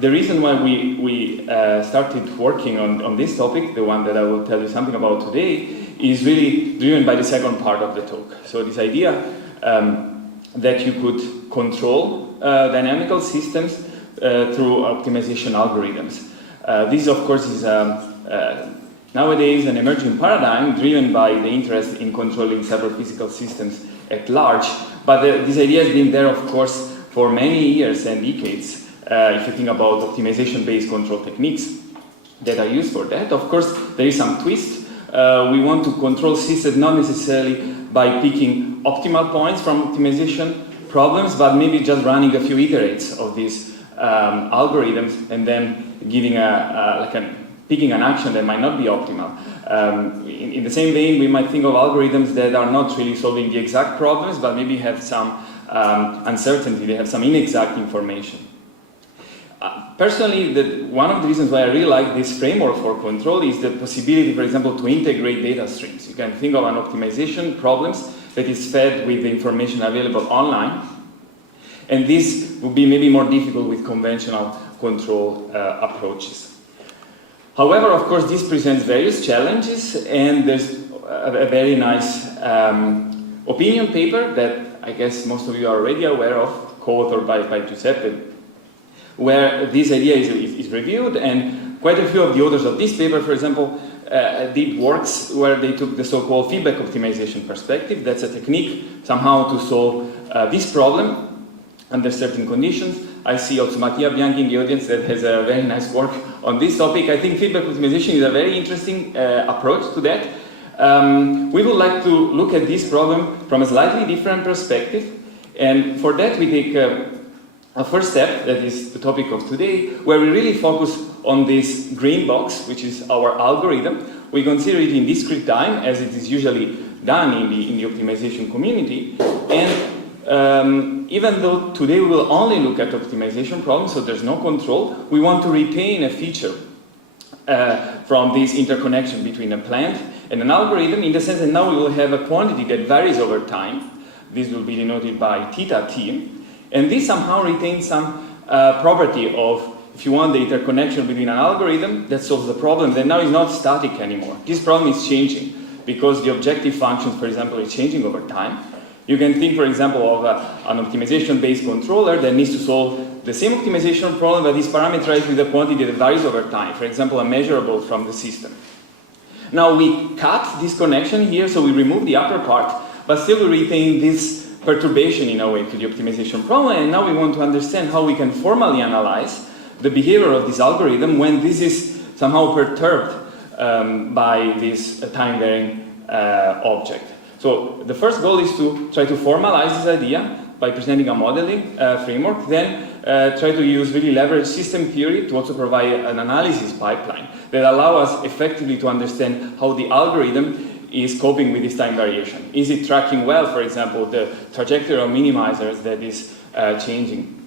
The reason why we started working on this topic, the one that I will tell you something about today, is really driven by the second part of the talk. So this idea that you could control dynamical systems through optimization algorithms. This, of course, is nowadays an emerging paradigm driven by the interest in controlling several physical systems at large. But this idea has been there, of course, for many years and decades. If you think about optimization-based control techniques that are used for that, of course, there is some twist. We want to control systems not necessarily by picking optimal points from optimization problems, but maybe just running a few iterates of these algorithms and then giving picking an action that might not be optimal. In the same vein, we might think of algorithms that are not really solving the exact problems, but maybe have some uncertainty, they have some inexact information. Personally, one of the reasons why I really like this framework for control is the possibility, for example, to integrate data streams. You can think of an optimization problems that is fed with the information available online, and this would be maybe more difficult with conventional control approaches. However, of course, this presents various challenges, and there's a very nice opinion paper that I guess most of you are already aware of, co-authored by Giuseppe, where this idea is reviewed, and quite a few of the authors of this paper, for example, did works where they took the so-called feedback optimization perspective. That's a technique somehow to solve this problem under certain conditions. I see also Mattia Bianchi in the audience that has a very nice work on this topic. I think feedback optimization is a very interesting approach to that. We would like to look at this problem from a slightly different perspective, and for that we take a first step, that is the topic of today, where we really focus on this green box, which is our algorithm. We consider it in discrete time, as it is usually done in the optimization community. And even though today we will only look at optimization problems, so there's no control, we want to retain a feature from this interconnection between a plant and an algorithm, in the sense that now we will have a quantity that varies over time. This will be denoted by theta t. And this somehow retains some property of, if you want, the interconnection between an algorithm that solves the problem that now is not static anymore. This problem is changing because the objective functions, for example, is changing over time. You can think, for example, of an optimization-based controller that needs to solve the same optimization problem but is parameterized with a quantity that varies over time, for example, a measurable from the system. Now we cut this connection here, so we remove the upper part, but still we retain this perturbation in a way to the optimization problem, and now we want to understand how we can formally analyze the behavior of this algorithm when this is somehow perturbed by this time-varying object. So the first goal is to try to formalize this idea by presenting a modeling framework, then try to use really leverage system theory to also provide an analysis pipeline that allow us effectively to understand how the algorithm is coping with this time variation. Is it tracking well, for example, the trajectory of minimizers that is changing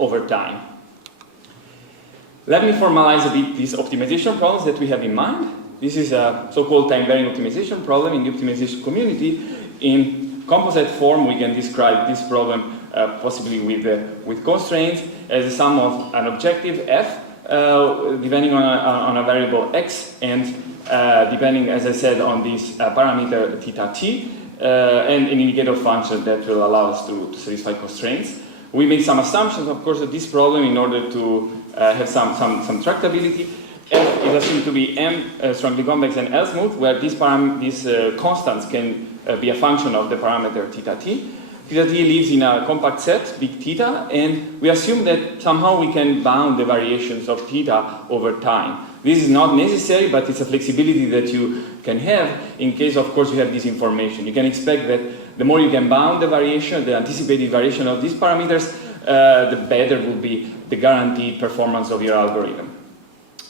over time? Let me formalize a bit these optimization problems that we have in mind. This is a so-called time-varying optimization problem in the optimization community. In composite form, we can describe this problem possibly with constraints as a sum of an objective f, depending on a variable x, and depending, as I said, on this parameter theta t, and an indicator function that will allow us to satisfy constraints. We make some assumptions, of course, of this problem in order to have some tractability. F is assumed to be M strongly convex and L smooth, where these constants can be a function of the parameter theta t. Theta t lives in a compact set, big theta, and we assume that somehow we can bound the variations of theta over time. This is not necessary, but it's a flexibility that you can have in case, of course, you have this information. You can expect that the more you can bound the variation, the anticipated variation of these parameters, the better will be the guaranteed performance of your algorithm.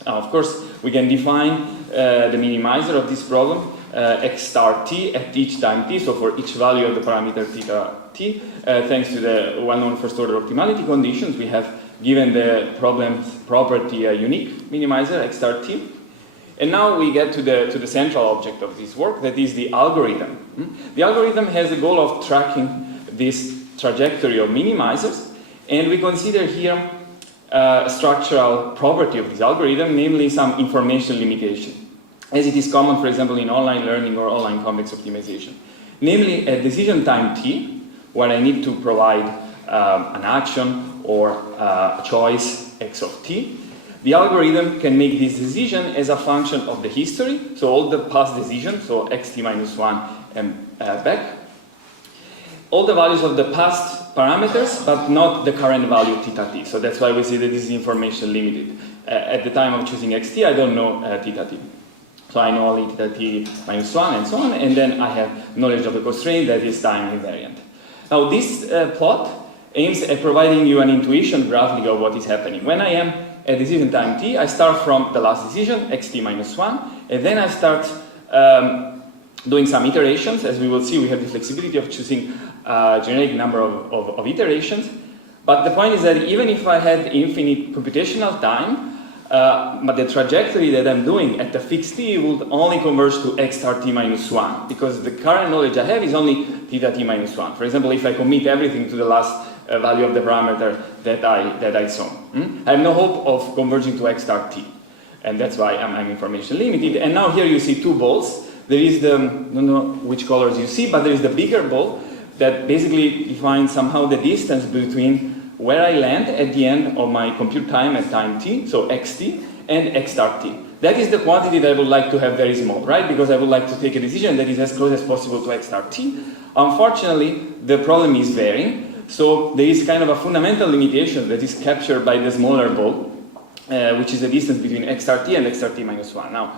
Now, of course, we can define the minimizer of this problem, x star t at each time t, so for each value of the parameter theta t, thanks to the well-known first-order optimality conditions, we have given the problem's property a unique minimizer, x star t. And now we get to the central object of this work, that is the algorithm. The algorithm has the goal of tracking this trajectory of minimizers, and we consider here structural property of this algorithm, namely some information limitation, as it is common, for example, in online learning or online complex optimization. Namely, at decision time t, where I need to provide an action or a choice x of t, the algorithm can make this decision as a function of the history, so all the past decisions, so xt minus 1 and back, all the values of the past parameters, but not the current value theta t. So that's why we say that this is information limited. At the time of choosing xt, I don't know theta t. So I know only theta t minus 1 and so on, and then I have knowledge of the constraint that is time invariant. Now this plot aims at providing you an intuition graphically of what is happening. When I am at decision time t, I start from the last decision, xt minus 1, and then I start doing some iterations. As we will see, we have the flexibility of choosing a generic number of iterations. But the point is that even if I had infinite computational time, but the trajectory that I'm doing at the fixed t would only converge to x star t minus 1, because the current knowledge I have is only theta t minus 1. For example, if I commit everything to the last value of the parameter that I saw, I have no hope of converging to x star t. And that's why I'm information limited. And now here you see two balls. There is the, I don't know which colors you see, but there is the bigger ball that basically defines somehow the distance between where I land at the end of my compute time at time t, so xt, and x star t. That is the quantity that I would like to have very small, right? Because I would like to take a decision that is as close as possible to x star t. Unfortunately, the problem is varying, so there is kind of a fundamental limitation that is captured by the smaller ball, which is the distance between x star t and x star t minus 1. Now,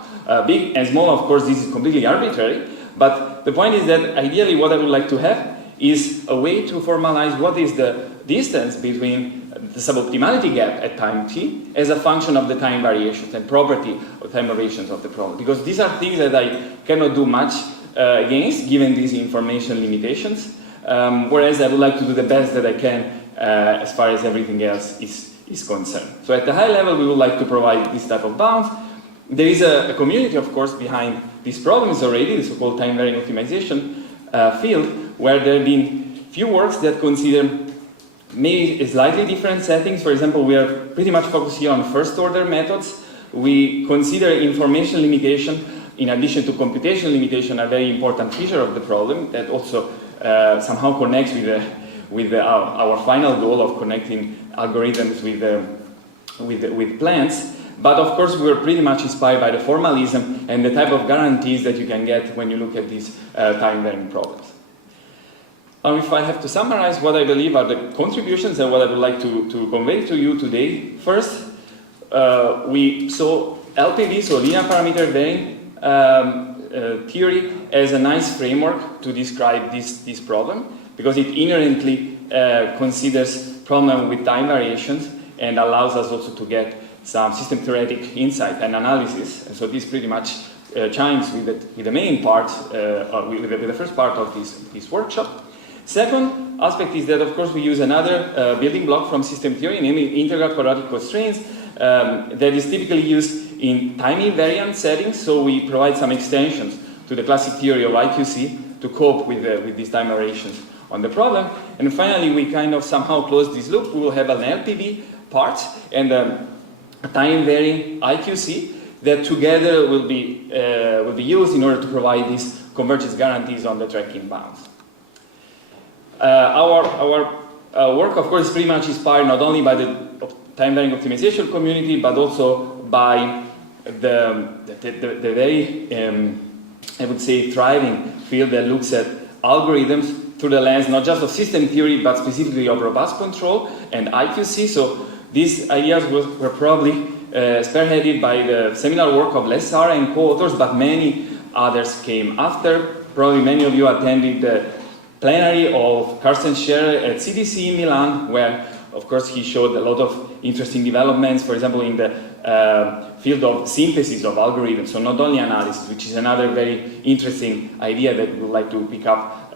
big and small, of course, this is completely arbitrary, but the point is that ideally what I would like to have is a way to formalize what is the distance between the suboptimality gap at time t as a function of the time variations and property of time variations of the problem. Because these are things that I cannot do much against given these information limitations, whereas I would like to do the best that I can as far as everything else is concerned. So at the high level, we would like to provide this type of bounds. There is a community, of course, behind these problems already, the so-called time-varying optimization field, where there have been few works that consider maybe slightly different settings. For example, we are pretty much focused here on first-order methods. We consider information limitation, in addition to computation limitation, a very important feature of the problem that also somehow connects with our final goal of connecting algorithms with plants. But of course, we were pretty much inspired by the formalism and the type of guarantees that you can get when you look at these time-varying problems. Now, if I have to summarize what I believe are the contributions and what I would like to convey to you today, first, we saw LPV, so linear parameter varying theory, as a nice framework to describe this problem, because it inherently considers problem with time variations and allows us also to get some system theoretic insight and analysis. And so this pretty much chimes with the main part, with the first part of this workshop. Second aspect is that, of course, we use another building block from system theory, namely integral quadratic constraints, that is typically used in time invariant settings. So we provide some extensions to the classic theory of IQC to cope with these time variations on the problem. And finally, we kind of somehow close this loop. We will have an LPV part and a time-varying IQC that together will be used in order to provide these convergence guarantees on the tracking bounds. Our work, of course, is pretty much inspired not only by the time-varying optimization community, but also by the very, I would say, thriving field that looks at algorithms through the lens not just of system theory, but specifically of robust control and IQC. So these ideas were probably spearheaded by the seminal work of Lessard and co-authors, but many others came after. Probably many of you attended the plenary of Carsten Scherer at CDC in Milan, where, of course, he showed a lot of interesting developments, for example, in the field of synthesis of algorithms, so not only analysis, which is another very interesting idea that we would like to pick up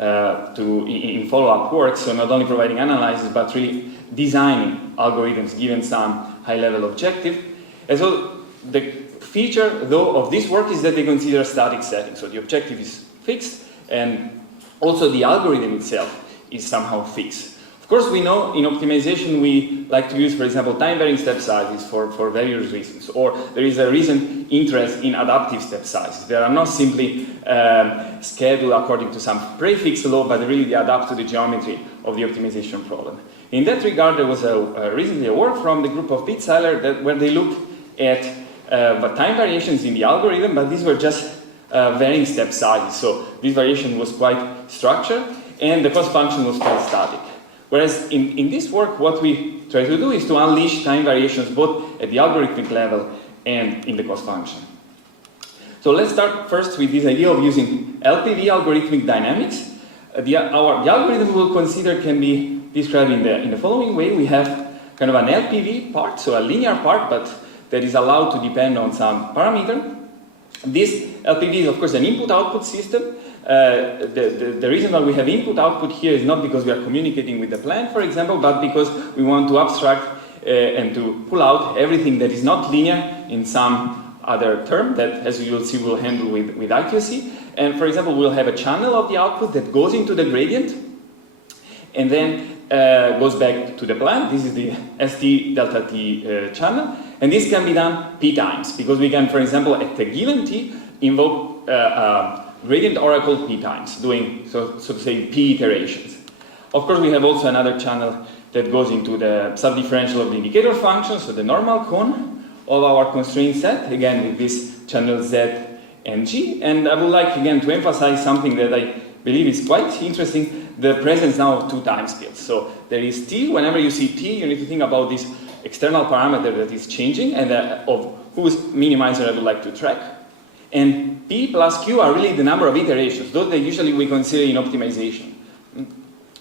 in follow-up work, so not only providing analysis, but really designing algorithms given some high-level objective. And so the feature, though, of this work is that they consider a static setting, so the objective is fixed, and also the algorithm itself is somehow fixed. Of course, we know in optimization we like to use, for example, time-varying step sizes for various reasons, or there is a recent interest in adaptive step sizes. They are not simply scheduled according to some prefix law, but really they adapt to the geometry of the optimization problem. In that regard, there was recently a work from the group of Bitzeiler where they looked at the time variations in the algorithm, but these were just varying step sizes. So this variation was quite structured, and the cost function was quite static. Whereas in this work, what we try to do is to unleash time variations both at the algorithmic level and in the cost function. So let's start first with this idea of using LPV algorithmic dynamics. The algorithm we'll consider can be described in the following way. We have kind of an LPV part, so a linear part, but that is allowed to depend on some parameter. This LPV is, of course, an input-output system. The reason why we have input-output here is not because we are communicating with the plant, for example, but because we want to abstract and to pull out everything that is not linear in some other term that, as you will see, we'll handle with IQC. And for example, we'll have a channel of the output that goes into the gradient and then goes back to the plant. This is the ST delta T channel. And this can be done p times, because we can, for example, at a given t, invoke gradient oracle p times, doing, so to say, p iterations. Of course, we have also another channel that goes into the subdifferential of the indicator function, so the normal cone of our constraint set, again with this channel z and g. And I would like, again, to emphasize something that I believe is quite interesting, the presence now of two time scales. So there is t. Whenever you see t, you need to think about this external parameter that is changing and of whose minimizer I would like to track. And p plus q are really the number of iterations, those that usually we consider in optimization.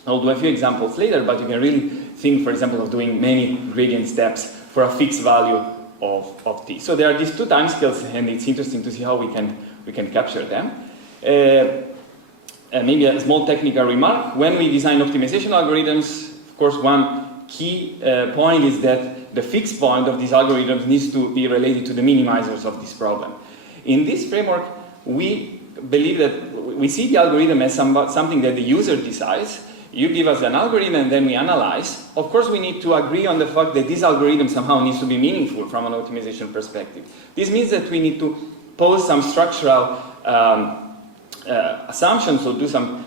I'll do a few examples later, but you can really think, for example, of doing many gradient steps for a fixed value of t. So there are these two time scales, and it's interesting to see how we can capture them. Maybe a small technical remark. When we design optimization algorithms, of course, one key point is that the fixed point of these algorithms needs to be related to the minimizers of this problem. In this framework, we believe that we see the algorithm as something that the user decides. You give us an algorithm and then we analyze. Of course, we need to agree on the fact that this algorithm somehow needs to be meaningful from an optimization perspective. This means that we need to pose some structural assumptions, or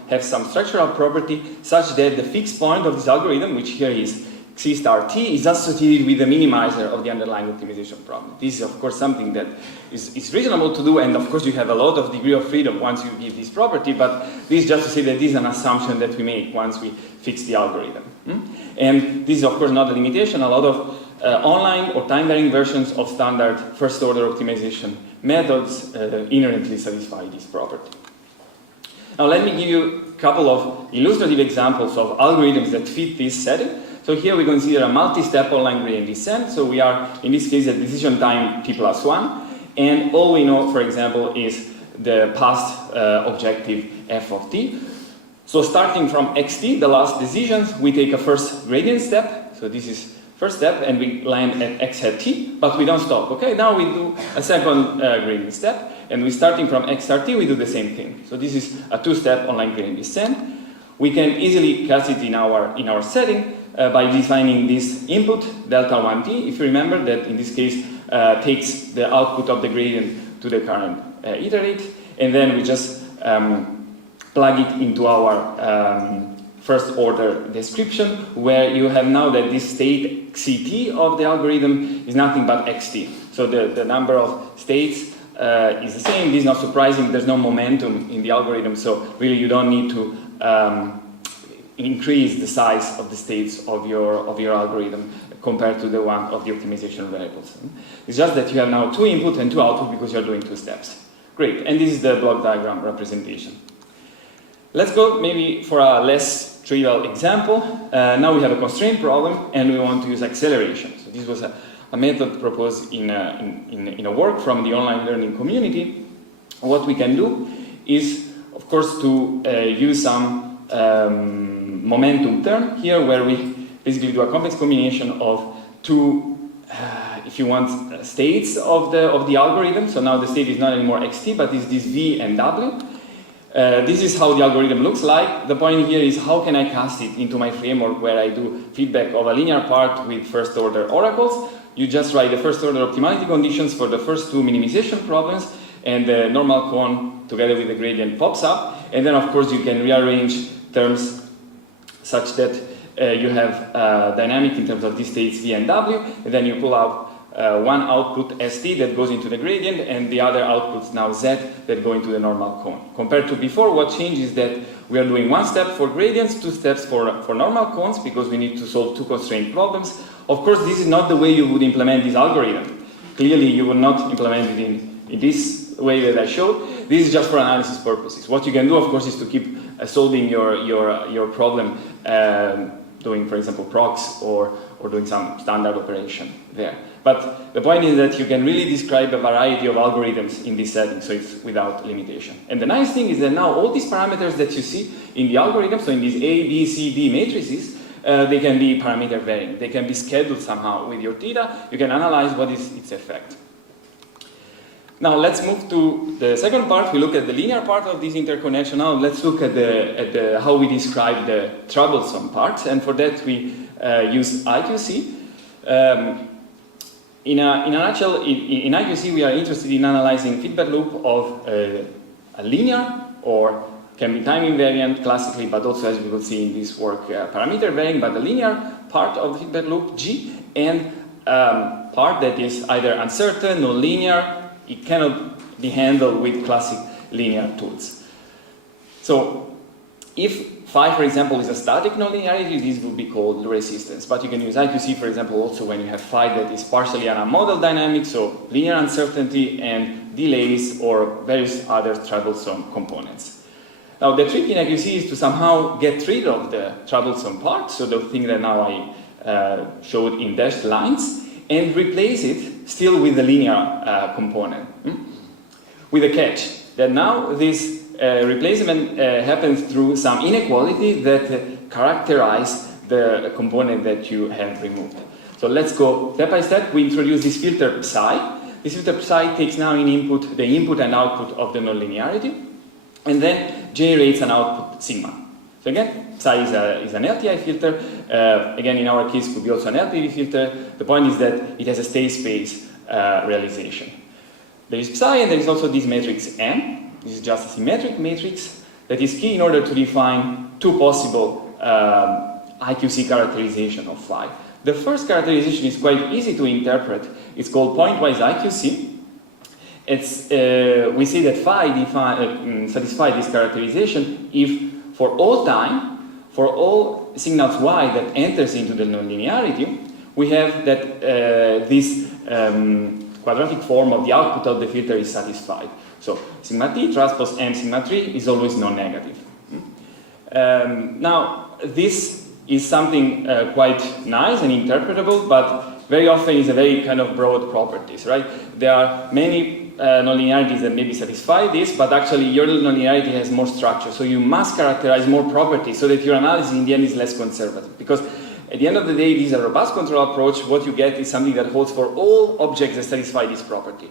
have some structural property such that the fixed point of this algorithm, which here is C star t, is associated with the minimizer of the underlying optimization problem. This is, of course, something that is reasonable to do, and of course you have a lot of degree of freedom once you give this property, but this is just to say that this is an assumption that we make once we fix the algorithm. And this is, of course, not a limitation. A lot of online or time-varying versions of standard first-order optimization methods inherently satisfy this property. Now let me give you a couple of illustrative examples of algorithms that fit this setting. So here we consider a multi-step online gradient descent. So we are, in this case, at decision time t plus 1. And all we know, for example, is the past objective f of t. So starting from xt, the last decisions, we take a first gradient step. So this is first step, and we land at x hat t, but we don't stop. Okay, now we do a second gradient step, and we starting from x star t, we do the same thing. So this is a two-step online gradient descent. We can easily cast it in our setting by defining this input delta 1t. If you remember that in this case takes the output of the gradient to the current iterate, and then we just plug it into our first order description, where you have now that this state xt of the algorithm is nothing but xt. So the number of states is the same. This is not surprising. There's no momentum in the algorithm, so really you don't need to increase the size of the states of your algorithm compared to the one of the optimization variables. It's just that you have now two input and two output because you're doing two steps. Great, and this is the block diagram representation. Let's go maybe for a less trivial example. Now we have a constraint problem and we want to use acceleration. So this was a method proposed in a work from the online learning community. What we can do is, of course, to use some momentum term here, where we basically do a complex combination of two, if you want, states of the algorithm. So now the state is not anymore xt, but is this v and w. This is how the algorithm looks like. The point here is how can I cast it into my framework where I do feedback of a linear part with first order oracles. You just write the first order optimality conditions for the first two minimization problems, and the normal cone together with the gradient pops up. And then of course you can rearrange terms such that you have dynamic in terms of these states V and W, and then you pull out one output ST that goes into the gradient, and the other outputs now Z that go into the normal cone. Compared to before, what changed is that we are doing one step for gradients, two steps for normal cones, because we need to solve two constraint problems. Of course, this is not the way you would implement this algorithm. Clearly, you will not implement it in this way that I showed. This is just for analysis purposes. What you can do, of course, is to keep solving your problem, doing, for example, procs or doing some standard operation there. But the point is that you can really describe a variety of algorithms in this setting, so it's without limitation. And the nice thing is that now all these parameters that you see in the algorithm, so in these A, B, C, D matrices, they can be parameter varying. They can be scheduled somehow with your theta. You can analyze what is its effect. Now let's move to the second part. We look at the linear part of this interconnection. Now let's look at how we describe the troublesome parts, and for that we use IQC. In a nutshell, in IQC we are interested in analyzing feedback loop of a linear, or can be time invariant classically, but also, as we will see in this work, parameter varying, but the linear part of the feedback loop, G, and part that is either uncertain or linear. It cannot be handled with classic linear tools. So if phi, for example, is a static nonlinearity, this would be called resistance. But you can use IQC, for example, also when you have phi that is partially an unmodeled dynamic, so linear uncertainty and delays or various other troublesome components. Now the trick in IQC is to somehow get rid of the troublesome part, so the thing that now I showed in dashed lines, and replace it still with the linear component. With a catch, that now this replacement happens through some inequality that characterize the component that you have removed. So let's go step by step. We introduce this filter psi. This filter psi takes now in input the input and output of the nonlinearity, and then generates an output sigma. So again, psi is an LTI filter. Again, in our case, could be also an LPV filter. The point is that it has a state space realization. There is psi, and there is also this matrix M. This is just a symmetric matrix that is key in order to define two possible IQC characterization of phi. The first characterization is quite easy to interpret. It's called pointwise IQC. It's, we say that phi satisfies this characterization if for all time, for all signals y that enters into the nonlinearity, we have that this quadratic form of the output of the filter is satisfied. So sigma t transpose m sigma 3 is always non-negative. Now this is something quite nice and interpretable, but very often is a very kind of broad properties, right? There are many nonlinearities that maybe satisfy this, but actually your nonlinearity has more structure, so you must characterize more properties so that your analysis in the end is less conservative. Because at the end of the day, this is a robust control approach. What you get is something that holds for all objects that satisfy this property.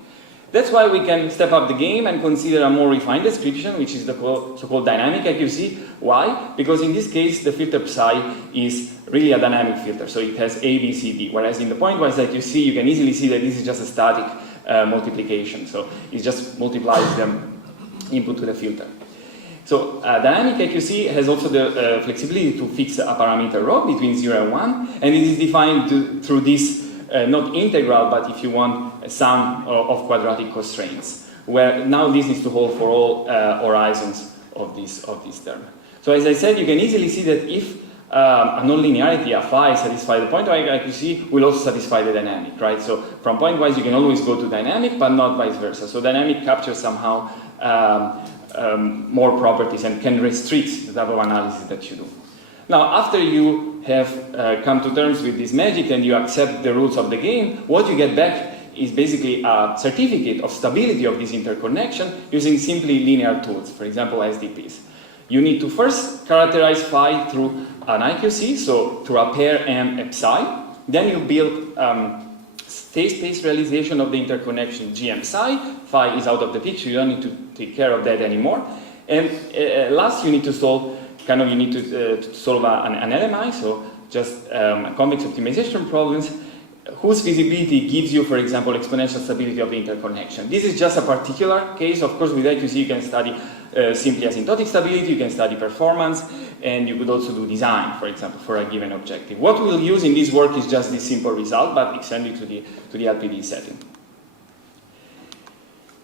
That's why we can step up the game and consider a more refined description, which is the so-called dynamic IQC. Why? Because in this case, the filter psi is really a dynamic filter, so it has A, B, C, D. Whereas in the pointwise IQC, you can easily see that this is just a static multiplication, so it just multiplies the input to the filter. So dynamic IQC has also the flexibility to fix a parameter rho between 0 and 1, and it is defined through this not integral, but if you want, a sum of quadratic constraints, where now this needs to hold for all horizons of this term. So as I said, you can easily see that if a nonlinearity, a phi, satisfy the pointwise IQC, will also satisfy the dynamic, right? So from pointwise, you can always go to dynamic, but not vice versa. So dynamic captures somehow more properties and can restrict the type of analysis that you do. Now, after you have come to terms with this magic and you accept the rules of the game, what you get back is basically a certificate of stability of this interconnection using simply linear tools, for example, SDPs. You need to first characterize phi through an IQC, so through a pair M psi. Then you build state space realization of the interconnection GM psi. Phi is out of the picture, you don't need to take care of that anymore. And last, you need to solve to solve an LMI, so just convex optimization problems, whose feasibility gives you, for example, exponential stability of the interconnection. This is just a particular case. Of course, with IQC, you can study simply asymptotic stability, you can study performance, and you could also do design, for example, for a given objective. What we'll use in this work is just this simple result, but extended to the LPD setting.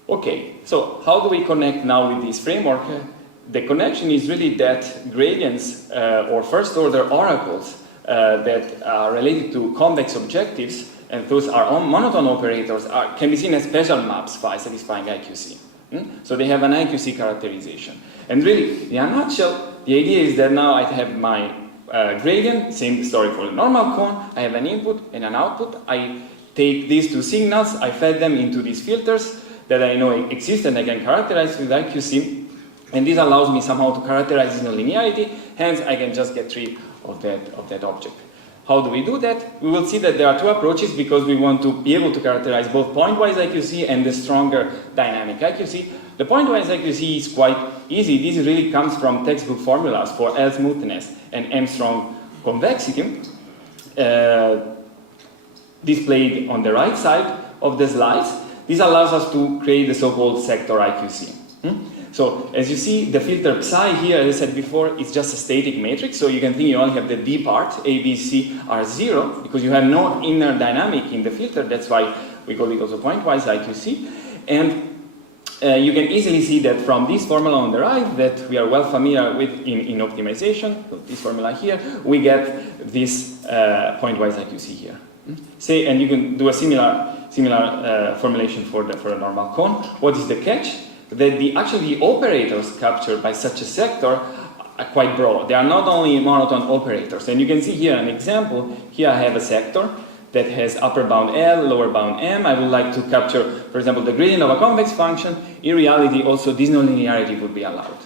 Okay, so how do we connect now with this framework? The connection is really that gradients or first-order oracles that are related to convex objectives, and those are monotone operators, can be seen as special maps by satisfying IQC. So they have an IQC characterization. And really, in a nutshell, the idea is that now I have my gradient, same story for the normal cone, I have an input and an output, I take these two signals, I fed them into these filters that I know exist and I can characterize with IQC, and this allows me somehow to characterize this nonlinearity, hence I can just get rid of that object. How do we do that? We will see that there are two approaches because we want to be able to characterize both pointwise IQC and the stronger dynamic IQC. The pointwise IQC is quite easy. This really comes from textbook formulas for L smoothness and M strong convexity, displayed on the right side of the slides. This allows us to create the so-called sector IQC. So as you see, the filter psi here, as I said before, is just a static matrix. So you can think you only have the D part, A, B, C are 0, because you have no inner dynamic in the filter. That's why we call it also pointwise IQC. And you can easily see that from this formula on the right that we are well familiar with in optimization, so this formula here, we get this pointwise IQC here. And you can do a similar formulation for a normal cone. What is the catch? That actually the operators captured by such a sector are quite broad. They are not only monotone operators. And you can see here an example. Here I have a sector that has upper bound L, lower bound M. I would like to capture, for example, the gradient of a convex function. In reality, also this nonlinearity would be allowed.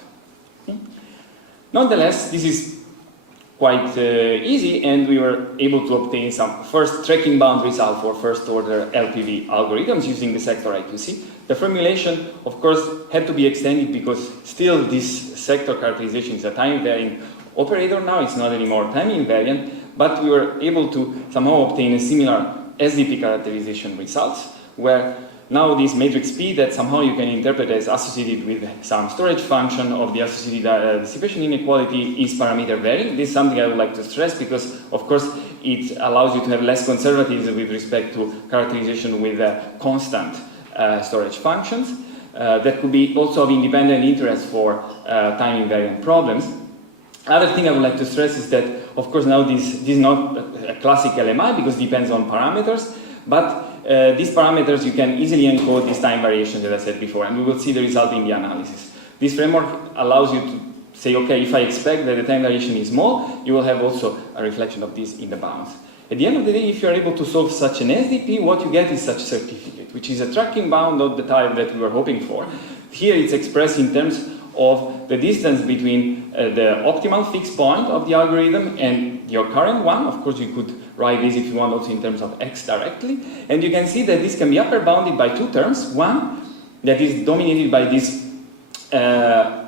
Nonetheless, this is quite easy, and we were able to obtain some first tracking bound result for first order LPV algorithms using the sector IQC. The formulation, of course, had to be extended because still this sector characterization is a time varying operator now, it's not anymore time invariant, but we were able to somehow obtain a similar SDP characterization results, where now this matrix P that somehow you can interpret as associated with some storage function of the associated dissipation inequality is parameter varying. This is something I would like to stress because, of course, it allows you to have less conservatism with respect to characterization with constant storage functions. That could be also of independent interest for time invariant problems. Other thing I would like to stress is that, of course, now this is not a classic LMI because it depends on parameters, but these parameters you can easily encode these time variations that I said before, and we will see the result in the analysis. This framework allows you to say, okay, if I expect that the time variation is small, you will have also a reflection of this in the bounds. At the end of the day, if you are able to solve such an SDP, what you get is such a certificate, which is a tracking bound of the type that we were hoping for. Here it's expressed in terms of the distance between the optimal fixed point of the algorithm and your current one. Of course, you could write this if you want also in terms of x directly. And you can see that this can be upper bounded by two terms. One that is dominated by this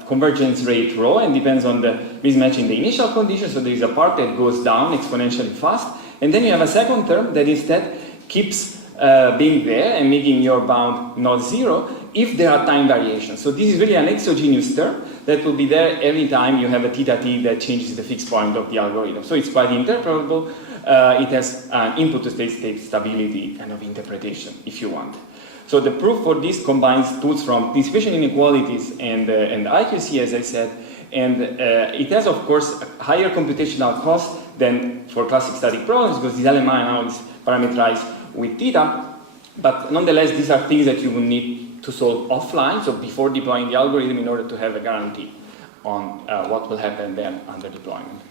convergence rate rho and depends on the mismatch in the initial condition. So there is a part that goes down exponentially fast. And then you have a second term that instead keeps being there and making your bound not zero if there are time variations. So this is really an exogenous term that will be there every time you have a theta t that changes the fixed point of the algorithm. So it's quite interpretable. It has an input to state stability kind of interpretation, if you want. So the proof for this combines tools from dissipation inequalities and IQC, as I said, and it has, of course, a higher computational cost than for classic static problems because this LMI now is parameterized with theta, but nonetheless, these are things that you will need to solve offline, so before deploying the algorithm in order to have a guarantee on what will happen then under deployment.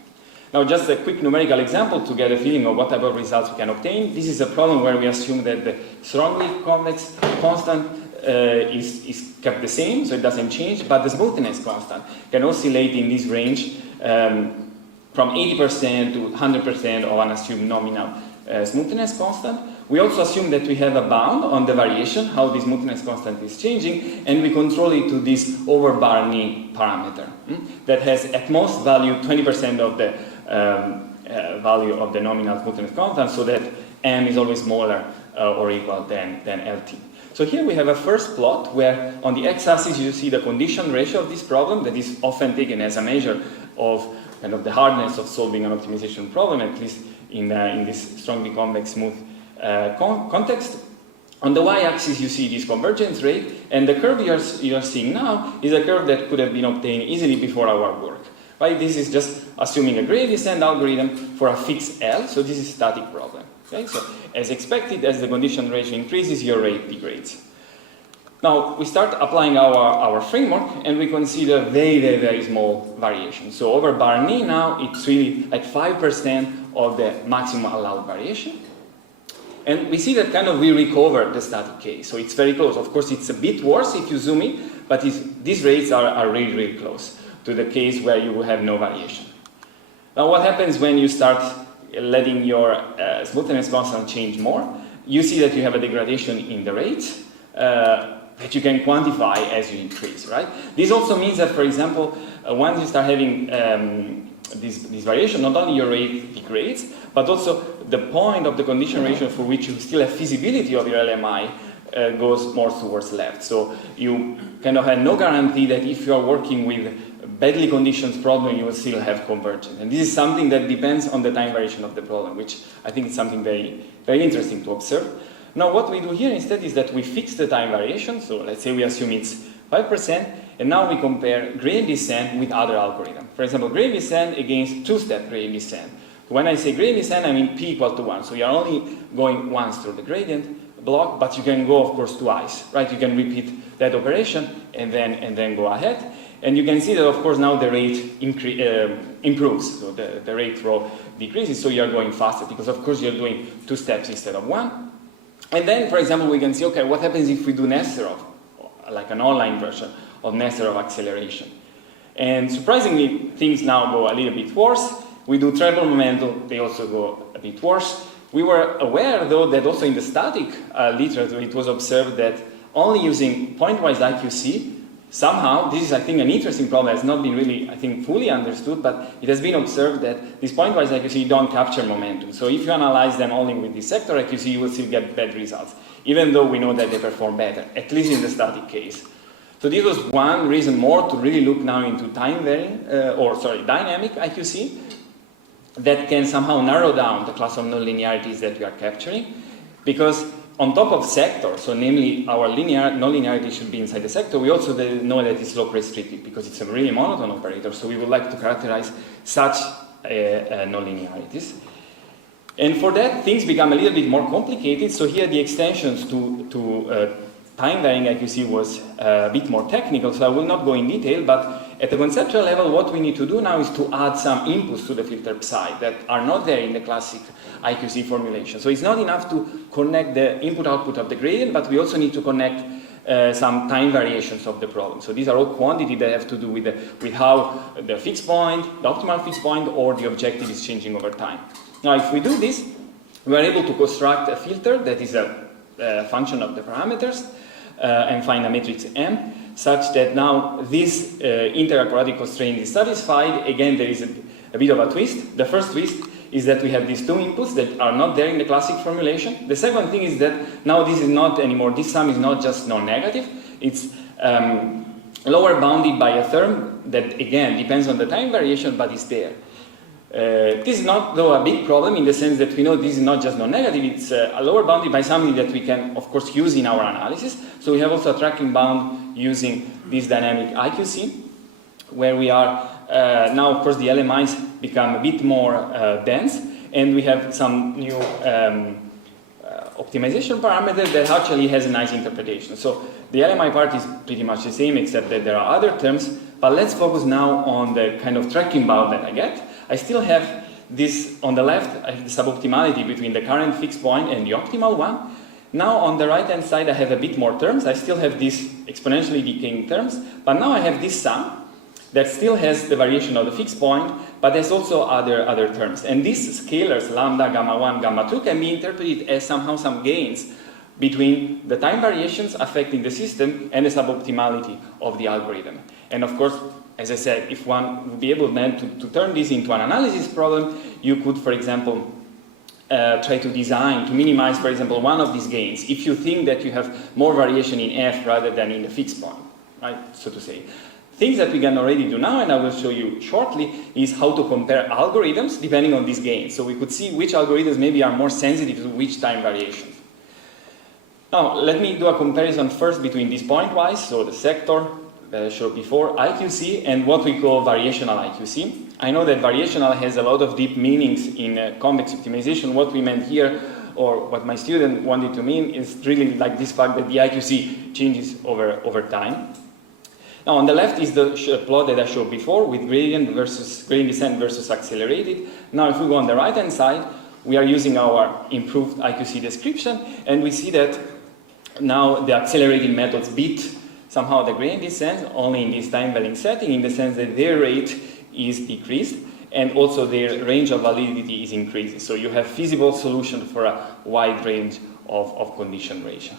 Now, just a quick numerical example to get a feeling of what type of results we can obtain. This is a problem where we assume that the strongly convex constant is kept the same, so it doesn't change, but the smoothness constant can oscillate in this range from 80% to 100% of an assumed nominal smoothness constant, We also assume that we have a bound on the variation, how this smoothness constant is changing, and we control it to this over Barney parameter that has at most value 20% of the value of the nominal smoothness constant, so that m is always smaller or equal than LT. So here we have a first plot where on the x-axis you see the condition ratio of this problem that is often taken as a measure of kind of the hardness of solving an optimization problem, at least in this strongly convex smooth context. On the y-axis you see this convergence rate, and the curve you are seeing now is a curve that could have been obtained easily before our work. Right? This is just assuming a gradient descent algorithm for a fixed L, so this is a static problem. Okay? So as expected, as the condition ratio increases, your rate degrades. Now we start applying our framework, and we consider very small variation. So over Barney now it's really like 5% of the maximum allowed variation. And we see that kind of we recover the static case, so it's very close. Of course it's a bit worse if you zoom in, but these rates are really close to the case where you will have no variation. Now what happens when you start letting your smoothness constant change more? You see that you have a degradation in the rates that you can quantify as you increase, right? This also means that, for example, once you start having this variation, not only your rate degrades, but also the point of the condition ratio for which you still have feasibility of your LMI goes more towards left. So you kind of have no guarantee that if you are working with badly conditioned problem, you will still have convergence. And this is something that depends on the time variation of the problem, which I think is something very interesting to observe. Now what we do here instead is that we fix the time variation. So let's say we assume it's 5%, and now we compare gradient descent with other algorithms. For example, gradient descent against two-step gradient descent. When I say gradient descent, I mean p equal to 1. So you are only going once through the gradient block, but you can go, of course, twice, right? You can repeat that operation and then go ahead. And you can see that, of course, now the rate improves. So the rate rho decreases, so you are going faster because, of course, you're doing 2 steps instead of 1. And then, for example, we can see, okay, what happens if we do Nesterov, like an online version of Nesterov acceleration? And surprisingly, things now go a little bit worse. We do treble momentum, they also go a bit worse. We were aware, though, that also in the static literature, it was observed that only using pointwise IQC, somehow, this is, I think, an interesting problem that has not been really, I think, fully understood, but it has been observed that these pointwise IQC don't capture momentum. So if you analyze them only with the sector IQC, you will still get bad results, even though we know that they perform better, at least in the static case. So this was one reason more to really look now into dynamic IQC that can somehow narrow down the class of nonlinearities that we are capturing, because on top of sector, so namely our nonlinearity should be inside the sector, we also know that it's slope restricted because it's a really monotone operator, so we would like to characterize such nonlinearities. And for that, things become a little bit more complicated, so here the extensions to time-varying IQC was a bit more technical, so I will not go in detail, but at the conceptual level, what we need to do now is to add some inputs to the filter psi that are not there in the classic IQC formulation. So it's not enough to connect the input-output of the gradient, but we also need to connect some time variations of the problem. So these are all quantities that have to do with how the fixed point, the optimal fixed point, or the objective is changing over time. Now, if we do this, we are able to construct a filter that is a function of the parameters and find a matrix M, such that now this integral quadratic constraint is satisfied. Again, there is a bit of a twist. The first twist is that we have these two inputs that are not there in the classic formulation. The second thing is that now this is not anymore, this sum is not just non-negative, it's lower bounded by a term that, again, depends on the time variation, but is there. This is not, though, a big problem in the sense that we know this is not just non-negative, it's a lower bounded by something that we can, of course, use in our analysis. So we have also a tracking bound using this dynamic IQC, where we are, now, of course, the LMIs become a bit more dense, and we have some new optimization parameter that actually has a nice interpretation. So the LMI part is pretty much the same, except that there are other terms, but let's focus now on the kind of tracking bound that I get. I still have this, on the left, I have the suboptimality between the current fixed point and the optimal one. Now on the right-hand side, I have a bit more terms. I still have these exponentially decaying terms, but now I have this sum. that still has the variation of the fixed point, but there's also other terms. And these scalars, lambda, gamma 1, gamma 2, can be interpreted as somehow some gains between the time variations affecting the system and the suboptimality of the algorithm. And of course, as I said, if one would be able then to turn this into an analysis problem, you could, for example, try to design, to minimize, for example, one of these gains, if you think that you have more variation in f rather than in the fixed point, right, so to say. Things that we can already do now, and I will show you shortly, is how to compare algorithms depending on these gains. So we could see which algorithms maybe are more sensitive to which time variation. Now, let me do a comparison first between this pointwise, so the sector that I showed before, IQC, and what we call variational IQC. I know that variational has a lot of deep meanings in convex optimization. What we meant here, or what my student wanted to mean, is really like this fact that the IQC changes over time. Now, on the left is the plot that I showed before with gradient descent versus accelerated. Now, if we go on the right-hand side, we are using our improved IQC description, and we see that now the accelerated methods beat somehow the gradient descent only in this time-varying setting, in the sense that their rate is decreased, and also their range of validity is increasing. So you have feasible solutions for a wide range of condition ratio.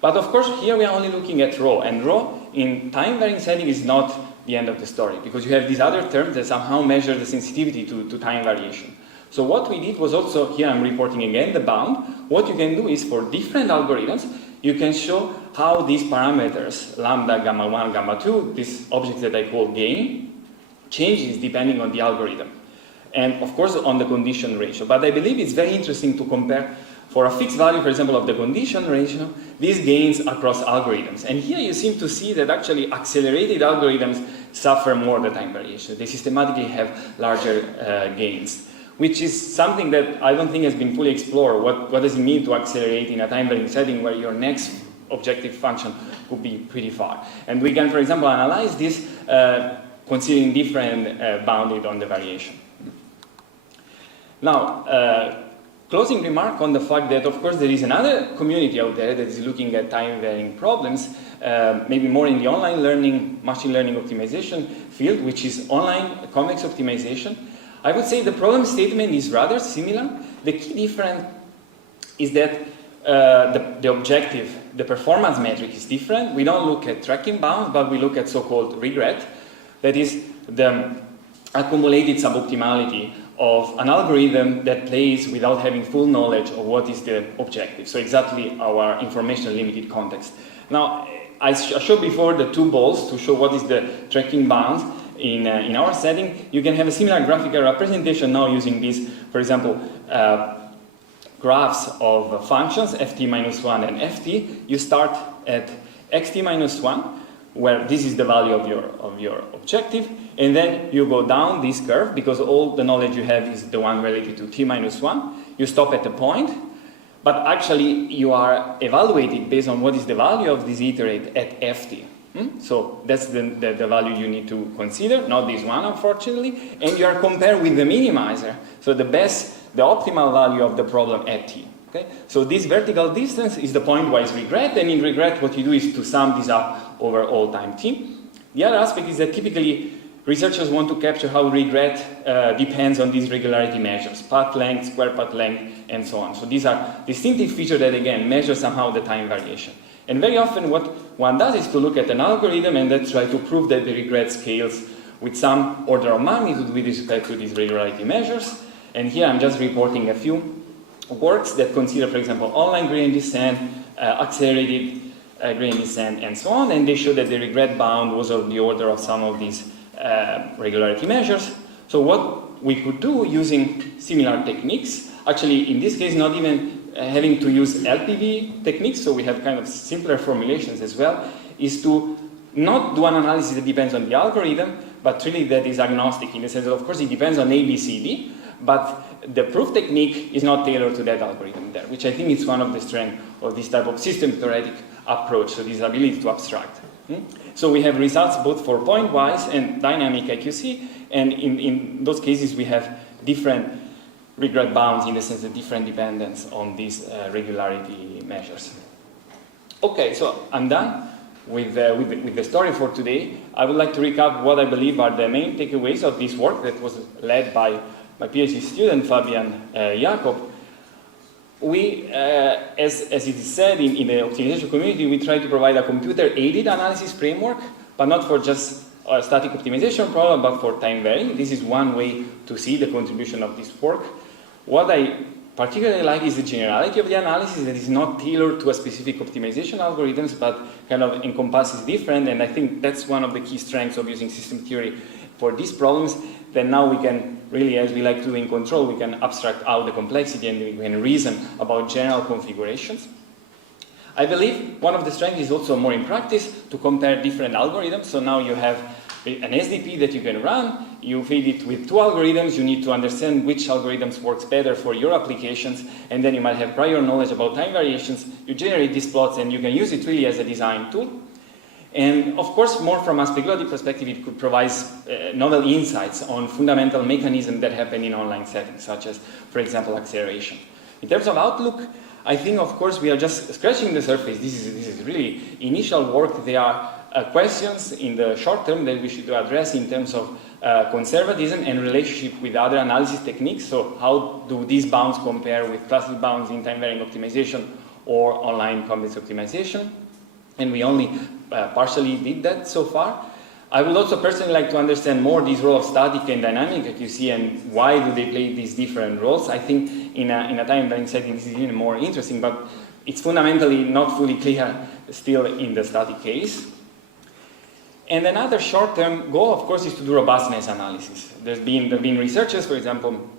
But of course, here we are only looking at rho, and rho in time-varying setting is not the end of the story, because you have these other terms that somehow measure the sensitivity to time variation. So what we did was also, here I'm reporting again the bound. What you can do is for different algorithms, you can show how these parameters, lambda, gamma 1, gamma 2, this object that I call gain, changes depending on the algorithm. And of course on the condition ratio. But I believe it's very interesting to compare for a fixed value, for example, of the condition ratio, these gains across algorithms. And here you seem to see that actually accelerated algorithms suffer more the time variation. They systematically have larger gains, which is something that I don't think has been fully explored. What does it mean to accelerate in a time-varying setting where your next objective function could be pretty far? And we can, for example, analyze this considering different bounded on the variation. Now, closing remark on the fact that, of course, there is another community out there that is looking at time-varying problems, maybe more in the online learning, machine learning optimization field, which is online convex optimization. I would say the problem statement is rather similar. The key difference is that the objective, the performance metric is different. We don't look at tracking bounds, but we look at so-called regret. That is the accumulated suboptimality of an algorithm that plays without having full knowledge of what is the objective. So exactly our information limited context. Now, I showed before the two balls to show what is the tracking bounds in our setting. You can have a similar graphical representation now using these, for example, graphs of functions, ft minus 1 and ft. You start at xt minus 1, where this is the value of your objective, and then you go down this curve because all the knowledge you have is the one related to t minus 1. You stop at a point, but actually you are evaluated based on what is the value of this iterate at ft. So that's the value you need to consider, not this one, unfortunately, and you are compared with the minimizer, so the optimal value of the problem at t. Okay? So this vertical distance is the pointwise regret, and in regret what you do is to sum this up over all time t. The other aspect is that typically researchers want to capture how regret depends on these regularity measures, path length, square path length, and so on. So these are distinctive features that again measure somehow the time variation. And very often what one does is to look at an algorithm and then try to prove that the regret scales with some order of magnitude with respect to these regularity measures. And here I'm just reporting a few works that consider, for example, online gradient descent, accelerated gradient descent, and so on, and they show that the regret bound was of the order of some of these regularity measures. So what we could do using similar techniques, actually in this case not even having to use LPV techniques, so we have kind of simpler formulations as well, is to not do an analysis that depends on the algorithm, but really that is agnostic in the sense that of course it depends on A, B, C, D, but the proof technique is not tailored to that algorithm there, which I think is one of the strengths of this type of system theoretic approach, so this ability to abstract. So we have results both for pointwise and dynamic IQC, and in those cases we have different regret bounds in the sense of different dependence on these regularity measures. Okay, so I'm done. with the story for today, I would like to recap what I believe are the main takeaways of this work that was led by my PhD student, Fabian Jakob. We, as it is said in the optimization community, we try to provide a computer-aided analysis framework, but not for just a static optimization problem, but for time varying. This is one way to see the contribution of this work. What I particularly like is the generality of the analysis that is not tailored to a specific optimization algorithms, but kind of encompasses different, and I think that's one of the key strengths of using system theory for these problems. Then now we can really, as we like to do in control, we can abstract out the complexity and we can reason about general configurations. I believe one of the strengths is also more in practice to compare different algorithms. So now you have an SDP that you can run, you feed it with two algorithms, you need to understand which algorithms works better for your applications, and then you might have prior knowledge about time variations, you generate these plots and you can use it really as a design tool. And of course, more from a speculative perspective, it could provide novel insights on fundamental mechanisms that happen in online settings, such as, for example, acceleration. In terms of outlook, I think, of course, we are just scratching the surface. This is really initial work. There are questions in the short term that we should address in terms of conservatism and relationship with other analysis techniques. So how do these bounds compare with classic bounds in time-varying optimization or online convex optimization? And we only partially did that so far. I would also personally like to understand more this role of static and dynamic QC and why do they play these different roles. I think in a time-varying setting this is even more interesting, but it's fundamentally not fully clear still in the static case. And another short-term goal, of course, is to do robustness analysis. There have been researchers, for example,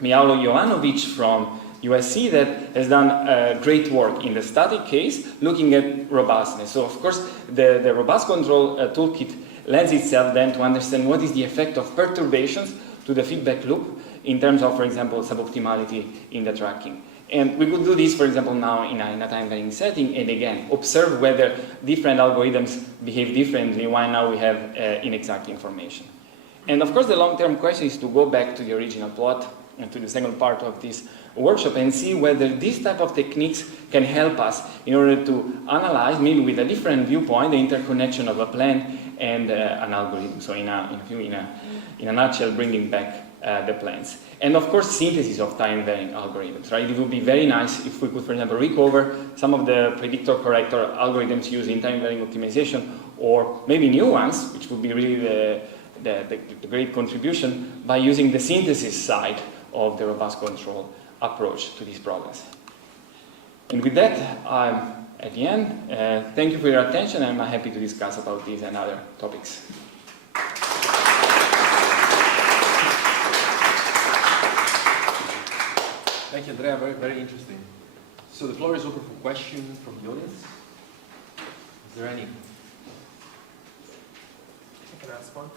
Mijalo Jovanovic from USC that has done great work in the static case looking at robustness. So, of course, the robust control toolkit lends itself then to understand what is the effect of perturbations to the feedback loop in terms of, for example, suboptimality in the tracking. And we could do this, for example, now in a time-varying setting, and again, observe whether different algorithms behave differently while now we have inexact information. And of course, the long-term question is to go back to the original plot and to the second part of this workshop and see whether this type of techniques can help us in order to analyze, maybe with a different viewpoint, the interconnection of a plan and an algorithm. So in a nutshell, bringing back the plans. And of course, synthesis of time-varying algorithms, right? It would be very nice if we could, for example, recover some of the predictor-corrector algorithms used in time-varying optimization, or maybe new ones, which would be really the great contribution, by using the synthesis side of the robust control approach to these problems. And with that, I'm at the end. Thank you for your attention, and I'm happy to discuss about these and other topics. Thank you, Andrea. Very, very interesting. So the floor is open for questions from the audience. Is there any? I can ask one.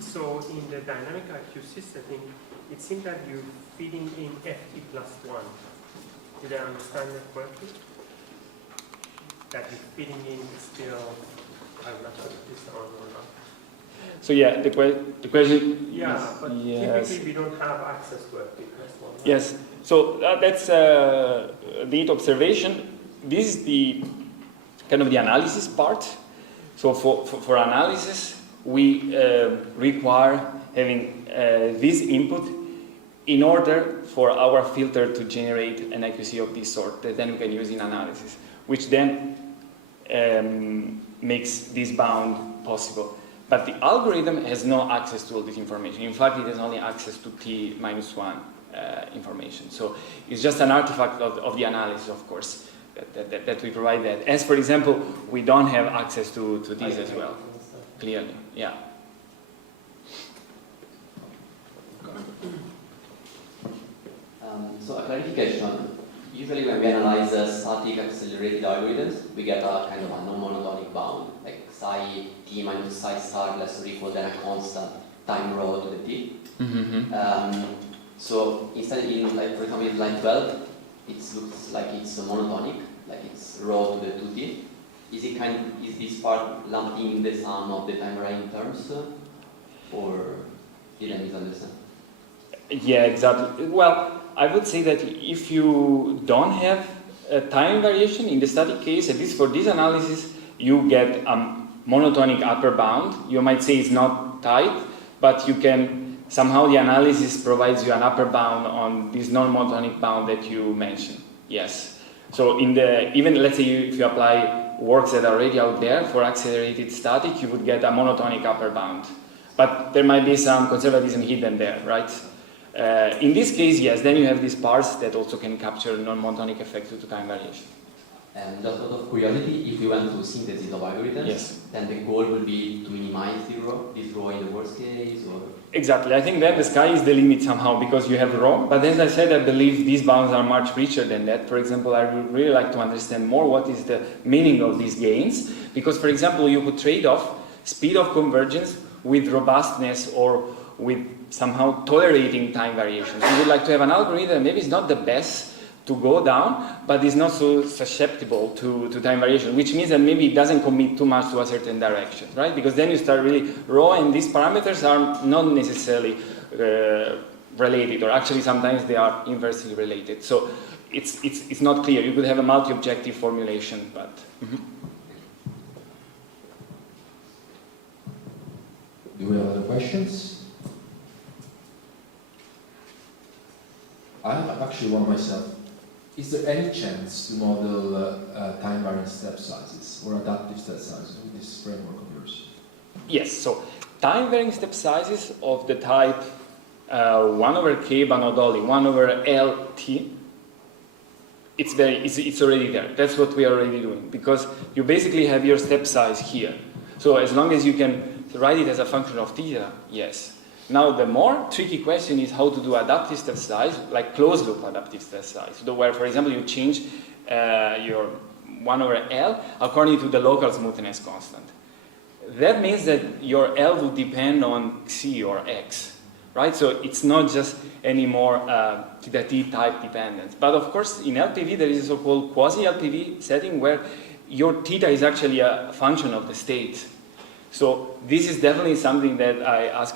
So in the dynamic IQC setting, it seems that you're feeding in FT plus 1. Did I understand that correctly? That you're feeding in still, I'm not sure if this is on or not. So yeah, the question. Yeah, but yes. typically we don't have access to FT plus 1. Right? Yes, so that's neat observation. This is the kind of the analysis part. So for analysis, we require having this input in order for our filter to generate an IQC of this sort that then we can use in analysis, which then makes this bound possible. But the algorithm has no access to all this information. In fact, it has only access to t-1 information. So it's just an artifact of the analysis, of course, that we provide that. As, for example, we don't have access to these as well, clearly, yeah. So a clarification. Usually when we analyze static accelerated algorithms, we get a kind of a non-monotonic bound, like psi t minus psi star less or equal than a constant time rho to the t. Mm-hmm. So instead, in like for example in line 12, it looks like it's monotonic, like it's rho to the 2t. Is this part lumped in the sum of the time varying terms, or did I misunderstand? Yeah, exactly. Well, I would say that if you don't have a time variation in the static case, at least for this analysis, you get a monotonic upper bound. You might say it's not tight, but you can, somehow the analysis provides you an upper bound on this non-monotonic bound that you mentioned. Yes. So even let's say if you apply works that are already out there for accelerated static, you would get a monotonic upper bound. But there might be some conservatism hidden there, right? In this case, yes, then you have this parse that also can capture non-monotonic effects due to time variation. And just out of curiosity, if we went to synthesis of algorithms, Yes. then the goal will be to minimize this row in the worst case, or? Exactly. I think that the sky is the limit somehow because you have rho. But as I said, I believe these bounds are much richer than that. For example, I would really like to understand more what is the meaning of these gains. Because, for example, you could trade off speed of convergence with robustness or with somehow tolerating time variations. You would like to have an algorithm that maybe is not the best to go down, but is not so susceptible to time variation, which means that maybe it doesn't commit too much to a certain direction, right? Because then you start really raw, and these parameters are not necessarily related, or actually sometimes they are inversely related. So it's not clear. You could have a multi-objective formulation, but. Do we have other questions? I have actually one myself. Is there any chance to model time variant step sizes or adaptive step sizes with this framework of yours? Yes, so time varying step sizes of the type 1/k but not only 1/LT, it's already there. That's what we are already doing, because you basically have your step size here. So as long as you can write it as a function of theta, yes. Now the more tricky question is how to do adaptive step size, like closed loop adaptive step size, where, for example, you change your 1/L according to the local smoothness constant. That means that your L will depend on Xi or X, right? So it's not just anymore theta T type dependence. But of course, in LPV there is a so-called quasi-LPV setting where your theta is actually a function of the state. So this is definitely something that I ask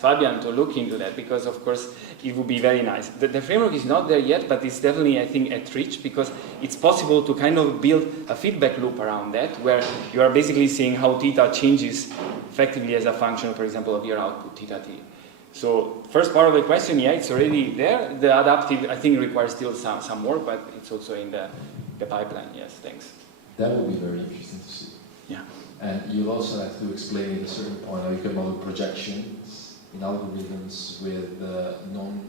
Fabian to look into that, because of course it would be very nice. The framework is not there yet, but it's definitely, I think, at reach, because it's possible to kind of build a feedback loop around that, where you are basically seeing how theta changes effectively as a function, for example, of your output theta T. So first part of the question, yeah, it's already there. The adaptive, I think, requires still some work, but it's also in the pipeline. Yes, thanks. That would be very interesting to see. Yeah. And you'll also have to explain at a certain point how you can model projections in algorithms with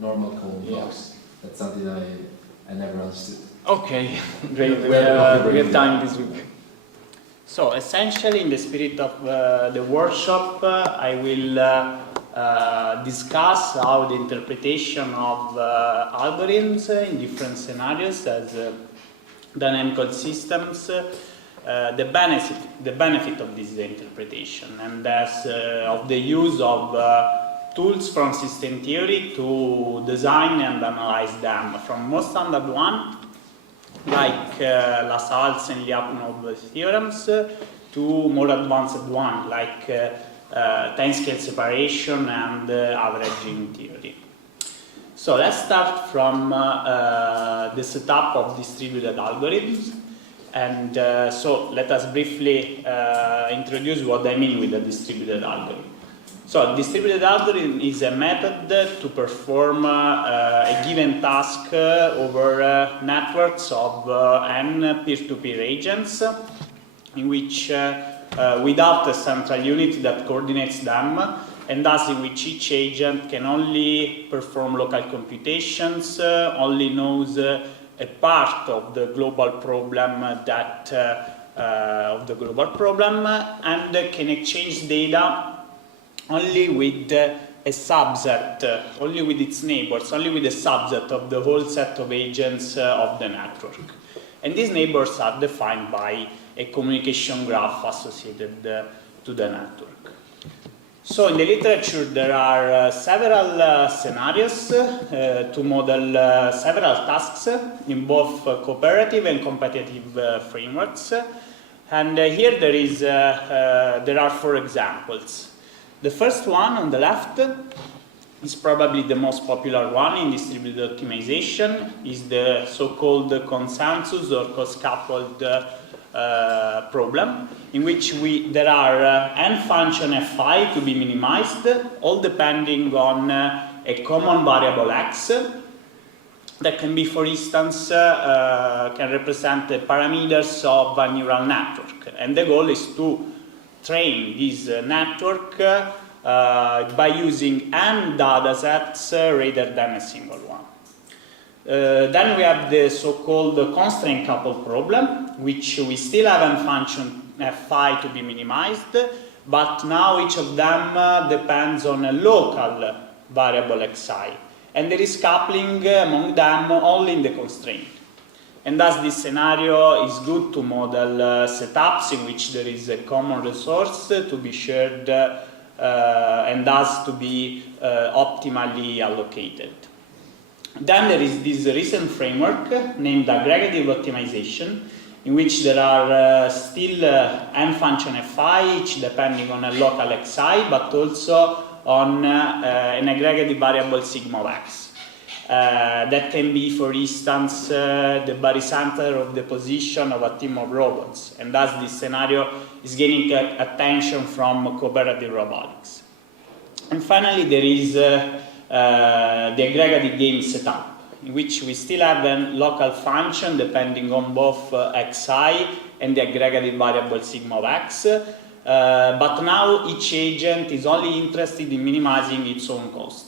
normal cone blocks. That's something I never understood. Okay, great. We have time this week. So essentially, in the spirit of the workshop, I will discuss how the interpretation of algorithms in different scenarios as dynamical systems, the benefit of this interpretation, and as of the use of tools from system theory to design and analyze them, from most standard one, like Lassalle's and Lyapunov theorems, to more advanced one, like time-scale separation and averaging theory. So let's start from the setup of distributed algorithms. And so let us briefly introduce what I mean with a distributed algorithm. So a distributed algorithm is a method to perform a given task over networks of n peer-to-peer agents, in which without a central unit that coordinates them, and thus in which each agent can only perform local computations, only knows a part of the global problem and can exchange data only with a subset, only with its neighbors, only with a subset of the whole set of agents of the network. And these neighbors are defined by a communication graph associated to the network. So in the literature there are several scenarios to model several tasks in both cooperative and competitive frameworks. And here there are 4 examples. The first one on the left is probably the most popular one in distributed optimization, is the so-called consensus or co-scaffold problem, in which there are n function fi to be minimized, all depending on a common variable x that can be, for instance, can represent the parameters of a neural network. And the goal is to train this network by using n datasets rather than a single one. Then we have the so-called constraint couple problem, which we still have n function fi to be minimized, but now each of them depends on a local variable xi, and there is coupling among them only in the constraint. And thus this scenario is good to model setups in which there is a common resource to be shared and thus to be optimally allocated. Then there is this recent framework named aggregative optimization, in which there are still n function fi, each depending on a local xi, but also on an aggregative variable sigma of x. That can be, for instance, the barycenter of the position of a team of robots, and thus this scenario is gaining attention from cooperative robotics. And finally, there is the aggregative game setup, in which we still have a local function depending on both xi and the aggregative variable sigma of x, but now each agent is only interested in minimizing its own cost.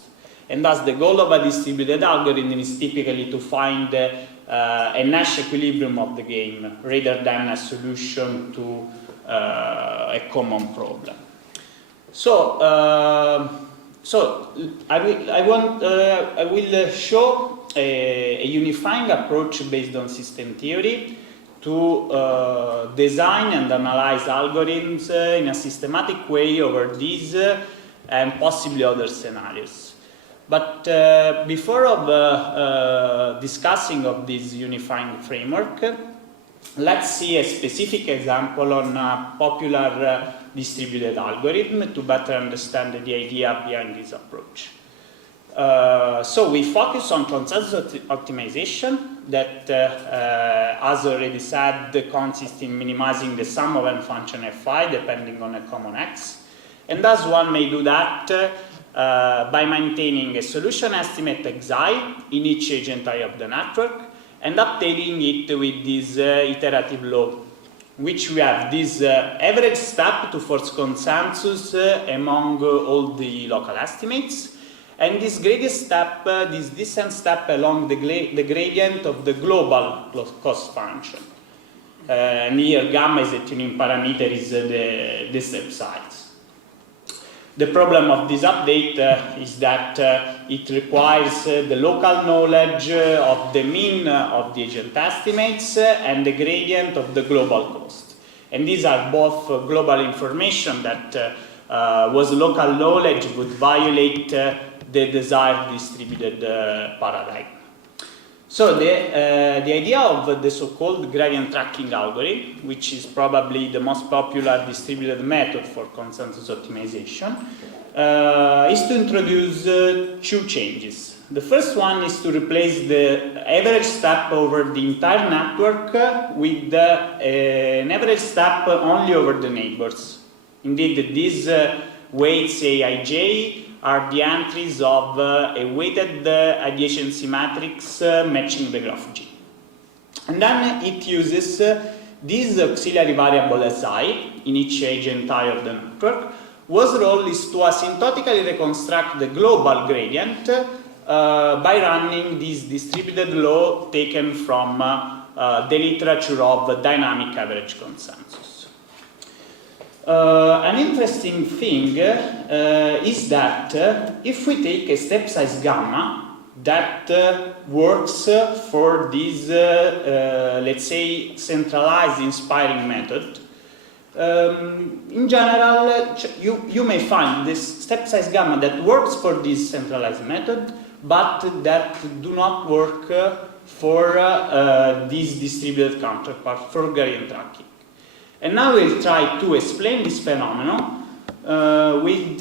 And thus the goal of a distributed algorithm is typically to find a Nash equilibrium of the game rather than a solution to a common problem. So I will show a unifying approach based on system theory to design and analyze algorithms in a systematic way over these and possibly other scenarios. But before discussing of this unifying framework, let's see a specific example on a popular distributed algorithm to better understand the idea behind this approach. So we focus on consensus optimization that, as already said, consists in minimizing the sum of n function fi depending on a common x. And thus one may do that by maintaining a solution estimate xi in each agent I of the network and updating it with this iterative law, which we have this average step to force consensus among all the local estimates, and this gradient step, this descent step along the gradient of the global cost function. And here gamma is a tuning parameter, is the step size. The problem of this update is that it requires the local knowledge of the mean of the agent estimates and the gradient of the global cost. And these are both global information that was local knowledge would violate the desired distributed paradigm. So the idea of the so-called gradient tracking algorithm, which is probably the most popular distributed method for consensus optimization, is to introduce two changes. The first one is to replace the average step over the entire network with an average step only over the neighbors. Indeed, these weights Aij are the entries of a weighted adjacency matrix matching the graph G. And then it uses this auxiliary variable Si in each agent I of the network, whose role is to asymptotically reconstruct the global gradient by running this distributed law taken from the literature of dynamic average consensus. An interesting thing is that if we take a step size gamma that works for this, let's say, centralized inspiring method, in general, you may find this step size gamma that works for this centralized method, but that do not work for this distributed counterpart, for gradient tracking. And now we'll try to explain this phenomenon with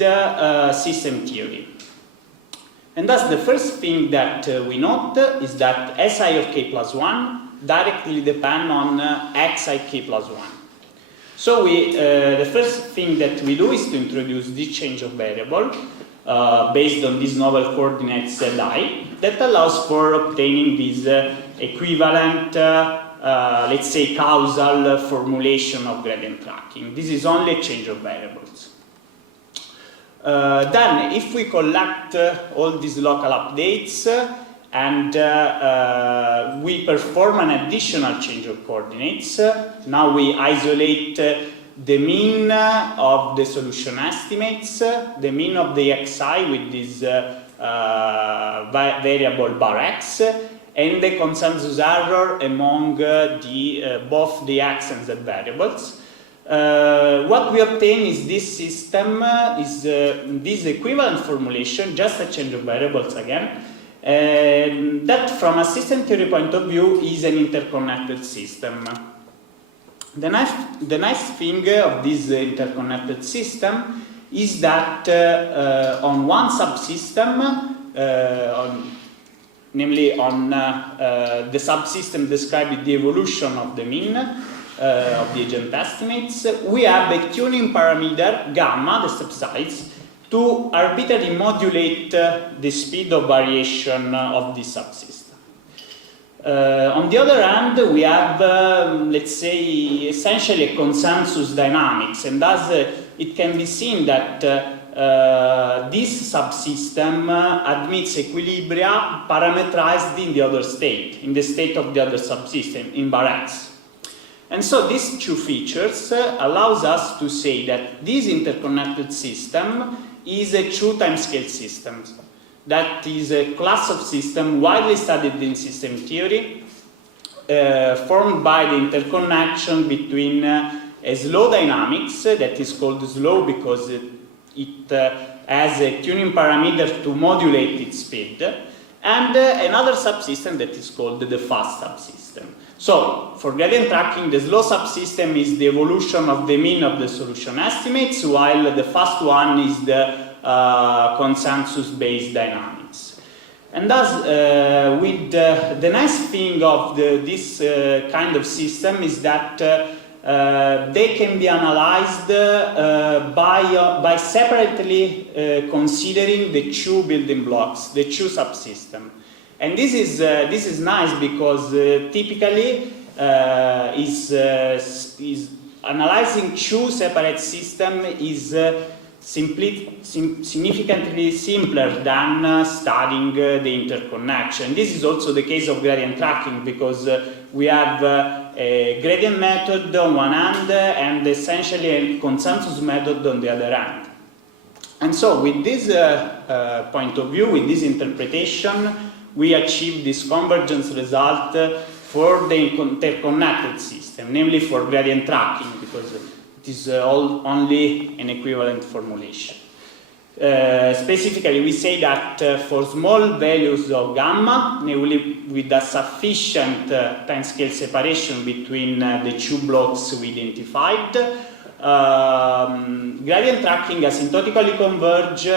system theory. And thus the first thing that we note is that Si of k plus 1 directly depend on xi k plus 1. So the first thing that we do is to introduce this change of variable based on these novel coordinates Zi that allows for obtaining this equivalent, let's say, causal formulation of gradient tracking. This is only a change of variables. Then, if we collect all these local updates and we perform an additional change of coordinates, now we isolate the mean of the solution estimates, the mean of the xi with this variable bar x, and the consensus error among both the x and z variables. What we obtain is this system, this equivalent formulation, just a change of variables again, that from a system theory point of view is an interconnected system. The nice thing of this interconnected system is that on one subsystem, namely on the subsystem describing the evolution of the mean of the agent estimates, we have a tuning parameter, gamma, the step size, to arbitrarily modulate the speed of variation of this subsystem. On the other hand, we have, let's say, essentially a consensus dynamics, and thus it can be seen that this subsystem admits equilibria parameterized in the other state, in the state of the other subsystem, in bar x. And so these two features allows us to say that this interconnected system is a true timescale system. That is a class of system widely studied in system theory, formed by the interconnection between a slow dynamics, that is called slow because it has a tuning parameter to modulate its speed, and another subsystem that is called the fast subsystem. So, for gradient tracking, the slow subsystem is the evolution of the mean of the solution estimates, while the fast one is the consensus-based dynamics. And thus, with the nice thing of this kind of system is that they can be analyzed by separately considering the two building blocks, the two subsystems. And this is nice because typically is analyzing two separate systems is significantly simpler than studying the interconnection. This is also the case of gradient tracking because we have a gradient method on one hand and essentially a consensus method on the other hand. And so with this point of view, with this interpretation, we achieve this convergence result for the interconnected system, namely for gradient tracking, because it is only an equivalent formulation. Specifically, we say that for small values of gamma, namely with a sufficient timescale separation between the two blocks we identified, gradient tracking asymptotically converge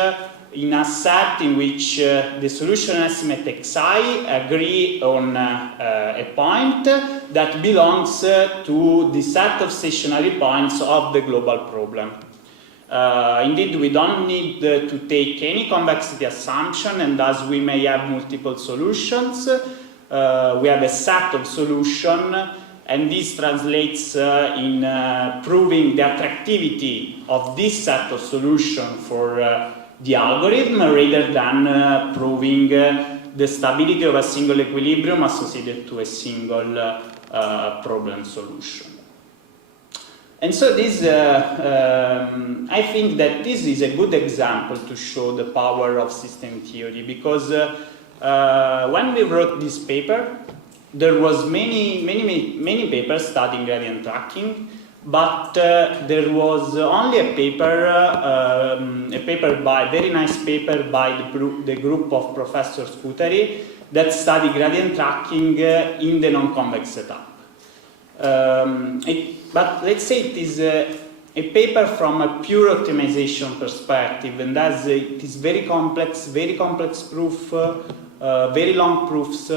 in a set in which the solution estimate xi agree on a point that belongs to the set of stationary points of the global problem. Indeed, we don't need to take any convexity assumption, and thus we may have multiple solutions. We have a set of solutions, and this translates in proving the attractivity of this set of solutions for the algorithm rather than proving the stability of a single equilibrium associated to a single problem solution. And so this, I think that this is a good example to show the power of system theory, because when we wrote this paper, there was many papers studying gradient tracking, but there was only a very nice paper by the group of Professor Scutari that studied gradient tracking in the non-convex setup. But let's say it is a a paper from a pure optimization perspective, and as it is very complex proof, very long proofs.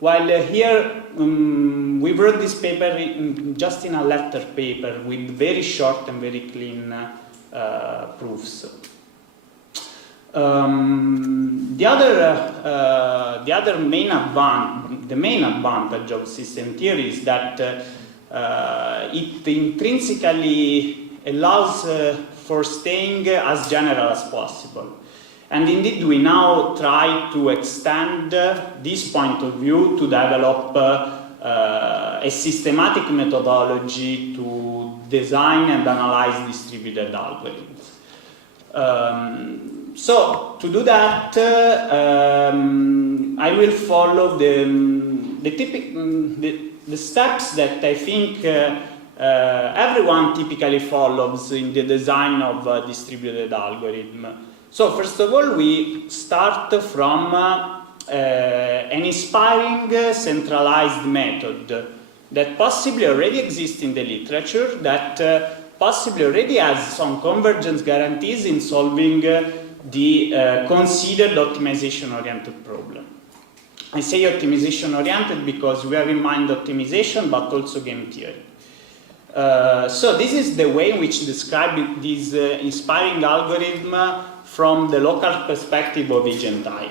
While here we wrote this paper just in a letter paper with very short and very clean proofs. The main advantage of system theory is that it intrinsically allows for staying as general as possible. And indeed, we now try to extend this point of view to develop a systematic methodology to design and analyze distributed algorithms. So, to do that, I will follow the steps that I think everyone typically follows in the design of a distributed algorithm. So, first of all, we start from an inspiring centralized method that possibly already exists in the literature, that possibly already has some convergence guarantees in solving the considered optimization-oriented problem. I say optimization-oriented because we have in mind optimization, but also game theory. So this is the way in which we describe this inspiring algorithm from the local perspective of agent I.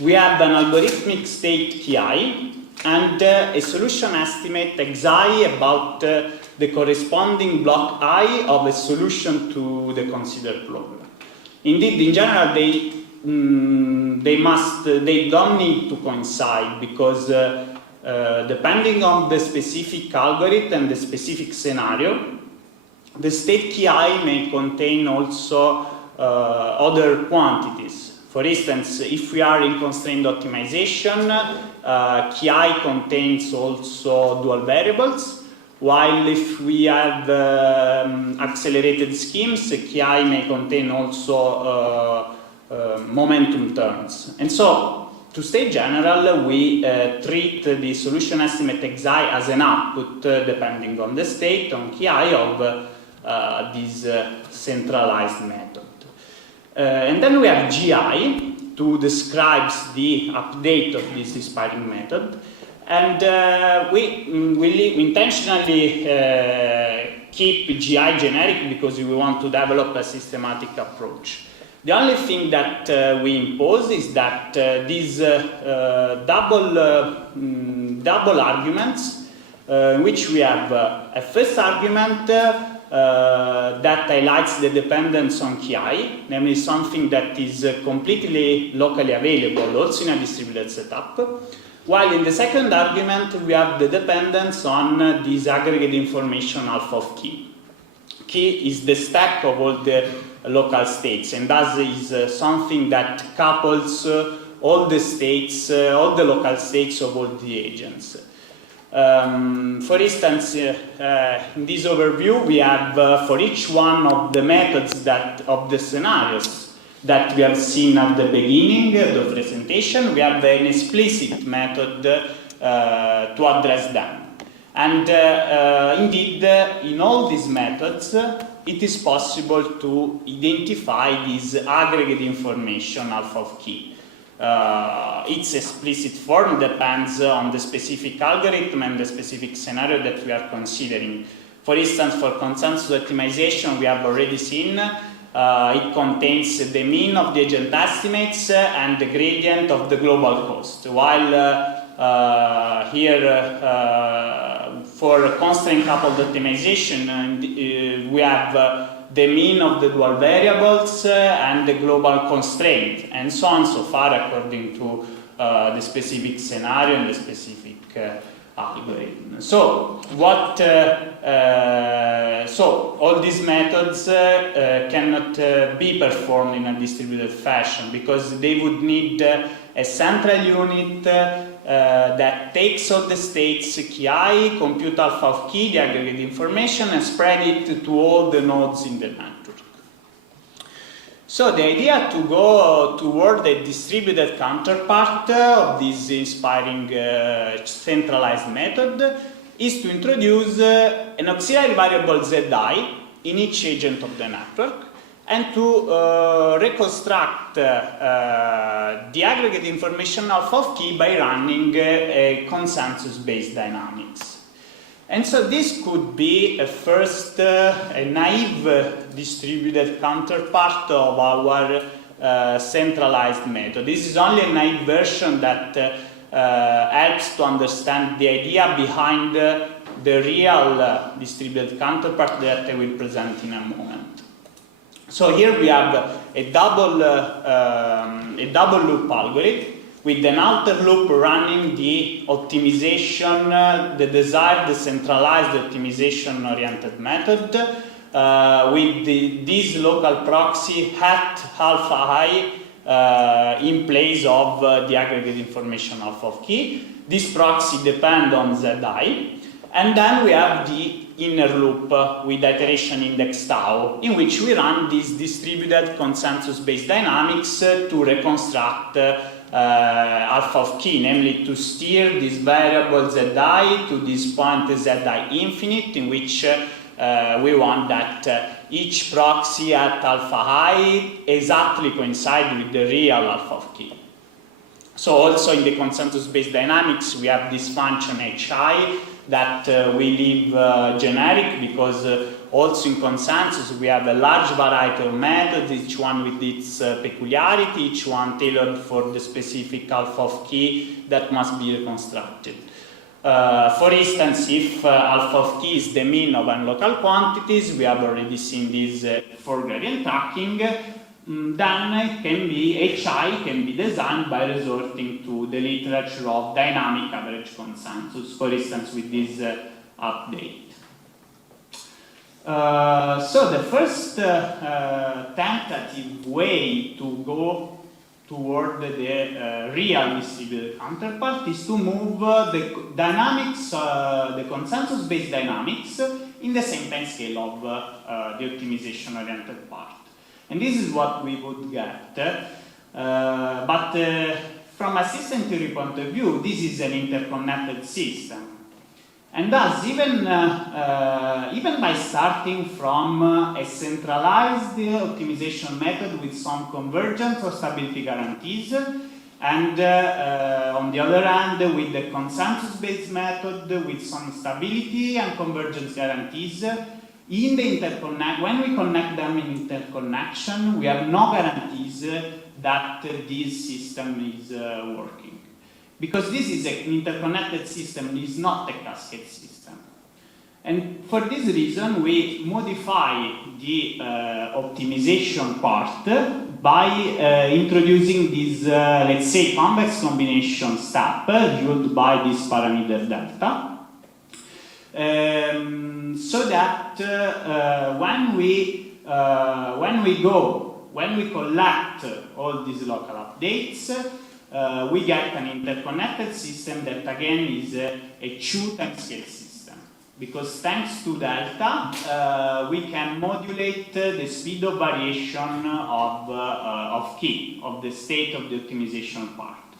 We have an algorithmic state Ki and a solution estimate xi about the corresponding block I of a solution to the considered problem. Indeed, in general, they don't need to coincide because depending on the specific algorithm and the specific scenario, the state Ki may contain also other quantities. For instance, if we are in constrained optimization, Ki contains also dual variables, while if we have accelerated schemes, Ki may contain also momentum terms. And so, to stay general, we treat the solution estimate xi as an output depending on the state, on Ki of this centralized method. And then we have Gi to describe the update of this inspiring method. And we intentionally keep Gi generic because we want to develop a systematic approach. The only thing that we impose is that these double arguments, in which we have a first argument that highlights the dependence on Ki, namely something that is completely locally available, also in a distributed setup. While in the second argument, we have the dependence on this aggregate information alpha of Ki. Ki is the stack of all the local states, and thus is something that couples all the states, all the local states of all the agents. For instance, in this overview, we have for each one of the methods of the scenarios that we have seen at the beginning of the presentation, we have an explicit method to address them. And indeed, in all these methods, it is possible to identify this aggregate information alpha of Ki. Its explicit form depends on the specific algorithm and the specific scenario that we are considering. For instance, for consensus optimization, we have already seen it contains the mean of the agent estimates and the gradient of the global cost. While here, for constraint coupled optimization, we have the mean of the dual variables and the global constraint, and so on so far according to the specific scenario and the specific algorithm. So, so all these methods cannot be performed in a distributed fashion because they would need a central unit that takes all the states Ki, compute alpha of Ki, the aggregate information, and spread it to all the nodes in the network. So the idea to go toward a distributed counterpart of this inspiring centralized method is to introduce an auxiliary variable Zi in each agent of the network, and to reconstruct the aggregate information of key by running a consensus-based dynamics. And so this could be a first, a naive distributed counterpart of our centralized method. This is only a naive version that helps to understand the idea behind the real distributed counterpart that I will present in a moment. So here we have a double loop algorithm with an outer loop running the optimization, the desired centralized optimization-oriented method with this local proxy at alpha I in place of the aggregate information of key. This proxy depends on Zi. And then we have the inner loop with iteration index tau, in which we run this distributed consensus-based dynamics to reconstruct alpha of key, namely to steer this variable Zi to this point Zi infinite, in which we want that each proxy at alpha I exactly coincide with the real alpha of key. So also in the consensus-based dynamics, we have this function hi that we leave generic, because also in consensus we have a large variety of methods, each one with its peculiarity, each one tailored for the specific alpha of key that must be reconstructed. For instance, if alpha of key is the mean of n-local quantities, we have already seen this for gradient tracking, then it can be, HI can be designed by resorting to the literature of dynamic average consensus, for instance with this update. So the first tentative way to go toward the real distributed counterpart is to move the dynamics, the consensus-based dynamics in the same time scale of the optimization-oriented part. And this is what we would get. But from a system theory point of view, this is an interconnected system. And thus, even by starting from a centralized optimization method with some convergence or stability guarantees, and on the other hand, with the consensus-based method with some stability and convergence guarantees, in the when we connect them in interconnection, we have no guarantees that this system is working. Because this is an interconnected system, it is not a cascade system. And for this reason, we modify the optimization part by introducing this, let's say, convex combination step ruled by this parameter delta. So that when we collect all these local updates, we get an interconnected system that again is a two-time scale system. Because thanks to delta, we can modulate the speed of variation of key, of the state of the optimization part.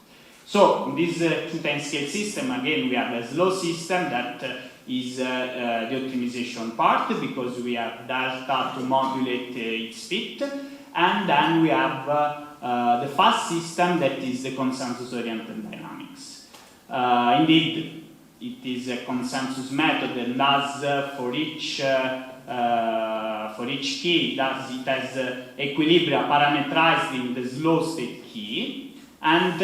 So in this two-time scale system, again, we have a slow system that is the optimization part, because we have delta to modulate its fit, and then we have the fast system that is the consensus-oriented dynamics. Indeed, it is a consensus method, and thus for each key, thus it has equilibria parameterized in the slow state key. And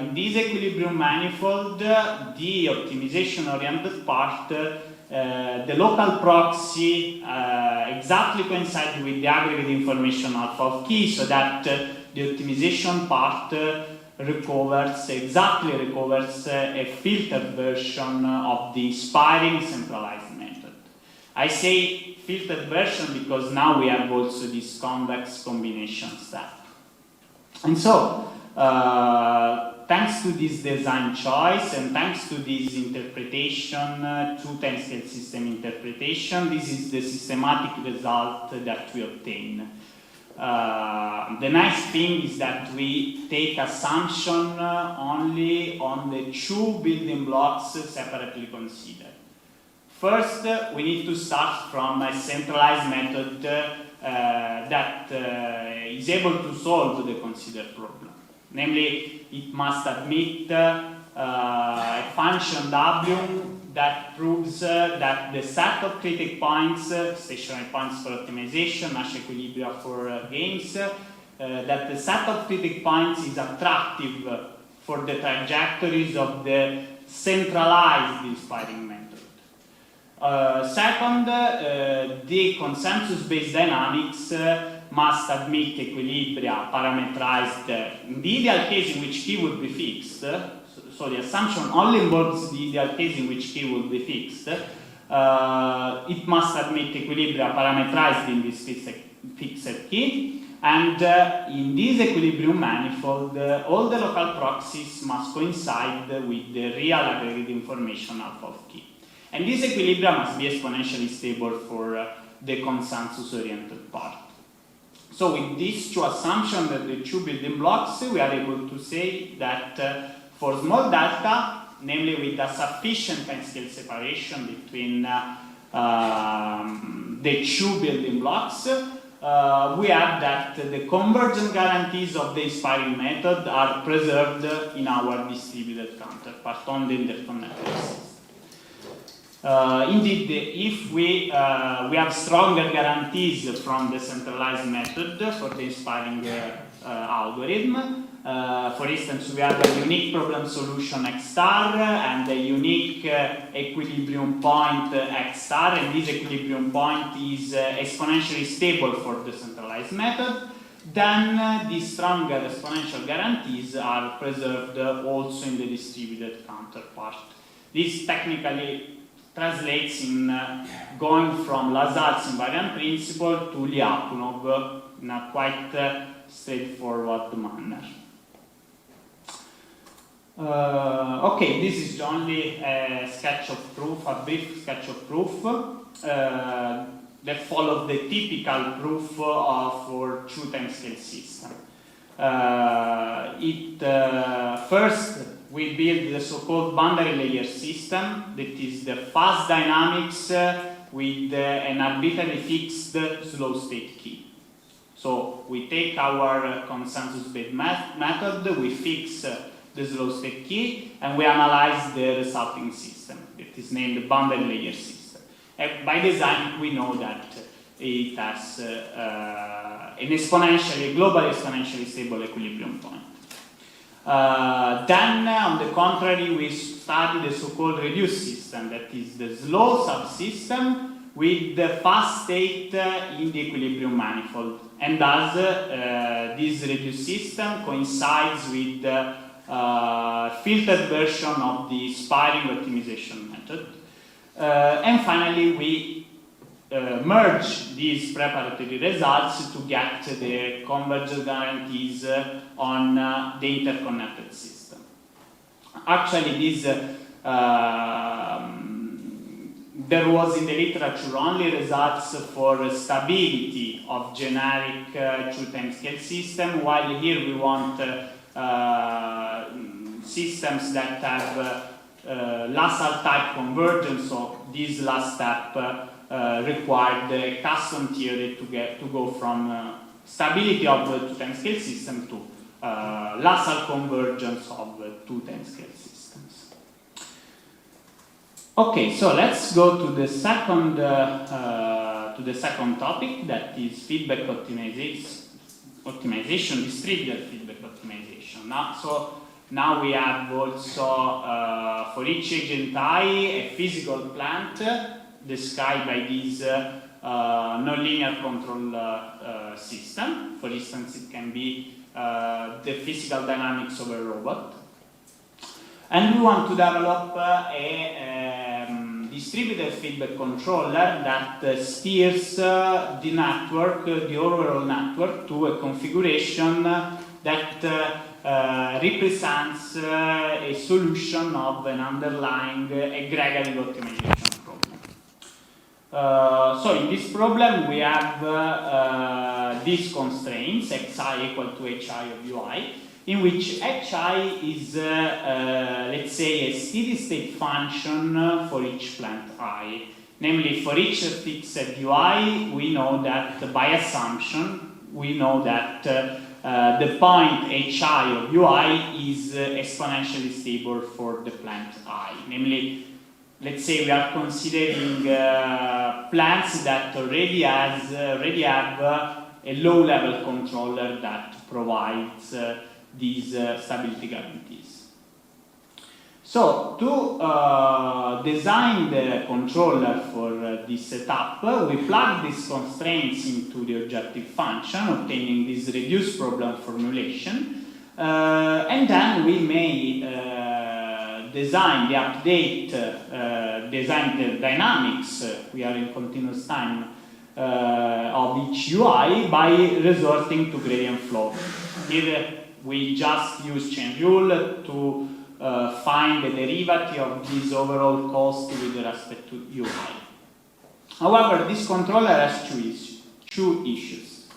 in this equilibrium manifold, the optimization-oriented part, the local proxy exactly coincides with the aggregate information alpha of key, so that the optimization part exactly recovers a filtered version of the inspiring centralized method. I say filtered version because now we have also this convex combination step. And so, thanks to this design choice and thanks to this interpretation, two-time scale system interpretation, this is the systematic result that we obtain. The nice thing is that we take assumption only on the two building blocks separately considered. First, we need to start from a centralized method that is able to solve the considered problem. Namely, it must admit a function W that proves that the set of critic points, stationary points for optimization, Nash equilibria for games, that the set of critic points is attractive for the trajectories of the centralized inspiring method. Second, the consensus-based dynamics must admit equilibria parameterized in the ideal case in which K would be fixed. So the assumption only involves the ideal case in which K will be fixed. It must admit equilibria parameterized in this fixed K. And in this equilibrium manifold, all the local proxies must coincide with the real aggregate information alpha of K. And this equilibrium must be exponentially stable for the consensus-oriented part. So with these two assumptions, the two building blocks, we are able to say that for small delta, namely with a sufficient time-scale separation between the two building blocks, we have that the convergent guarantees of the inspiring method are preserved in our distributed counterpart on the interconnected system. Indeed, if we have stronger guarantees from the centralized method for the inspiring algorithm. For instance, we have a unique problem solution X star and a unique equilibrium point X star, and this equilibrium point is exponentially stable for the centralized method. Then these stronger exponential guarantees are preserved also in the distributed counterpart. This technically translates in going from Lazar's invariant principle to Lyapunov in a quite straightforward manner. Okay, this is only a sketch of proof, a brief sketch of proof that follows the typical proof for two time-scale system. First, we build the so-called boundary layer system, that is the fast dynamics with an arbitrarily fixed slow state key. So we take our consensus-based method, we fix the slow state key, and we analyze the resulting system. It is named the boundary layer system. And by design, we know that it has an exponentially, globally exponentially stable equilibrium point. Then, on the contrary, we study the so-called reduced system, that is the slow subsystem with the fast state in the equilibrium manifold. And thus, this reduced system coincides with the filtered version of the inspiring optimization method. And finally, we merge these preparatory results to get the convergent guarantees on the interconnected system. Actually, this there was in the literature only results for stability of generic two-time-scale system, while here we want systems that have Lassal type convergence, so this last step required a custom theory to go from stability of the two-time-scale system to Lassal convergence of two-time-scale systems. Okay, so let's go to the second topic, that is feedback optimization, distributed feedback optimization. Now we have also for each agent I a physical plant described by this nonlinear control system. For instance, it can be the physical dynamics of a robot. And we want to develop a distributed feedback controller that steers the network, the overall network, to a configuration that represents a solution of an underlying aggregative optimization problem. So in this problem we have these constraints, xi equal to hi of ui, in which HI is, let's say, a steady state function for each plant I. Namely, for each fixed UI, we know that by assumption, we know that the point HI of UI is exponentially stable for the plant I. Namely, let's say we are considering plants that already have a low-level controller that provides these stability guarantees. So, to design the controller for this setup, we plug these constraints into the objective function, obtaining this reduced problem formulation, and then we may design the update, design the dynamics, we are in continuous time, of each UI by resorting to gradient flow. Here we just use chain rule to find the derivative of this overall cost with respect to UI. However, this controller has two issues.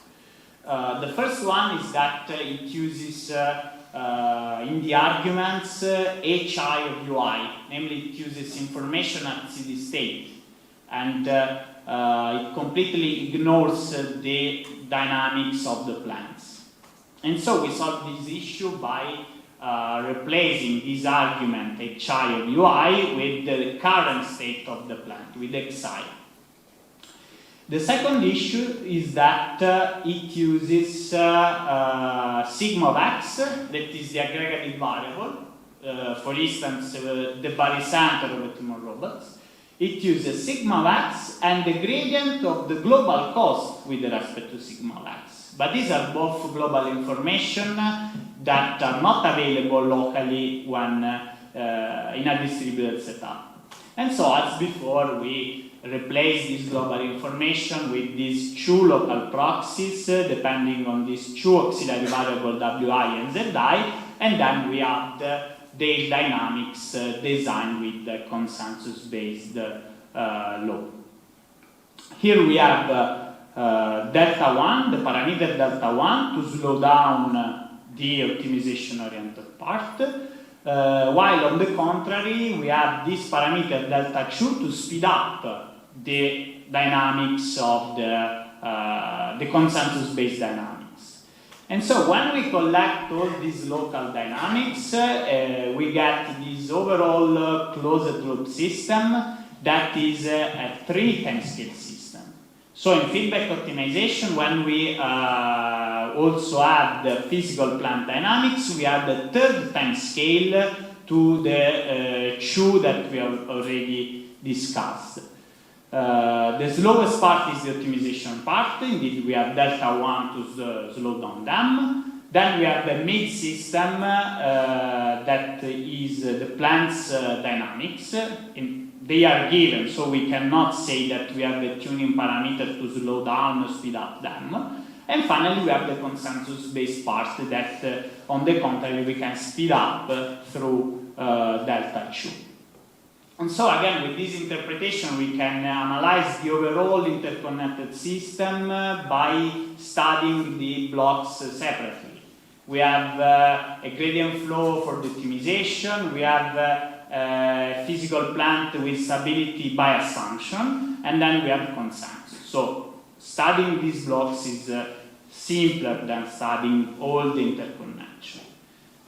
The first one is that it uses in the arguments HI of UI, namely it uses information at steady state, and it completely ignores the dynamics of the plants. And so we solve this issue by replacing this argument HI of UI with the current state of the plant, with XI. The second issue is that it uses sigma of x, that is the aggregative variable, for instance, the barycenter of a tumor robots. It uses sigma of x and the gradient of the global cost with respect to sigma of x. But these are both global information that are not available locally when in a distributed setup. And so, as before, we replace this global information with these two local proxies, depending on these two auxiliary variables Wi and Zi, and then we add their dynamics designed with the consensus-based law. Here we have delta 1, the parameter delta 1, to slow down the optimization-oriented part, while on the contrary, we have this parameter delta 2 to speed up the dynamics of the consensus-based dynamics. And so when we collect all these local dynamics, we get this overall closed-loop system that is a 3 time-scale system. So in feedback optimization, when we also add the physical plant dynamics, we add the third time scale to the 2 that we have already discussed. The slowest part is the optimization part. Indeed, we have delta 1 to slow down them. Then we have the mid system that is the plant's dynamics. They are given, so we cannot say that we have the tuning parameter to slow down or speed up them. And finally, we have the consensus-based part that, on the contrary, we can speed up through delta 2. And so, again, with this interpretation, we can analyze the overall interconnected system by studying the blocks separately. We have a gradient flow for the optimization, we have a physical plant with stability by assumption, and then we have consensus. So, studying these blocks is simpler than studying all the interconnection.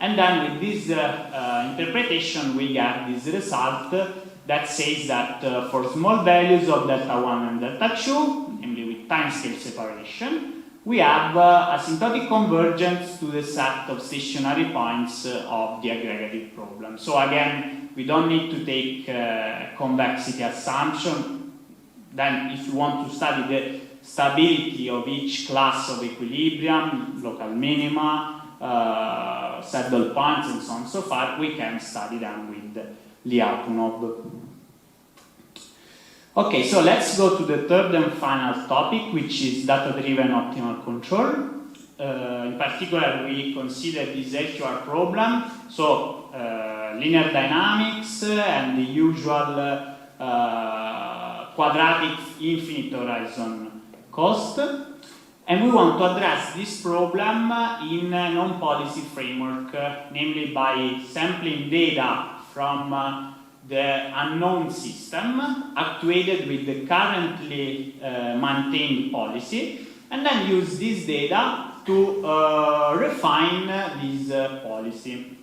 And then with this interpretation, we get this result that says that for small values of delta 1 and delta 2, namely with timescale separation, we have asymptotic convergence to the set of stationary points of the aggregative problem. So again, we don't need to take convexity assumption. Then if you want to study the stability of each class of equilibrium, local minima, saddle points, and so on and so forth, we can study them with Lyapunov. Okay, so let's go to the third and final topic, which is data-driven optimal control. In particular, we consider this LQR problem, so linear dynamics and the usual quadratic infinite horizon cost. And we want to address this problem in a non-policy framework, namely by sampling data from the unknown system actuated with the currently maintained policy, and then use this data to refine this policy.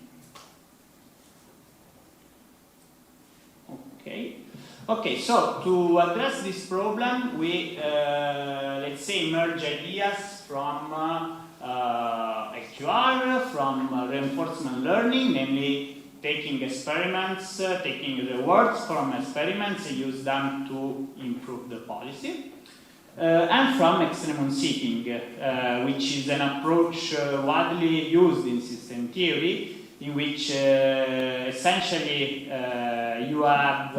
Okay, so to address this problem, we, let's say, merge ideas from AQR, from reinforcement learning, namely taking experiments, taking rewards from experiments and use them to improve the policy. And from extremum seeking, which is an approach widely used in system theory, in which essentially you have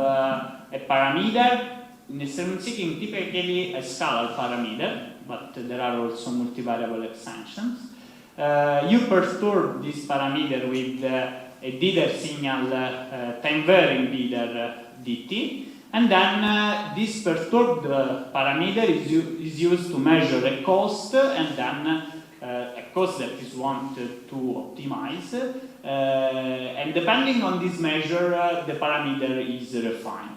a parameter. In extremum seeking, typically a scalar parameter, but there are also multivariable extensions. You perturb this parameter with a Dieter signal time-varying Dieter dt, and then this perturbed parameter is used to measure a cost, and then a cost that is wanted to optimize, and depending on this measure, the parameter is refined.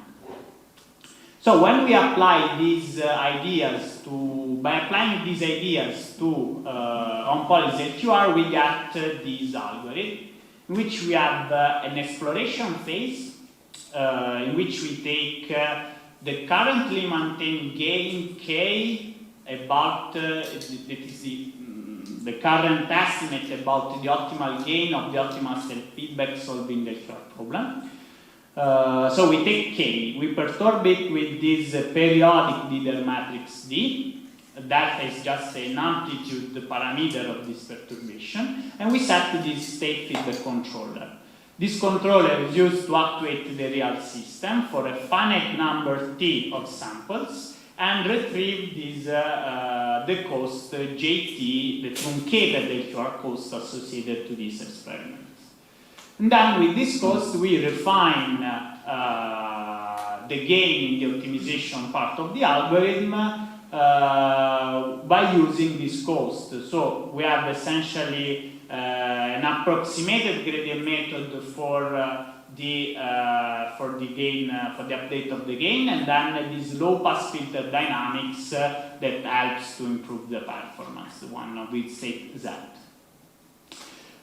So when we apply these ideas by applying these ideas to on policy AQR, we get this algorithm, in which we have an exploration phase, in which we take the currently maintained gain k about that is the current estimate about the optimal gain of the optimal self-feedback solving the AQR problem. So we take k, we perturb it with this periodic Dieter matrix D. That is just an amplitude parameter of this perturbation, and we set this state feedback controller. This controller is used to actuate the real system for a finite number t of samples and retrieve this, the cost jt, the truncated AQR cost associated to these experiments. And then with this cost, we refine the gain in the optimization part of the algorithm by using this cost. So we have essentially an approximated gradient method for the gain, for the update of the gain, and then this low pass filter dynamics that helps to improve the performance, the one with state Z.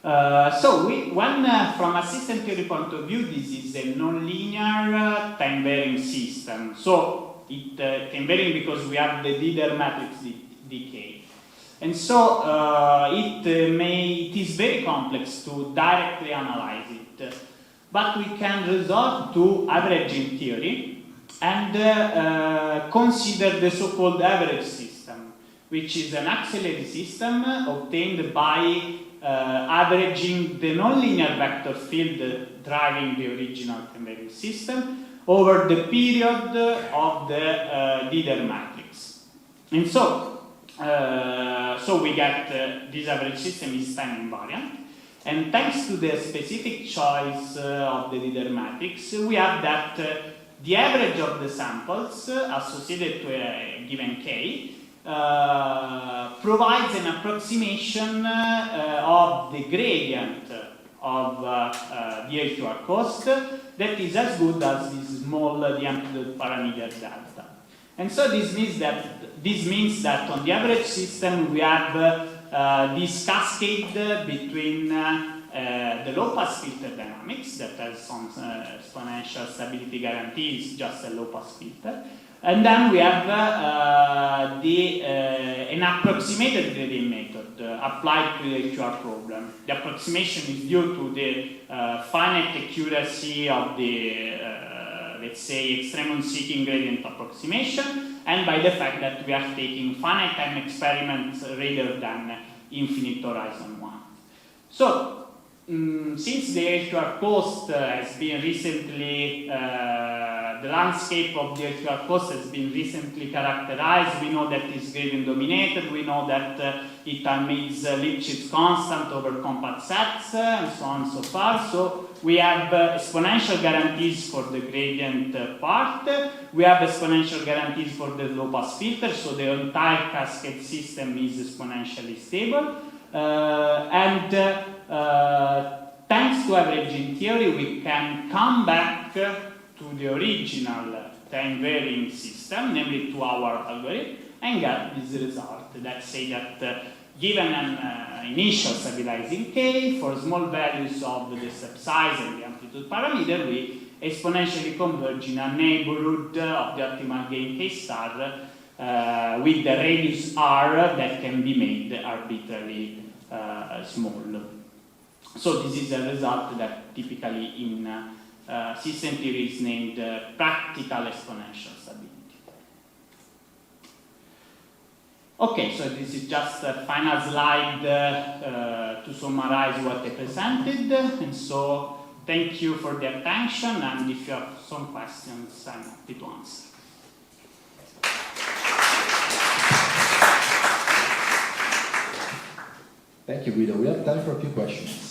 So when from a system theory point of view, this is a nonlinear time-varying system. So it time-varying because we have the Dieter matrix decay. And so it is very complex to directly analyze it. But we can resort to averaging theory and consider the so-called average system, which is an auxiliary system obtained by averaging the nonlinear vector field driving the original time-varying system over the period of the Dieter matrix. And so we get this average system is time invariant. And thanks to the specific choice of the Dieter matrix, we have that the average of the samples associated to a given k provides an approximation of the gradient of the AQR cost that is as good as this small the amplitude parameter delta. And so this means that on the average system we have this cascade between the low pass filter dynamics that has some exponential stability guarantees, just a low pass filter, and then we have an approximated gradient method applied to the AQR problem. The approximation is due to the finite accuracy of the let's say extremum seeking gradient approximation, and by the fact that we are taking finite time experiments rather than infinite horizon one. So since the AQR cost has been recently, the landscape of the electrical cost has been recently characterized. We know that it's gradient dominated. We know that it admits Lipschitz constant over compact sets, and so on and so forth. So we have exponential guarantees for the gradient part. We have exponential guarantees for the low-pass filter, so the entire cascade system is exponentially stable. Thanks to averaging theory, we can come back to the original time varying system, namely to our algorithm, and get this result. Let's say that given an initial stabilizing k for small values of the step size and the amplitude parameter, we exponentially converge in a neighborhood of the optimal gain k star with the radius r that can be made arbitrarily small. So this is a result that typically in system theory is named practical exponential stability. Okay, so this is just a final slide to summarize what I presented. And so thank you for the attention, and if you have some questions, I'm happy to answer. Thank you, Guido. We have time for a few questions.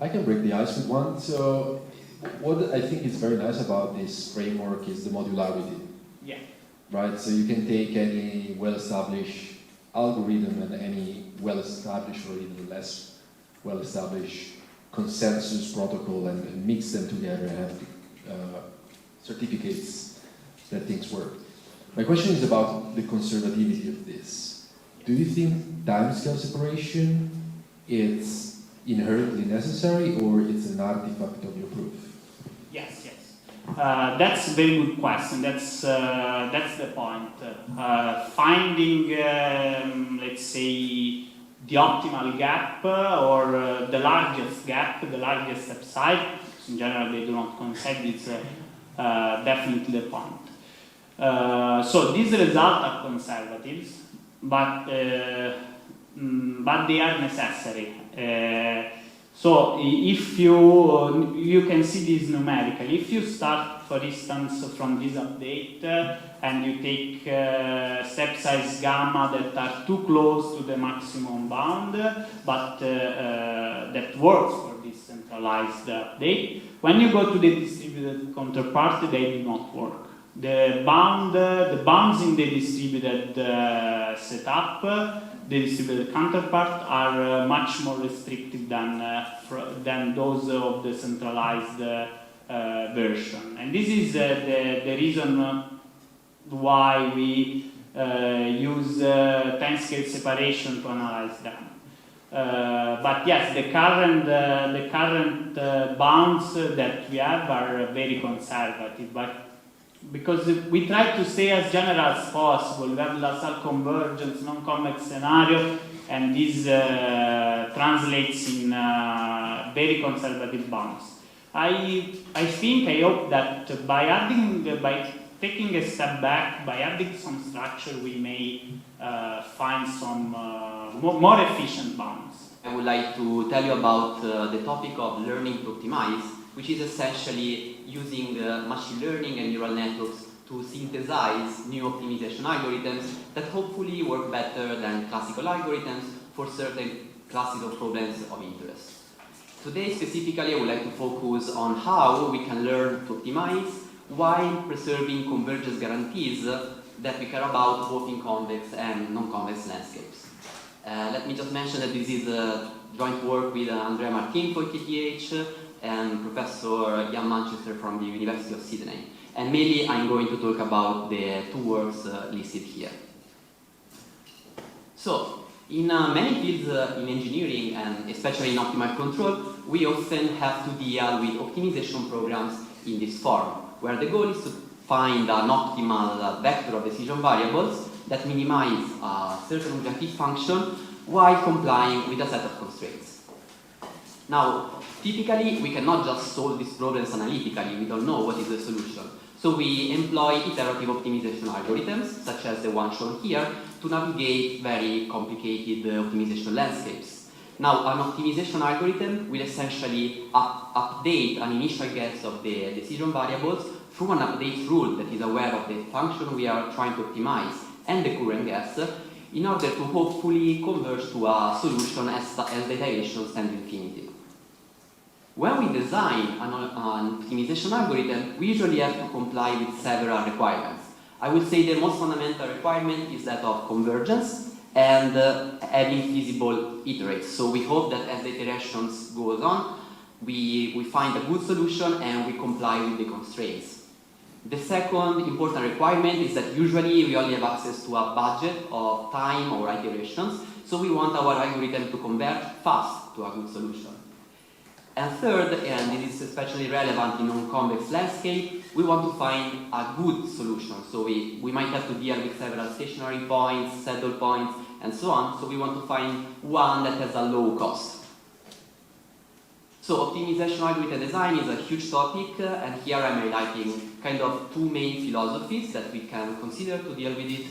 I can break the ice with one. So what I think is very nice about this framework is the modularity. Yeah. Right? So you can take any well-established algorithm and any well-established or even less well-established consensus protocol and mix them together and have certificates that things work. My question is about the conservativity of this. Do you think timescale separation is inherently necessary, or it's an artifact of your proof? Yes, yes. That's a very good question. That's the point. Finding, let's say, the optimal gap or the largest gap, the largest step size. In general, they do not concede. It's definitely the point. So these results are conservatives, but they are necessary. So if you can see this numerically, if you start, for instance, from this update and you take step size gamma that are too close to the maximum bound, but that works for this centralized update, when you go to the distributed counterpart, they do not work. The bounds in the distributed setup, the distributed counterpart, are much more restrictive than those of the centralized version. And this is the reason why we use timescale separation to analyze them. But yes, the current bounds that we have are very conservative, but because we try to stay as general as possible. We have Lassal convergence, non-convex scenario, and this translates in very conservative bounds. I hope that by taking a step back, by adding some structure, we may find some more efficient bounds. I would like to tell you about the topic of learning to optimize, which is essentially using machine learning and neural networks to synthesize new optimization algorithms that hopefully work better than classical algorithms for certain classes of problems of interest. Today specifically I would like to focus on how we can learn to optimize while preserving convergence guarantees that we care about both in convex and non-convex landscapes. Let me just mention that this is a joint work with Andrea Martin for KTH and Professor Ian Manchester from the University of Sydney. And mainly I'm going to talk about the two works listed here. So, in many fields in engineering and especially in optimal control, we often have to deal with optimization programs in this form, where the goal is to find an optimal vector of decision variables that minimize a certain objective function while complying with a set of constraints. Now, typically, we cannot just solve these problems analytically. We don't know what is the solution. So we employ iterative optimization algorithms, such as the one shown here, to navigate very complicated optimization landscapes. Now, an optimization algorithm will essentially update an initial guess of the decision variables through an update rule that is aware of the function we are trying to optimize and the current guess, in order to hopefully converge to a solution as the iterations tend to infinity. When we design an optimization algorithm, we usually have to comply with several requirements. I would say the most fundamental requirement is that of convergence and having feasible iterates. So we hope that as the iterations goes on, we find a good solution and we comply with the constraints. The second important requirement is that usually we only have access to a budget of time or iterations, so we want our algorithm to converge fast to a good solution. And third, and this is especially relevant in non-convex landscape, we want to find a good solution. So we might have to deal with several stationary points, saddle points, and so on. So we want to find one that has a low cost. So optimization algorithm design is a huge topic, and here I'm highlighting kind of two main philosophies that we can consider to deal with it.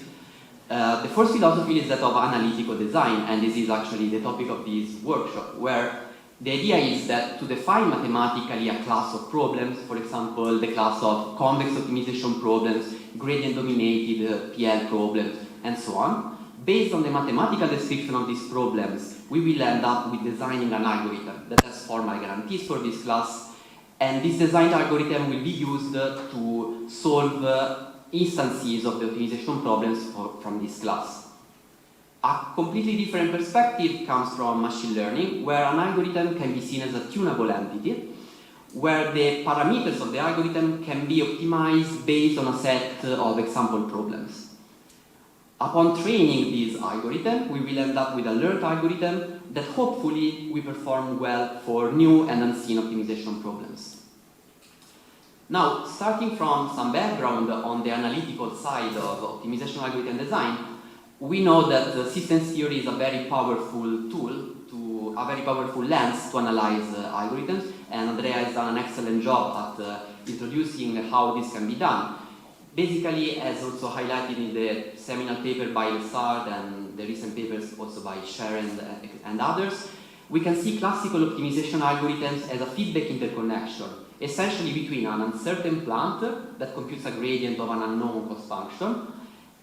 The first philosophy is that of analytical design, and this is actually the topic of this workshop, where the idea is that to define mathematically a class of problems, for example, the class of convex optimization problems, gradient-dominated PL problems, and so on, based on the mathematical description of these problems, we will end up with designing an algorithm that has formal guarantees for this class, and this designed algorithm will be used to solve instances of the optimization problems from this class. A completely different perspective comes from machine learning, where an algorithm can be seen as a tunable entity, where the parameters of the algorithm can be optimized based on a set of example problems. Upon training this algorithm, we will end up with a learned algorithm that hopefully will perform well for new and unseen optimization problems. Now, starting from some background on the analytical side of optimization algorithm design, we know that system theory is a very powerful tool, a very powerful lens to analyze algorithms, and Andrea has done an excellent job at introducing how this can be done. Basically, as also highlighted in the seminal paper by Lessard and the recent papers also by Sharon and others, we can see classical optimization algorithms as a feedback interconnection, essentially between an uncertain plant that computes a gradient of an unknown cost function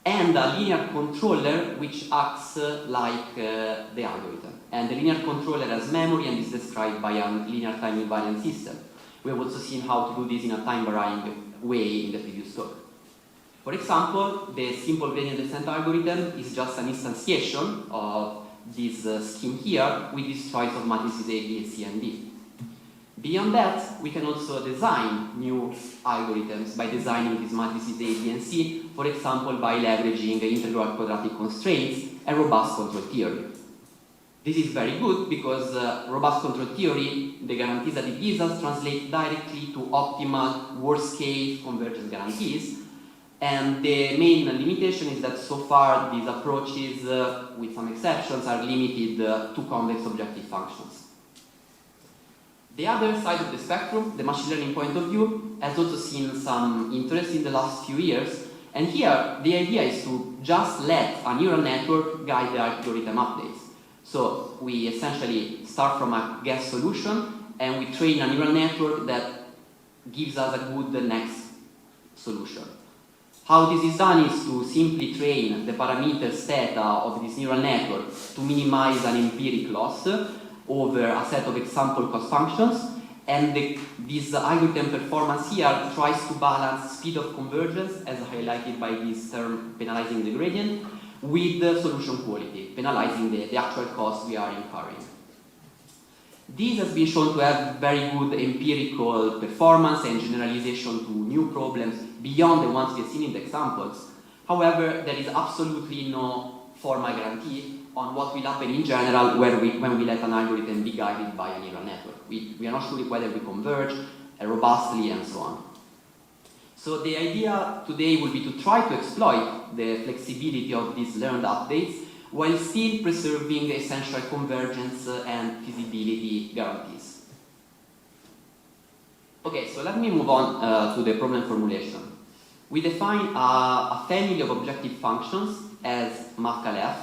and a linear controller which acts like the algorithm. And the linear controller has memory and is described by a linear time invariant system. We have also seen how to do this in a time varying way in the previous talk. For example, the simple gradient descent algorithm is just an instantiation of this scheme here with this choice of matrices A, B, C, and D. Beyond that, we can also design new algorithms by designing these matrices A, B, and C, for example, by leveraging integral quadratic constraints and robust control theory. This is very good because robust control theory, the guarantees that it gives us, translate directly to optimal worst-case convergence guarantees. And the main limitation is that so far these approaches, with some exceptions, are limited to convex objective functions. The other side of the spectrum, the machine learning point of view, has also seen some interest in the last few years. And here, the idea is to just let a neural network guide the algorithm updates. So we essentially start from a guess solution and we train a neural network that gives us a good next solution. How this is done is to simply train the parameters theta of this neural network to minimize an empiric loss over a set of example cost functions, and this algorithm performance here tries to balance speed of convergence, as highlighted by this term penalizing the gradient, with the solution quality, penalizing the actual cost we are incurring. This has been shown to have very good empirical performance and generalization to new problems beyond the ones we have seen in the examples. However, there is absolutely no formal guarantee on what will happen in general when we let an algorithm be guided by a neural network. We are not sure whether we converge robustly and so on. So the idea today will be to try to exploit the flexibility of these learned updates while still preserving essential convergence and feasibility guarantees. Okay, so let me move on to the problem formulation. We define a family of objective functions as Math-Calef,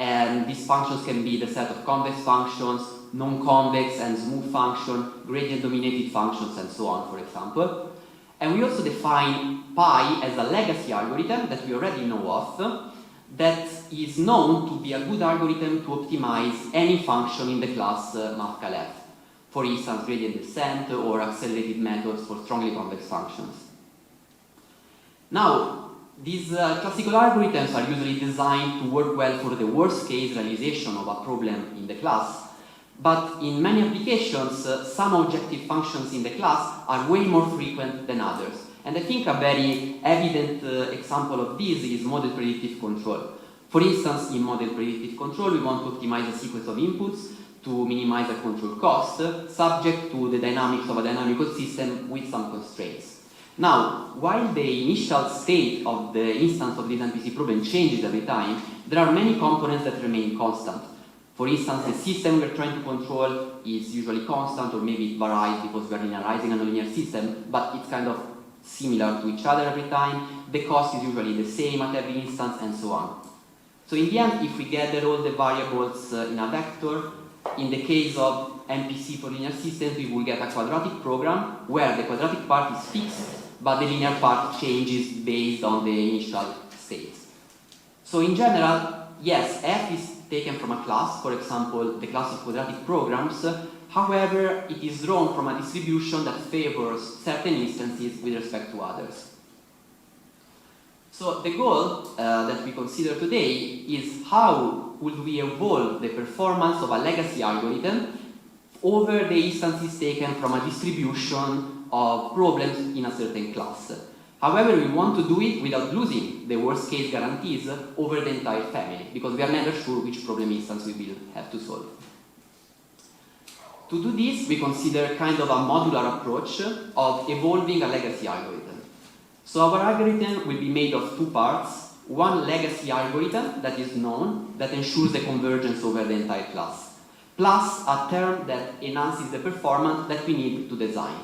and these functions can be the set of convex functions, non-convex and smooth function, gradient-dominated functions, and so on, for example. And we also define pi as a legacy algorithm that we already know of, that is known to be a good algorithm to optimize any function in the class mathcal F. For instance, gradient descent or accelerated methods for strongly convex functions. Now, these classical algorithms are usually designed to work well for the worst case realization of a problem in the class, but in many applications, some objective functions in the class are way more frequent than others. And I think a very evident example of this is model predictive control. For instance, in model predictive control, we want to optimize a sequence of inputs to minimize the control cost, subject to the dynamics of a dynamical system with some constraints. Now, while the initial state of the instance of this MPC problem changes every time, there are many components that remain constant. For instance, the system we're trying to control is usually constant, or maybe it varies because we're linearizing a nonlinear system, but it's kind of similar to each other every time. The cost is usually the same at every instance, and so on. So in the end, if we gather all the variables in a vector, in the case of MPC for linear systems, we will get a quadratic program where the quadratic part is fixed, but the linear part changes based on the initial states. So in general, yes, F is taken from a class, for example, the class of quadratic programs. However, it is drawn from a distribution that favors certain instances with respect to others. So the goal that we consider today is how would we evolve the performance of a legacy algorithm over the instances taken from a distribution of problems in a certain class. However, we want to do it without losing the worst case guarantees over the entire family, because we are never sure which problem instance we will have to solve. To do this, we consider kind of a modular approach of evolving a legacy algorithm. So our algorithm will be made of two parts. One legacy algorithm that is known, that ensures the convergence over the entire class, plus a term that enhances the performance that we need to design.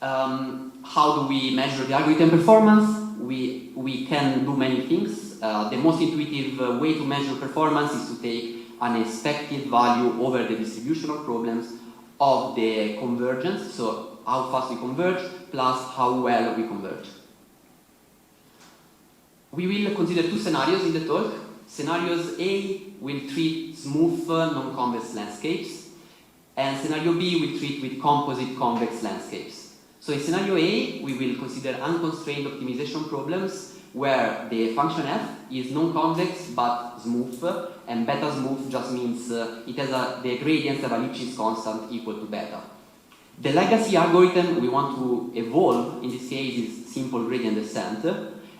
How do we measure the algorithm performance? We can do many things. The most intuitive way to measure performance is to take an expected value over the distribution of problems of the convergence, so how fast we converge, plus how well we converge. We will consider two scenarios in the talk. Scenarios A will treat smooth non-convex landscapes, and scenario B will treat with composite convex landscapes. So in scenario A, we will consider unconstrained optimization problems where the function f is non-convex but smooth, and beta smooth just means it has the gradients have a Lipschitz constant equal to beta. The legacy algorithm we want to evolve in this case is simple gradient descent,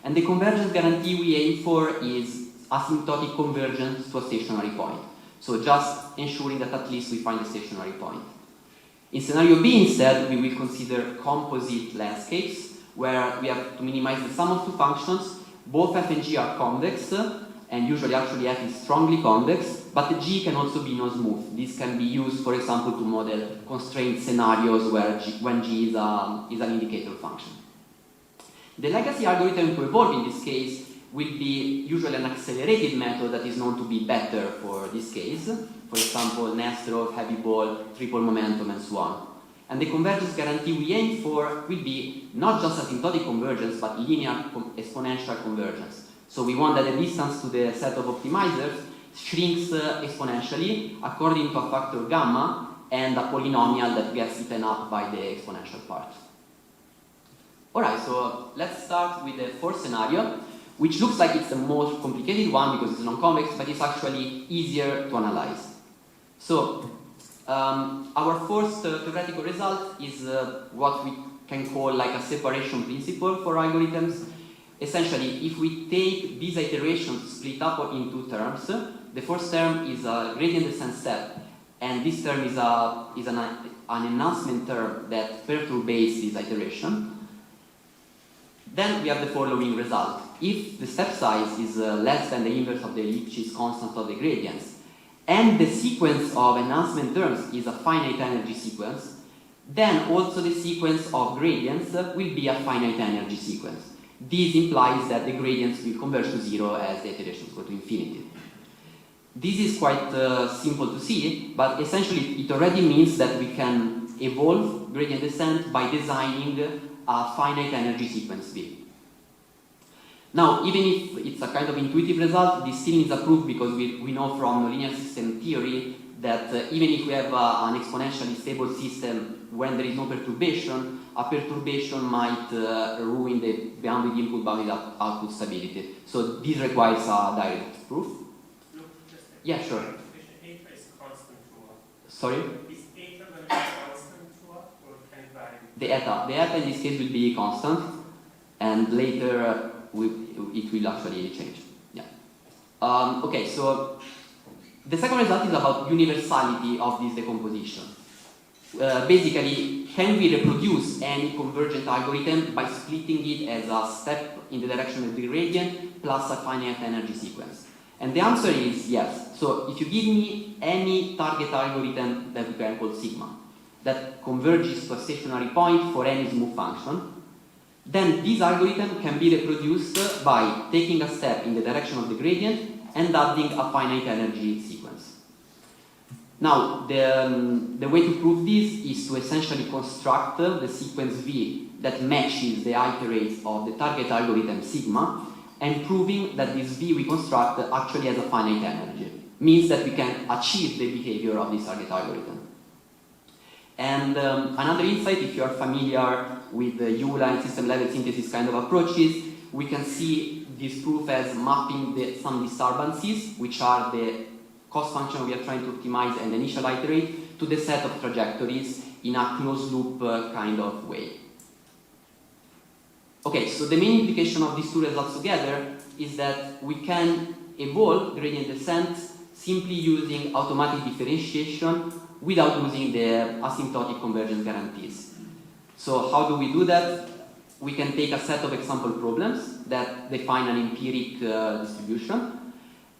and the convergence guarantee we aim for is asymptotic convergence to a stationary point. So just ensuring that at least we find a stationary point. In scenario B instead, we will consider composite landscapes where we have to minimize the sum of two functions. Both f and g are convex, and usually actually f is strongly convex, but the g can also be non-smooth. This can be used, for example, to model constrained scenarios where when g is an indicator function. The legacy algorithm to evolve in this case will be usually an accelerated method that is known to be better for this case. For example, Nesterov, heavy ball, triple momentum, and so on. And the convergence guarantee we aim for will be not just asymptotic convergence, but linear exponential convergence. So we want that the distance to the set of optimizers shrinks exponentially according to a factor gamma and a polynomial that gets eaten up by the exponential part. Alright, so let's start with the fourth scenario, which looks like it's the most complicated one because it's non-convex, but it's actually easier to analyze. So, our first theoretical result is what we can call like a separation principle for algorithms. Essentially, if we take these iterations split up in two terms, the first term is a gradient descent step, and this term is an enhancement term that perturbates this iteration. Then we have the following result. If the step size is less than the inverse of the Lipschitz constant of the gradients, and the sequence of enhancement terms is a finite energy sequence, then also the sequence of gradients will be a finite energy sequence. This implies that the gradients will converge to zero as the iterations go to infinity. This is quite simple to see, but essentially it already means that we can evolve gradient descent by designing a finite energy sequence V. Now, even if it's a kind of intuitive result, this still needs a proof because we know from linear system theory that even if we have an exponentially stable system when there is no perturbation, a perturbation might ruin the bounded input, bounded output stability. So this requires a direct proof. Look, just a Yeah, sure. Eta is constant throughout. Sorry? Is eta going to be constant throughout, or can it vary? The eta in this case will be constant, and later it will actually change. Yeah. Okay, so the second result is about universality of this decomposition. Basically, can we reproduce any convergent algorithm by splitting it as a step in the direction of the gradient plus a finite energy sequence? And the answer is yes. So if you give me any target algorithm that we can call sigma, that converges to a stationary point for any smooth function, then this algorithm can be reproduced by taking a step in the direction of the gradient and adding a finite energy sequence. Now, the way to prove this is to essentially construct the sequence V that matches the iterates of the target algorithm sigma, and proving that this V we construct actually has a finite energy. Means that we can achieve the behavior of this target algorithm. And another insight, if you are familiar with the EULA and system level synthesis kind of approaches, we can see this proof as mapping some disturbances, which are the cost function we are trying to optimize and initial iterate, to the set of trajectories in a closed loop kind of way. Okay, so the main implication of these two results together is that we can evolve gradient descent simply using automatic differentiation without using the asymptotic convergence guarantees. So how do we do that? We can take a set of example problems that define an empiric distribution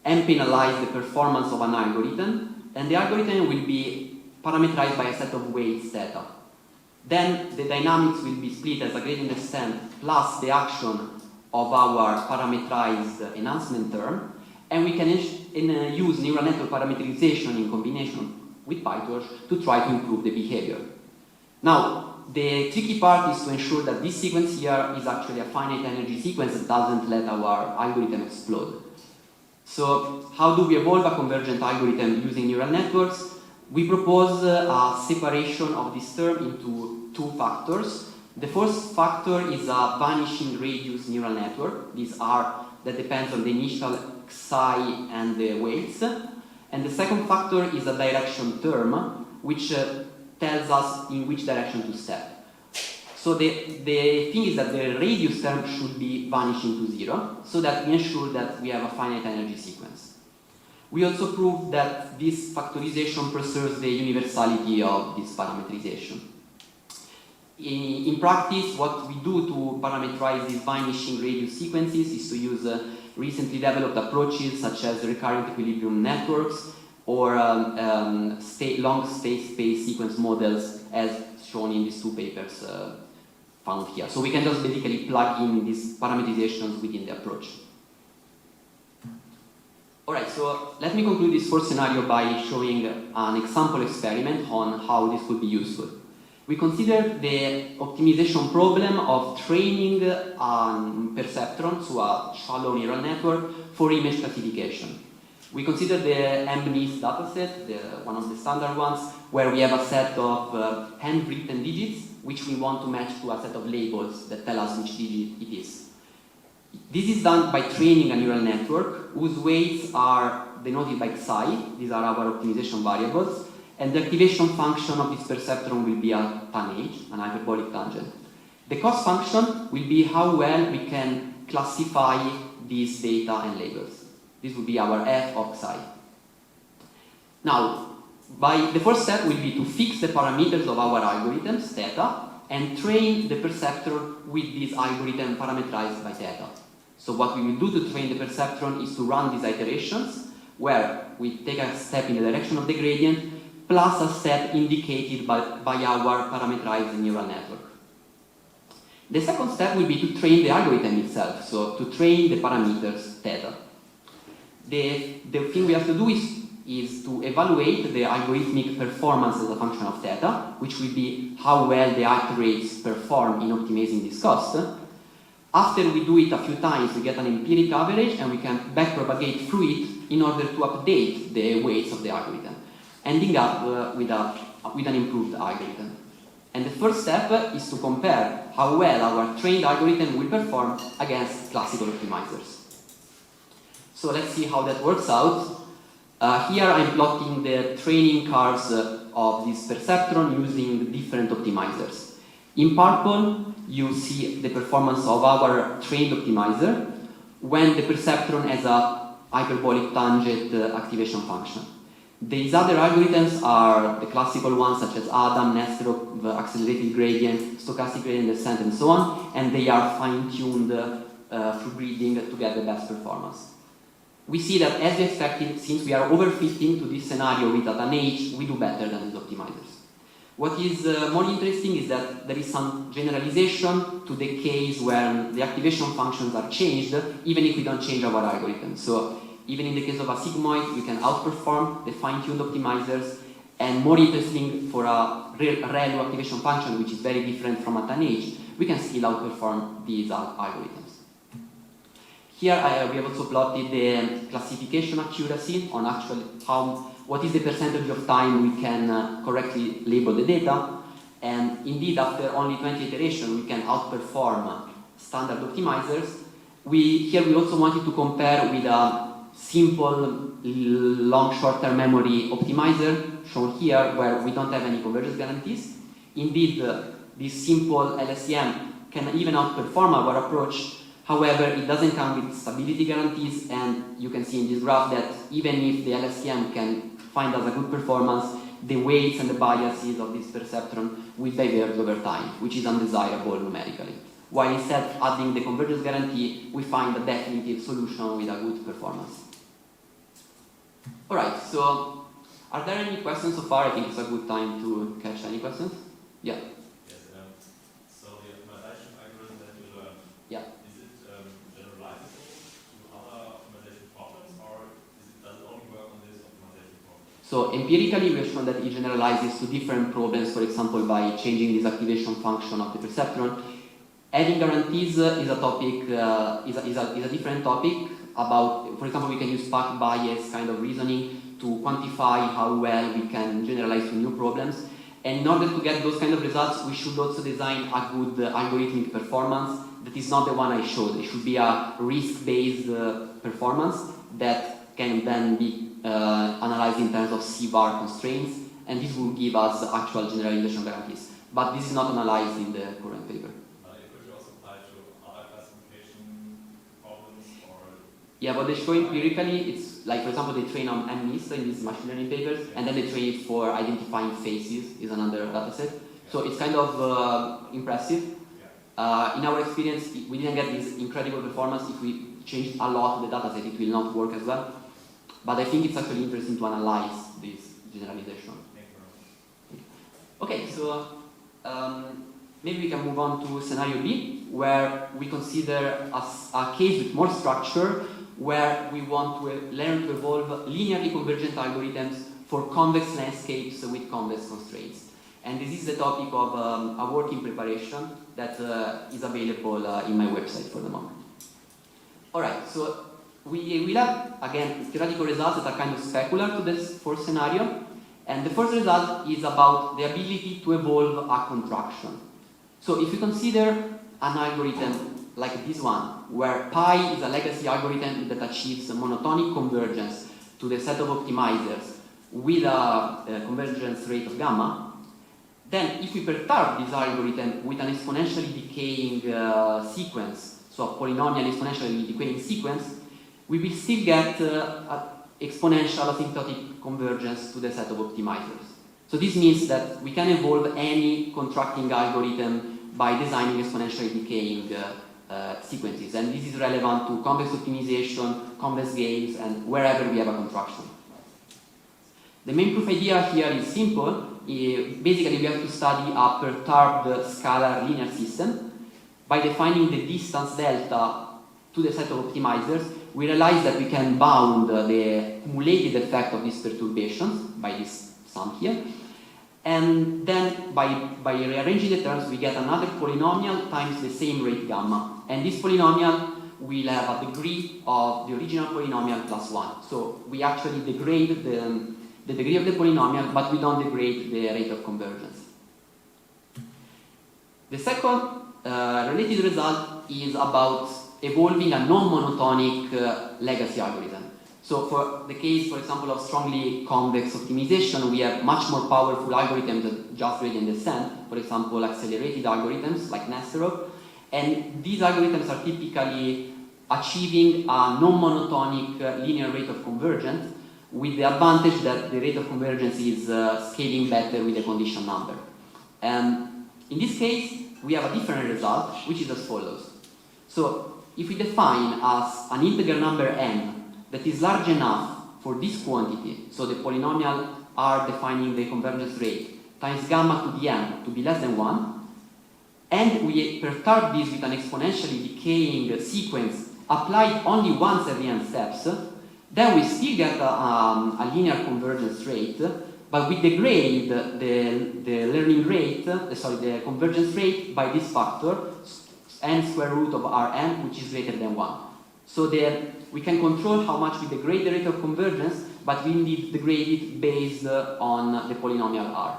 and penalize the performance of an algorithm, and the algorithm will be parameterized by a set of weights theta. Then the dynamics will be split as a gradient descent plus the action of our parameterized enhancement term, and we can use neural network parameterization in combination with PyTorch to try to improve the behavior. Now, the tricky part is to ensure that this sequence here is actually a finite energy sequence that doesn't let our algorithm explode. So how do we evolve a convergent algorithm using neural networks? We propose a separation of this term into two factors. The first factor is a vanishing radius neural network. These are that depends on the initial psi and the weights. And the second factor is a direction term, which tells us in which direction to step. So the thing is that the radius term should be vanishing to zero, so that we ensure that we have a finite energy sequence. We also prove that this factorization preserves the universality of this parameterization. In practice, what we do to parameterize these vanishing radius sequences is to use recently developed approaches such as recurrent equilibrium networks or long space sequence models as shown in these two papers found here. So we can just basically plug in these parameterizations within the approach. Alright, so let me conclude this first scenario by showing an example experiment on how this could be useful. We consider the optimization problem of training a perceptron to a shallow neural network for image classification. We consider the MNIST dataset, one of the standard ones, where we have a set of handwritten digits which we want to match to a set of labels that tell us which digit it is. This is done by training a neural network whose weights are denoted by psi. These are our optimization variables. And the activation function of this perceptron will be a tanh, an hyperbolic tangent. The cost function will be how well we can classify these data and labels. This will be our f of psi. Now, the first step will be to fix the parameters of our algorithms, theta, and train the perceptron with this algorithm parameterized by theta. So what we will do to train the perceptron is to run these iterations, where we take a step in the direction of the gradient, plus a step indicated by our parameterized neural network. The second step will be to train the algorithm itself, so to train the parameters theta. the thing we have to do is to evaluate the algorithmic performance as a function of theta, which will be how well the iterates perform in optimizing this cost. After we do it a few times, we get an empiric average, and we can backpropagate through it in order to update the weights of the algorithm, ending up with an improved algorithm. And the first step is to compare how well our trained algorithm will perform against classical optimizers. So let's see how that works out. Here I'm plotting the training curves of this perceptron using different optimizers. In purple, you see the performance of our trained optimizer when the perceptron has a hyperbolic tangent activation function. These other algorithms are the classical ones such as Adam, Nesterov, accelerated gradient, stochastic gradient descent, and so on, and they are fine-tuned through breeding to get the best performance. We see that, as we expected, since we are overfitting to this scenario with an H, we do better than these optimizers. What is more interesting is that there is some generalization to the case where the activation functions are changed, even if we don't change our algorithm. So even in the case of a sigmoid, we can outperform the fine-tuned optimizers, and more interesting for a ReLU activation function, which is very different from a tan H, we can still outperform these algorithms. Here we have also plotted the classification accuracy on actually what is the percentage of time we can correctly label the data. And indeed, after only 20 iterations, we can outperform standard optimizers. Here we also wanted to compare with a simple long short-term memory optimizer shown here, where we don't have any convergence guarantees. Indeed, this simple LSTM can even outperform our approach. However, it doesn't come with stability guarantees, and you can see in this graph that even if the LSTM can find us a good performance, the weights and the biases of this perceptron will diverge over time, which is undesirable numerically. While instead adding the convergence guarantee, we find a definitive solution with a good performance. Alright, so are there any questions so far? I think it's a good time to catch any questions. Yeah. Yes, so the optimization algorithm that you learned, Yeah. is it generalizable to other optimization problems, or does it only work on this optimization problem? So empirically, we have shown that it generalizes to different problems, for example, by changing this activation function of the perceptron. Adding guarantees is a topic, is a different topic about, for example, we can use pack bias kind of reasoning to quantify how well we can generalize to new problems. And in order to get those kind of results, we should also design a good algorithmic performance that is not the one I showed. It should be a risk-based performance that can then be analyzed in terms of C-bar constraints, and this will give us actual generalization guarantees. But this is not analyzed in the current paper. Could you also apply to other classification problems, or? Yeah, but they show empirically, it's like, for example, they train on MNIST in these machine learning papers, and then they train it for identifying faces, is another dataset. So it's kind of impressive. In our experience, we didn't get this incredible performance. If we changed a lot of the dataset, it will not work as well. But I think it's actually interesting to analyze this generalization. Okay, so maybe we can move on to scenario B, where we consider a case with more structure, where we want to learn to evolve linearly convergent algorithms for convex landscapes with convex constraints. And this is the topic of a work in preparation that is available in my website for the moment. Alright, so we will have, again, theoretical results that are kind of specular to this first scenario. And the first result is about the ability to evolve a contraction. So if you consider an algorithm like this one, where pi is a legacy algorithm that achieves a monotonic convergence to the set of optimizers with a convergence rate of gamma, then if we perturb this algorithm with an exponentially decaying sequence, so a polynomial exponentially decaying sequence, we will still get exponential asymptotic convergence to the set of optimizers. So this means that we can evolve any contracting algorithm by designing exponentially decaying sequences, and this is relevant to convex optimization, convex games, and wherever we have a contraction. The main proof idea here is simple. Basically, we have to study a perturbed scalar linear system by defining the distance delta to the set of optimizers we realized that we can bound the cumulated effect of these perturbations by this sum here. And then by rearranging the terms, we get another polynomial times the same rate gamma. And this polynomial will have a degree of the original polynomial plus 1. So we actually degrade the degree of the polynomial, but we don't degrade the rate of convergence. The second related result is about evolving a non-monotonic legacy algorithm. So for the case, for example, of strongly convex optimization, we have much more powerful algorithms than just gradient descent, for example, accelerated algorithms like Nesterov. And these algorithms are typically achieving a non-monotonic linear rate of convergence, with the advantage that the rate of convergence is scaling better with the condition number. In this case, we have a different result, which is as follows. So if we define as an integer number n that is large enough for this quantity, so the polynomial r defining the convergence rate, times gamma to the n to be less than 1, and we perturb this with an exponentially decaying sequence applied only once every n steps, then we still get a linear convergence rate, but we degrade the learning rate, the convergence rate by this factor, n square root of Rn, which is greater than 1. So we can control how much we degrade the rate of convergence, but we indeed degrade it based on the polynomial R.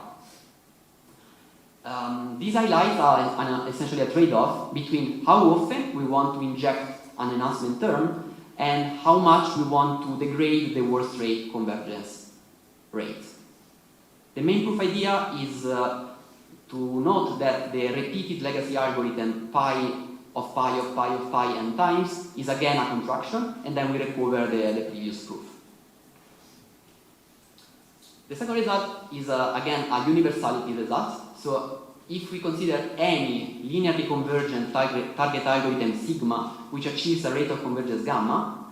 These highlights are essentially a trade-off between how often we want to inject an enhancement term and how much we want to degrade the worst rate convergence rate. The main proof idea is to note that the repeated legacy algorithm pi of pi of pi of pi n times is again a contraction, and then we recover the previous proof. The second result is again a universality result. So if we consider any linearly convergent target algorithm sigma which achieves a rate of convergence gamma,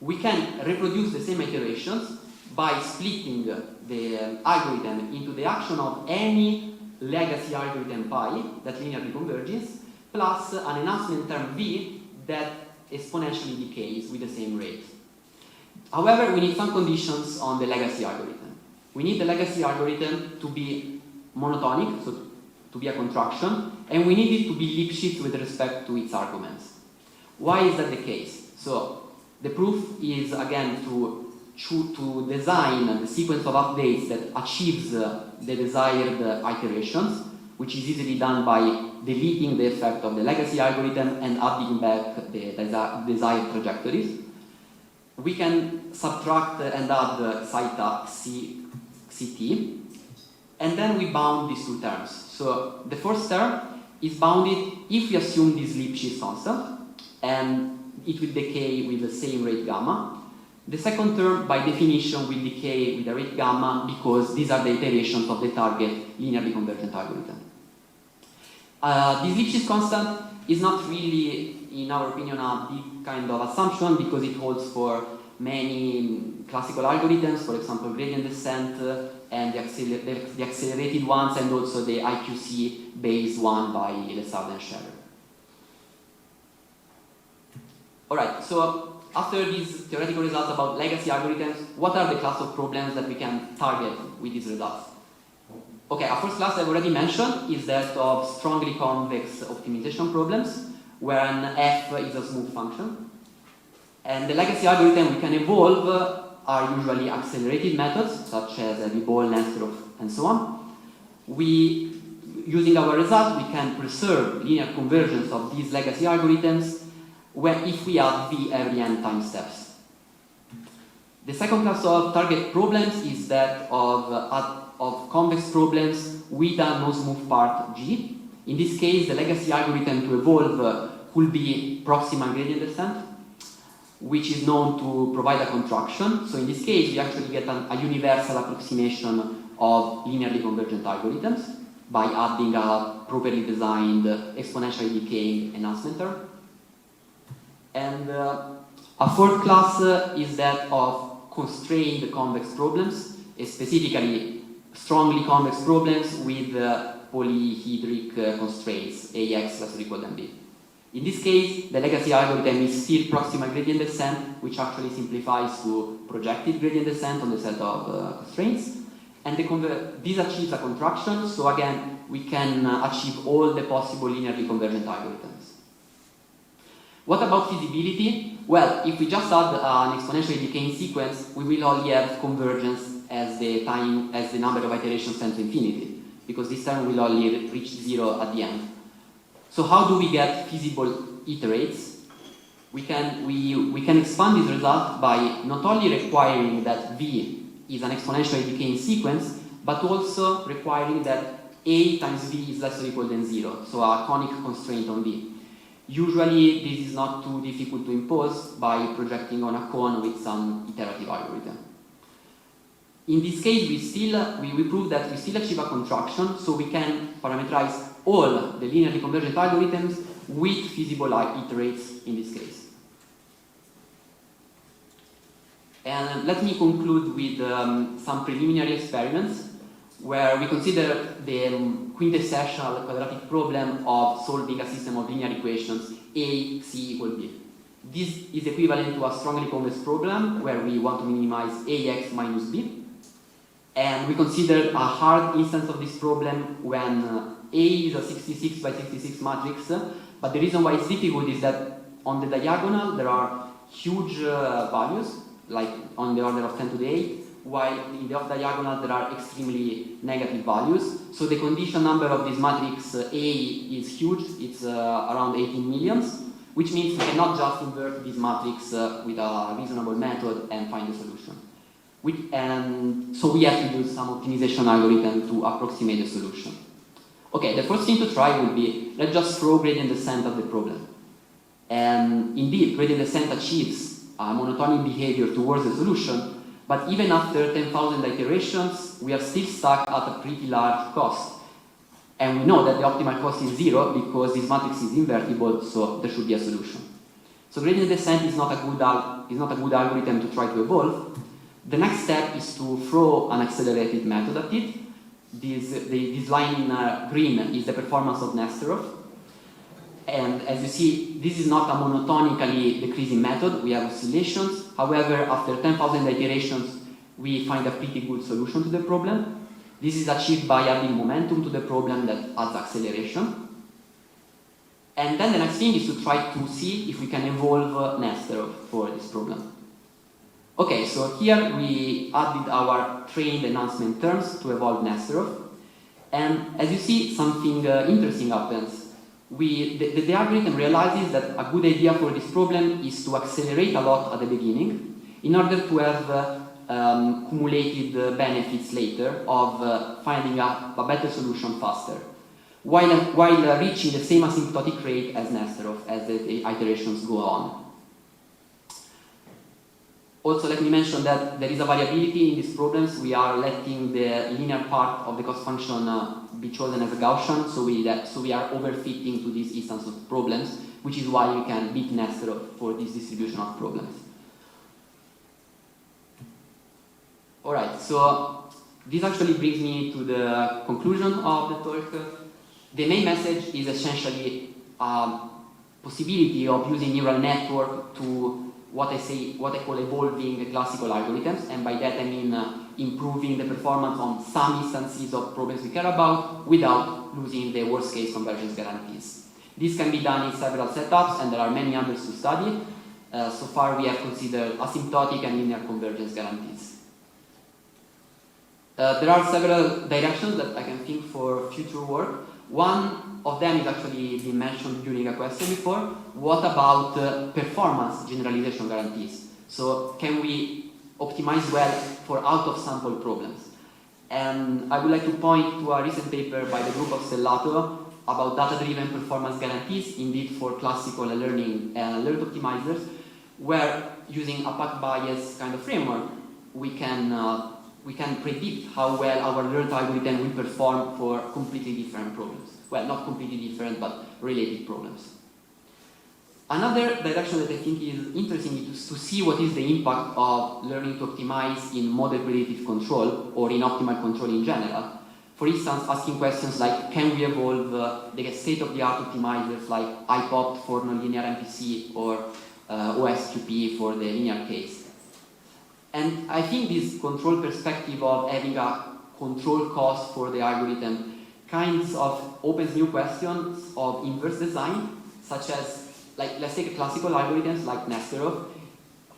we can reproduce the same iterations by splitting the algorithm into the action of any legacy algorithm pi that linearly converges plus an enhancement term v that exponentially decays with the same rate. However, we need some conditions on the legacy algorithm. We need the legacy algorithm to be monotonic, so to be a contraction, and we need it to be Lipschitz with respect to its arguments. Why is that the case? So the proof is again to design the sequence of updates that achieves the desired iterations, which is easily done by deleting the effect of the legacy algorithm and adding back the desired trajectories. We can subtract and add psi CT, and then we bound these two terms. So the first term is bounded if we assume this Lipschitz constant, and it will decay with the same rate gamma. The second term, by definition, will decay with a rate gamma because these are the iterations of the target linearly convergent algorithm. This Lipschitz constant is not really, in our opinion, a big kind of assumption because it holds for many classical algorithms, for example, gradient descent and the accelerated ones, and also the IQC based one by Lessard and Scherer. Alright, so after these theoretical results about legacy algorithms, what are the class of problems that we can target with these results? Okay, our first class I've already mentioned is that of strongly convex optimization problems, where an f is a smooth function. And the legacy algorithm we can evolve are usually accelerated methods, such as Vibol, Nesterov, and so on. Using our result, we can preserve linear convergence of these legacy algorithms if we add v every n time steps. The second class of target problems is that of convex problems with a no-smooth part G. In this case, the legacy algorithm to evolve could be proximal gradient descent, which is known to provide a contraction. So in this case, we actually get a universal approximation of linearly convergent algorithms by adding a properly designed exponentially decaying enhancement term. And a fourth class is that of constrained convex problems, specifically strongly convex problems with polyhedric constraints, AX less or equal than B. In this case, the legacy algorithm is still proximal gradient descent, which actually simplifies to projective gradient descent on the set of constraints. And this achieves a contraction, so again, we can achieve all the possible linearly convergent algorithms. What about feasibility? Well, if we just add an exponentially decaying sequence, we will only have convergence as the number of iterations tends to infinity, because this term will only reach 0 at the end. So how do we get feasible iterates? We can expand this result by not only requiring that V is an exponentially decaying sequence, but also requiring that A times V is less or equal than 0, so a conic constraint on V. Usually this is not too difficult to impose by projecting on a cone with some iterative algorithm. In this case, we prove that we still achieve a contraction, so we can parameterize all the linearly convergent algorithms with feasible iterates in this case. And let me conclude with some preliminary experiments where we consider the quintessential quadratic problem of solving a system of linear equations A, C equal B. This is equivalent to a strongly convex problem where we want to minimize AX minus B. And we consider a hard instance of this problem when A is a 66 by 66 matrix, but the reason why it's difficult is that on the diagonal there are huge values, like on the order of 10 to the 8, while in the off-diagonal there are extremely negative values. So the condition number of this matrix A is huge, it's around 18 millions, which means we cannot just invert this matrix with a reasonable method and find a solution. So we have to use some optimization algorithm to approximate the solution. Okay, the first thing to try would be, let's just throw gradient descent at the problem. And indeed, gradient descent achieves a monotonic behavior towards the solution, but even after 10,000 iterations, we are still stuck at a pretty large cost. And we know that the optimal cost is 0 because this matrix is invertible, so there should be a solution. So gradient descent is not a good algorithm to try to evolve. The next step is to throw an accelerated method at it. This line in green is the performance of Nesterov. And as you see, this is not a monotonically decreasing method. We have oscillations. However, after 10,000 iterations, we find a pretty good solution to the problem. This is achieved by adding momentum to the problem that adds acceleration. And then the next thing is to try to see if we can evolve Nesterov for this problem. Okay, so here we added our trained enhancement terms to evolve Nesterov. And as you see, something interesting happens. The algorithm realizes that a good idea for this problem is to accelerate a lot at the beginning in order to have cumulated benefits later of finding a better solution faster, while reaching the same asymptotic rate as Nesterov as the iterations go on. Also, let me mention that there is a variability in these problems. We are letting the linear part of the cost function be chosen as a Gaussian, so we are overfitting to this instance of problems, which is why we can beat Nesterov for this distribution of problems. Alright, so this actually brings me to the conclusion of the talk. The main message is essentially possibility of using neural network to what I call evolving classical algorithms, and by that I mean improving the performance on some instances of problems we care about without losing the worst case convergence guarantees. This can be done in several setups, and there are many others to study. So far we have considered asymptotic and linear convergence guarantees. There are several directions that I can think for future work. One of them is actually been mentioned during a question before. What about performance generalization guarantees? So can we optimize well for out-of-sample problems? And I would like to point to a recent paper by the group of Stellato about data-driven performance guarantees, indeed for classical learning and alert optimizers, where using a pack bias kind of framework, we can predict how well our learned algorithm will perform for completely different problems. Well, not completely different, but related problems. Another direction that I think is interesting is to see what is the impact of learning to optimize in model predictive control or in optimal control in general. For instance, asking questions like, can we evolve the state-of-the-art optimizers like iPopt for nonlinear MPC or OSQP for the linear case? And I think this control perspective of having a control cost for the algorithm kinds of opens new questions of inverse design, such as, like, let's take classical algorithms like Nesterov,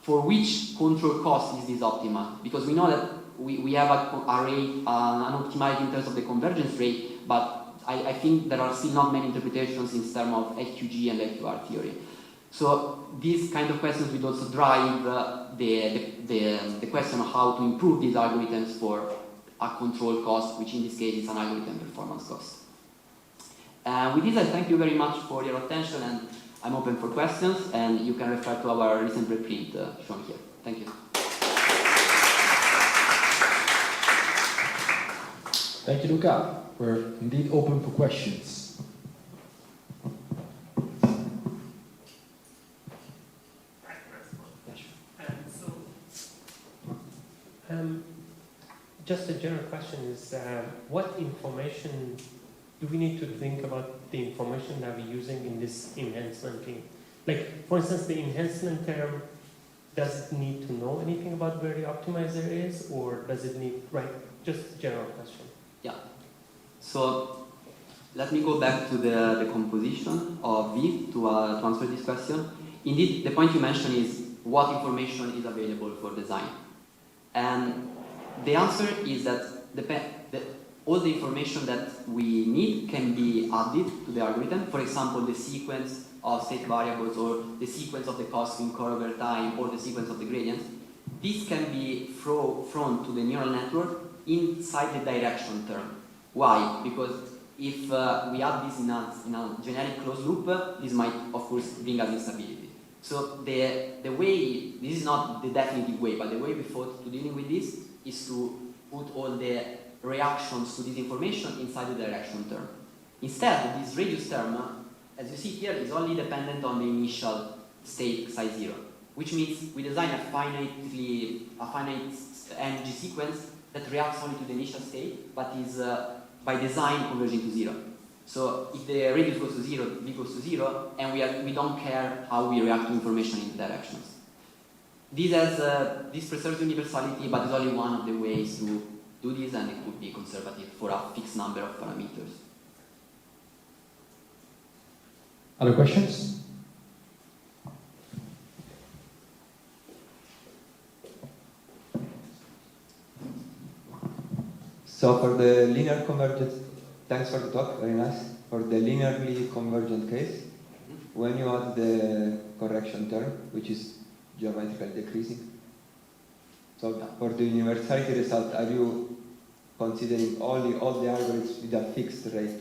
for which control cost is this optimal? Because we know that we have an rate, an optimized in terms of the convergence rate, but I think there are still not many interpretations in terms of HQG and LQR theory. So these kind of questions would also drive the question of how to improve these algorithms for a control cost, which in this case is an algorithm performance cost. With this, I thank you very much for your attention, and I'm open for questions, and you can refer to our recent preprint shown here. Thank you. Thank you, Luca. We're indeed open for questions. Just a general question is, what information do we need to think about the information that we're using in this enhancement thing? Like, for instance, the enhancement term, does it need to know anything about where the optimizer is, or does it need, right, just a general question. Yeah. So let me go back to the composition of V to answer this question. Indeed, the point you mentioned is what information is available for design. And the answer is that all the information that we need can be added to the algorithm. For example, the sequence of state variables, or the sequence of the costs we incur over time, or the sequence of the gradients. This can be thrown to the neural network inside the direction term. Why? Because if we add this in a generic closed loop, this might, of course, bring us instability. So the way, this is not the definitive way, but the way we thought to dealing with this is to put all the reactions to this information inside the direction term. Instead, this radius term, as you see here, is only dependent on the initial state psi 0, which means we design a finite energy sequence that reacts only to the initial state, but is by design converging to 0. So if the radius goes to 0, v goes to 0, and we don't care how we react to information in the directions. This preserves universality, but is only one of the ways to do this, and it could be conservative for a fixed number of parameters. Other questions? So for the linear convergent, thanks for the talk, very nice. For the linearly convergent case, when you add the correction term, which is geometrically decreasing, so for the universality result, are you considering all the algorithms with a fixed rate,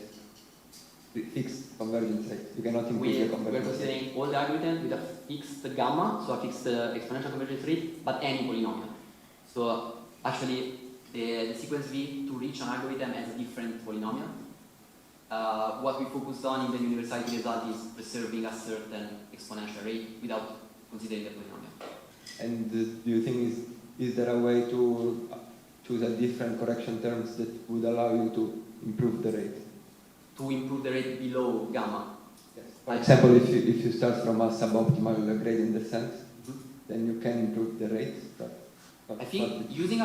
fixed convergence rate? You cannot improve the We're convergence rate. considering all the algorithms with a fixed gamma, so a fixed exponential convergence rate, but any polynomial. So actually, the sequence V to reach an algorithm has a different polynomial. What we focused on in the universality result is preserving a certain exponential rate without considering the polynomial. And do you think is there a way to choose a different correction terms that would allow you to improve the rate? To improve the rate below gamma. Yes. For example, if you start from a suboptimal gradient descent, then you can improve the rate. I think using the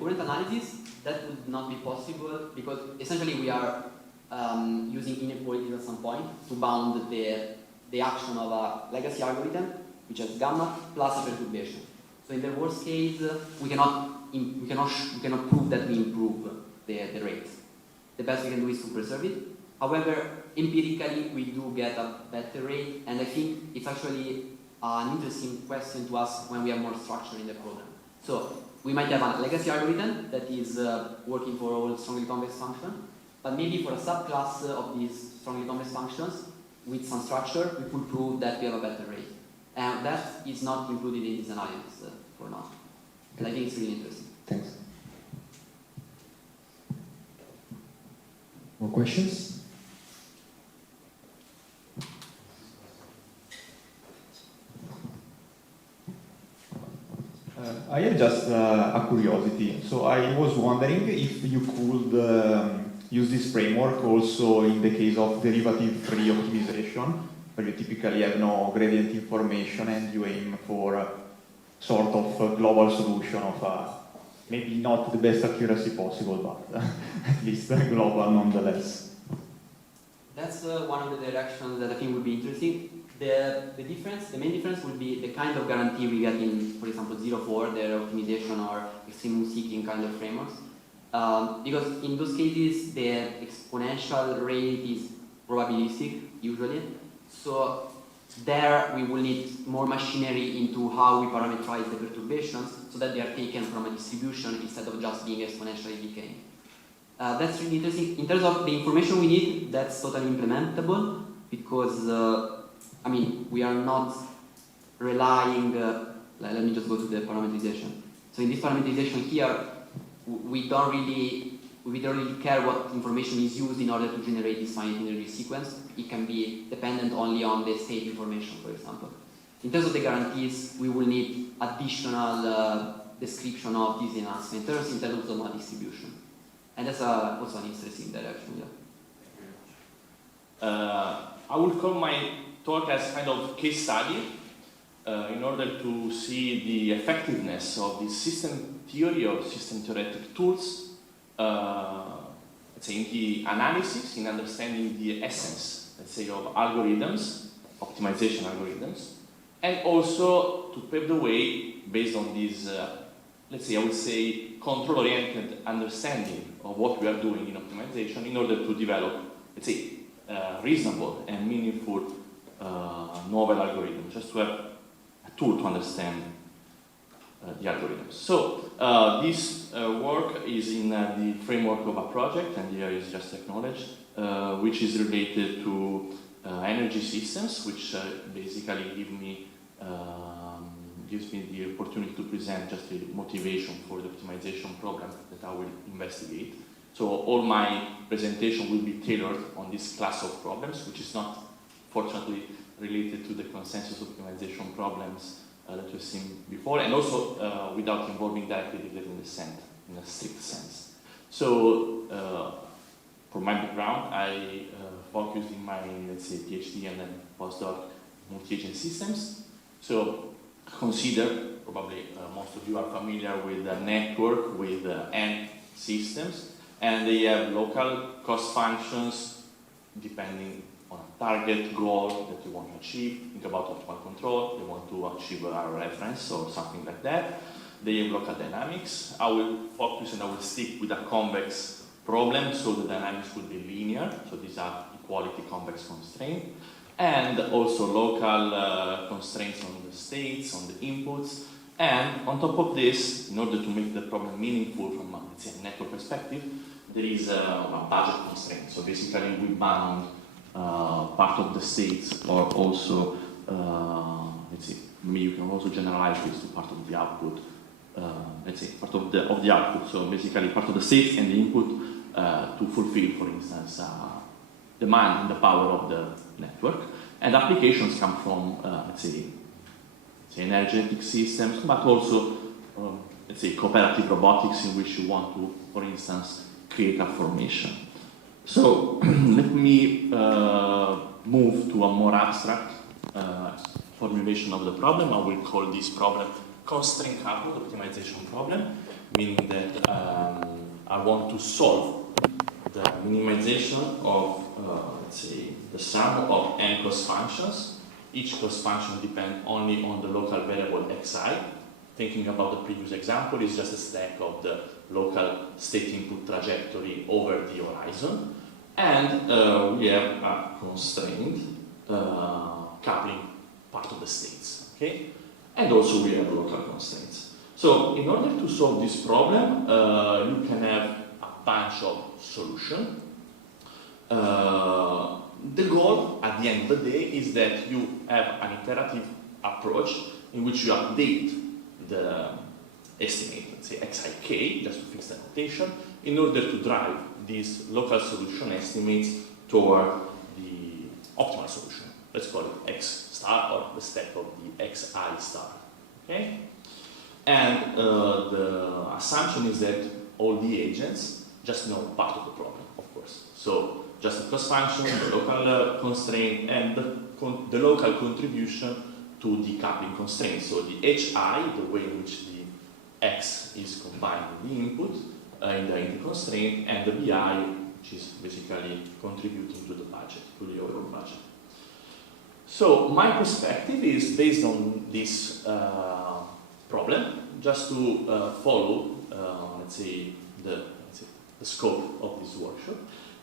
current analysis, that would not be possible, because essentially we are using inequalities at some point to bound the action of a legacy algorithm, which has gamma plus a perturbation. So in the worst case, we cannot prove that we improve the rate. The best we can do is to preserve it. However, empirically, we do get a better rate, and I think it's actually an interesting question to ask when we have more structure in the program. So we might have a legacy algorithm that is working for all strongly convex functions, but maybe for a subclass of these strongly convex functions, with some structure, we could prove that we have a better rate. And that is not included in this analysis for now. And I think it's really interesting. Thanks. More questions? I have just a curiosity. So I was wondering if you could use this framework also in the case of derivative-free optimization, where you typically have no gradient information and you aim for a sort of a global solution of maybe not the best accuracy possible, but at least global nonetheless. That's one of the directions that I think would be interesting. The main difference would be the kind of guarantee we get in, for example, 04, the optimization or extreme seeking kind of frameworks. Because in those cases, the exponential rate is probabilistic, usually. So there we will need more machinery into how we parameterize the perturbations so that they are taken from a distribution instead of just being exponentially decaying. That's really interesting. In terms of the information we need, that's totally implementable because, I mean, we are not relying, let me just go to the parameterization. So in this parameterization here, we don't really care what information is used in order to generate this finite integer sequence. It can be dependent only on the state information, for example. In terms of the guarantees, we will need additional description of these enhancement terms in terms of a distribution. And that's also an interesting direction, yeah. I will call my talk as kind of case study in order to see the effectiveness of the system theory or system theoretic tools, let's say in the analysis, in understanding the essence, let's say, of algorithms, optimization algorithms, and also to pave the way based on this, let's say, I would say, control-oriented understanding of what we are doing in optimization in order to develop, let's say, reasonable and meaningful novel algorithms, just to have a tool to understand the algorithms. So this work is in the framework of a project, and here is just acknowledged, which is related to energy systems, which basically gives me the opportunity to present just the motivation for the optimization problem that I will investigate. So all my presentation will be tailored on this class of problems, which is not, fortunately, related to the consensus optimization problems that we've seen before, and also without involving directly the gradient descent in a strict sense. So for my background, I focused in my, let's say, PhD and then postdoc multi-agent systems. So consider, probably most of you are familiar with a network with N systems, and they have local cost functions depending on a target goal that you want to achieve. Think about optimal control, you want to achieve a reference or something like that. They have local dynamics. I will focus and I will stick with a convex problem, so the dynamics will be linear, so these are equality convex constraints. And also local constraints on the states, on the inputs. And on top of this, in order to make the problem meaningful from let's say, a network perspective, there is a budget constraint. So basically we bound part of the states, or also, let's see, maybe you can also generalize this to part of the output, let's say, part of the output. So basically part of the states and the input to fulfill, for instance, demand and the power of the network. And applications come from, let's say energetic systems, but also, let's say, cooperative robotics, in which you want to, for instance, create a formation. So let me move to a more abstract formulation of the problem. I will call this problem constraint coupled optimization problem, meaning that I want to solve the minimization of, let's say, the sum of n cost functions. Each cost function depends only on the local variable xi. Thinking about the previous example, is just a stack of the local state input trajectory over the horizon. And we have a constraint coupling part of the states, okay? And also we have local constraints. So in order to solve this problem, you can have a bunch of solutions. The goal at the end of the day is that you have an iterative approach in which you update the estimate, let's say xik, just to fix the notation, in order to drive these local solution estimates toward the optimal solution. Let's call it x star, or the step of the xi star. Okay? And the assumption is that all the agents just know part of the problem, of course. So just the cost function, the local constraint, and the local contribution to decoupling constraints. So the HI, the way in which the X is combined with the input in the constraint, and the BI, which is basically contributing to the budget, to the overall budget. So my perspective is based on this problem, just to follow, let's say, the scope of this workshop,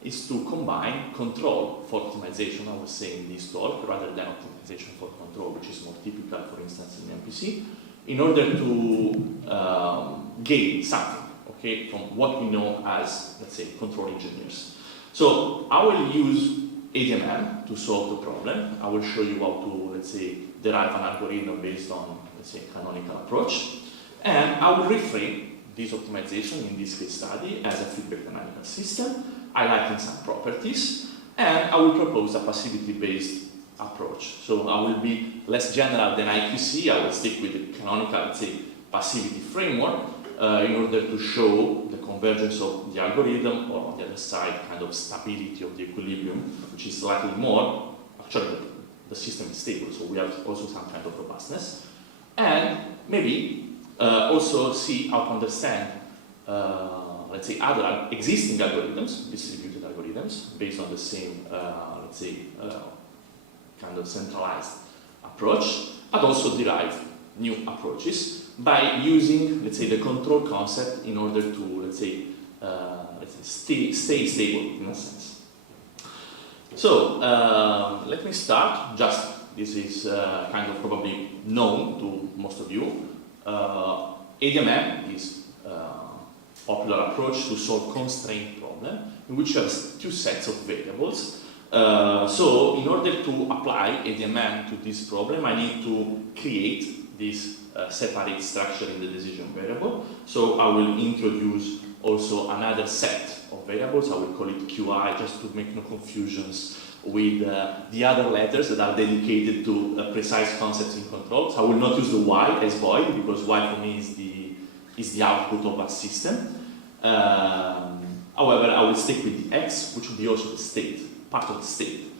is to combine control for optimization, I was saying in this talk, rather than optimization for control, which is more typical, for instance, in MPC, in order to gain something, okay, from what we know as, let's say, control engineers. So I will use ADMM to solve the problem. I will show you how to, let's say, derive an algorithm based on, let's say, canonical approach. And I will reframe this optimization in this case study as a feedback canonical system, highlighting some properties, and I will propose a passivity-based approach. So I will be less general than IQC. I will stick with the canonical, let's say, passivity framework in order to show the convergence of the algorithm, or on the other side, kind of stability of the equilibrium, which is slightly more. Actually, the system is stable, so we have also some kind of robustness. And maybe also see how to understand, let's say, other existing algorithms, distributed algorithms, based on the same, let's say, kind of centralized approach, but also derive new approaches by using, let's say, the control concept in order to, let's say, stay stable in a sense. So let me start. This is kind of probably known to most of you. ADMM is a popular approach to solve constraint problem in which you have two sets of variables. So in order to apply ADMM to this problem, I need to create this separate structure in the decision variable. So I will introduce also another set of variables. I will call it QI, just to make no confusions with the other letters that are dedicated to precise concepts in control. So I will not use the Y as void, because Y for me is the output of a system. However, I will stick with the X, which will be also the state, part of the state.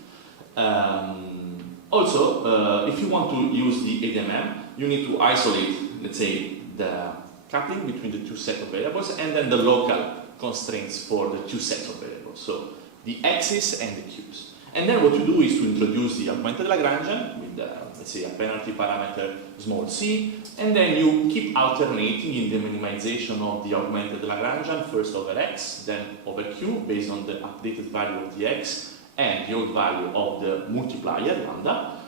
Also, if you want to use the ADMM, you need to isolate, let's say, the coupling between the two sets of variables, and then the local constraints for the two sets of variables. So the X's and the Q's. And then what you do is to introduce the augmented Lagrangian with, let's say, a penalty parameter small c, and then you keep alternating in the minimization of the augmented Lagrangian, first over x, then over q, based on the updated value of the x and the old value of the multiplier, lambda,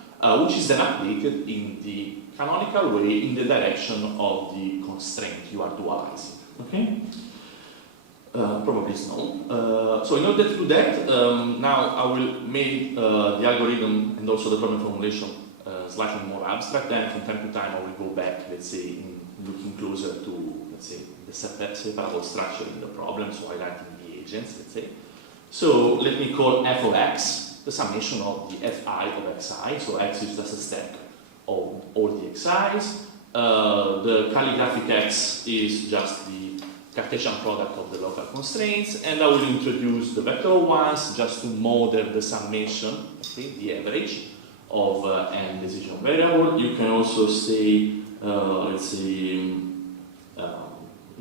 which is then updated in the canonical way in the direction of the constraint you are dualizing. Okay? Probably is known. So in order to do that, now I will make the algorithm and also the problem formulation slightly more abstract. Then from time to time I will go back, let's say, in looking closer to, let's say, the separable structure in the problem, so highlighting the agents, let's say. So let me call f of x the summation of the fi of xi. So x is just a stack of all the xi's. The calligraphic x is just the Cartesian product of the local constraints, and I will introduce the vector ones just to model the summation, okay, the average of n decision variable. You can also say, let's say, in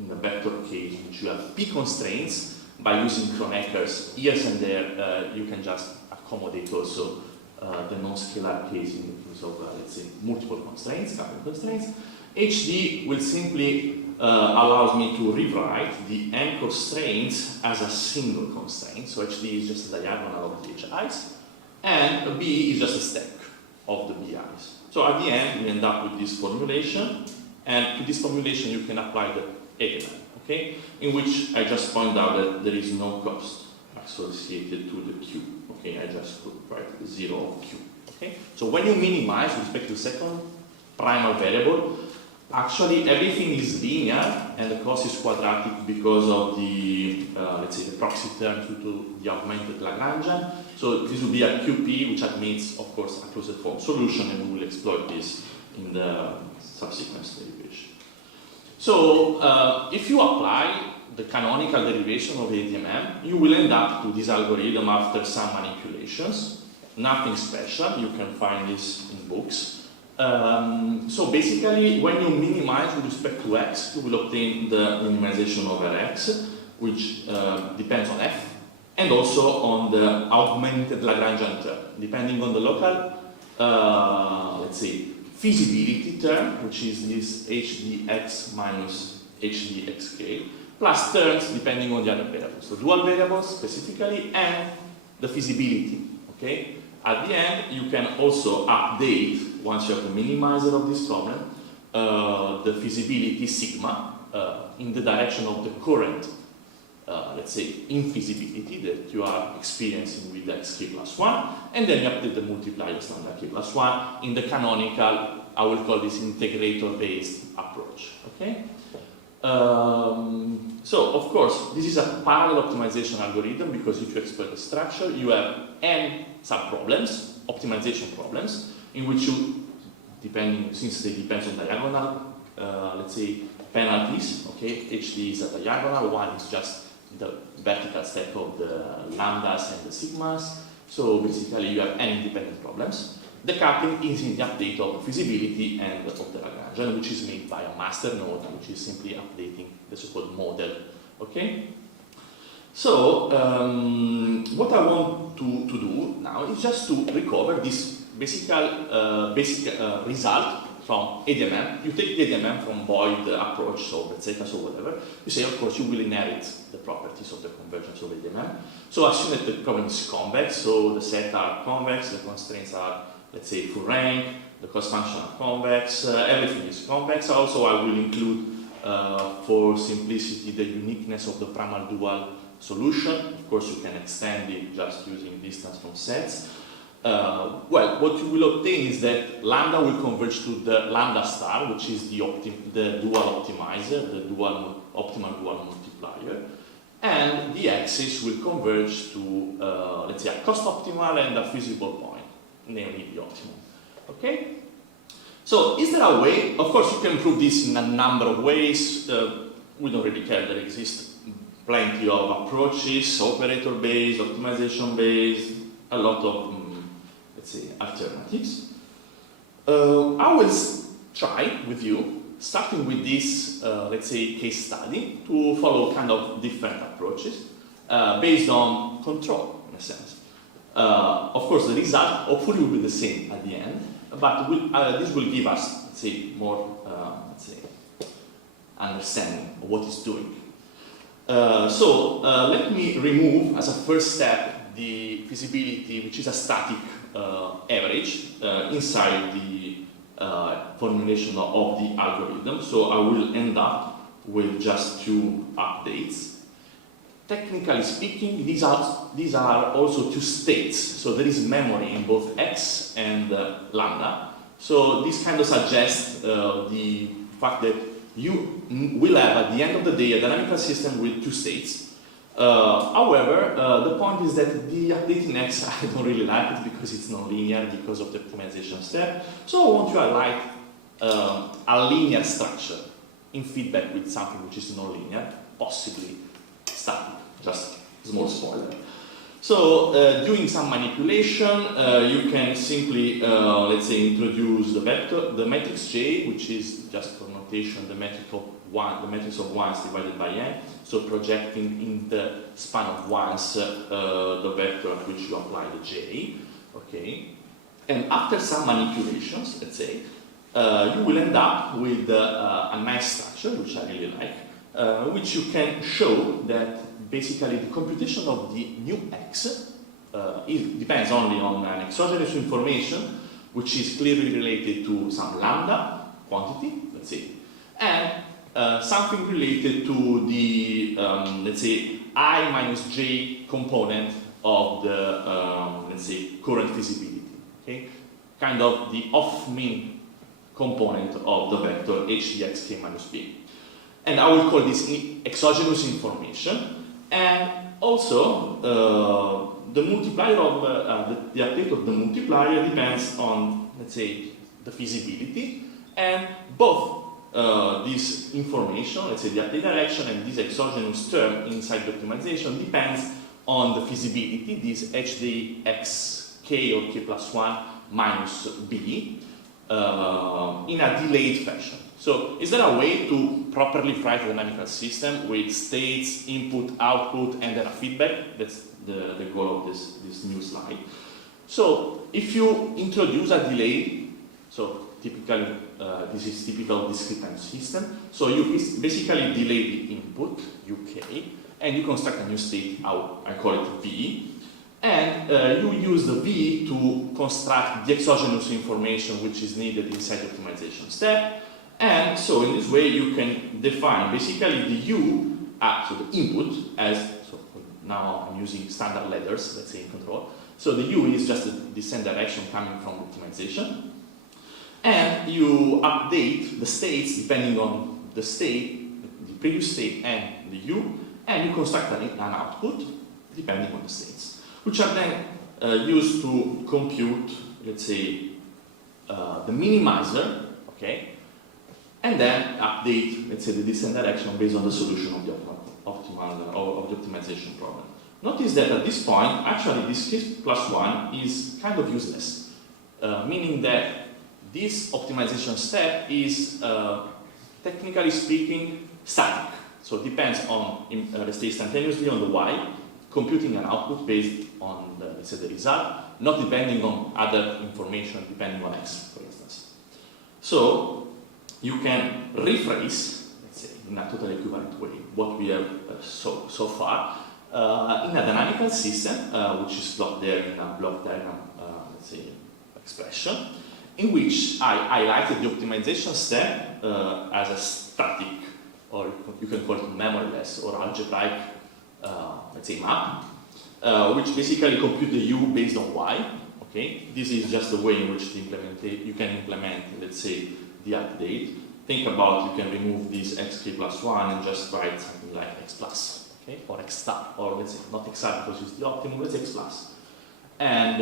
the vector case, which you have p constraints, by using Kronecker's years and there, you can just accommodate also the non-scalar case in the case of, let's say, multiple constraints, coupled constraints. HD will simply allows me to rewrite the n constraints as a single constraint. So HD is just a diagonal of the HIs, and B is just a stack of the BIs. So at the end, we end up with this formulation, and to this formulation you can apply the ADMM, okay? In which I just point out that there is no cost associated to the Q, okay? I just write 0 of Q, okay? So when you minimize with respect to the second primal variable, actually everything is linear and the cost is quadratic because of the, let's say, the proxy term to the augmented Lagrangian. So this will be a QP, which admits, of course, a closed form solution, and we will exploit this in the subsequent derivation. So if you apply the canonical derivation of ADMM, you will end up to this algorithm after some manipulations. Nothing special, you can find this in books. So basically, when you minimize with respect to x, you will obtain the minimization over x, which depends on f, and also on the augmented Lagrangian term, depending on the local, let's say, feasibility term, which is this hdx minus hdxk, plus terms depending on the other variables. So dual variables specifically and the feasibility, okay? At the end, you can also update, once you have the minimizer of this problem, the feasibility sigma in the direction of the current, let's say, infeasibility that you are experiencing with xk plus 1, and then you update the multiplier standard k plus 1 in the canonical, I will call this integrator-based approach, okay? So, of course, this is a parallel optimization algorithm because if you exploit the structure, you have n sub-problems, optimization problems, in which you, since they depend on diagonal, let's say, penalties, okay? HD is a diagonal, 1 is just the vertical step of the lambdas and the sigmas. So basically you have n independent problems. The coupling is in the update of feasibility and of the Lagrangian, which is made by a master node, which is simply updating the so-called model. Okay? So, what I want to do now is just to recover this basic result from ADMM. You take the ADMM from Boyd approach, so Bezzecca, so whatever. You say, of course, you will inherit the properties of the convergence of ADMM. So assume that the problem is convex, so the set are convex, the constraints are, let's say, full rank, the cost function are convex, everything is convex. Also, I will include, for simplicity, the uniqueness of the primal dual solution. Of course, you can extend it just using distance from sets. Well, what you will obtain is that lambda will converge to the lambda star, which is the dual optimizer, the optimal dual multiplier, and the axis will converge to, let's say, a cost optimal and a feasible point, namely the optimum. Okay? So, is there a way? Of course, you can prove this in a number of ways. We don't really care. There exist plenty of approaches, operator-based, optimization-based, a lot of, let's say, alternatives. I will try with you, starting with this, let's say, case study, to follow kind of different approaches based on control, in a sense. Of course, the result hopefully will be the same at the end, but this will give us, let's say, more, let's say, understanding of what it's doing. So let me remove as a first step the feasibility, which is a static average inside the formulation of the algorithm. So I will end up with just 2 updates. Technically speaking, these are also 2 states. So there is memory in both x and lambda. So this kind of suggests the fact that you will have, at the end of the day, a dynamical system with 2 states. However, the point is that the updating x, I don't really like it because it's non-linear because of the optimization step. So I want to highlight a linear structure in feedback with something which is non-linear, possibly static, just small spoiler. So doing some manipulation, you can simply, let's say, introduce the vector, the matrix J, which is just for notation the matrix of ones divided by n. So projecting in the span of ones the vector at which you apply the J. Okay, and after some manipulations, let's say, you will end up with a nice structure, which I really like, which you can show that basically the computation of the new x depends only on an exogenous information, which is clearly related to some lambda quantity, let's say, and something related to the, let's say, I minus j component of the, let's say, current feasibility, okay? Kind of the off-min component of the vector hdxk minus b. And I will call this exogenous information. And also, the multiplier of the update of the multiplier depends on, let's say, the feasibility, and both this information, let's say the update direction and this exogenous term inside the optimization depends on the feasibility, this HDXK or K+1 minus B in a delayed fashion. So is there a way to properly write a dynamical system with states, input, output, and then a feedback? That's the goal of this new slide. So if you introduce a delay, so typically this is typical discrete time system, so you basically delay the input, UK, and you construct a new state, I call it V, and you use the V to construct the exogenous information which is needed inside the optimization step. And so in this way you can define basically the U, so the input, as, so now I'm using standard letters, let's say in control. So the U is just the descent direction coming from optimization. And you update the states depending on the state, the previous state and the U, and you construct an output depending on the states, which are then used to compute, let's say, the minimizer, okay, and then update, let's say, the descent direction based on the solution of the optimization problem. Notice that at this point, actually, this K+1 is kind of useless, meaning that this optimization step is, technically speaking, static. So it depends on, let's say, instantaneously on the Y, computing an output based on, let's say, the result, not depending on other information, depending on X, for instance. So you can rephrase, let's say, in a totally equivalent way, what we have so far in a dynamical system, which is blocked there in a block diagram, let's say, expression, in which I highlighted the optimization step as a static, or you can call it memoryless or algebraic, let's say, map, which basically compute the U based on Y. Okay, this is just the way in which you can implement, let's say, the update. Think about, you can remove this xk+1 and just write something like x plus, okay, or x star, or let's say not x star because it's the optimum, let's say x plus. And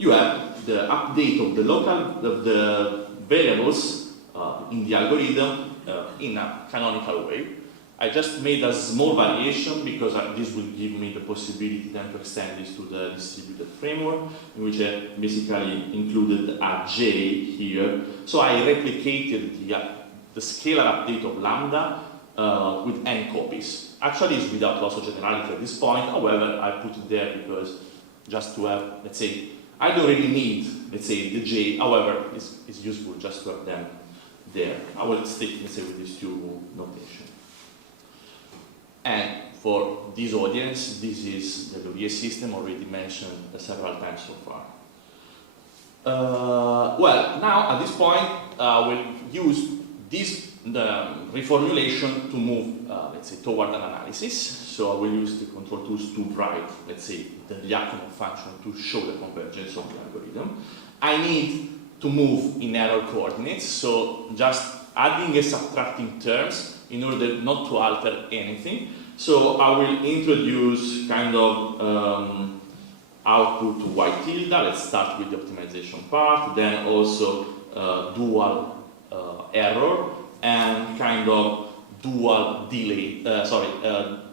you have the update of the variables in the algorithm in a canonical way. I just made a small variation because this will give me the possibility then to extend this to the distributed framework, in which I basically included a J here. So I replicated the scalar update of lambda with n copies. Actually, it's without loss of generality at this point. However, I put it there because just to have, let's say, I don't really need, let's say, the J. However, it's useful just to have them there. I will stick, let's say, with these two notations. And for this audience, this is the Laurier system already mentioned several times so far. Well, now at this point, we'll use the reformulation to move, let's say, toward an analysis. So I will use the control tools to write, let's say, the Lyapunov function to show the convergence of the algorithm. I need to move in error coordinates, so just adding and subtracting terms in order not to alter anything. So I will introduce kind of output y tilde. Let's start with the optimization part, then also dual error and kind of dual delay,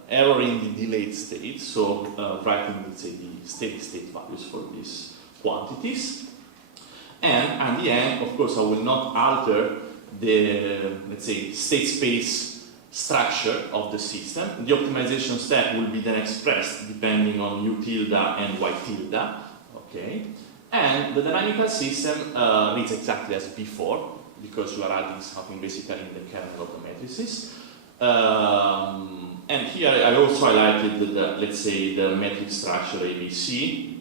error in the delayed state. So writing, let's say, the steady state values for these quantities. And at the end, of course, I will not alter the, let's say, state space structure of the system. The optimization step will be then expressed depending on u tilde and y tilde, okay? And the dynamical system reads exactly as before, because you are adding something basically in the kernel of the matrices. And here I also highlighted the, let's say, the metric structure ABC.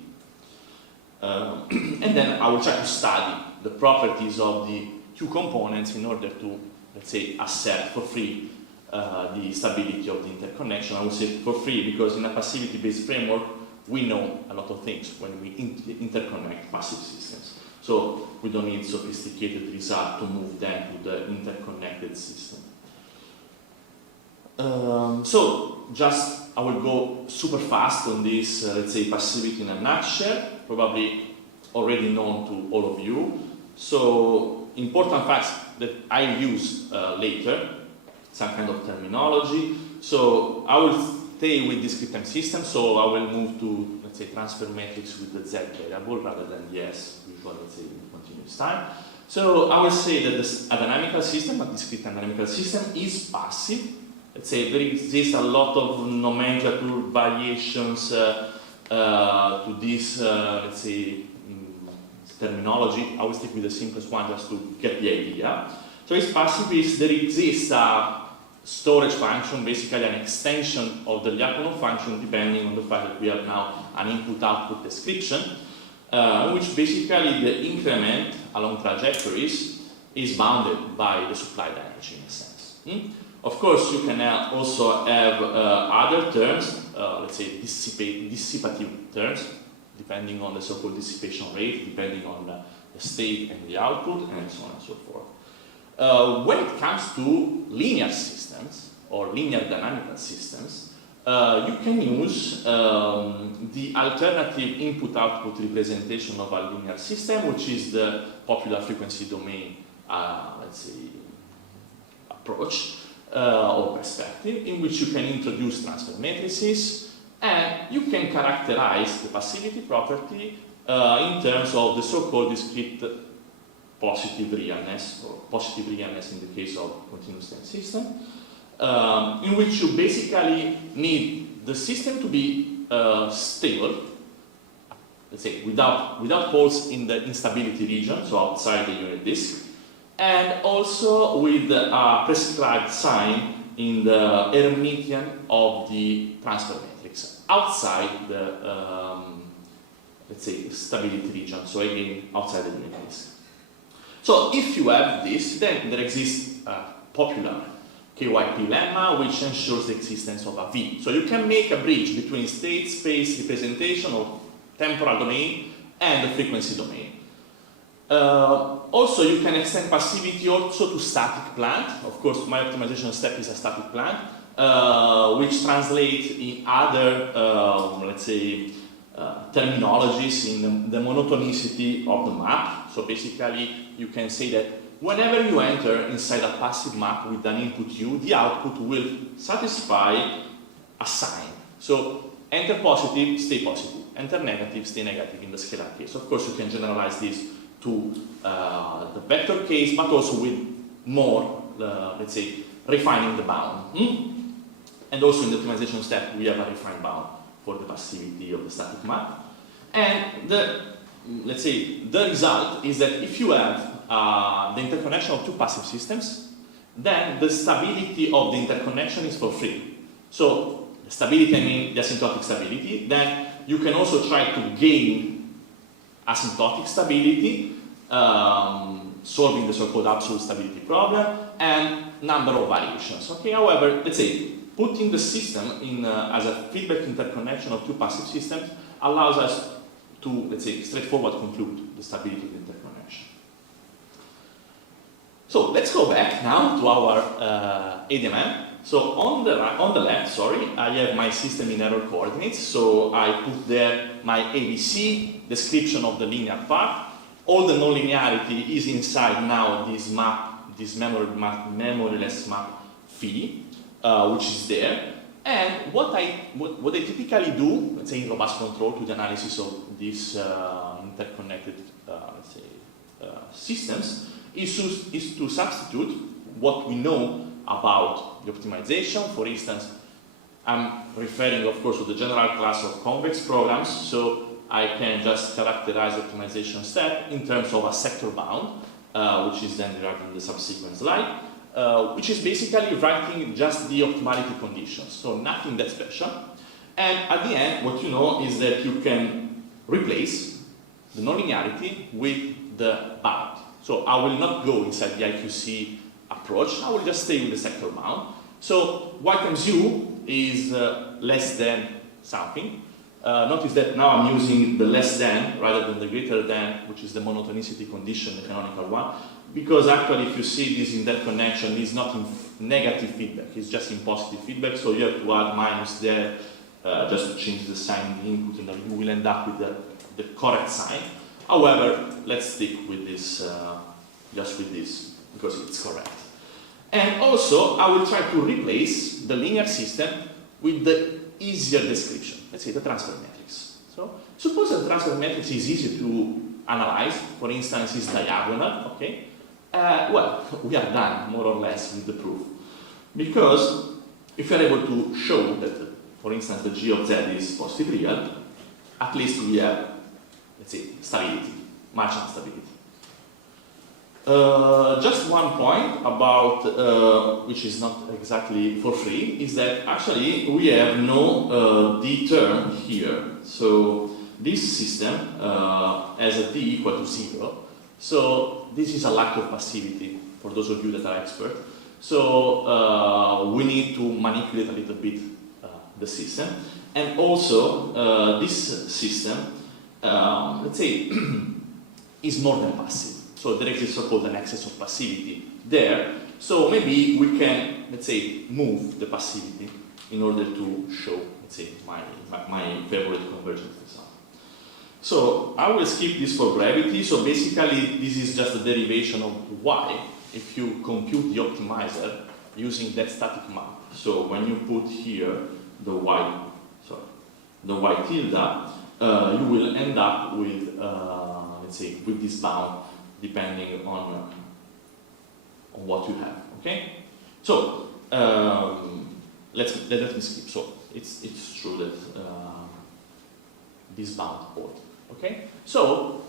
And then I will try to study the properties of the two components in order to, let's say, assert for free the stability of the interconnection. I would say for free because in a passivity-based framework, we know a lot of things when we interconnect passive systems. So we don't need sophisticated result to move them to the interconnected system. So just I will go super fast on this, let's say, passivity in a nutshell, probably already known to all of you. So important facts that I use later, some kind of terminology. So I will stay with discrete time system, so I will move to, let's say, transfer matrix with the z variable rather than the s, usual, let's say, in continuous time. So I will say that a dynamical system, a discrete time dynamical system, is passive. Let's say there exists a lot of nomenclature variations to this, let's say, terminology. I will stick with the simplest one just to get the idea. So it's passive is there exists a storage function, basically an extension of the Lyapunov function, depending on the fact that we have now an input-output description, which basically the increment along trajectories is bounded by the supplied energy in a sense. Of course, you can also have other terms, let's say dissipative terms, depending on the so-called dissipation rate, depending on the state and the output, and so on and so forth. When it comes to linear systems, or linear dynamical systems, you can use the alternative input-output representation of a linear system, which is the popular frequency domain, let's say, approach or perspective, in which you can introduce transfer matrices, and you can characterize the passivity property in terms of the so-called discrete positive realness, or positive realness in the case of continuous time system, in which you basically need the system to be stable, let's say without holes in the instability region, so outside the unit disk, and also with a prescribed sign in the Hermitian of the transfer matrix, outside the, let's say, stability region, so again, outside the unit disk. So if you have this, then there exists a popular KYP lemma which ensures the existence of a V. So you can make a bridge between state space representation of temporal domain and the frequency domain. Also, you can extend passivity also to static plant. Of course, my optimization step is a static plant, which translates in other, let's say, terminologies in the monotonicity of the map. So basically, you can say that whenever you enter inside a passive map with an input U, the output will satisfy a sign. So enter positive, stay positive. Enter negative, stay negative in the scalar case. Of course, you can generalize this to the vector case, but also with more, let's say, refining the bound. And also in the optimization step, we have a refined bound for the passivity of the static map. And let's say, the result is that if you have the interconnection of two passive systems, then the stability of the interconnection is for free. So the stability, I mean the asymptotic stability, then you can also try to gain asymptotic stability, solving the so-called absolute stability problem, and number of variations. Okay, however, let's say, putting the system in as a feedback interconnection of two passive systems allows us to, let's say, straightforward conclude the stability of the interconnection. So let's go back now to our ADMM. So on the left, I have my system in error coordinates. So I put there my ABC, description of the linear part. All the nonlinearity is inside now this map, this memoryless map phi, which is there. And what I typically do, let's say in robust control to the analysis of these interconnected, let's say, systems, is to substitute what we know about the optimization. For instance, I'm referring, of course, to the general class of convex programs, so I can just characterize the optimization step in terms of a sector bound, which is then derived in the subsequent slide, which is basically writing just the optimality conditions, so nothing that special. And at the end, what you know is that you can replace the nonlinearity with the bound. So I will not go inside the IQC approach, I will just stay with the sector bound. So y times u is less than something. Notice that now I'm using the less than rather than the greater than, which is the monotonicity condition, the canonical one, because actually if you see this interconnection is not in negative feedback, it's just in positive feedback, so you have to add minus there just to change the sign in the input, and then you will end up with the correct sign. However, let's stick with this, just with this because it's correct. And also, I will try to replace the linear system with the easier description, let's say the transfer matrix. So, suppose the transfer matrix is easy to analyze, for instance, it's diagonal, okay? Well, we are done, more or less, with the proof. Because if you're able to show that, for instance, the g of z is positive real, at least we have, let's say, stability, marginal stability. Just one point about, which is not exactly for free, is that actually we have no d term here. So this system has a d equal to 0. So this is a lack of passivity for those of you that are expert. So we need to manipulate a little bit the system. And also this system, let's say, is more than passive. So there exists so-called an excess of passivity there. So maybe we can, let's say, move the passivity in order to show, let's say, my favorite convergence result. So I will skip this for brevity. So basically, this is just a derivation of y if you compute the optimizer using that static map. So when you put here the y tilde, you will end up with, let's say, with this bound, depending on what you have. Okay. So let me skip. So it's true that this bound hold. Okay. So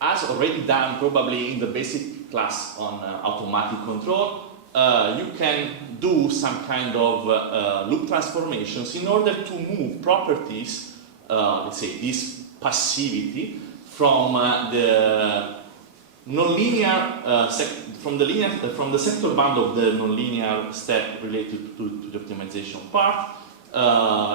as already done probably in the basic class on automatic control, you can do some kind of loop transformations in order to move properties, let's say this passivity, from the nonlinear from the sector bound of the nonlinear step related to the optimization part.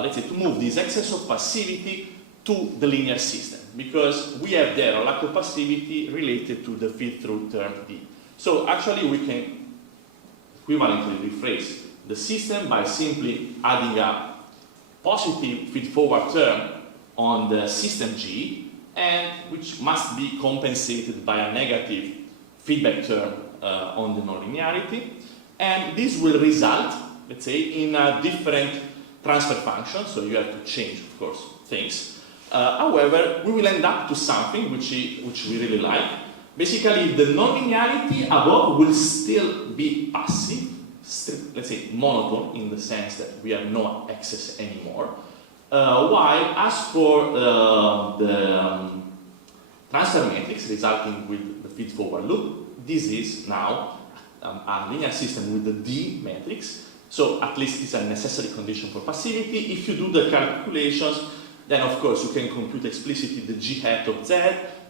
Let's say to move this excess of passivity to the linear system, because we have there a lack of passivity related to the feed-through term D. So actually we can equivalently rephrase the system by simply adding a positive feed-forward term on the system G, and which must be compensated by a negative feedback term on the nonlinearity. And this will result, let's say, in a different transfer function, so you have to change, of course, things. However, we will end up to something which we really like. Basically, the nonlinearity above will still be passive, still, let's say, monotone in the sense that we have no excess anymore. While as for the transfer matrix resulting with the feed-forward loop, this is now a linear system with the D matrix. So at least it's a necessary condition for passivity. If you do the calculations, then of course you can compute explicitly the G hat of Z,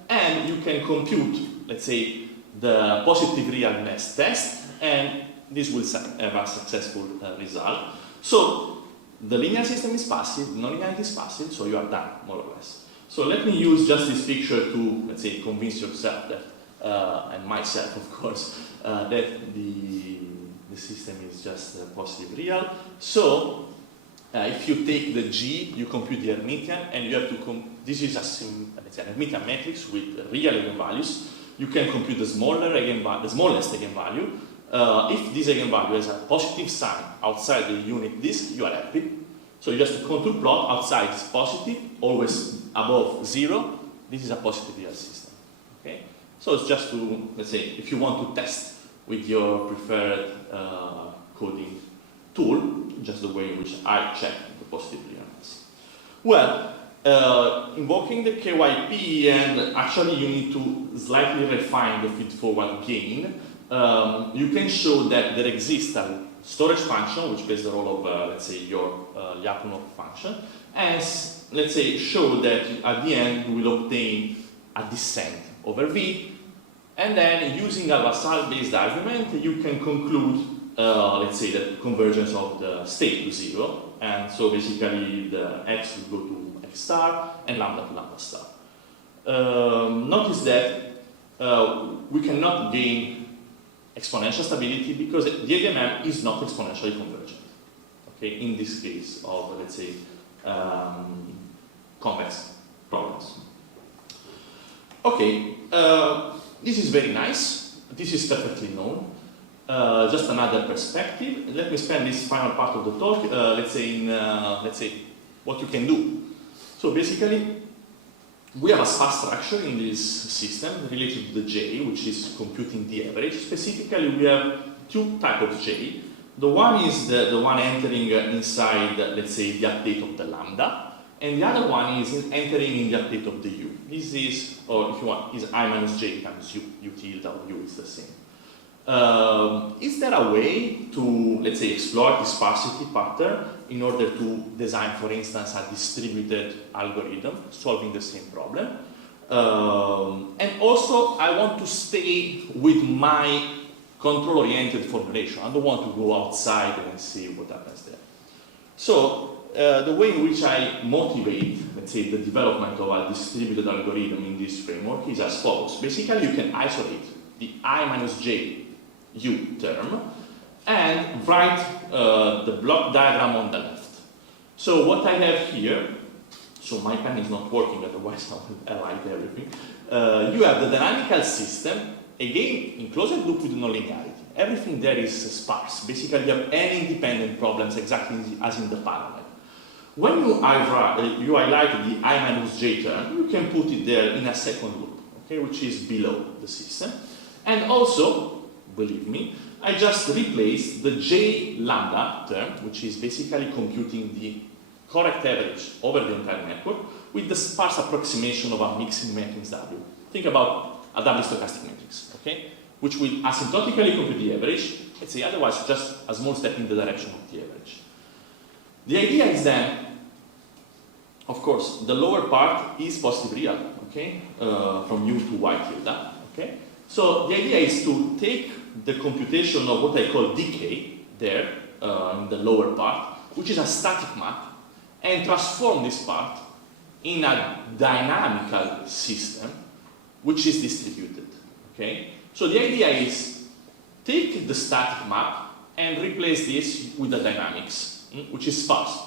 and you can compute, let's say, the positive realness test, and this will have a successful result. So the linear system is passive, nonlinearity is passive, so you are done, more or less. So let me use just this picture to, let's say, convince yourself that, and myself, of course, that the system is just positive real. So if you take the G, you compute the Hermitian, and you have to this is let's say, an Hermitian matrix with real eigenvalues. You can compute the the smallest eigenvalue. If this eigenvalue has a positive sign outside the unit disk, you are happy. So you just contour plot outside is positive, always above 0. This is a positive real system. Okay? So it's just to, let's say, if you want to test with your preferred coding tool, just the way in which I check the positive realness. Well, invoking the KYP, and actually you need to slightly refine the feed-forward gain. You can show that there exists a storage function which plays the role of, let's say, your Lyapunov function, and let's say show that at the end you will obtain a descent over V, and then using a Vassal-based argument you can conclude, let's say, the convergence of the state to 0, and so basically the x will go to x star and lambda to lambda star. Notice that we cannot gain exponential stability because the ADMM is not exponentially convergent. Okay, in this case of, let's say, convex problems. Okay, this is very nice. this is perfectly known. Just another perspective. Let me spend this final part of the talk, let's say what you can do. So basically, we have a sparse structure in this system related to the J, which is computing the average. Specifically, we have two types of J. The one is the one entering inside, let's say, the update of the lambda, and the other one is entering in the update of the U. This is, or if you want, is I minus J times U. U tilde of U is the same. Is there a way to, let's say, exploit this sparsity pattern in order to design, for instance, a distributed algorithm solving the same problem? And also, I want to stay with my control-oriented formulation. I don't want to go outside and see what happens there. So, the way in which I motivate, let's say, the development of a distributed algorithm in this framework is as follows. Basically, you can isolate the I minus J U term and write the block diagram on the left. So what I have here, so my pen is not working, otherwise I write everything. You have the dynamical system, again, in closed loop with nonlinearity. Everything there is sparse. Basically, you have n-independent problems exactly as in the parallel. When you highlight the I minus J term, you can put it there in a second loop, okay, which is below the system. And also, believe me, I just replaced the J lambda term, which is basically computing the correct average over the entire network, with the sparse approximation of a mixing matrix W. Think about a double stochastic matrix, okay, which will asymptotically compute the average, let's say otherwise just a small step in the direction of the average. The idea is then, of course, the lower part is positive real, okay, from U to Y tilde, okay. So the idea is to take the computation of what I call decay there in the lower part, which is a static map, and transform this part in a dynamical system which is distributed. Okay? So the idea is take the static map and replace this with the dynamics, which is sparse,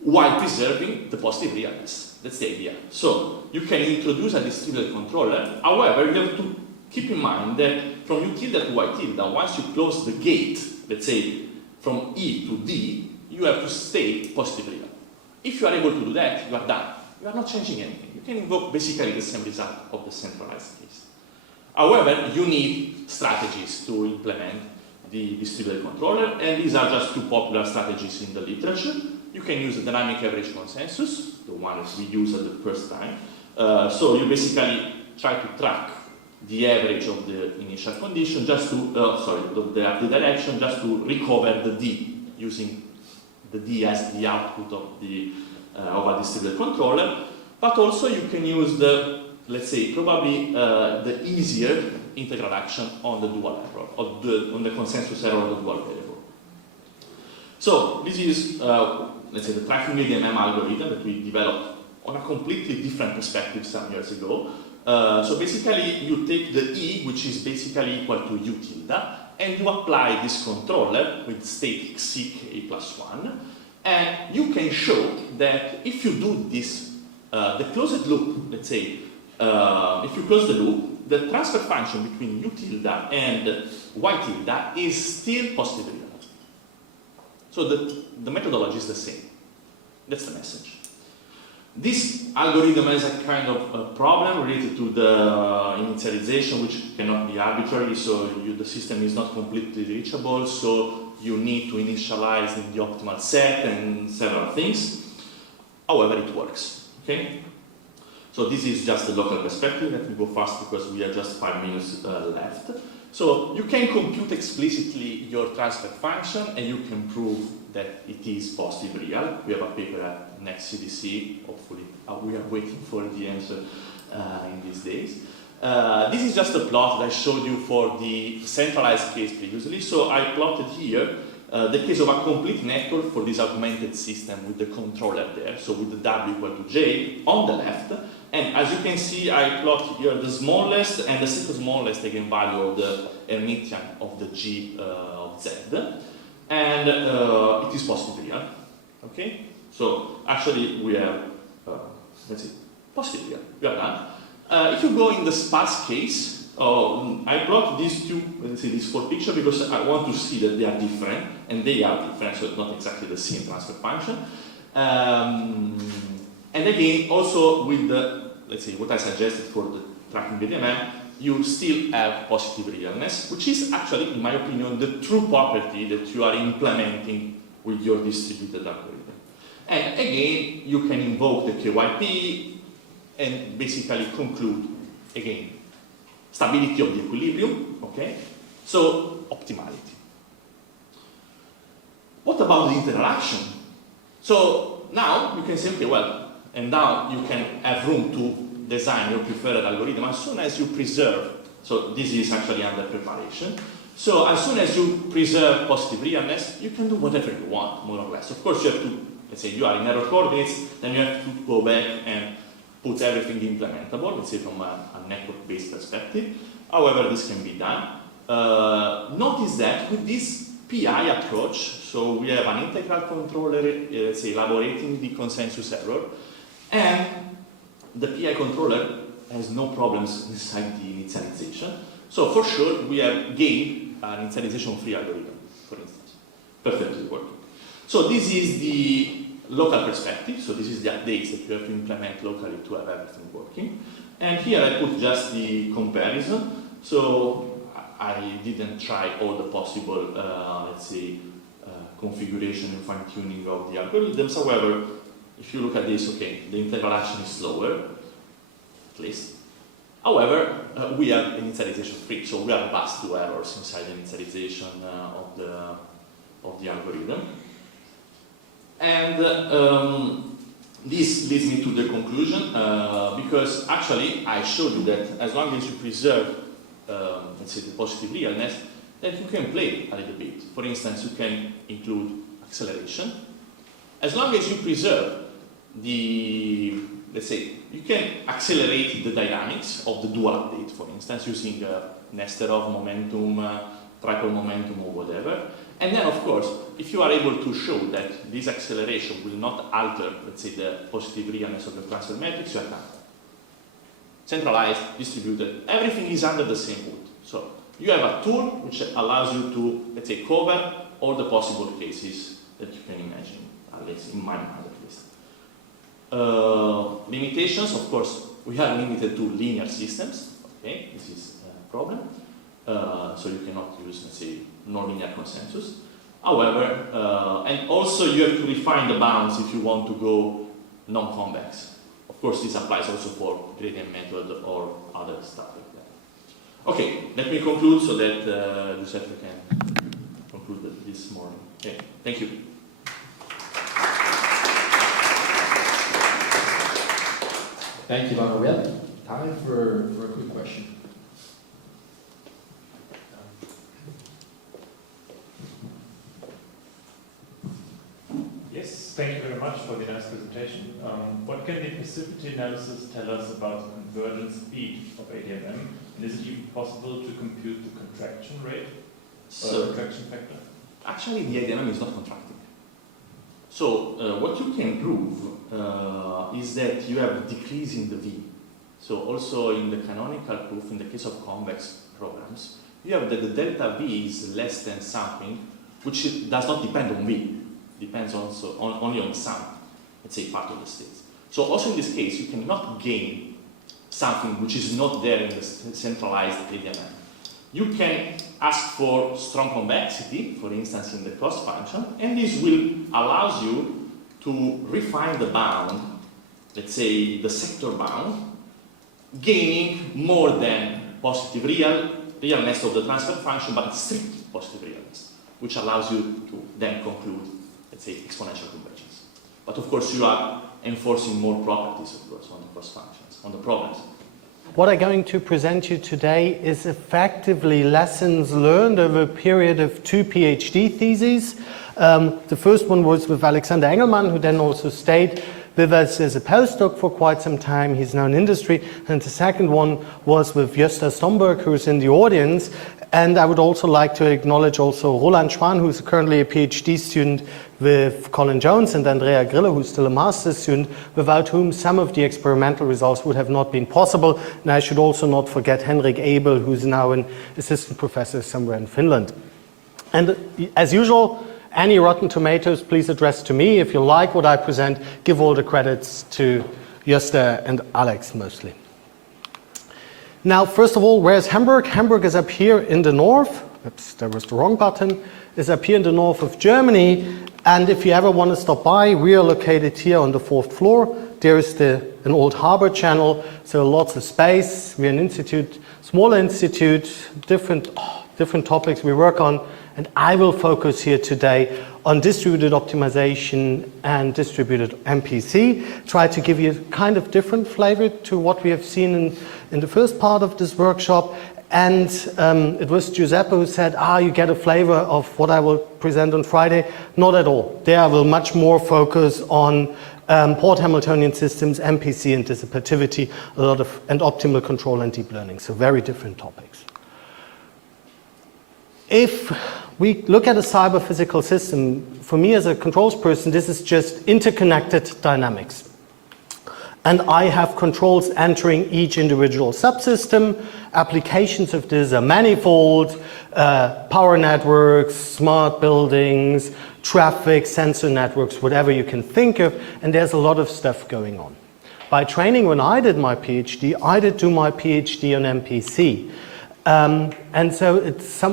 while preserving the positive realness. That's the idea. So you can introduce a distributed controller. However, you have to keep in mind that from U tilde to Y tilde, once you close the gate, let's say from E to D, you have to stay positive real. If you are able to do that, you are done. You are not changing anything. You can invoke basically the same result of the centralized case. However, you need strategies to implement the distributed controller, and these are just two popular strategies in the literature. You can use the dynamic average consensus, the one that we used at the first time. So you basically try to track the average of the initial condition, just to, the direction, just to recover the D, using the D as the output of the of a distributed controller. But also you can use the, let's say, probably the easier integral action on the dual error, on the consensus error of the dual variable. So this is, let's say, the tracking ADMM algorithm that we developed on a completely different perspective some years ago. So basically, you take the E, which is basically equal to U tilde, and you apply this controller with state CK plus 1, and you can show that if you do this, the closed loop, let's say, if you close the loop, the transfer function between U tilde and Y tilde is still positive real. So the methodology is the same. That's the message. This algorithm has a kind of a problem related to the initialization, which cannot be arbitrary, so the system is not completely reachable, so you need to initialize in the optimal set and several things. However, it works. Okay? So this is just the local perspective. Let me go fast because we have just 5 minutes left. So you can compute explicitly your transfer function, and you can prove that it is positive real. We have a paper at next CDC, hopefully. We are waiting for the answer in these days. This is just a plot that I showed you for the centralized case previously. So I plotted here the case of a complete network for this augmented system with the controller there, so with the W equal to J on the left. And as you can see, I plot here the smallest and the second smallest eigenvalue of the Hermitian of the G of Z. And it is positive real. Okay? So actually we have, let's see, positive real. We are done. If you go in the sparse case, I brought these two, let's say these 4 pictures because I want to see that they are different, and they are different, so it's not exactly the same transfer function. And again, also with the, let's say, what I suggested for the tracking BDMM, you still have positive realness, which is actually, in my opinion, the true property that you are implementing with your distributed algorithm. And again, you can invoke the KYP and basically conclude, again, stability of the equilibrium, okay? So, optimality. What about the interaction? So, now you can say, okay, well, and now you can have room to design your preferred algorithm as soon as you preserve, so this is actually under preparation, so as soon as you preserve positive realness, you can do whatever you want, more or less. Of course, you have to, let's say you are in error coordinates, then you have to go back and put everything implementable, let's say from a network-based perspective. However, this can be done. Notice that with this PI approach, so we have an integral controller, let's say, elaborating the consensus error, and the PI controller has no problems inside the initialization. So for sure, we have gained an initialization-free algorithm, for instance, perfectly working. So this is the local perspective. So this is the updates that you have to implement locally to have everything working. And here I put just the comparison. So I didn't try all the possible, let's say, configuration and fine-tuning of the algorithms. However, if you look at this, okay, the integral action is slower, at least. However, we have initialization free, so we are past 2 errors inside the initialization of the algorithm. And this leads me to the conclusion, because actually I showed you that as long as you preserve, let's say, the positive realness, then you can play a little bit. For instance, you can include acceleration. As long as you preserve the, let's say, you can accelerate the dynamics of the dual update, for instance, using Nesterov momentum, triple momentum, or whatever. And then, of course, if you are able to show that this acceleration will not alter, let's say, the positive realness of the transfer matrix, you are done. Centralized, distributed, everything is under the same hood. So you have a tool which allows you to, let's say, cover all the possible cases that you can imagine, at least in my mind, at least. Limitations, of course, we are limited to linear systems. Okay, this is a problem. So you cannot use, let's say, nonlinear consensus. However, and also you have to refine the bounds if you want to go non-convex. Of course, this applies also for gradient method or other stuff like that. Okay, let me conclude so that Giuseppe can conclude this morning. Okay, thank you. Thank you, Manuel. We have time for a quick question. Yes, thank you very much for the nice presentation. What can the passivity analysis tell us about the convergence speed of ADMM? And is it even possible to compute the contraction rate or contraction factor? Actually, the ADMM is not contracting. So what you can prove is that you have decrease in the V. So also in the canonical proof, in the case of convex programs, you have that the delta V is less than something which does not depend on V. Depends also only on some, let's say, part of the states. So also in this case, you cannot gain something which is not there in the centralized ADMM. You can ask for strong convexity, for instance, in the cost function, and this will allow you to refine the bound, let's say the sector bound, gaining more than positive realness of the transfer function, but strict positive realness, which allows you to then conclude, let's say, exponential convergence. But of course, you are enforcing more properties, of course, on the cost functions, on the problems. What I'm going to present you today is effectively lessons learned over a period of 2 PhD theses. The first one was with Alexander Engelmann, who then also stayed with us as a postdoc for quite some time. He's now in industry. And the second one was with Gösta Stomberg, who's in the audience. And I would also like to acknowledge also Roland Schwan, who's currently a PhD student with Colin Jones, and Andrea Grillo, who's still a master's student, without whom some of the experimental results would have not been possible. And I should also not forget Henrik Abel, who's now an assistant professor somewhere in Finland. And as usual, any rotten tomatoes, please address to me. If you like what I present, give all the credits to Josta and Alex mostly. Now, first of all, where's Hamburg? Hamburg is up here in the north. Oops, that was the wrong button. Is up here in the north of Germany. And if you ever want to stop by, we are located here on the 4th floor. There is an old harbor channel, so lots of space. We're an institute, small institute, different topics we work on. And I will focus here today on distributed optimization and distributed MPC. Try to give you a kind of different flavor to what we have seen in the first part of this workshop. And it was Giuseppe who said, you get a flavor of what I will present on Friday. Not at all. There I will much more focus on port Hamiltonian systems, MPC and dissipativity, and optimal control and deep learning. So very different topics. If we look at a cyber physical system, for me as a controls person, this is just interconnected dynamics. And I have controls entering each individual subsystem. Applications of this are manifold, power networks, smart buildings, traffic, sensor networks, whatever you can think of, and there's a lot of stuff going on. By training, when I did my PhD, I did do my PhD on MPC. And so it's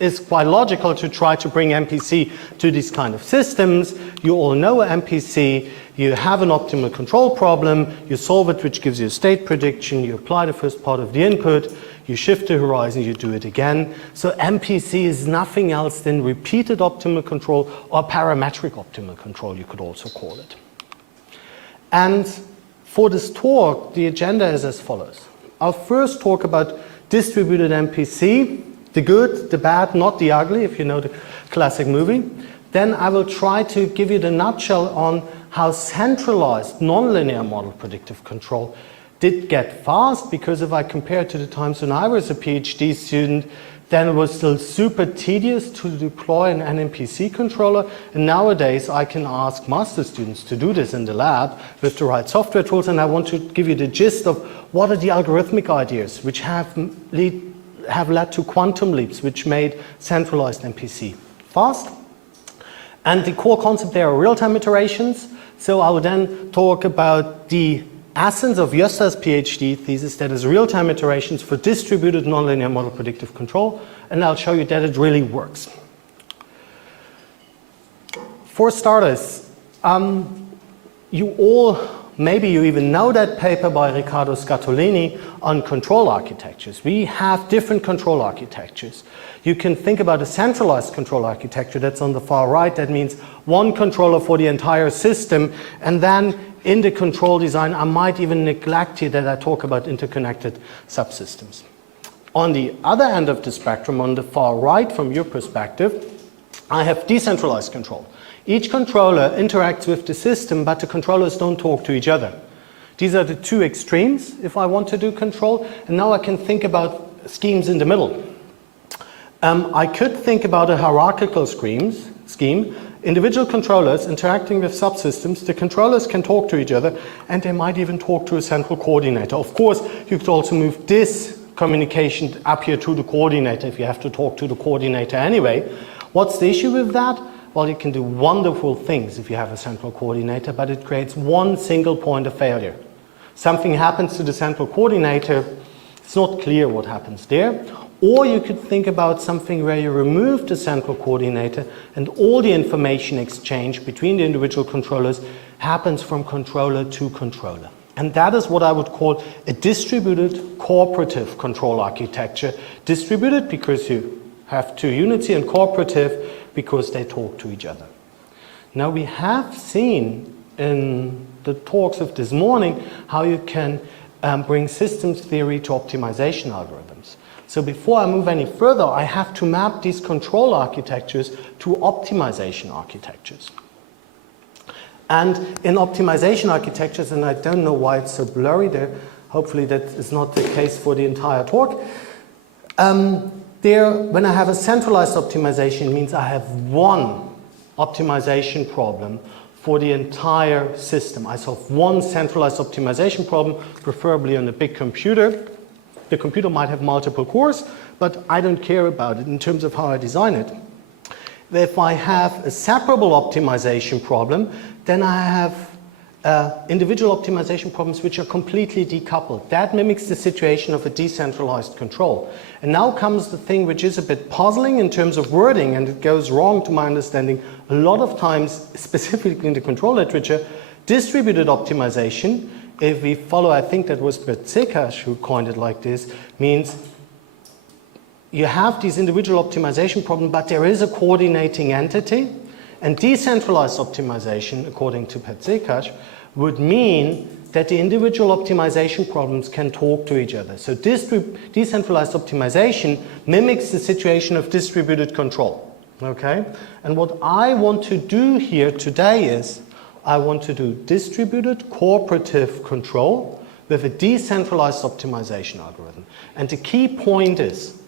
is quite logical to try to bring MPC to these kind of systems. You all know MPC, you have an optimal control problem, you solve it, which gives you a state prediction, you apply the first part of the input, you shift the horizon, you do it again. So MPC is nothing else than repeated optimal control or parametric optimal control, you could also call it. And for this talk, the agenda is as follows. I'll first talk about distributed MPC, the good, the bad, not the ugly, if you know the classic movie. Then I will try to give you the nutshell on how centralized nonlinear model predictive control did get fast, because if I compare it to the times when I was a PhD student, then it was still super tedious to deploy an NMPC controller. And nowadays I can ask master students to do this in the lab with the right software tools. And I want to give you the gist of what are the algorithmic ideas which have led to quantum leaps, which made centralized MPC fast. And the core concept there are real-time iterations. So I will then talk about the essence of Josta's PhD thesis, that is real-time iterations for distributed nonlinear model predictive control, and I'll show you that it really works. For starters, you all, maybe you even know that paper by Riccardo Scatolini on control architectures. We have different control architectures. You can think about a centralized control architecture that's on the far right. That means one controller for the entire system, and then in the control design, I might even neglect here that I talk about interconnected subsystems. On the other end of the spectrum, on the far right from your perspective, I have decentralized control. Each controller interacts with the system, but the controllers don't talk to each other. These are the two extremes if I want to do control. And now I can think about schemes in the middle. I could think about a hierarchical scheme. Individual controllers interacting with subsystems, the controllers can talk to each other, and they might even talk to a central coordinator. Of course, you could also move this communication up here to the coordinator if you have to talk to the coordinator anyway. What's the issue with that? Well, you can do wonderful things if you have a central coordinator, but it creates one single point of failure. Something happens to the central coordinator, it's not clear what happens there. Or you could think about something where you remove the central coordinator and all the information exchange between the individual controllers happens from controller to controller. And that is what I would call a distributed cooperative control architecture. Distributed because you have two units here, and cooperative because they talk to each other. Now we have seen in the talks of this morning how you can bring systems theory to optimization algorithms. So before I move any further, I have to map these control architectures to optimization architectures. And in optimization architectures, and I don't know why it's so blurry there, hopefully that is not the case for the entire talk, When I have a centralized optimization, it means I have one optimization problem for the entire system. I solve one centralized optimization problem, preferably on a big computer. The computer might have multiple cores, but I don't care about it in terms of how I design it. If I have a separable optimization problem, then I have individual optimization problems which are completely decoupled. That mimics the situation of a decentralized control. And now comes the thing which is a bit puzzling in terms of wording, and it goes wrong to my understanding a lot of times, specifically in the control literature. Distributed optimization, if we follow, I think that was Bertsekas who coined it like this, means you have these individual optimization problems, but there is a coordinating entity. And decentralized optimization, according to Bertsekas, would mean that the individual optimization problems can talk to each other. So decentralized optimization mimics the situation of distributed control. Okay? And what I want to do here today is I want to do distributed cooperative control with a decentralized optimization algorithm. And the key point is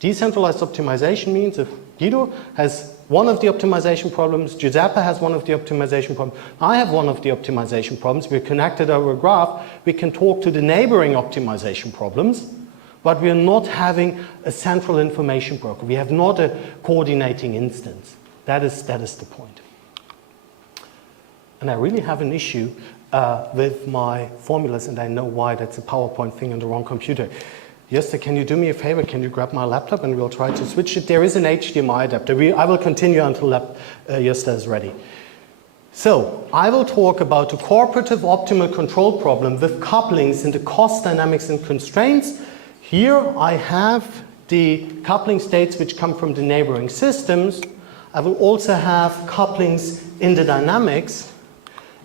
decentralized optimization means if Guido has one of the optimization problems, Giuseppe has one of the optimization problems, I have one of the optimization problems, we're connected over a graph, we can talk to the neighboring optimization problems, but we're not having a central information broker. We have not a coordinating instance. That is the point. And I really have an issue with my formulas, and I know why. That's a PowerPoint thing on the wrong computer. Josta, can you do me a favor? Can you grab my laptop and we'll try to switch it? There is an HDMI adapter. I will continue until Josta is ready. So I will talk about the cooperative optimal control problem with couplings in the cost dynamics and constraints. Here I have the coupling states which come from the neighboring systems. I will also have couplings in the dynamics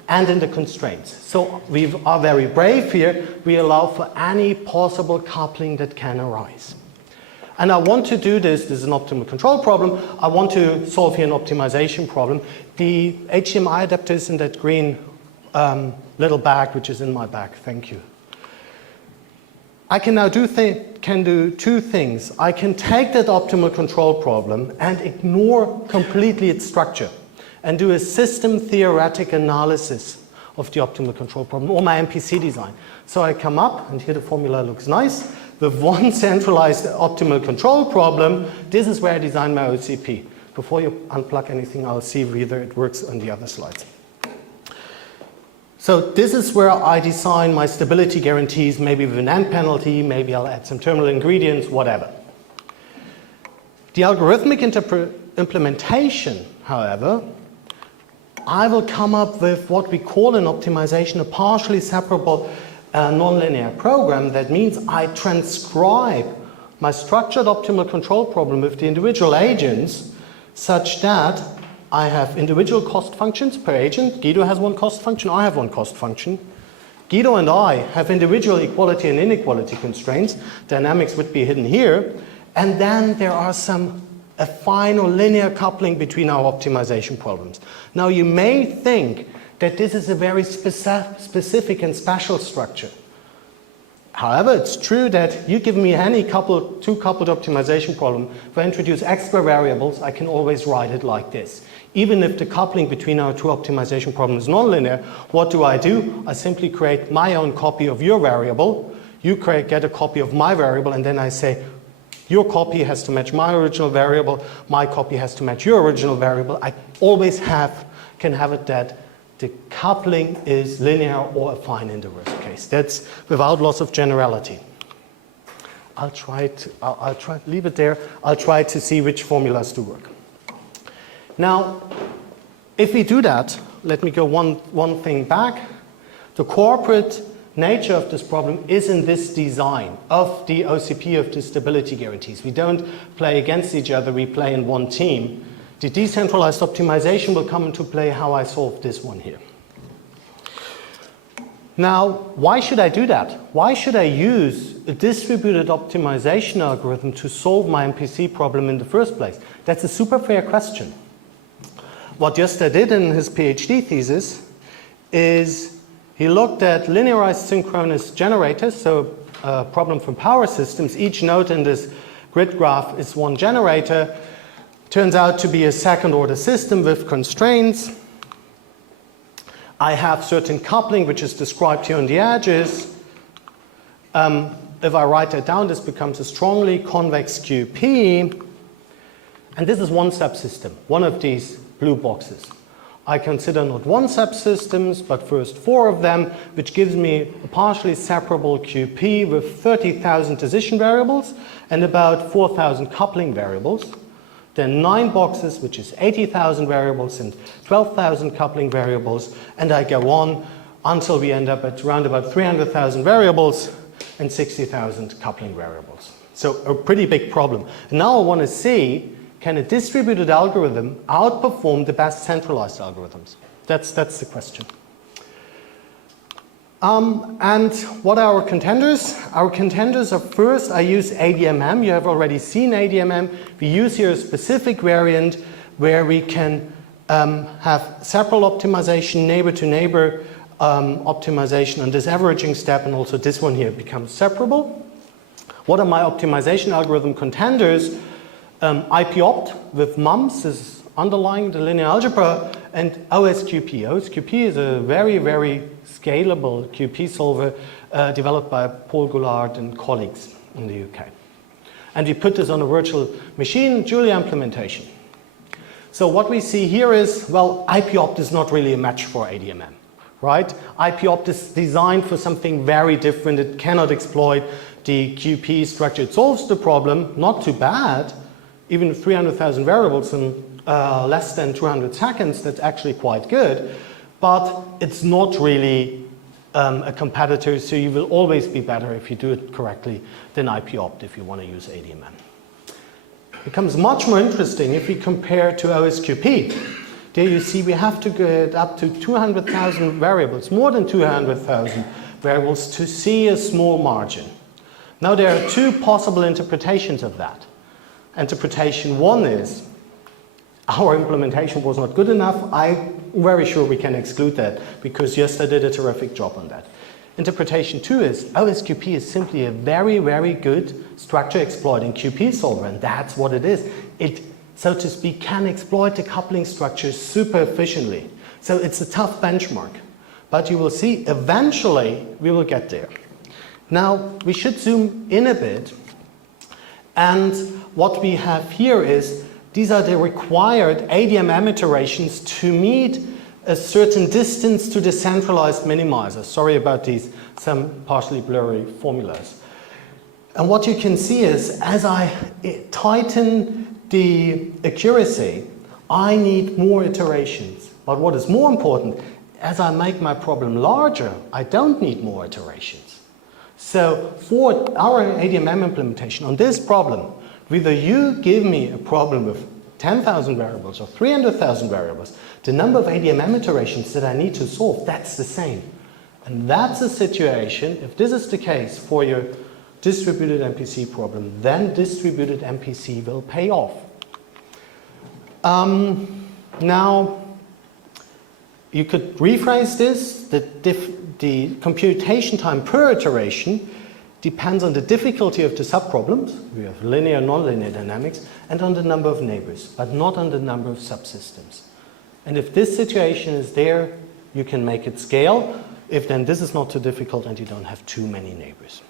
and in the constraints. So we are very brave here. We allow for any possible coupling that can arise. And I want to do this is an optimal control problem. I want to solve here an optimization problem. The HDMI adapter is in that green little bag, which is in my bag. Thank you. I can now do two things. I can take that optimal control problem and ignore completely its structure and do a system theoretic analysis of the optimal control problem, or my MPC design. So I come up, and here the formula looks nice, with one centralized optimal control problem. This is where I design my OCP. Before you unplug anything, I'll see whether it works on the other slides. So this is where I design my stability guarantees, maybe with an end penalty, maybe I'll add some terminal ingredients, whatever. The algorithmic implementation, however, I will come up with what we call in optimization a partially separable nonlinear program. That means I transcribe my structured optimal control problem with the individual agents such that I have individual cost functions per agent. Guido has one cost function, I have one cost function. Guido and I have individual equality and inequality constraints. Dynamics would be hidden here. And then there are a final linear coupling between our optimization problems. Now you may think that this is a very specific and special structure. However, it's true that you give me any two coupled optimization problem, if I introduce extra variables, I can always write it like this. Even if the coupling between our two optimization problems is nonlinear, what do? I simply create my own copy of your variable, you get a copy of my variable, and then I say, your copy has to match my original variable, my copy has to match your original variable. I always can have it that the coupling is linear or affine in the worst case. That's without loss of generality. I'll leave it there. I'll try to see which formulas do work. Now, if we do that, let me go one thing back. The corporate nature of this problem is in this design of the OCP of the stability guarantees. We don't play against each other, we play in one team. The decentralized optimization will come into play how I solve this one here. Now, why should I do that? Why should I use a distributed optimization algorithm to solve my MPC problem in the first place? That's a super fair question. What Josta did in his PhD thesis is he looked at linearized synchronous generators, so a problem from power systems. Each node in this grid graph is one generator. Turns out to be a second order system with constraints. I have certain coupling which is described here on the edges. If I write that down, this becomes a strongly convex QP. And this is one subsystem, one of these blue boxes. I consider not one subsystems, but first 4 of them, which gives me a partially separable QP with 30,000 decision variables and about 4,000 coupling variables. Then 9 boxes, which is 80,000 variables and 12,000 coupling variables, and I go on until we end up at around about 300,000 variables and 60,000 coupling variables. So a pretty big problem. And now I want to see, can a distributed algorithm outperform the best centralized algorithms? That's the question. And what are our contenders? Our contenders are first, I use ADMM. You have already seen ADMM. We use here a specific variant where we can have separal optimization, neighbor-to-neighbor optimization on this averaging step, and also this one here becomes separable. What are my optimization algorithm contenders? IPOpt with MUMS is underlying the linear algebra, and OSQP. OSQP is a very, very scalable QP solver developed by Paul Goulart and colleagues in the UK. And we put this on a virtual machine, Julia implementation. So what we see here is, well, IPOpt is not really a match for ADMM, right? IPOpt is designed for something very different. It cannot exploit the QP structure. It solves the problem, not too bad. Even 300,000 variables in less than 200 seconds, that's actually quite good. But it's not really a competitor, so you will always be better if you do it correctly than IPOpt if you want to use ADMM. It becomes much more interesting if we compare to OSQP. There you see we have to get up to 200,000 variables, more than 200,000 variables to see a small margin. Now there are 2 possible interpretations of that. Interpretation 1 is our implementation was not good enough. I'm very sure we can exclude that because Gösta did a terrific job on that. Interpretation 2 is OSQP is simply a very, very good structure exploiting QP solver, and that's what it is. It, so to speak, can exploit the coupling structures super efficiently. So it's a tough benchmark. But you will see eventually we will get there. Now we should zoom in a bit. And what we have here is, these are the required ADMM iterations to meet a certain distance to the centralized minimizer. Sorry about these, some partially blurry formulas. And what you can see is, as I tighten the accuracy, I need more iterations. But what is more important, as I make my problem larger, I don't need more iterations. So for our ADMM implementation on this problem, whether you give me a problem with 10,000 variables or 300,000 variables, the number of ADMM iterations that I need to solve, that's the same. And that's a situation, if this is the case for your distributed MPC problem, then distributed MPC will pay off. Now, you could rephrase this, the computation time per iteration depends on the difficulty of the subproblems. We have linear, nonlinear dynamics, and on the number of neighbors, but not on the number of subsystems. And if this situation is there, you can make it scale. If then this is not too difficult and you don't have too many neighbors.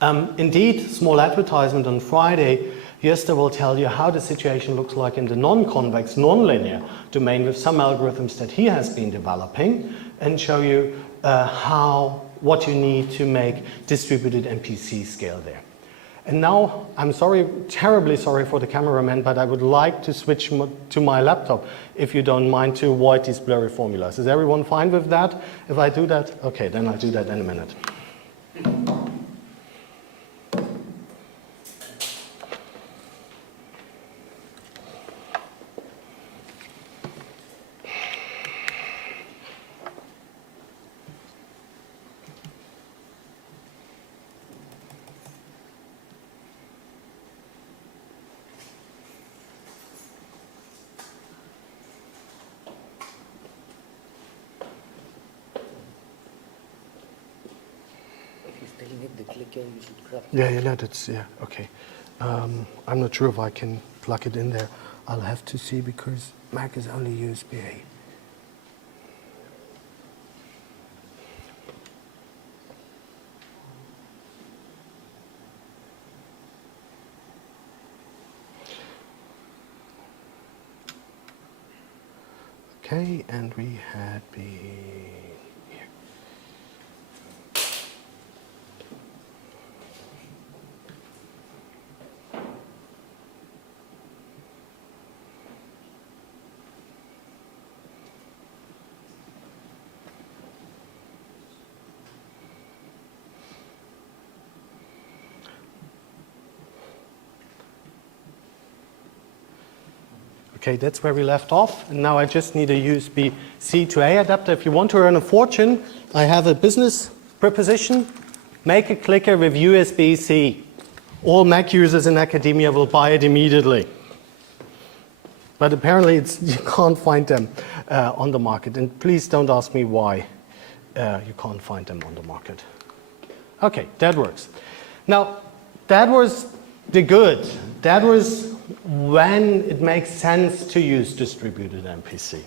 Indeed, small advertisement on Friday, Gösta will tell you how the situation looks like in the non-convex, nonlinear domain with some algorithms that he has been developing, and show you what you need to make distributed MPC scale there. And now, I'm sorry, terribly sorry for the cameraman, but I would like to switch to my laptop, if you don't mind, to avoid these blurry formulas. Is everyone fine with that? If I do that, okay, then I'll do that in a minute. Yeah, that's, yeah, okay. I'm not sure if I can plug it in there. I'll have to see because Mac is only USB-A. Okay, and we had been here. Okay, that's where we left off. And now I just need a USB-C to A adapter. If you want to earn a fortune, I have a business proposition. Make a clicker with USB-C. All Mac users in academia will buy it immediately. But apparently you can't find them on the market. And please don't ask me why you can't find them on the market. Okay, that works. Now, that was the good. That was when it makes sense to use distributed MPC.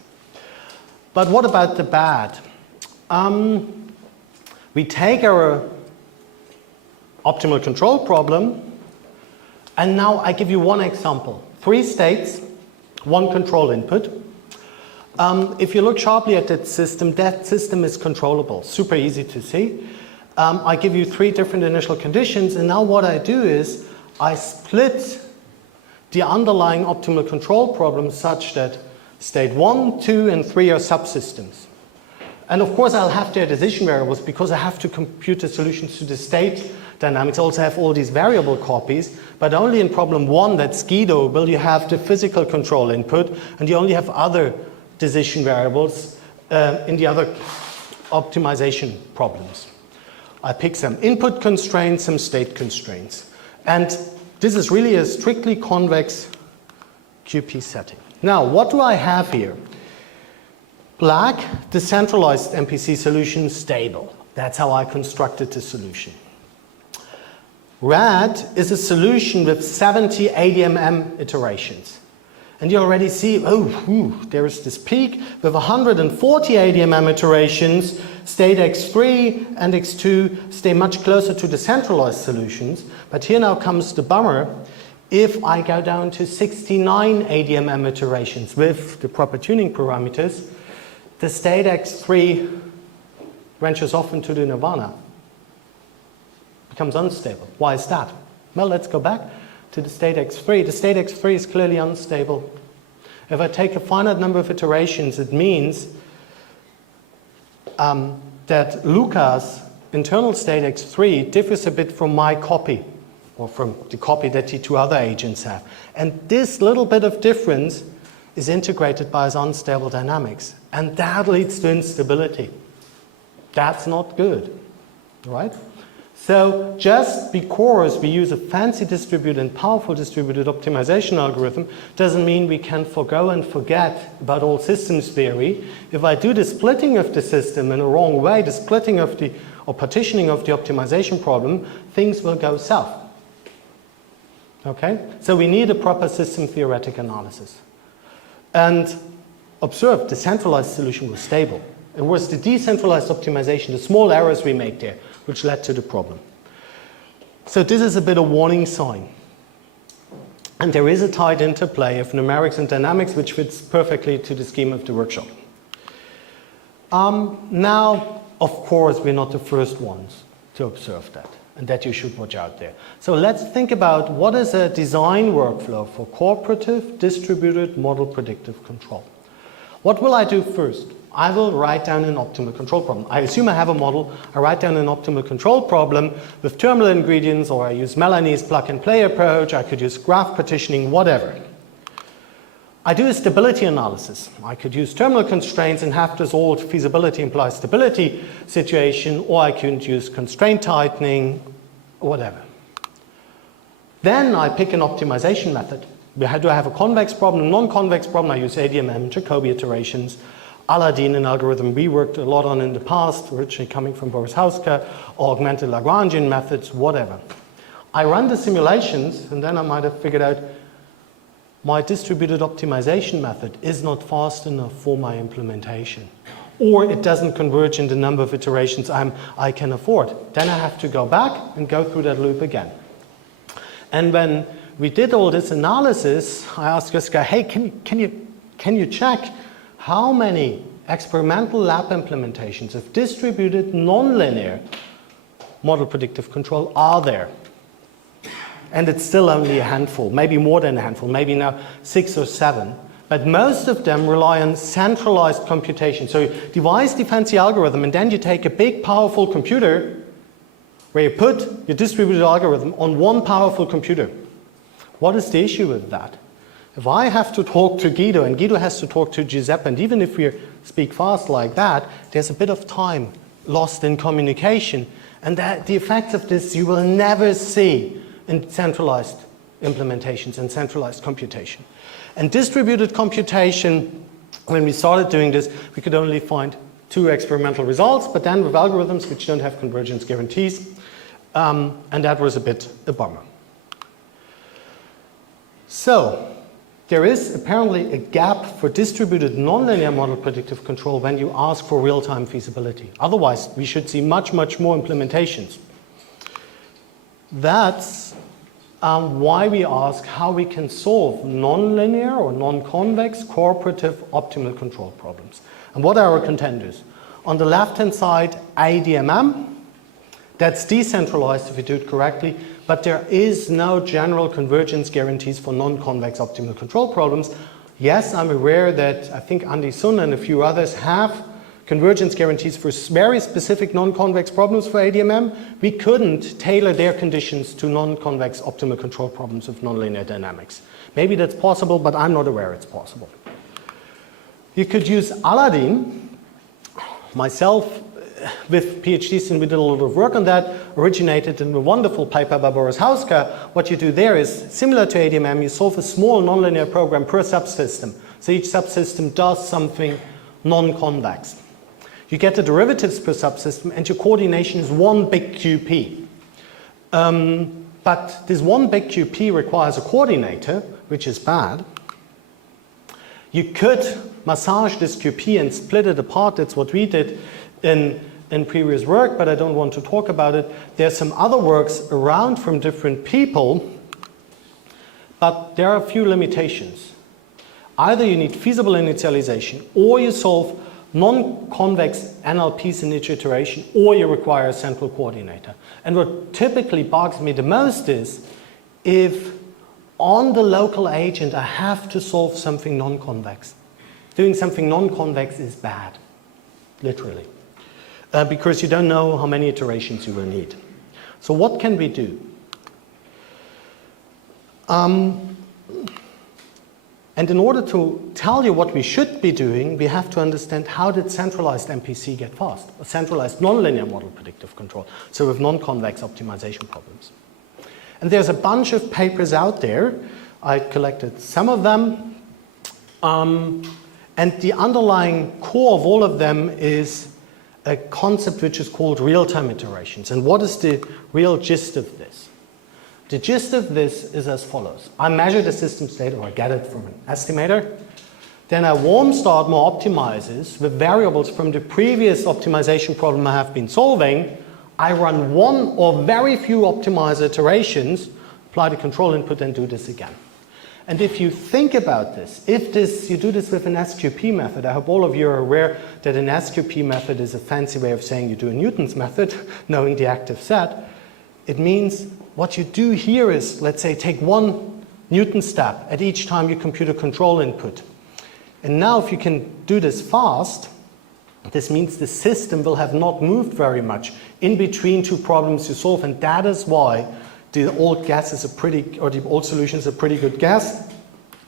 But what about the bad? We take our optimal control problem, and now I give you one example. 3 states, 1 control input. If you look sharply at that system is controllable, super easy to see. I give you 3 different initial conditions, and now what I do is I split the underlying optimal control problem such that state 1, 2, and 3 are subsystems. And of course I'll have their decision variables because I have to compute the solutions to the state dynamics. I also have all these variable copies, but only in problem 1, that's Guido, will you have the physical control input, and you only have other decision variables in the other optimization problems. I pick some input constraints, some state constraints. And this is really a strictly convex QP setting. Now, what do I have here? Black, decentralized MPC solution, stable. That's how I constructed the solution. Red is a solution with 70 ADMM iterations. And you already see, there is this peak with 140 ADMM iterations. State X3 and X2 stay much closer to the centralized solutions. But here now comes the bummer. If I go down to 69 ADMM iterations with the proper tuning parameters, the state X3 branches off into the nirvana. Becomes unstable. Why is that? Well, let's go back to the state X3. The state X3 is clearly unstable. If I take a finite number of iterations, it means that Luca's internal state X3 differs a bit from my copy, or from the copy that the 2 other agents have. And this little bit of difference is integrated by his unstable dynamics. And that leads to instability. That's not good, right? So just because we use a fancy distributed and powerful distributed optimization algorithm doesn't mean we can forgo and forget about all systems theory. If I do the splitting of the system in a wrong way, the splitting of the, or partitioning of the optimization problem, things will go south. Okay? So we need a proper system theoretic analysis. And observe, the centralized solution was stable. It was the decentralized optimization, the small errors we make there, which led to the problem. So this is a bit of warning sign. And there is a tight interplay of numerics and dynamics which fits perfectly to the scheme of the workshop. Now, of course, we're not the first ones to observe that, and that you should watch out there. So let's think about what is a design workflow for cooperative, distributed, model predictive control. What will I do first? I will write down an optimal control problem. I assume I have a model. I write down an optimal control problem with terminal ingredients, or I use Melanie's plug-and-play approach. I could use graph partitioning, whatever. I do a stability analysis. I could use terminal constraints and have this old feasibility implies stability situation, or I could use constraint tightening, whatever. Then I pick an optimization method. Do I have a convex problem, a non-convex problem? I use ADMM, Jacobi iterations. Aladdin, an algorithm we worked a lot on in the past, originally coming from Boris Hauska, augmented Lagrangian methods, whatever. I run the simulations, and then I might have figured out my distributed optimization method is not fast enough for my implementation, or it doesn't converge in the number of iterations I can afford. Then I have to go back and go through that loop again. And when we did all this analysis, I asked this guy, hey, can you check how many experimental lab implementations of distributed nonlinear model predictive control are there? And it's still only a handful, maybe more than a handful, maybe now 6 or 7. But most of them rely on centralized computation. So you devise the fancy algorithm, and then you take a big, powerful computer where you put your distributed algorithm on one powerful computer. What is the issue with that? If I have to talk to Guido, and Guido has to talk to Giuseppe, and even if we speak fast like that, there's a bit of time lost in communication. And the effects of this you will never see in centralized implementations and centralized computation. And distributed computation, when we started doing this, we could only find 2 experimental results, but then with algorithms which don't have convergence guarantees, and that was a bit a bummer. So, there is apparently a gap for distributed nonlinear model predictive control when you ask for real-time feasibility. Otherwise, we should see much, much more implementations. That's why we ask how we can solve nonlinear or non-convex cooperative optimal control problems. And what are our contenders? On the left-hand side, ADMM. That's decentralized if you do it correctly, but there is no general convergence guarantees for non-convex optimal control problems. Yes, I'm aware that I think Andy Sun and a few others have convergence guarantees for very specific non-convex problems for ADMM. We couldn't tailor their conditions to non-convex optimal control problems of nonlinear dynamics. Maybe that's possible, but I'm not aware it's possible. You could use Aladdin. Myself, with PhDs, and we did a lot of work on that, originated in a wonderful paper by Boris Hauska. What you do there is, similar to ADMM, you solve a small nonlinear program per subsystem. So each subsystem does something non-convex. You get the derivatives per subsystem, and your coordination is one big QP. But this one big QP requires a coordinator, which is bad. You could massage this QP and split it apart. That's what we did in previous work, but I don't want to talk about it. There's some other works around from different people, but there are a few limitations. Either you need feasible initialization, or you solve non-convex NLPs in each iteration, or you require a central coordinator. And what typically bugs me the most is if on the local agent I have to solve something non-convex. Doing something non-convex is bad, literally, because you don't know how many iterations you will need. So what can we do? And in order to tell you what we should be doing, we have to understand how did centralized MPC get fast, a centralized nonlinear model predictive control, so with non-convex optimization problems. And there's a bunch of papers out there. I collected some of them. And the underlying core of all of them is a concept which is called real-time iterations. And what is the real gist of this? The gist of this is as follows. I measure the system state, or I get it from an estimator. Then I warm start my optimizers with variables from the previous optimization problem I have been solving. I run one or very few optimizer iterations, apply the control input, and do this again. And if you think about this, you do this with an SQP method, I hope all of you are aware that an SQP method is a fancy way of saying you do a Newton's method, knowing the active set. It means what you do here is, let's say, take one Newton step at each time you compute a control input. And now if you can do this fast, this means the system will have not moved very much in between two problems you solve, and that is why the old gas is the old solution is a pretty good guess,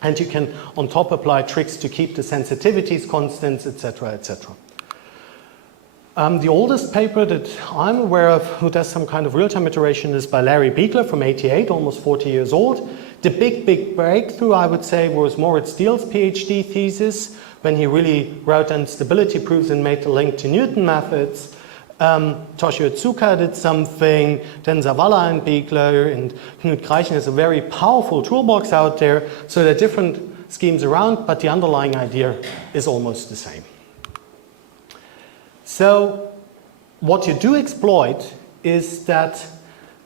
and you can on top apply tricks to keep the sensitivities constant, etc., etc. The oldest paper that I'm aware of who does some kind of real-time iteration is by Larry Beekler from '88, almost 40 years old. The big breakthrough, I would say, was Moritz Diehl's PhD thesis, when he really wrote down stability proofs and made the link to Newton methods. Toshio Tsuka did something, then Zavala and Biegler and Knut Greichen has a very powerful toolbox out there, so there are different schemes around, but the underlying idea is almost the same. So what you do exploit is that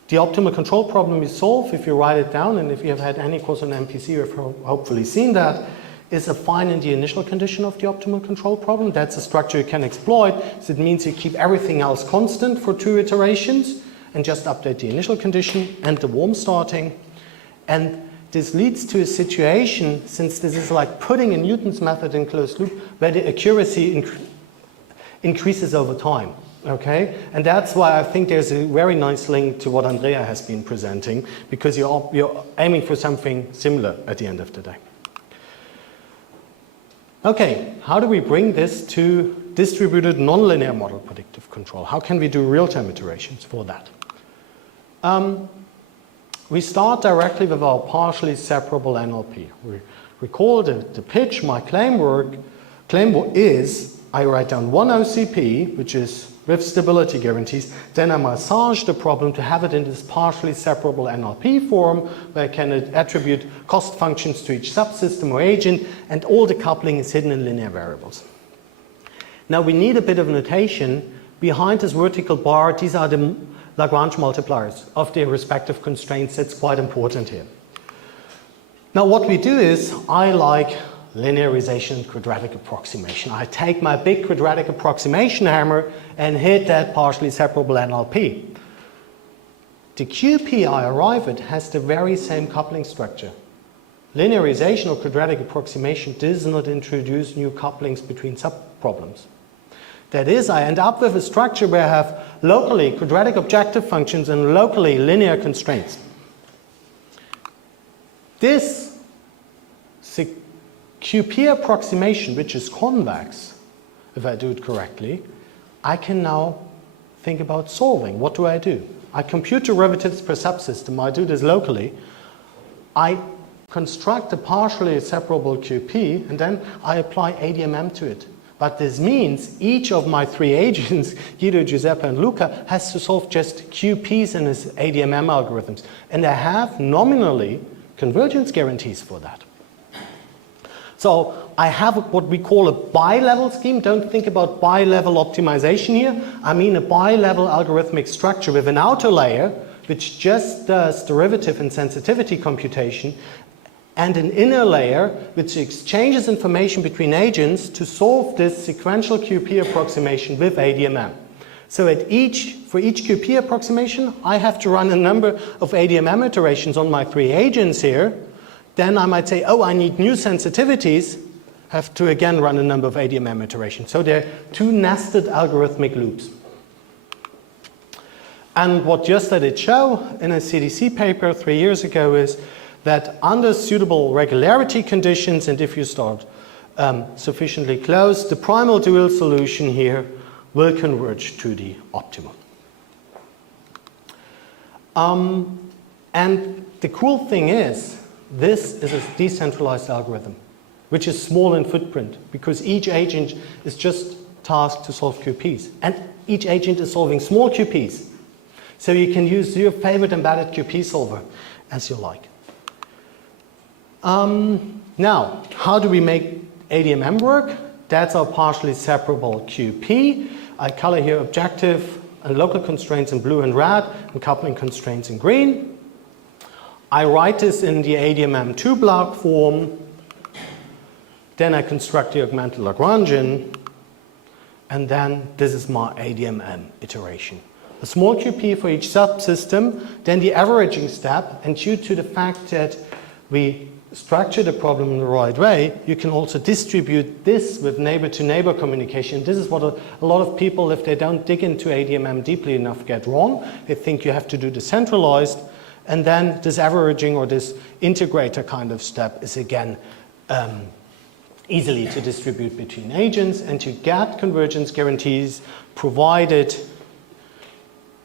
the optimal control problem you solve, if you write it down, and if you have had any course on MPC, you've hopefully seen that, is finding the initial condition of the optimal control problem. That's a structure you can exploit. So it means you keep everything else constant for 2 iterations and just update the initial condition and the warm starting. And this leads to a situation, since this is like putting a Newton's method in closed loop, where the accuracy increases over time. Okay, and that's why I think there's a very nice link to what Andrea has been presenting, because you're aiming for something similar at the end of the day. Okay, how do we bring this to distributed nonlinear model predictive control? How can we do real-time iterations for that? We start directly with our partially separable NLP. We recall the pitch, my claim is, I write down one OCP, which is with stability guarantees, then I massage the problem to have it in this partially separable NLP form, where I can attribute cost functions to each subsystem or agent, and all the coupling is hidden in linear variables. Now we need a bit of notation. Behind this vertical bar, these are the Lagrange multipliers of their respective constraints. That's quite important here. Now what we do is, I like linearization, quadratic approximation. I take my big quadratic approximation hammer and hit that partially separable NLP. The QP I arrive at has the very same coupling structure. Linearization or quadratic approximation does not introduce new couplings between subproblems. That is, I end up with a structure where I have locally quadratic objective functions and locally linear constraints. This QP approximation, which is convex, if I do it correctly, I can now think about solving. What do? I compute derivatives per subsystem. I do this locally. I construct a partially separable QP, and then I apply ADMM to it. But this means each of my 3 agents, Guido, Giuseppe, and Luca, has to solve just QPs in his ADMM algorithms. And I have nominally convergence guarantees for that. So I have what we call a bi-level scheme. Don't think about bi-level optimization here. I mean a bi-level algorithmic structure with an outer layer, which just does derivative and sensitivity computation, and an inner layer, which exchanges information between agents to solve this sequential QP approximation with ADMM. So for each QP approximation, I have to run a number of ADMM iterations on my 3 agents here. Then I might say, oh, I need new sensitivities, have to again run a number of ADMM iterations. So they're 2 nested algorithmic loops. And what just I did show in a CDC paper 3 years ago is that under suitable regularity conditions, and if you start sufficiently close, the primal dual solution here will converge to the optimum. And the cool thing is, this is a decentralized algorithm, which is small in footprint, because each agent is just tasked to solve QPs. And each agent is solving small QPs. So you can use your favorite embedded QP solver as you like. Now, how do we make ADMM work? That's our partially separable QP. I color here objective and local constraints in blue and red, and coupling constraints in green. I write this in the ADMM2 block form. Then I construct the augmented Lagrangian. And then this is my ADMM iteration. A small QP for each subsystem, then the averaging step. And due to the fact that we structure the problem in the right way, you can also distribute this with neighbor-to-neighbor communication. This is what a lot of people, if they don't dig into ADMM deeply enough, get wrong. They think you have to do the centralized. And then this averaging or this integrator kind of step is again easily to distribute between agents, and you get convergence guarantees provided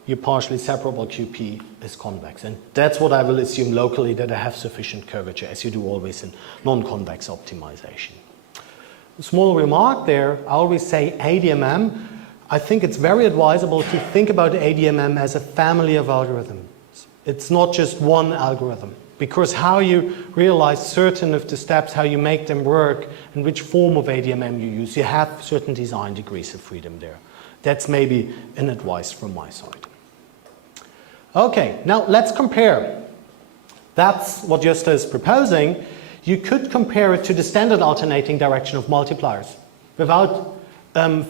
your partially separable QP is convex. And that's what I will assume locally, that I have sufficient curvature, as you do always in non-convex optimization. A small remark there, I always say ADMM. I think it's very advisable to think about ADMM as a family of algorithms. It's not just one algorithm, because how you realize certain of the steps, how you make them work, and which form of ADMM you use, you have certain design degrees of freedom there. That's maybe an advice from my side. Okay, now let's compare. That's what Gösta is proposing. You could compare it to the standard alternating direction of multipliers without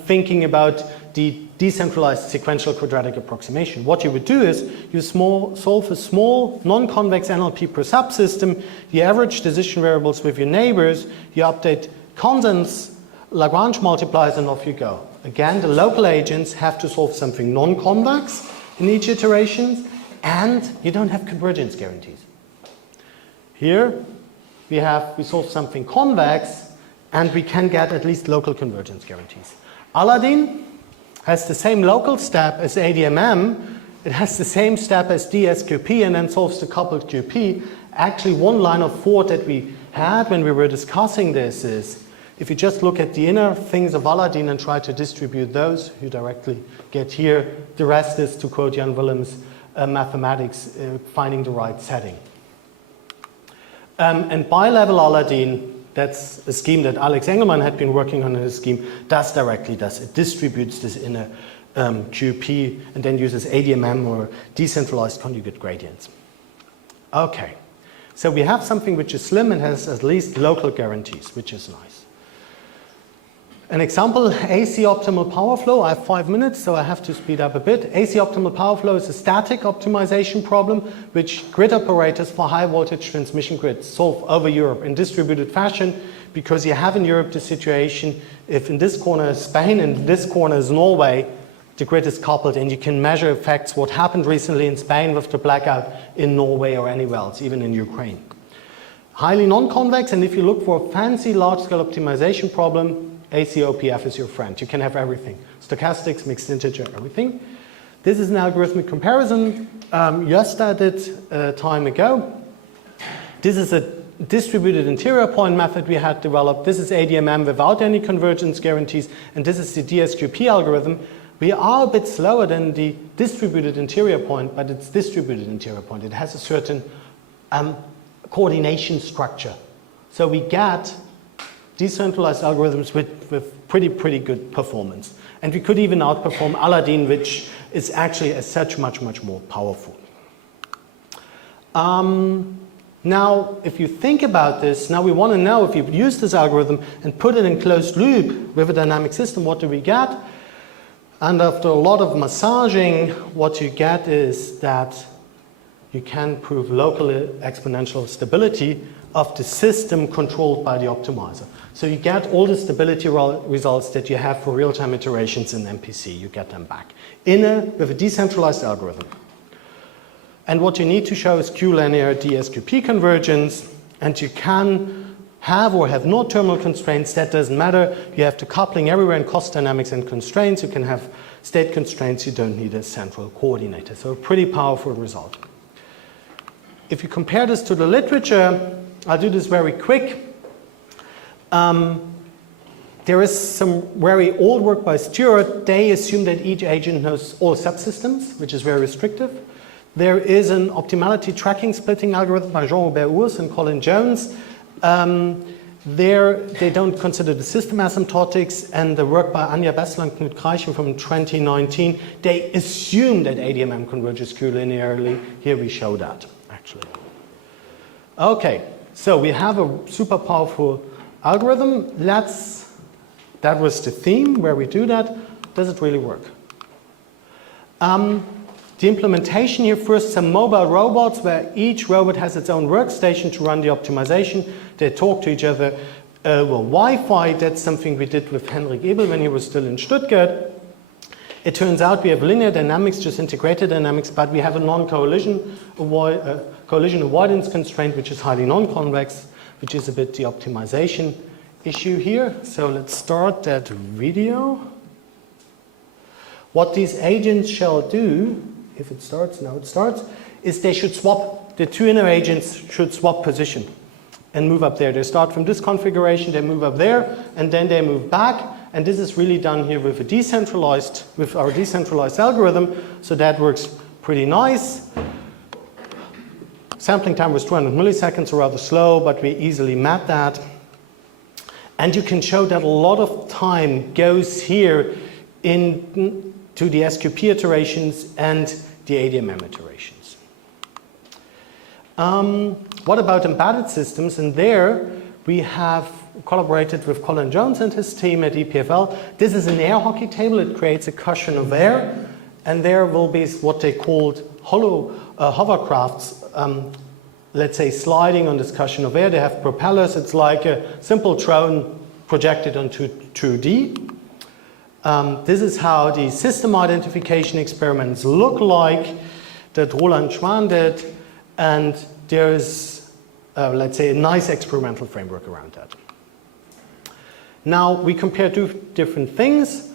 thinking about the decentralized sequential quadratic approximation. What you would do is you solve a small non-convex NLP per subsystem, you average decision variables with your neighbors, you update constants, Lagrange multipliers, and off you go. Again, the local agents have to solve something non-convex in each iteration, and you don't have convergence guarantees. Here we solve something convex, and we can get at least local convergence guarantees. Aladdin has the same local step as ADMM, it has the same step as DSQP, and then solves the coupled QP. Actually, one line of thought that we had when we were discussing this is, if you just look at the inner things of Aladdin and try to distribute those, you directly get here. The rest is, to quote Jan Willems, mathematics, finding the right setting. And bi-level Aladdin, that's a scheme that Alex Engelmann had been working on in his scheme, it distributes this inner QP and then uses ADMM or decentralized conjugate gradients. Okay, so we have something which is slim and has at least local guarantees, which is nice. An example, AC optimal power flow. I have 5 minutes, so I have to speed up a bit. AC optimal power flow is a static optimization problem which grid operators for high voltage transmission grids solve over Europe in distributed fashion, because you have in Europe the situation, if in this corner is Spain and in this corner is Norway, the grid is coupled and you can measure effects, what happened recently in Spain with the blackout in Norway or anywhere else, even in Ukraine. Highly non-convex, and if you look for a fancy large-scale optimization problem, ACOPF is your friend. You can have everything. Stochastics, mixed integer, everything. This is an algorithmic comparison. Gösta did time ago. This is a distributed interior point method we had developed. This is ADMM without any convergence guarantees. And this is the DSQP algorithm. We are a bit slower than the distributed interior point, but it's distributed interior point. It has a certain coordination structure. So we get decentralized algorithms with pretty good performance. And we could even outperform Aladdin, which is actually as such much more powerful. Now, if you think about this, now we want to know if you use this algorithm and put it in closed loop with a dynamic system, what do we get? And after a lot of massaging, what you get is that you can prove local exponential stability of the system controlled by the optimizer. So you get all the stability results that you have for real-time iterations in MPC, you get them back with a decentralized algorithm. And what you need to show is Q-linear DSQP convergence, and you can have or have no terminal constraints, that doesn't matter. You have the coupling everywhere in cost dynamics and constraints. You can have state constraints, you don't need a central coordinator. So a pretty powerful result. If you compare this to the literature, I'll do this very quick. There is some very old work by Stewart. They assume that each agent knows all subsystems, which is very restrictive. There is an optimality tracking splitting algorithm by Jean-Robert Urs and Colin Jones. There, they don't consider the system asymptotics, and the work by Anja Bessler and Knut Kreichen from 2019, they assume that ADMM converges Q-linearly. Here we show that, actually. Okay, so we have a super powerful algorithm. That was the theme where we do that. Does it really work? The implementation here, first some mobile robots where each robot has its own workstation to run the optimization. They talk to each other over Wi-Fi. That's something we did with Henrik Ebel when he was still in Stuttgart. It turns out we have linear dynamics, just integrated dynamics, but we have a non-collision collision avoidance constraint, which is highly non-convex, which is a bit the optimization issue here. So let's start that video. What these agents shall do, if it starts, now it starts, is they should swap, the two inner agents should swap position and move up there. They start from this configuration, they move up there, and then they move back, And this is really done here with our decentralized algorithm. So that works pretty nice. Sampling time was 200 milliseconds, so rather slow, but we easily met that. And you can show that a lot of time goes here into the SQP iterations and the ADMM iterations. What about embedded systems? And there we have collaborated with Colin Jones and his team at EPFL. This is an air hockey table. It creates a cushion of air. And there will be what they called hovercrafts, let's say sliding on this cushion of air. They have propellers. It's like a simple drone projected onto 2D. This is how the system identification experiments look like that Roland Schwan did. And there is, let's say, a nice experimental framework around that. Now, we compare two different things.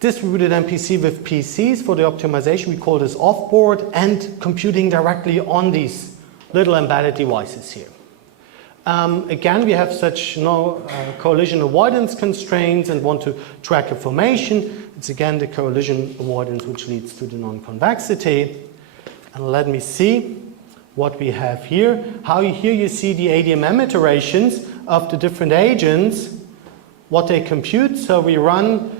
Distributed MPC with PCs for the optimization, we call this off-board, and computing directly on these little embedded devices here. Again, we have such collision avoidance constraints and want to track information. It's again the collision avoidance which leads to the non-convexity. And let me see what we have here. Here you see the ADMM iterations of the different agents, what they compute. So we run,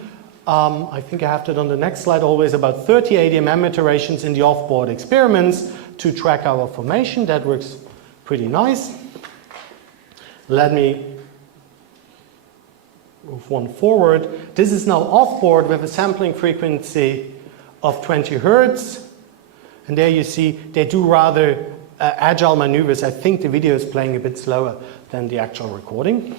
I think I have that on the next slide, always about 30 ADMM iterations in the off-board experiments to track our formation. That works pretty nice. Let me move one forward. This is now off-board with a sampling frequency of 20 Hertz. And there you see they do rather agile maneuvers. I think the video is playing a bit slower than the actual recording.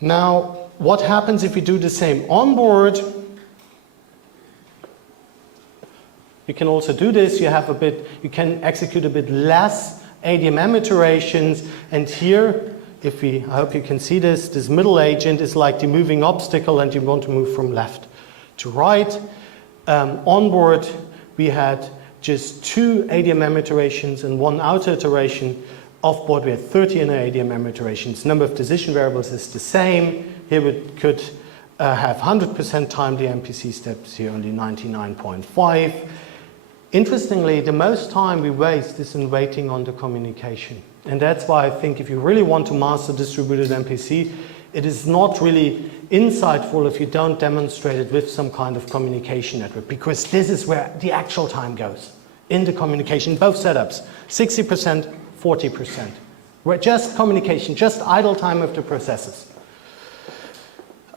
Now, what happens if we do the same onboard? You can also do this. You can execute a bit less ADMM iterations. And here, I hope you can see this middle agent is like the moving obstacle, and you want to move from left to right. Onboard, we had just 2 ADMM iterations and 1 outer iteration. Offboard, we had 30 inner ADMM iterations. Number of decision variables is the same. Here we could have 100% time the MPC steps, here only 99.5. Interestingly, the most time we waste is in waiting on the communication. And that's why I think if you really want to master distributed MPC, it is not really insightful if you don't demonstrate it with some kind of communication network, because this is where the actual time goes, in the communication, both setups, 60%, 40%. Where just communication, just idle time of the processes.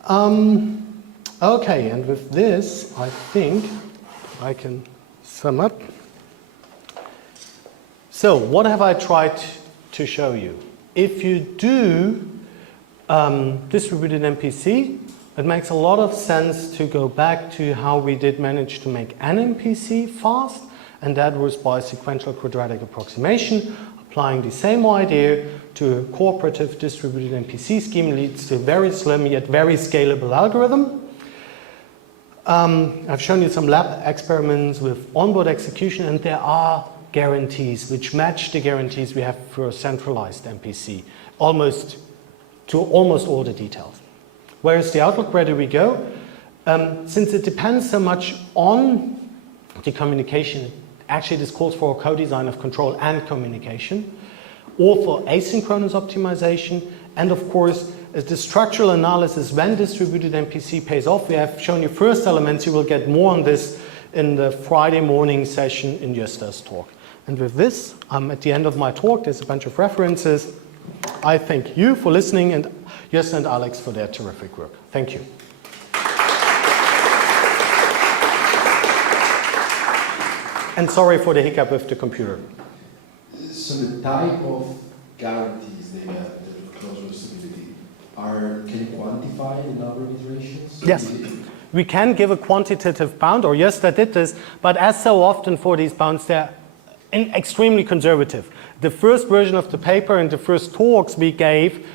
Okay, and with this, I think I can sum up. So, what have I tried to show you? If you do distributed MPC, it makes a lot of sense to go back to how we did manage to make an MPC fast, and that was by sequential quadratic approximation. Applying the same idea to a cooperative distributed MPC scheme leads to a very slim yet very scalable algorithm. I've shown you some lab experiments with onboard execution, and there are guarantees which match the guarantees we have for a centralized MPC, almost all the details. Whereas the outlook, where do we go? Since it depends so much on the communication, actually this calls for a co-design of control and communication, or for asynchronous optimization, and of course the structural analysis when distributed MPC pays off. We have shown you first elements. You will get more on this in the Friday morning session in Gösta's talk. And with this, I'm at the end of my talk. There's a bunch of references. I thank you for listening, and Gösta and Alex for their terrific work. Thank you. And sorry for the hiccup with the computer. So the type of guarantees they have with closure stability can you quantify the number of iterations? Yes. We can give a quantitative bound, or Gösta did this, but as so often for these bounds, they're extremely conservative. The first version of the paper and the first talks we gave,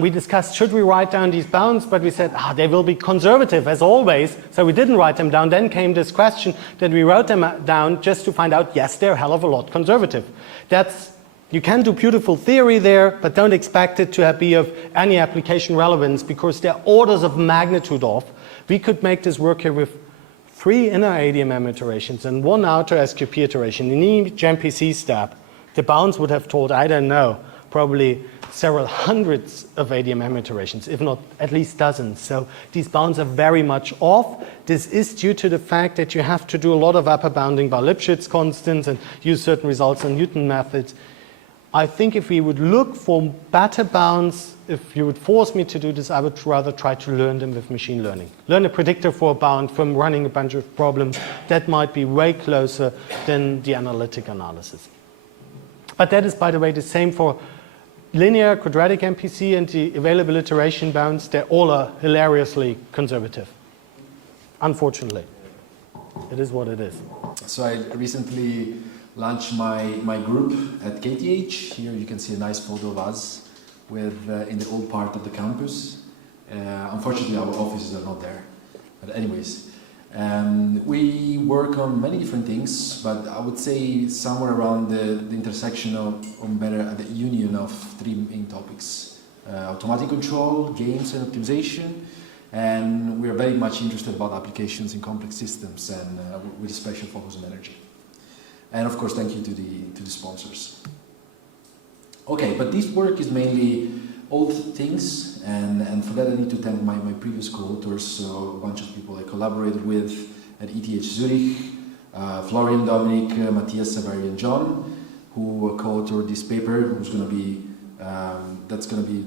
we discussed, should we write down these bounds? But we said, they will be conservative as always. So we didn't write them down. Then came this question that we wrote them down just to find out, yes, they're a hell of a lot conservative. That's You can do beautiful theory there, but don't expect it to be of any application relevance because they're orders of magnitude off. We could make this work here with 3 inner ADMM iterations and 1 outer SQP iteration. In each MPC step, the bounds would have told, I don't know, probably several hundreds of ADMM iterations, if not at least dozens. So these bounds are very much off. This is due to the fact that you have to do a lot of upper bounding by Lipschitz constants and use certain results on Newton methods. I think if we would look for better bounds, if you would force me to do this, I would rather try to learn them with machine learning. Learn a predictor for a bound from running a bunch of problems. That might be way closer than the analytic analysis. But that is, by the way, the same for linear, quadratic MPC and the available iteration bounds. They all are hilariously conservative. Unfortunately. It is what it is. So I recently launched my group at KTH. Here you can see a nice photo of us with in the old part of the campus. Unfortunately, our offices are not there. But anyways, we work on many different things, but I would say somewhere around the intersection of, or better, at the union of 3 main topics. Automatic control, games and optimization, and we are very much interested about applications in complex systems and with a special focus on energy. And of course, thank you to the sponsors. Okay, but this work is mainly old things, and for that I need to thank my previous co-authors, so a bunch of people I collaborated with at ETH Zurich, Florian, Dominic, Matthias, Savary, and John, who co-authored this paper, who's going to be, that's going to be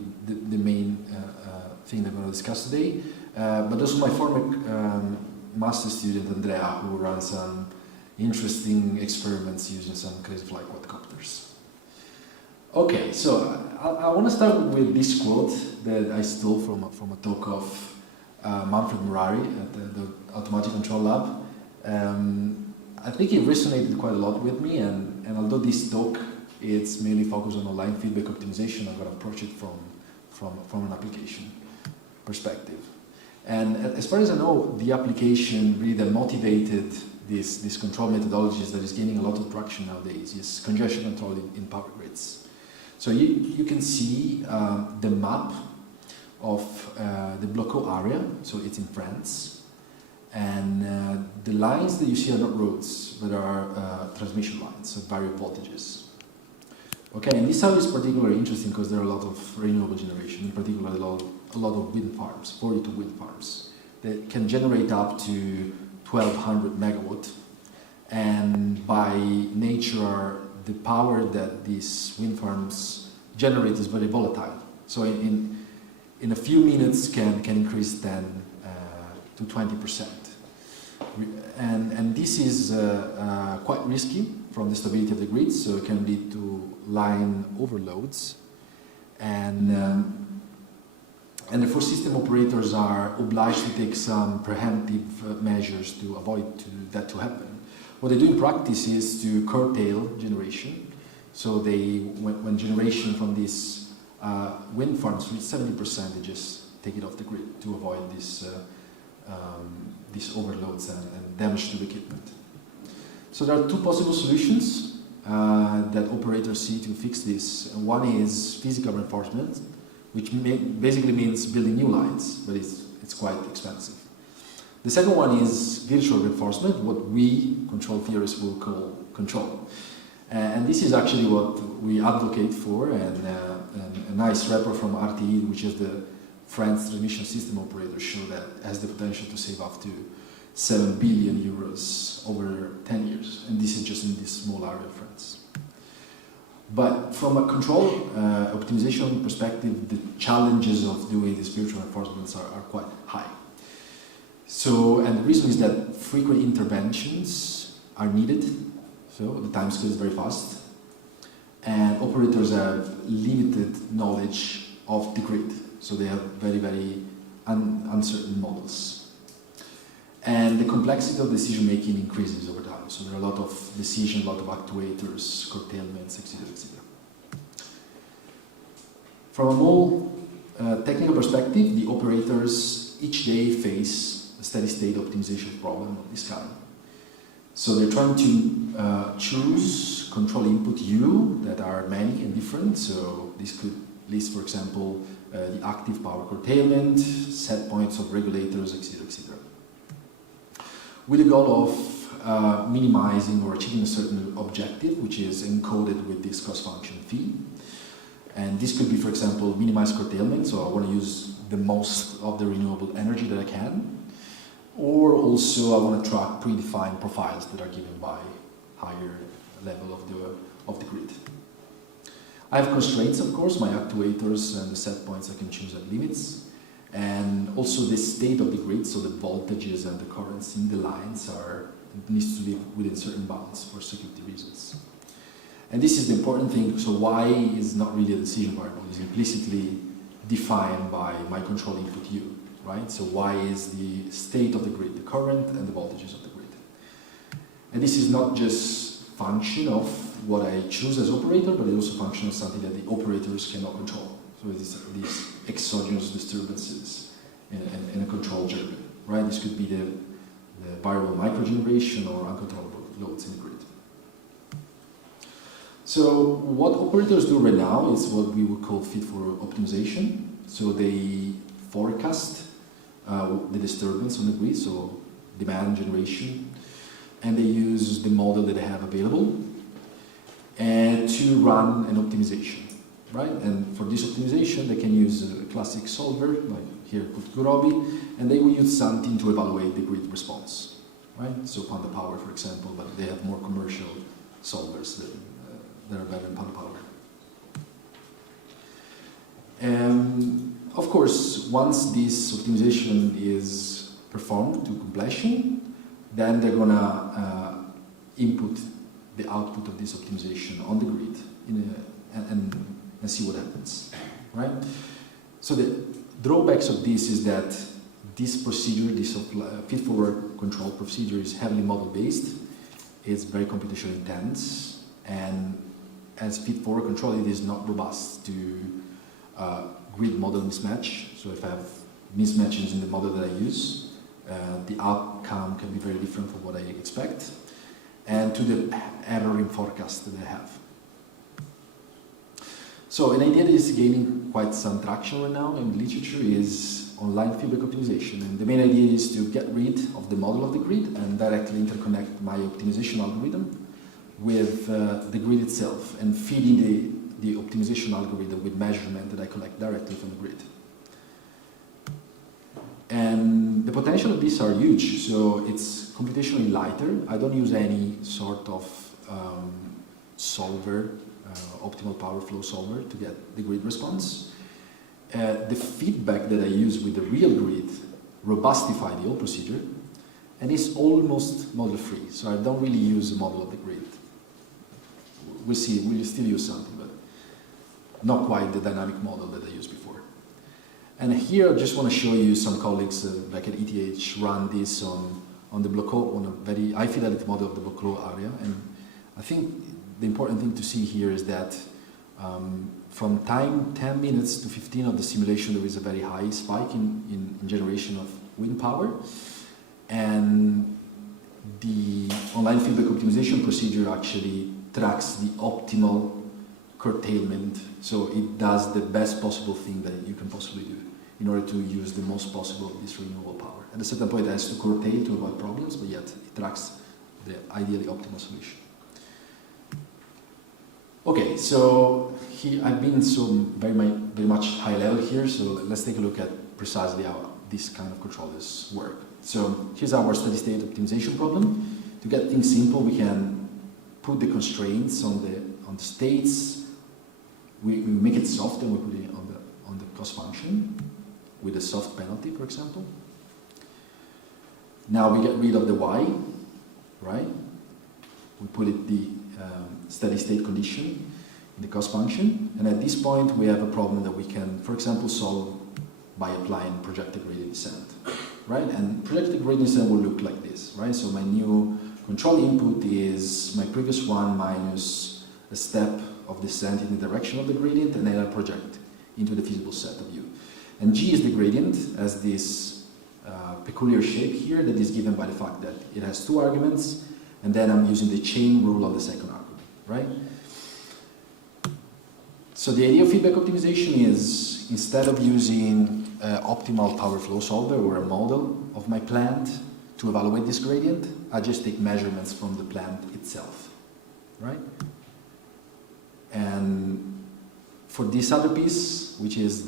the main thing that we're going to discuss today. But also my former master student, Andrea, who runs some interesting experiments using some crazy flight quadcopters. Okay, so I want to start with this quote that I stole from a talk of Manfred Murari at the Automatic Control Lab. I think it resonated quite a lot with me, and although this talk it's mainly focused on online feedback optimization, I'm going to approach it from an application perspective. And as far as I know, the application really that motivated this control methodologies that is gaining a lot of traction nowadays is congestion control in power grids. So you can see the map of the Bloco area, so it's in France, and the lines that you see are not roads, but are transmission lines of various voltages. Okay, and this area is particularly interesting because there are a lot of renewable generation, in particular a lot of wind farms, 42 wind farms, that can generate up to 1200 megawatt, and by nature the power that these wind farms generate is very volatile. So in a few minutes can increase 10 to 20%. And this is quite risky from the stability of the grid, so it can lead to line overloads. And therefore system operators are obliged to take some preemptive measures to avoid that to happen. What they do in practice is to curtail generation. So when generation from these wind farms reach 70%, they just take it off the grid to avoid these overloads and damage to the equipment. So there are 2 possible solutions that operators see to fix this. One is physical reinforcement, which basically means building new lines, but it's quite expensive. The second one is virtual reinforcement, what we control theorists will call control. And this is actually what we advocate for, and a nice report from RTE, which is the French transmission system operator, show that has the potential to save up to 7 billion euros over 10 years. And this is just in this small area of France. But from a control optimization perspective, the challenges of doing these virtual reinforcements are quite high. So, and the reason is that frequent interventions are needed, so the time scale is very fast, and operators have limited knowledge of the grid, so they have very, very uncertain models. And the complexity of decision making increases over time, so there are a lot of decisions, a lot of actuators, curtailments, etc., etc. From a more technical perspective, the operators each day face a steady state optimization problem of this kind. So they're trying to choose control input U that are many and different. So this could list, for example, the active power curtailment, set points of regulators, etc., etc. With the goal of minimizing or achieving a certain objective, which is encoded with this cost function phi. And this could be, for example, minimize curtailment, so I want to use the most of the renewable energy that I can. Or also I want to track predefined profiles that are given by higher level of the grid. I have constraints, of course, my actuators and the set points I can choose at limits. And also the state of the grid, so the voltages and the currents in the lines needs to be within certain bounds for security reasons. And this is the important thing, so Y is not really a decision variable, it's implicitly defined by my control input U, right? So Y is the state of the grid, the current and the voltages of the grid. And this is not just function of what I choose as operator, but it's also function of something that the operators cannot control. So it's these exogenous disturbances in a control German, right? This could be the variable microgeneration or uncontrollable loads in the grid. So what operators do right now is what we would call fit for optimization. So they forecast the disturbance on the grid, so demand generation, and they use the model that they have available to run an optimization, right? And for this optimization, they can use a classic solver, like here put Gurobi, and they will use something to evaluate the grid response, right? So Panda Power, for example, but they have more commercial solvers that are better than Panda Power. Of course, once this optimization is performed to completion, then they're gonna input the output of this optimization on the grid and see what happens, right? So the drawbacks of this is that this procedure, this feed-forward control procedure, is heavily model-based. It's very computationally intense, and as feed-forward control, it is not robust to grid model mismatch. So if I have mismatches in the model that I use, the outcome can be very different from what I expect, and to the error in forecast that I have. So an idea that is gaining quite some traction right now in the literature is online feedback optimization. And the main idea is to get rid of the model of the grid and directly interconnect my optimization algorithm with the grid itself and feeding the optimization algorithm with measurement that I collect directly from the grid. And the potential of these are huge, so it's computationally lighter. I don't use any sort of solver, optimal power flow solver to get the grid response. The feedback that I use with the real grid robustify the old procedure, and it's almost model-free, so I don't really use a model of the grid. We'll see, we'll still use something, but not quite the dynamic model that I used before. And here I just want to show you some colleagues back at ETH run this on the Bloco, on a very high fidelity model of the Bloco area. And I think the important thing to see here is that from time 10 minutes to 15 of the simulation, there is a very high spike in generation of wind power. And the online feedback optimization procedure actually tracks the optimal curtailment, so it does the best possible thing that you can possibly do in order to use the most possible of this renewable power. At a certain point it has to curtail to avoid problems, but yet it tracks the ideally optimal solution. Okay, so here I've been very much high level here, so let's take a look at precisely how this kind of controllers work. So here's our steady state optimization problem. To get things simple, we can put the constraints on the states. We make it soft and we put it on the cost function with a soft penalty, for example. Now we get rid of the y, right? We put it the steady state condition in the cost function, and at this point we have a problem that we can, for example, solve by applying projected gradient descent, right? And projected gradient descent will look like this, right? So my new control input is my previous one minus a step of descent in the direction of the gradient, and then I project into the feasible set of U. And G is the gradient as this peculiar shape here that is given by the fact that it has two arguments, and then I'm using the chain rule on the second argument, right? So the idea of feedback optimization is, instead of using optimal power flow solver or a model of my plant to evaluate this gradient, I just take measurements from the plant itself, right? And for this other piece, which is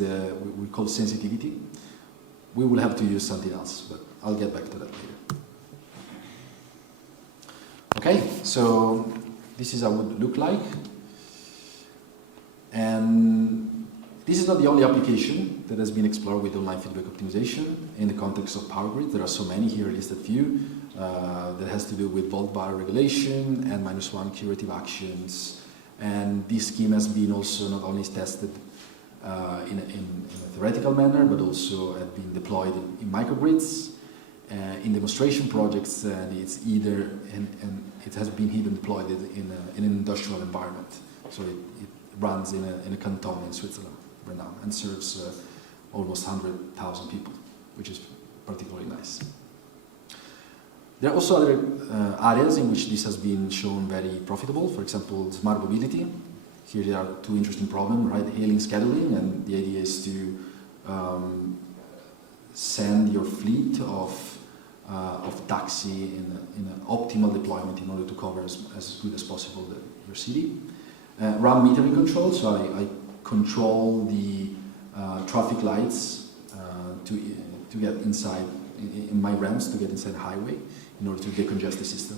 we call sensitivity, we will have to use something else, but I'll get back to that later. Okay, so this is how it would look like. And this is not the only application that has been explored with online feedback optimization in the context of power grid. There are so many here, listed few, that has to do with volt bar regulation and -1 curative actions. And this scheme has been also not only tested in a theoretical manner, but also have been deployed in microgrids, in demonstration projects, and it's it has been even deployed in an industrial environment. So it runs in a canton in Switzerland right now and serves almost 100,000 people, which is particularly nice. There are also other areas in which this has been shown very profitable. For example, smart mobility. Here there are two interesting problems, right? Hailing scheduling, and the idea is to send your fleet of taxi in an optimal deployment in order to cover as good as possible your city. RAM metering control, so I control the traffic lights to get inside in my RAMs, to get inside the highway in order to decongest the system.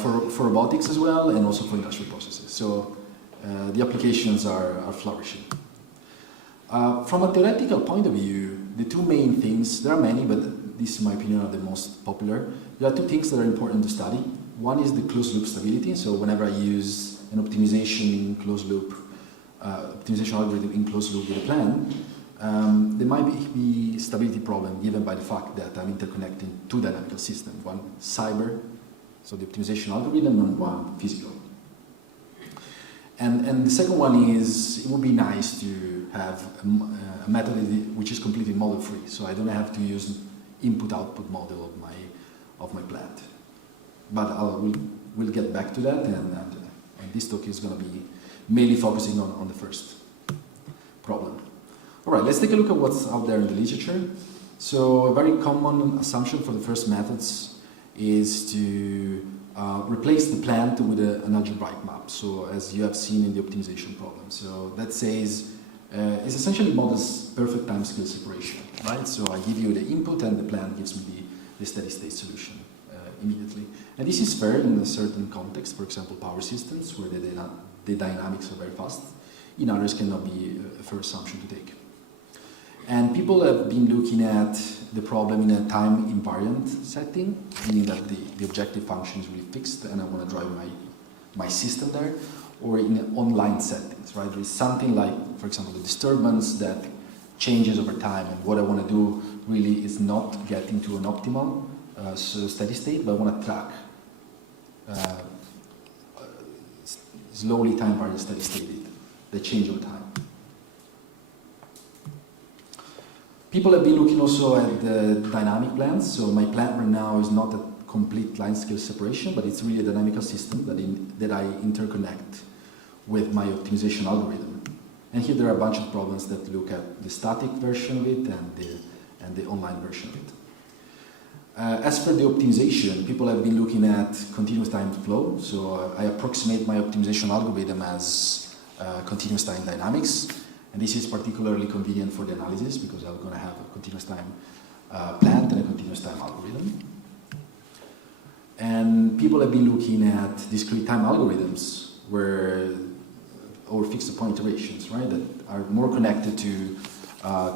For robotics as well, and also for industrial processes. So the applications are flourishing. From a theoretical point of view, the two main things, there are many, but these, in my opinion, are the most popular. There are two things that are important to study. One is the closed loop stability. So whenever I use an optimization in closed loop, optimization algorithm in closed loop with a plan, there might be stability problem given by the fact that I'm interconnecting two dynamical systems, one cyber, so the optimization algorithm, and one physical. And the second one is, it would be nice to have a method which is completely model free, so I don't have to use input-output model of my plant. But we'll get back to that, and this talk is going to be mainly focusing on the first problem. All right, let's take a look at what's out there in the literature. So a very common assumption for the first methods is to replace the plant with an algebraic map. So as you have seen in the optimization problem. So that says, it essentially models perfect time scale separation, right? So I give you the input and the plant gives me the steady state solution immediately. And this is fair in a certain context, for example, power systems where the dynamics are very fast. In others cannot be a fair assumption to take. And people have been looking at the problem in a time invariant setting, meaning that the objective function is really fixed and I want to drive my system there, or in online settings, right? There is something like, for example, the disturbance that changes over time, and what I want to do really is not get into an optimal steady state, but I want to track slowly time invariant steady state, the change over time. People have been looking also at the dynamic plants. So my plant right now is not a complete line scale separation, but it's really a dynamical system that I interconnect with my optimization algorithm. And here there are a bunch of problems that look at the static version of it and the online version of it. As for the optimization, people have been looking at continuous time flow. So I approximate my optimization algorithm as continuous time dynamics. And this is particularly convenient for the analysis because I'm going to have a continuous time plant and a continuous time algorithm. And people have been looking at discrete time algorithms or fixed point iterations, right, that are more connected to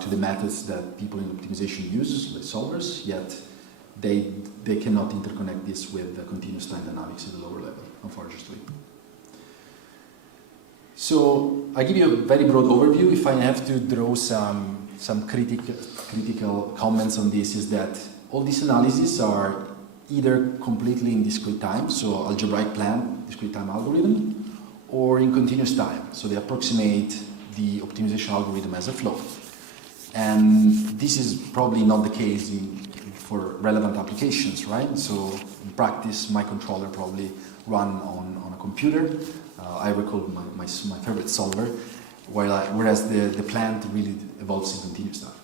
the methods that people in optimization use, like solvers, yet they cannot interconnect this with the continuous time dynamics at the lower level, unfortunately. So I give you a very broad overview. If I have to draw some critical comments on this, is that all these analyses are either completely in discrete time, so algebraic plan, discrete time algorithm, or in continuous time, so they approximate the optimization algorithm as a flow. And this is probably not the case for relevant applications, right? So in practice, my controller probably run on a computer. I recall my favorite solver, whereas the plant really evolves in continuous time.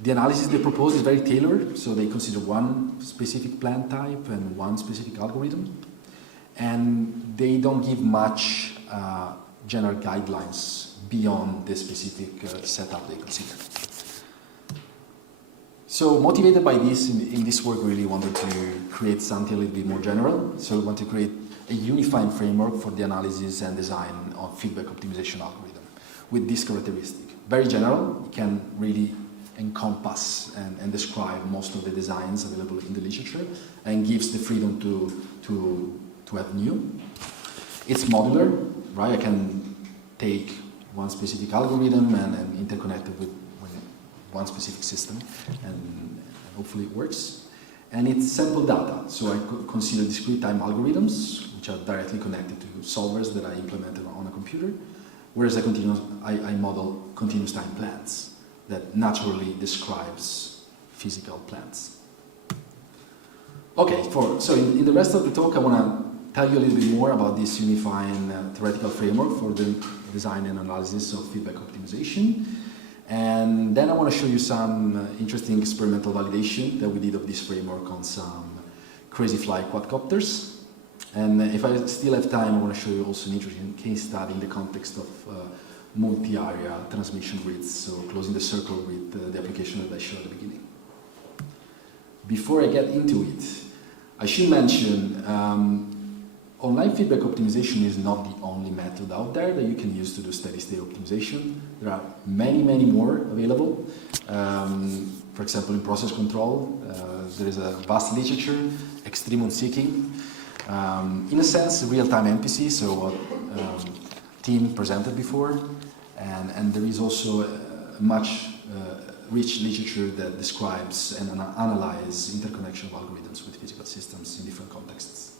The analysis they propose is very tailored, so they consider one specific plant type and one specific algorithm, and they don't give much general guidelines beyond the specific setup they consider. So motivated by this, in this work we really wanted to create something a little bit more general. So we want to create a unified framework for the analysis and design of feedback optimization algorithm with this characteristic. Very general, it can really encompass and describe most of the designs available in the literature and gives the freedom to have new. It's modular, right? I can take one specific algorithm and interconnect it with one specific system, and hopefully it works. And it's sample data, so I consider discrete time algorithms, which are directly connected to solvers that I implemented on a computer, whereas I model continuous time plants that naturally describes physical plants. Okay, so in the rest of the talk I want to tell you a little bit more about this unifying theoretical framework for the design and analysis of feedback optimization. And then I want to show you some interesting experimental validation that we did of this framework on some crazy fly quadcopters. And if I still have time, I want to show you also an interesting case study in the context of multi-area transmission grids, so closing the circle with the application that I showed at the beginning. Before I get into it, I should mention online feedback optimization is not the only method out there that you can use to do steady-state optimization. There are many, many more available. For example, in process control, there is a vast literature, extreme seeking. In a sense, real-time MPC, so what Tim presented before, and there is also a much rich literature that describes and analyzes interconnection of algorithms with physical systems in different contexts.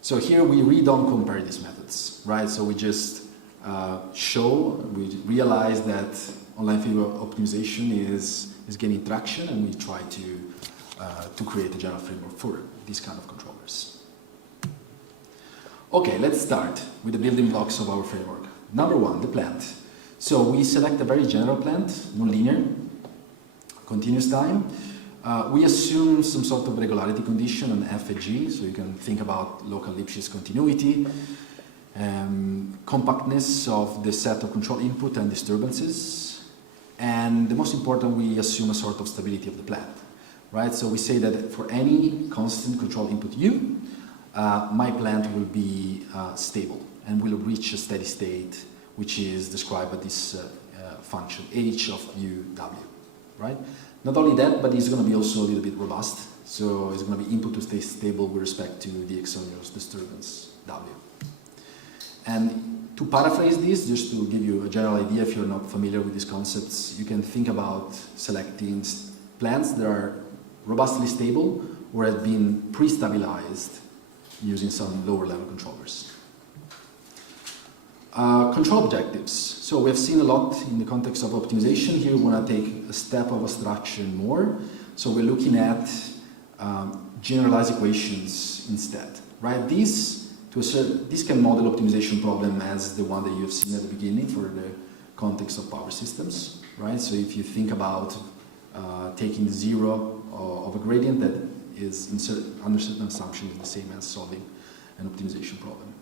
So here we don't compare these methods, right? So we just we realize that online feedback optimization is gaining traction, and we try to create a general framework for these kind of controllers. Okay, let's start with the building blocks of our framework. Number one, the plant. So we select a very general plant, nonlinear, continuous time. We assume some sort of regularity condition on F and G, so you can think about local Lipschitz continuity, compactness of the set of control input and disturbances, and the most important, we assume a sort of stability of the plant, right? So we say that for any constant control input U, my plant will be stable and will reach a steady state, which is described by this function h of UW, right? Not only that, but it's going to be also a little bit robust. So it's going to be input to stay stable with respect to the exogenous disturbance W. And to paraphrase this, just to give you a general idea, if you're not familiar with these concepts, you can think about selecting plants that are robustly stable or have been pre-stabilized using some lower level controllers. Control objectives. So we have seen a lot in the context of optimization. Here we want to take a step of abstraction more. So we're looking at generalized equations instead, right? This can model optimization problem as the one that you have seen at the beginning for the context of power systems, right? So if you think about taking the zero of a gradient that is under certain assumption is the same as solving an optimization problem.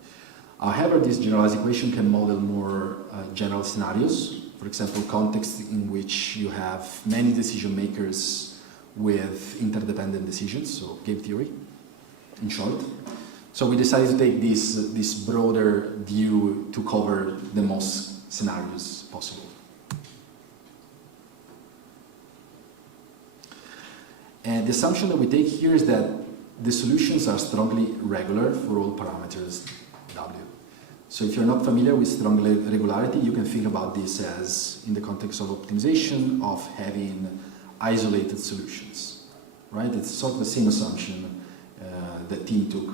However, this generalized equation can model more general scenarios. For example, contexts in which you have many decision makers with interdependent decisions, so game theory, in short. So we decided to take this broader view to cover the most scenarios possible. And the assumption that we take here is that the solutions are strongly regular for all parameters W. So if you're not familiar with strong regularity, you can think about this as, in the context of optimization, of having isolated solutions, right? It's sort of the same assumption that Tim took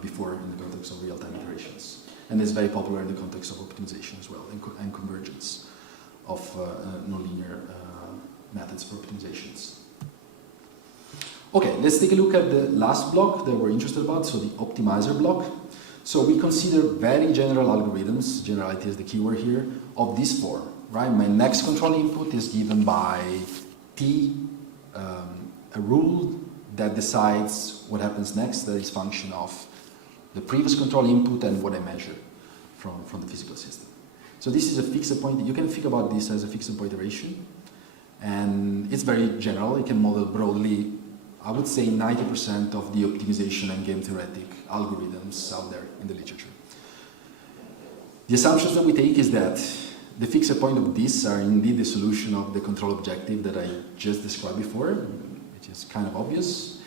before in the context of real-time iterations. And it's very popular in the context of optimization as well, and convergence of nonlinear methods for optimizations. Okay, let's take a look at the last block that we're interested about, so the optimizer block. So we consider very general algorithms, generality is the keyword here, of this form, right? My next control input is given by T, a rule that decides what happens next, that is function of the previous control input and what I measure from the physical system. So this is a fixed point. You can think about this as a fixed point iteration, and it's very general. You can model broadly, I would say 90% of the optimization and game theoretic algorithms out there in the literature. The assumptions that we take is that the fixed point of this are indeed the solution of the control objective that I just described before, which is kind of obvious.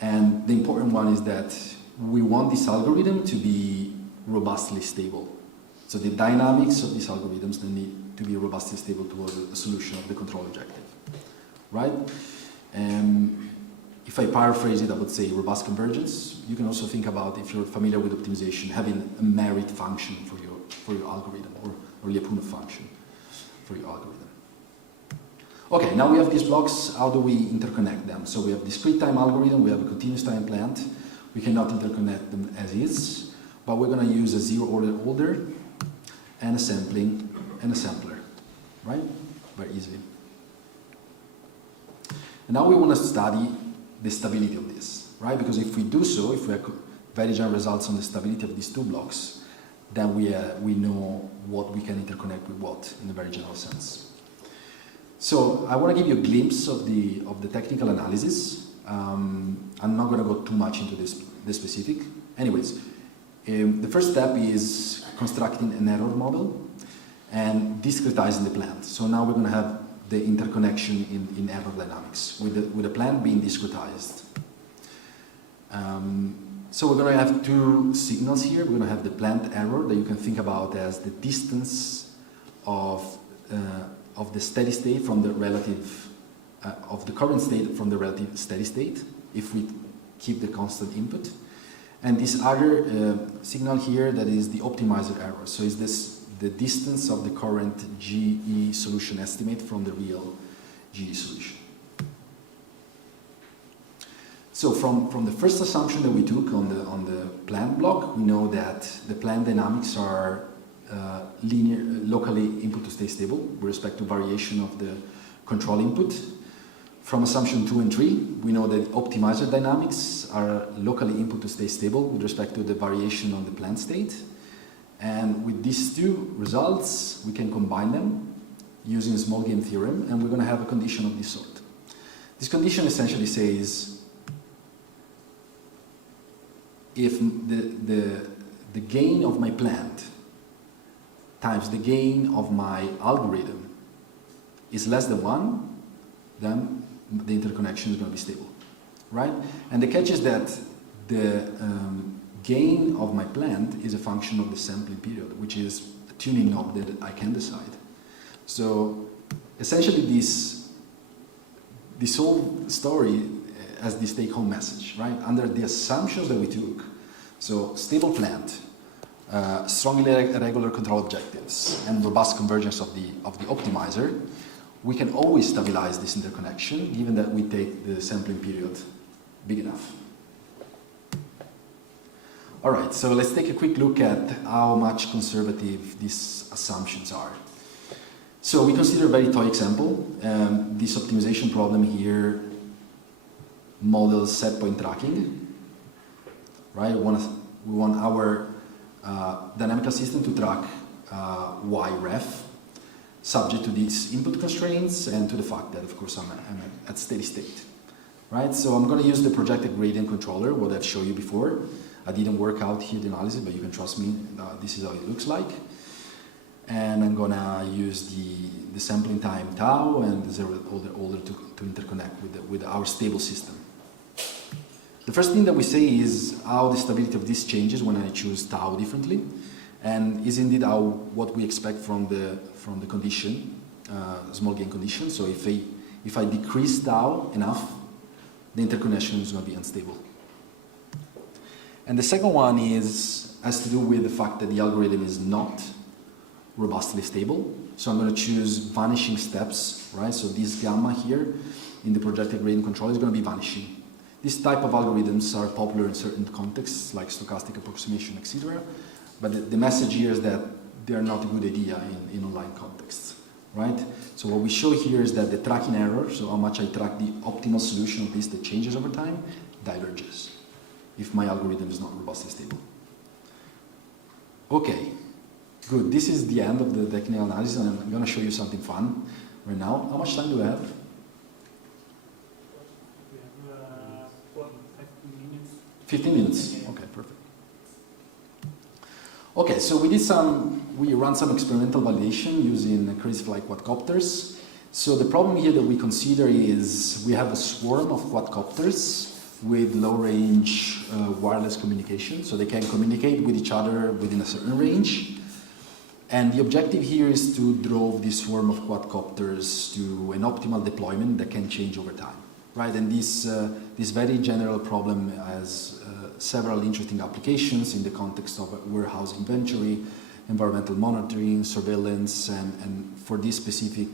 And the important one is that we want this algorithm to be robustly stable. So the dynamics of these algorithms, they need to be robustly stable towards a solution of the control objective, right? If I paraphrase it, I would say robust convergence. You can also think about, if you're familiar with optimization, having a merit function for your algorithm, or Lyapunov function for your algorithm. Okay, now we have these blocks. How do we interconnect them? So we have discrete time algorithm, we have a continuous time plant. We cannot interconnect them as is, but we're going to use a zero-order order and a sampling and a sampler, right? Very easy. And now we want to study the stability of this, right? Because if we do so, if we have very general results on the stability of these two blocks, then we know what we can interconnect with what in a very general sense. So I want to give you a glimpse of the technical analysis. I'm not going to go too much into this specific. Anyways, the first step is constructing an error model and discretizing the plant. So now we're going to have the interconnection in error dynamics with the plant being discretized. So we're going to have two signals here. We're going to have the plant error that you can think about as the distance of the steady state from the relative, of the current state from the relative steady state, if we keep the constant input. And this other signal here, that is the optimizer error. So is this the distance of the current GE solution estimate from the real GE solution. So from the first assumption that we took on the plant block, we know that the plant dynamics are linear, locally input to stay stable with respect to variation of the control input. From assumption 2 and 3, we know that optimizer dynamics are locally input to stay stable with respect to the variation of the plant state. And with these two results, we can combine them using a small game theorem, and we're going to have a condition of this sort. This condition essentially says if the gain of my plant times the gain of my algorithm is less than 1, then the interconnection is going to be stable, right? And the catch is that the gain of my plant is a function of the sampling period, which is a tuning knob that I can decide. So essentially this whole story has this take-home message, right? Under the assumptions that we took, so stable plant, strongly regular control objectives, and robust convergence of the optimizer, we can always stabilize this interconnection, given that we take the sampling period big enough. All right, so let's take a quick look at how much conservative these assumptions are. So we consider a very toy example. This optimization problem here models set point tracking, right? We want our dynamical system to track Y ref, subject to these input constraints and to the fact that, of course, I'm at steady state, right? So I'm going to use the projected gradient controller, what I've shown you before. I didn't work out here the analysis, but you can trust me, this is how it looks like. And I'm going to use the sampling time tau and the zero order to interconnect with our stable system. The first thing that we say is how the stability of this changes when I choose tau differently, and is indeed what we expect from the condition, small gain condition. So if I decrease tau enough, the interconnection is going to be unstable. And the second one has to do with the fact that the algorithm is not robustly stable. So I'm going to choose vanishing steps, right? So this gamma here in the projected gradient control is going to be vanishing. This type of algorithms are popular in certain contexts, like stochastic approximation, etc. But the message here is that they are not a good idea in online contexts, right? So what we show here is that the tracking error, so how much I track the optimal solution of this that changes over time, diverges if my algorithm is not robustly stable. Okay, good. This is the end of the technical analysis, and I'm going to show you something fun right now. How much time do we have? We have 15 minutes. 15 minutes. Okay, perfect. Okay, so we ran some experimental validation using crazy fly quadcopters. So the problem here that we consider is we have a swarm of quadcopters with low-range wireless communication, so they can communicate with each other within a certain range. And the objective here is to drove this swarm of quadcopters to an optimal deployment that can change over time, right? And this very general problem has several interesting applications in the context of warehouse inventory, environmental monitoring, surveillance, and for this specific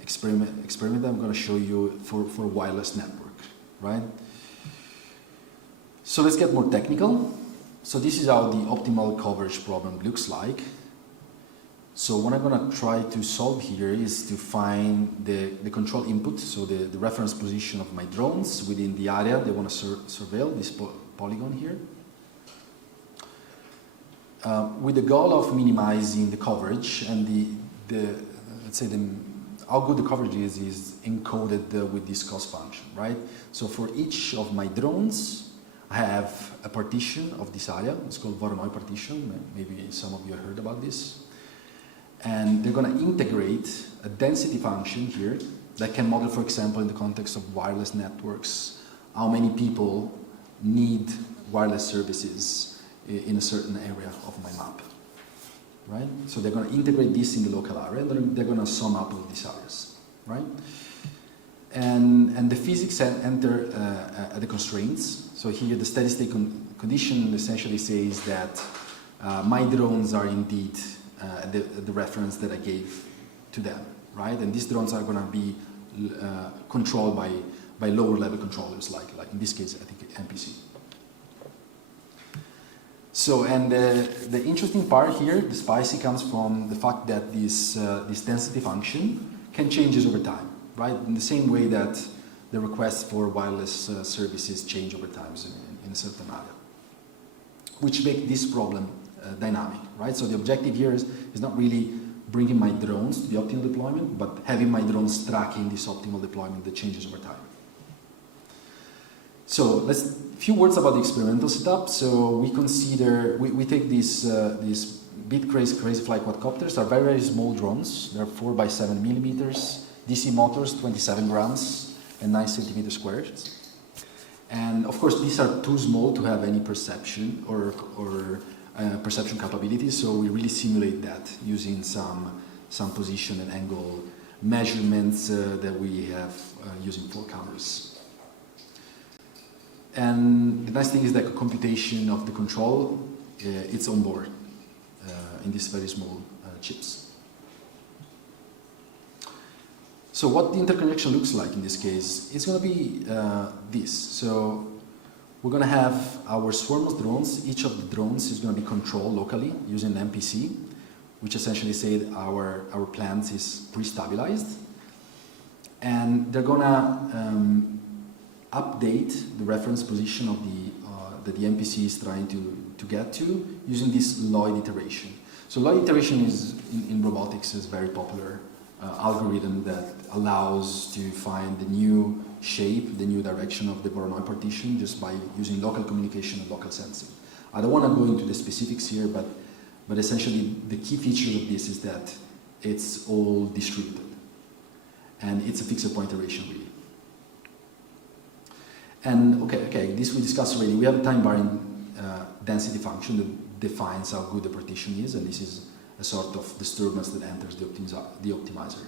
experiment I'm going to show you for wireless network. Right? So let's get more technical. So this is how the optimal coverage problem looks like. So what I'm going to try to solve here is to find the control input, so the reference position of my drones within the area they want to surveil, this polygon here, with the goal of minimizing the coverage and let's say how good the coverage is encoded with this cost function, right? So for each of my drones, I have a partition of this area. It's called Voronoi partition. Maybe some of you have heard about this. And they're going to integrate a density function here that can model, for example, in the context of wireless networks, how many people need wireless services in a certain area of my map. Right? So they're going to integrate this in the local area, and they're going to sum up all these areas, right? And the physics enter at the constraints. So here the steady state condition essentially says that my drones are indeed the reference that I gave to them, right? And these drones are going to be controlled by lower level controllers, like in this case, I think MPC. So, and the interesting part here, the spicy, comes from the fact that this density function can change over time, right? In the same way that the requests for wireless services change over time in a certain area, which make this problem dynamic, right? So the objective here is not really bringing my drones to the optimal deployment, but having my drones tracking this optimal deployment that changes over time. So a few words about the experimental setup. So we consider, we take these bit crazy fly quadcopters. Are very, very small drones. They're 4 by 7 millimeters, DC motors, 27 grams and 9 centimeters squared. And of course, these are too small to have any perception or perception capabilities. So we really simulate that using some position and angle measurements that we have using 4 cameras. And the nice thing is that computation of the control, it's on board in these very small chips. So what the interconnection looks like in this case, it's going to be this. So we're going to have our swarm of drones. Each of the drones is going to be controlled locally using an MPC, which essentially says our plant is pre-stabilized. And they're going to update the reference position of that the MPC is trying to get to using this Lloyd iteration. So Lloyd iteration is in robotics is very popular algorithm that allows to find the new shape, the new direction of the Voronoi partition just by using local communication and local sensing. I don't want to go into the specifics here, but essentially the key features of this is that it's all distributed and it's a fixed point iteration really. And okay, this we discussed already. We have a time varying density function that defines how good the partition is, and this is a sort of disturbance that enters the optimizer.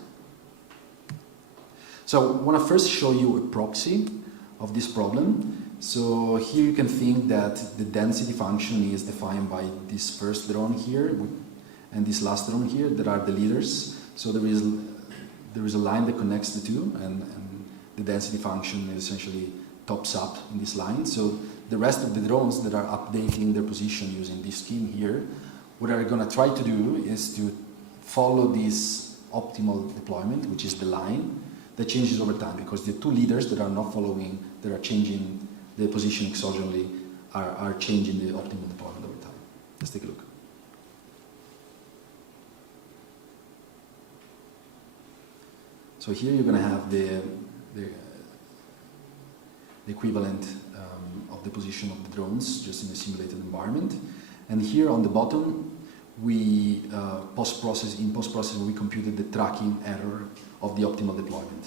So I want to first show you a proxy of this problem. So here you can think that the density function is defined by this first drone here and this last drone here that are the leaders. So there is a line that connects the two, and the density function essentially tops up in this line. So the rest of the drones that are updating their position using this scheme here, what I'm going to try to do is to follow this optimal deployment, which is the line that changes over time, because the two leaders that are not following, that are changing the position exogenally, are changing the optimal deployment over time. Let's take a look. So here you're going to have the equivalent of the position of the drones just in a simulated environment. And here on the bottom, we in post-processing we computed the tracking error of the optimal deployment.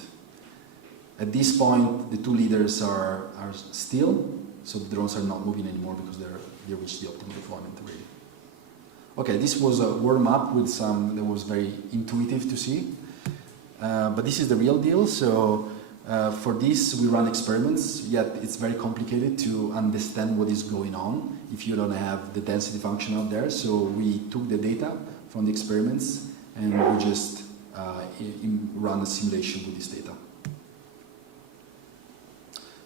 At this point, the two leaders are still, so the drones are not moving anymore because they reached the optimal deployment already. Okay, this was a warm-up with some that was very intuitive to see. But this is the real deal. So for this, we run experiments, yet it's very complicated to understand what is going on if you don't have the density function out there. So we took the data from the experiments and we just run a simulation with this data.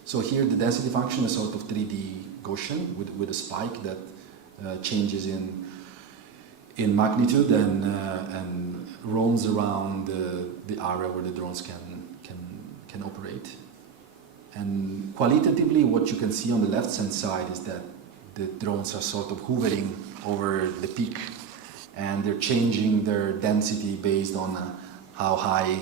So here the density function is sort of 3D Gaussian with a spike that changes in magnitude and roams around the area where the drones can operate. And qualitatively, what you can see on the left-hand side is that the drones are sort of hovering over the peak, and they're changing their density based on how high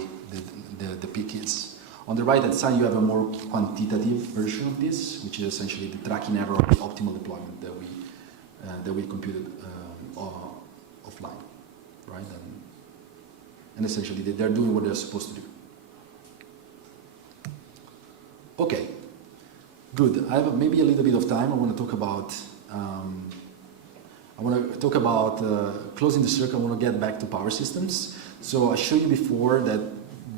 the peak is. On the right-hand side, you have a more quantitative version of this, which is essentially the tracking error of the optimal deployment that we computed offline, right? And essentially, they're doing what they're supposed to do. Okay, good. I have maybe a little bit of time. I want to talk about. Closing the circle. I want to get back to power systems. So I showed you before that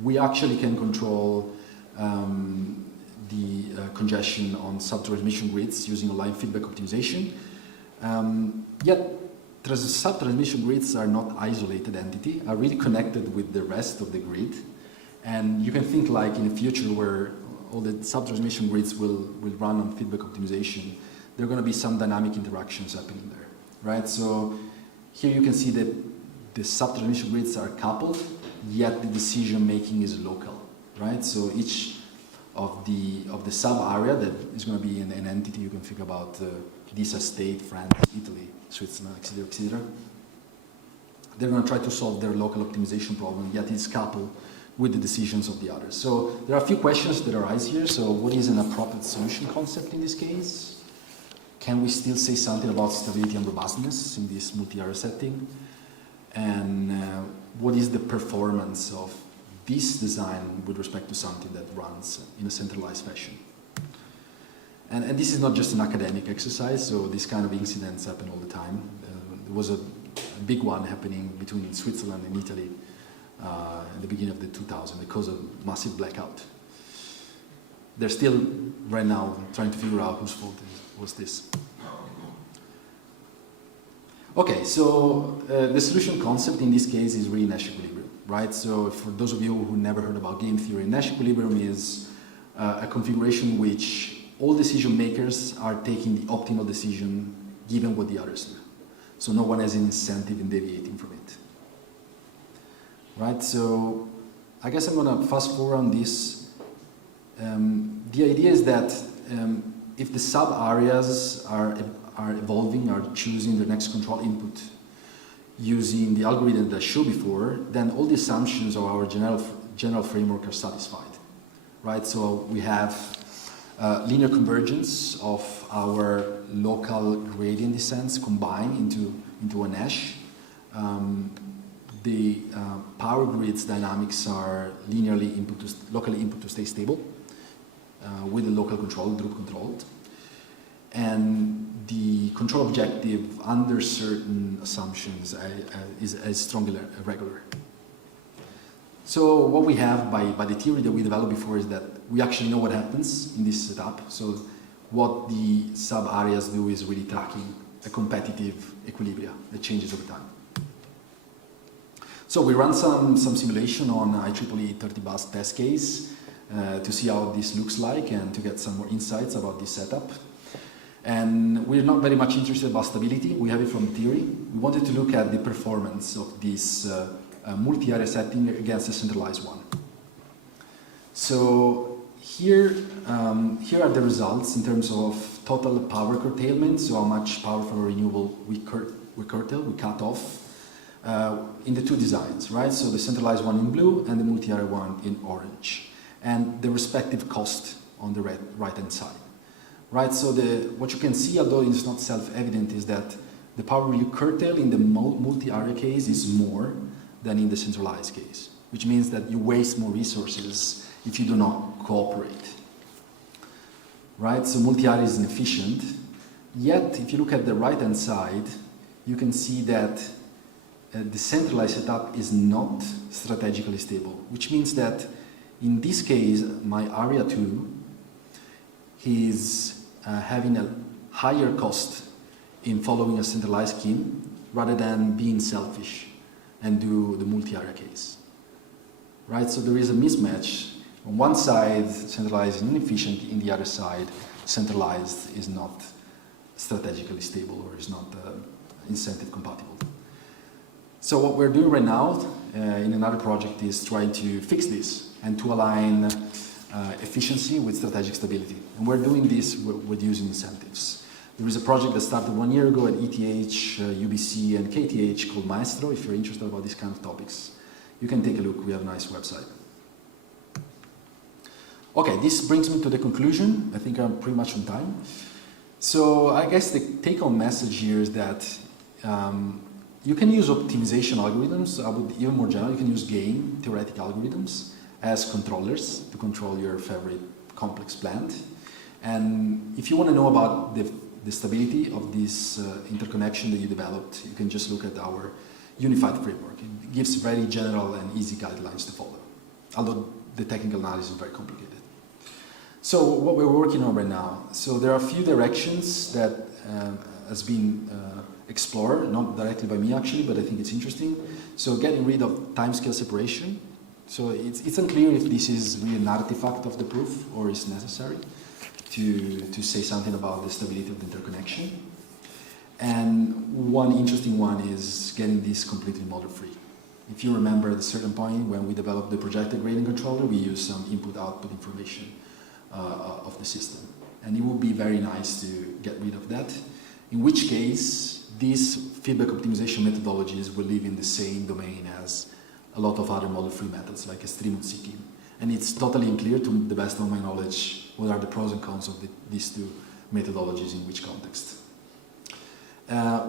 we actually can control the congestion on sub-transmission grids using line feedback optimization. Yet, sub-transmission grids are not isolated entity, are really connected with the rest of the grid. And you can think like in the future where all the sub-transmission grids will run on feedback optimization, there are going to be some dynamic interactions happening there, right? So here you can see that the sub-transmission grids are coupled, yet the decision making is local, right? So each of the sub-area that is going to be an entity, you can think about this state, France, Italy, Switzerland, etc., etc. They're going to try to solve their local optimization problem, yet it's coupled with the decisions of the others. So there are a few questions that arise here. So what is an appropriate solution concept in this case? Can we still say something about stability and robustness in this multi-area setting? And what is the performance of this design with respect to something that runs in a centralized fashion? And this is not just an academic exercise, so these kind of incidents happen all the time. There was a big one happening between Switzerland and Italy at the beginning of the 2000s because of massive blackout. They're still right now trying to figure out whose fault was this. Okay, so the solution concept in this case is really Nash equilibrium, right? So for those of you who never heard about game theory, Nash equilibrium is a configuration which all decision makers are taking the optimal decision given what the others do. So no one has an incentive in deviating from it. Right, so I guess I'm going to fast forward on this. The idea is that if the sub-areas are evolving, are choosing their next control input using the algorithm that I showed before, then all the assumptions of our general framework are satisfied. Right, so we have linear convergence of our local gradient descents combined into a Nash. The power grid's dynamics are locally input to state stable with the local control, group controlled. And the control objective under certain assumptions is strongly regular. So what we have by the theory that we developed before is that we actually know what happens in this setup. So what the sub-areas do is really tracking a competitive equilibria that changes over time. So we run some simulation on IEEE 30 bus test case. to see how this looks like and to get some more insights about this setup. And we're not very much interested about stability. We have it from theory. We wanted to look at the performance of this multi-area setting against a centralized one. So here are the results in terms of total power curtailment, so how much power from a renewable we curtail, we cut off in the two designs, right? So the centralized one in blue and the multi-area one in orange, and the respective cost on the right-hand side, right? So what you can see, although it's not self-evident, is that the power you curtail in the multi-area case is more than in the centralized case, which means that you waste more resources if you do not cooperate, right? So multi-area is inefficient, yet if you look at the right-hand side, you can see that the centralized setup is not strategically stable, which means that in this case, my area 2 is having a higher cost in following a centralized scheme rather than being selfish and do the multi-area case, right? So there is a mismatch. On one side, centralized is inefficient, in the other side, centralized is not strategically stable or is not incentive compatible. So what we're doing right now in another project is trying to fix this and to align efficiency with strategic stability. And we're doing this with using incentives. There is a project that started 1 year ago at ETH, UBC, and KTH called Maestro. If you're interested about these kind of topics, you can take a look. We have a nice website. Okay, this brings me to the conclusion. I think I'm pretty much on time. So I guess the take-home message here is that you can use optimization algorithms. I would even more general, you can use game theoretic algorithms as controllers to control your favorite complex plant. And if you want to know about the stability of this interconnection that you developed, you can just look at our unified framework. It gives very general and easy guidelines to follow, although the technical analysis is very complicated. So what we're working on right now, so there are a few directions that has been explored, not directly by me actually, but I think it's interesting. So getting rid of timescale separation. So it's unclear if this is really an artifact of the proof or is necessary to say something about the stability of the interconnection. And one interesting one is getting this completely model-free. If you remember at a certain point when we developed the projected gradient controller, we used some input-output information of the system. And it would be very nice to get rid of that, in which case these feedback optimization methodologies will live in the same domain as a lot of other model-free methods like a stream of CT. And it's totally unclear, to the best of my knowledge, what are the pros and cons of these two methodologies in which context.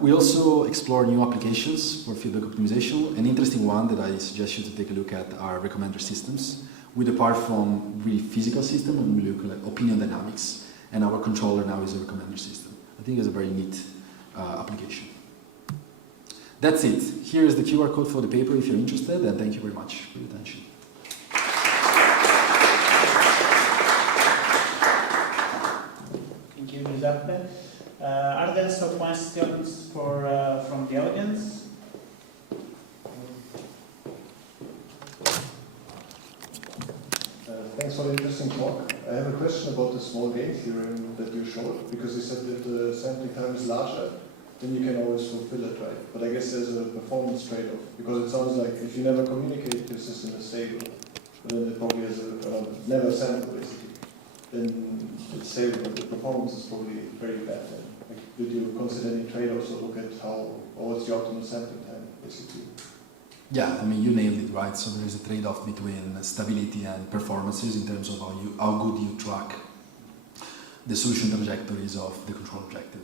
We also explore new applications for feedback optimization. An interesting one that I suggest you to take a look at are recommender systems. We depart from really physical system and we look at opinion dynamics, and our controller now is a recommender system. I think it's a very neat application. That's it. Here is the QR code for the paper if you're interested, and thank you very much for your attention. Thank you, Giuseppe. Are there some questions from the audience? Thanks for the interesting talk. I have a question about the small game theorem that you showed, because you said that the sampling time is larger, then you can always fulfill it, right? But I guess there's a performance trade-off, because it sounds like if you never communicate your system is stable, then it probably has never sample basically, then it's stable, but the performance is probably very bad then. Like, did you consider any trade-offs or look at what's the optimal sampling time basically? Yeah, I mean, you nailed it, right? So there is a trade-off between stability and performances in terms of how good you track the solution trajectories of the control objective.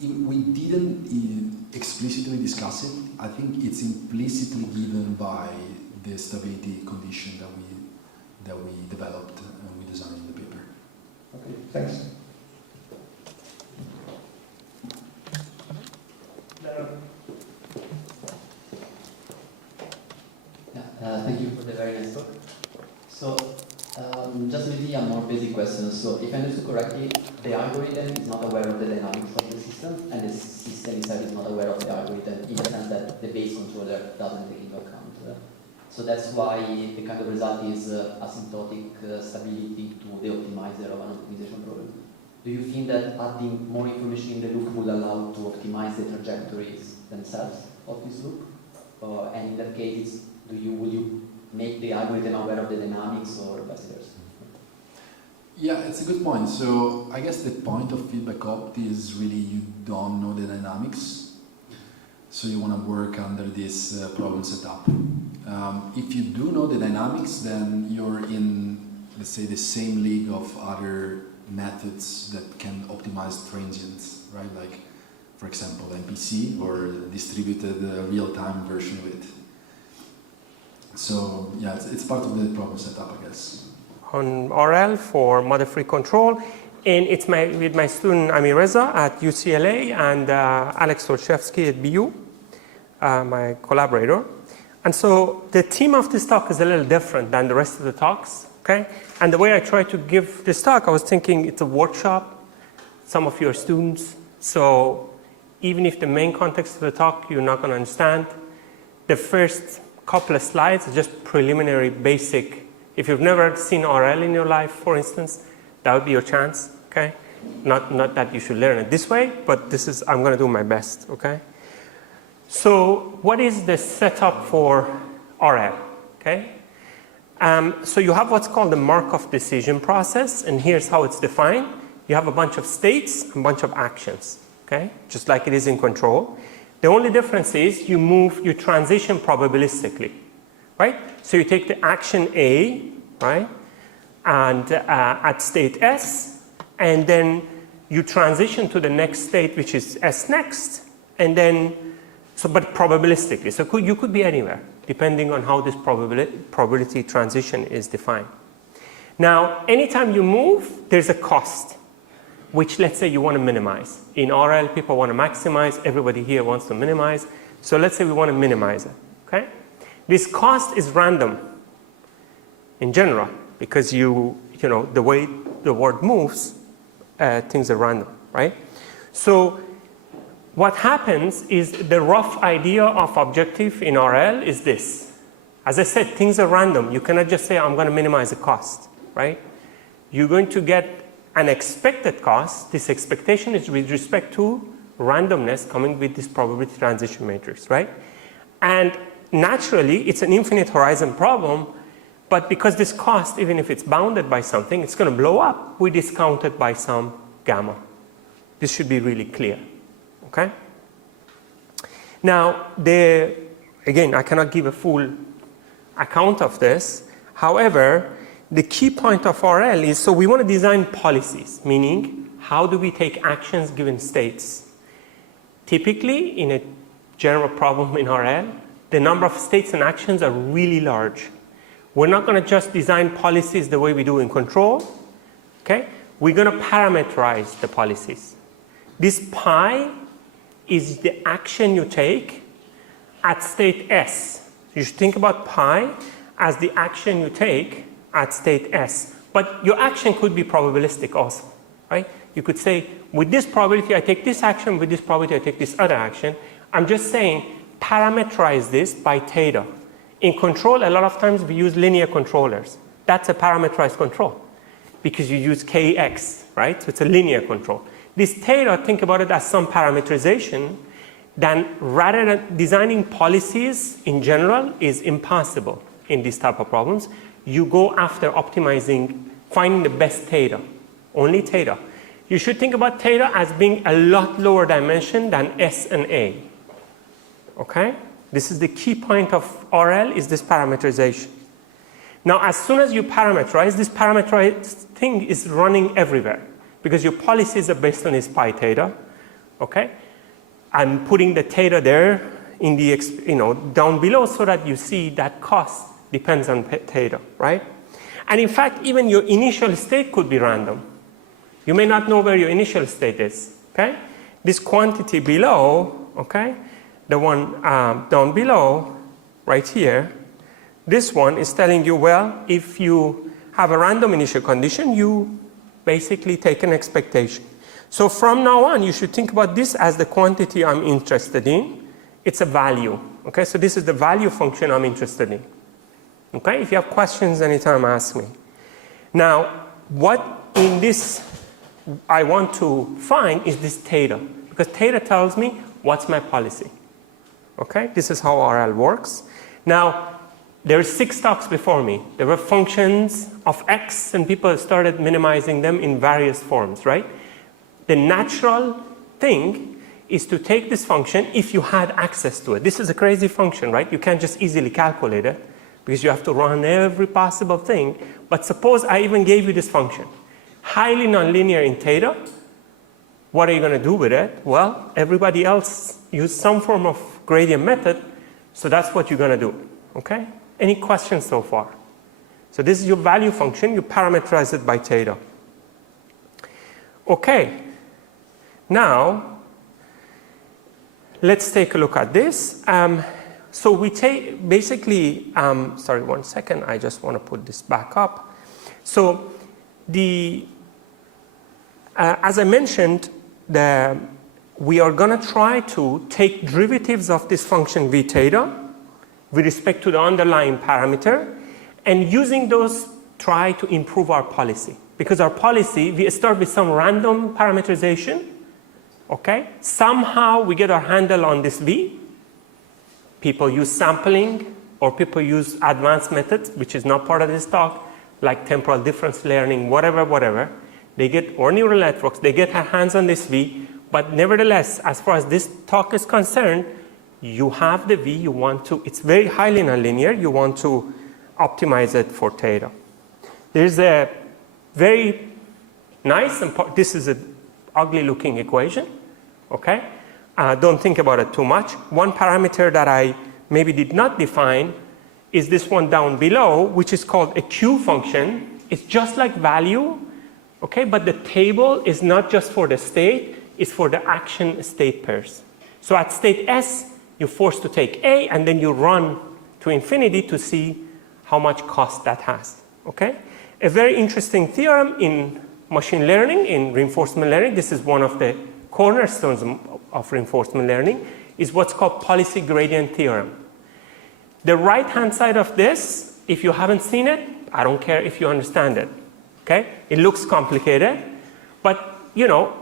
We didn't explicitly discuss it. I think it's implicitly given by the stability condition that we developed and we designed in the paper. Okay, thanks. Thank you for the very nice talk. So, just maybe a more basic question. So, if I understood correctly, the algorithm is not aware of the dynamics of the system, and the system itself is not aware of the algorithm in the sense that the base controller doesn't take into account So that's why the kind of result is asymptotic stability to the optimizer of an optimization problem. Do you think that adding more information in the loop will allow to optimize the trajectories themselves of this loop? And in that case, will you make the algorithm aware of the dynamics or vice versa? Yeah, it's a good point. So I guess the point of feedback opt is really you don't know the dynamics, so you want to work under this problem setup. If you do know the dynamics, then you're in, let's say, the same league of other methods that can optimize transients, right? Like, for example, MPC or distributed real-time version of it. So yeah, it's part of the problem setup, I guess. On RL for model-free control, and it's with my student Amir Reza at UCLA and Alex Olszewski at BU, my collaborator. And so the theme of this talk is a little different than the rest of the talks, okay? And the way I try to give this talk, I was thinking it's a workshop, some of your students, so even if the main context of the talk you're not going to understand, the first couple of slides are just preliminary, basic. If you've never seen RL in your life, for instance, that would be your chance, okay? Not that you should learn it this way, but this is, I'm going to do my best, okay? So what is the setup for RL, okay? So you have what's called the Markov decision process, and here's how it's defined. You have a bunch of states and a bunch of actions, okay? Just like it is in control. The only difference is you transition probabilistically, right? So you take the action A, right? And at state S, and then you transition to the next state, which is S next, and then, but probabilistically. So you could be anywhere, depending on how this probability transition is defined. Now, anytime you move, there's a cost, which let's say you want to minimize. In RL, people want to maximize. Everybody here wants to minimize. So let's say we want to minimize it, okay? This cost is random in general, because you know, the way the world moves, things are random, right? So what happens is the rough idea of objective in RL is this. As I said, things are random. You cannot just say, I'm going to minimize the cost, right? You're going to get an expected cost. This expectation is with respect to randomness coming with this probability transition matrix, right? And naturally, it's an infinite horizon problem, but because this cost, even if it's bounded by something, it's going to blow up. We discount it by some gamma. This should be really clear, okay? Now, again, I cannot give a full account of this. However, the key point of RL is, so we want to design policies, meaning how do we take actions given states? Typically, in a general problem in RL, the number of states and actions are really large. We're not going to just design policies the way we do in control, okay? We're going to parameterize the policies. This pi is the action you take at state S. You should think about pi as the action you take at state S. But your action could be probabilistic also, right? You could say, with this probability I take this action, with this probability I take this other action. I'm just saying, parameterize this by theta. In control, a lot of times we use linear controllers. That's a parameterized control because you use kx, right? So it's a linear control. This theta, think about it as some parameterization, then rather than designing policies in general is impossible in these type of problems. You go after optimizing, finding the best theta, only theta. You should think about theta as being a lot lower dimension than S and A, okay? This is the key point of RL, is this parameterization. Now, as soon as you parameterize, this parameterized thing is running everywhere because your policies are based on this pi theta, okay? I'm putting the theta there in the, down below so that you see that cost depends on theta, right? And in fact, even your initial state could be random. You may not know where your initial state is, okay? This quantity below, okay? The one down below, right here, this one is telling you, well, if you have a random initial condition, you basically take an expectation. So from now on, you should think about this as the quantity I'm interested in. It's a value, okay? So this is the value function I'm interested in. Okay, if you have questions anytime, ask me. Now, what in this I want to find is this theta, because theta tells me what's my policy. Okay, this is how RL works. Now, there are 6 talks before me. There were functions of x, and people started minimizing them in various forms, right? The natural thing is to take this function if you had access to it. This is a crazy function, right? You can't just easily calculate it because you have to run every possible thing. But suppose I even gave you this function, highly nonlinear in theta. What are you going to do with it? Well, everybody else used some form of gradient method, so that's what you're going to do, okay? Any questions so far? So this is your value function. You parameterize it by theta. Okay. Now, let's take a look at this. So we take basically, sorry, 1 second. I just want to put this back up. So as I mentioned, we are going to try to take derivatives of this function v theta with respect to the underlying parameter, and using those try to improve our policy. Because our policy, we start with some random parameterization, okay? Somehow we get our handle on this v. People use sampling, or people use advanced methods, which is not part of this talk, like temporal difference learning, whatever. They get, or neural networks, they get their hands on this v, but nevertheless, as far as this talk is concerned, you have the v, you want to, it's very highly nonlinear, you want to optimize it for theta. There's a very nice, this is an ugly looking equation, okay? Don't think about it too much. One parameter that I maybe did not define is this one down below, which is called a Q function. It's just like value, okay? But the table is not just for the state, it's for the action state pairs. So at state S, you're forced to take A, and then you run to infinity to see how much cost that has, okay? A very interesting theorem in machine learning, in reinforcement learning, this is one of the cornerstones of reinforcement learning, is what's called policy gradient theorem. The right-hand side of this, if you haven't seen it, I don't care if you understand it, okay? It looks complicated, but you know,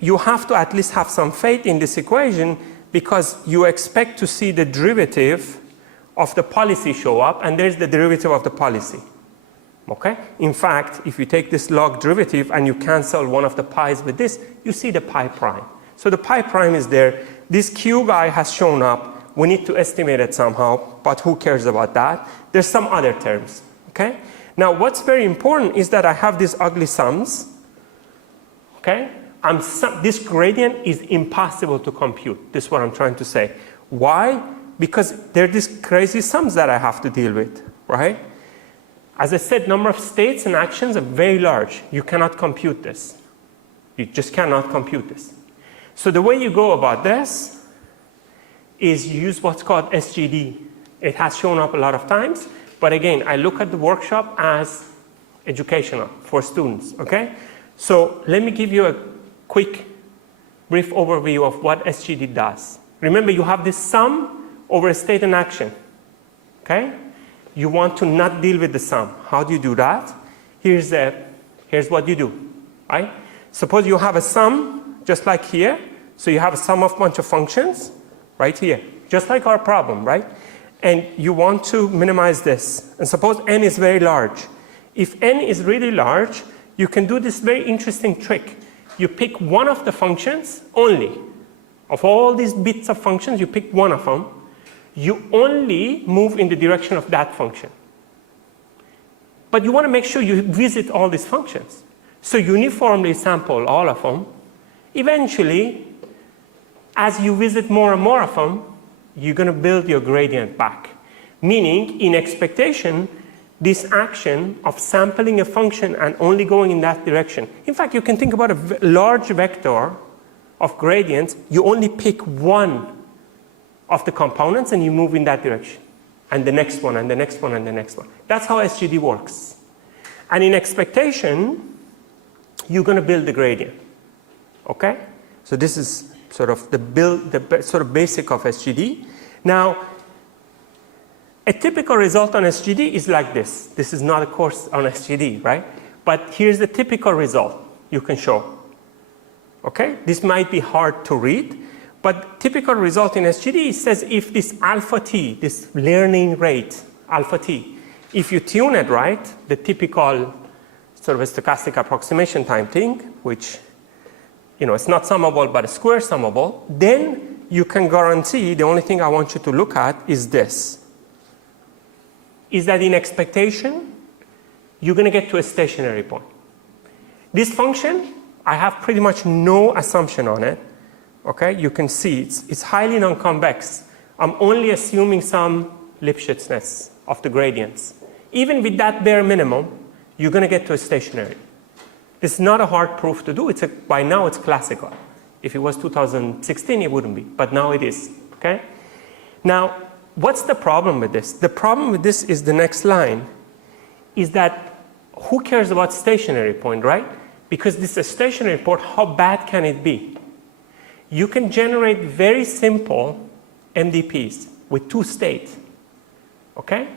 you have to at least have some faith in this equation, because you expect to see the derivative of the policy show up, and there's the derivative of the policy, okay? In fact, if you take this log derivative and you cancel one of the pi's with this, you see the pi prime. So the pi prime is there. This q guy has shown up. We need to estimate it somehow, but who cares about that? There's some other terms, okay? Now, what's very important is that I have these ugly sums, okay? This gradient is impossible to compute. This is what I'm trying to say. Why? Because there are these crazy sums that I have to deal with, right? As I said, number of states and actions are very large. You cannot compute this. You just cannot compute this. So the way you go about this is you use what's called SGD. It has shown up a lot of times, but again, I look at the workshop as educational for students, okay? So let me give you a quick, brief overview of what SGD does. Remember, you have this sum over a state and action, okay? You want to not deal with the sum. How do you do that? Here's what you do, right? Suppose you have a sum, just like here. So you have a sum of a bunch of functions, right here, just like our problem, right? And you want to minimize this. And suppose n is very large. If n is really large, you can do this very interesting trick. You pick one of the functions only. Of all these bits of functions, you pick one of them. You only move in the direction of that function. But you want to make sure you visit all these functions. So uniformly sample all of them. Eventually, as you visit more and more of them, you're going to build your gradient back. Meaning, in expectation, this action of sampling a function and only going in that direction. In fact, you can think about a large vector of gradients. You only pick one of the components and you move in that direction. And the next one, and the next one, and the next one. That's how SGD works. And in expectation, you're going to build the gradient. Okay? So this is sort of the sort of basic of SGD. Now, A typical result on SGD is like this. This is not a course on SGD, right? But here's the typical result you can show. Okay? This might be hard to read, but typical result in SGD says if this alpha t, this learning rate, alpha t, if you tune it right, the typical sort of a stochastic approximation time thing, which, you know, it's not summable but a square summable, then you can guarantee, the only thing I want you to look at is this. Is that in expectation, you're going to get to a stationary point. This function, I have pretty much no assumption on it. Okay, you can see it's highly non-convex. I'm only assuming some Lipschitzness of the gradients. Even with that bare minimum, you're going to get to a stationary. It's not a hard proof to do. By now it's classical. If it was 2016, it wouldn't be, but now it is. Okay. Now, what's the problem with this? The problem with this is the next line, is that who cares about stationary point, right? Because this is a stationary point, how bad can it be? You can generate very simple MDPs with two states, okay?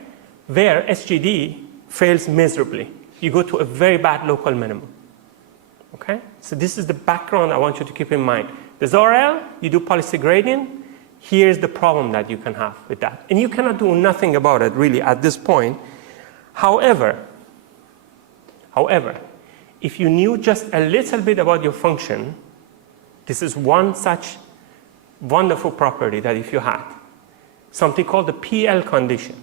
Where SGD fails miserably. You go to a very bad local minimum, okay? So this is the background I want you to keep in mind. There's RL, you do policy gradient, here's the problem that you can have with that. And you cannot do nothing about it really at this point. However, if you knew just a little bit about your function, this is one such wonderful property that if you had, something called the PL condition,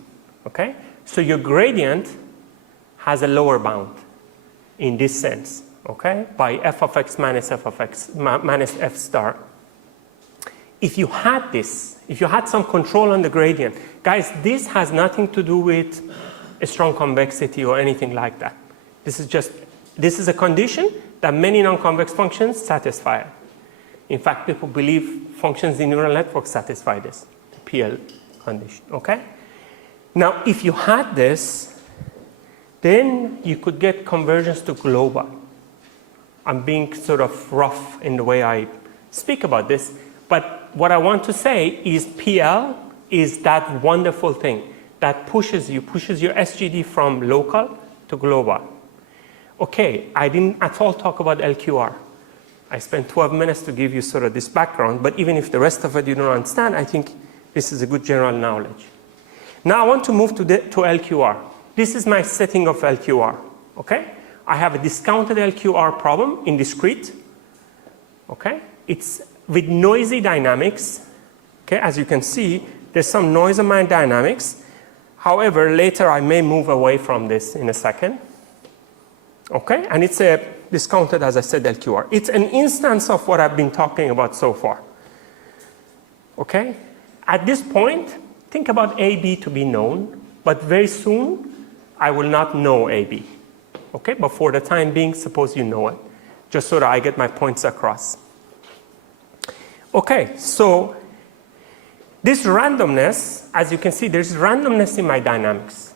okay? So your gradient has a lower bound in this sense, okay? By f of x minus minus f star. If you had this, if you had some control on the gradient, guys, this has nothing to do with a strong convexity or anything like that. This is a condition that many non-convex functions satisfy. In fact, people believe functions in neural networks satisfy this PL condition, okay? Now, if you had this, then you could get convergence to global. I'm being sort of rough in the way I speak about this, but what I want to say is PL is that wonderful thing that pushes your SGD from local to global. Okay, I didn't at all talk about LQR. I spent 12 minutes to give you sort of this background, but even if the rest of it you don't understand, I think this is a good general knowledge. Now I want to move to LQR. This is my setting of LQR, okay? I have a discounted LQR problem in discrete, okay? It's with noisy dynamics, okay? As you can see, there's some noise in my dynamics. However, later I may move away from this in a second. Okay, and it's a discounted, as I said, LQR. It's an instance of what I've been talking about so far. Okay, at this point, think about AB to be known, but very soon I will not know AB. Okay, but for the time being, suppose you know it, just so that I get my points across. Okay, so this randomness, as you can see, there's randomness in my dynamics.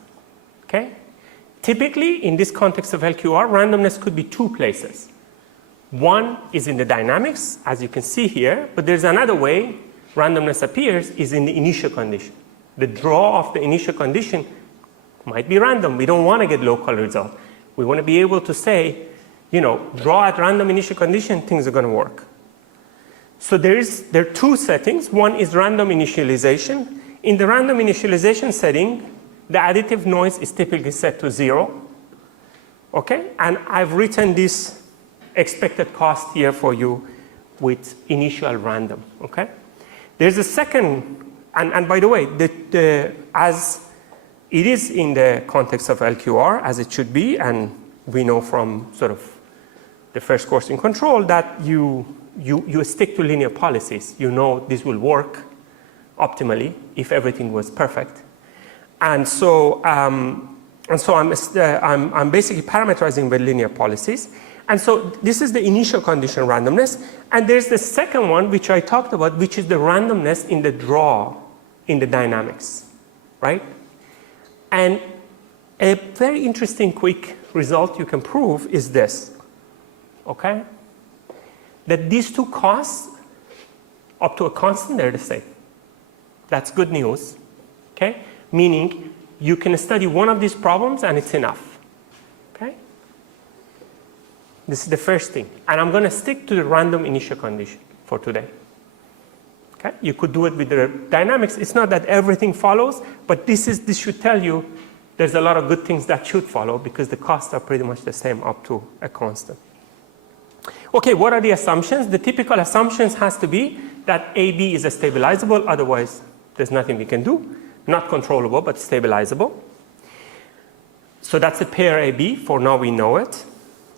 Okay. Typically, in this context of LQR, randomness could be two places. One is in the dynamics, as you can see here, but there's another way randomness appears is in the initial condition. The draw of the initial condition might be random. We don't want to get local result. We want to be able to say, you know, draw at random initial condition, things are going to work. So there are two settings. One is random initialization. In the random initialization setting, the additive noise is typically set to 0, okay? And I've written this expected cost here for you with initial random, okay? There's a second, and by the way, as it is in the context of LQR, as it should be, and we know from sort of the first course in control that you stick to linear policies. You know this will work optimally if everything was perfect. And so I'm basically parameterizing with linear policies. And so this is the initial condition randomness. And there's the second one, which I talked about, which is the randomness in the draw in the dynamics, right? And a very interesting quick result you can prove is this, okay? That these two costs, up to a constant, they're the same. That's good news, okay? meaning you can study one of these problems and it's enough. Okay? This is the first thing. And I'm going to stick to the random initial condition for today. Okay? You could do it with the dynamics. It's not that everything follows, but this should tell you there's a lot of good things that should follow because the costs are pretty much the same up to a constant. Okay, what are the assumptions? The typical assumptions has to be that AB is a stabilizable, otherwise there's nothing we can do. Not controllable, but stabilizable. So that's a pair AB, for now we know it.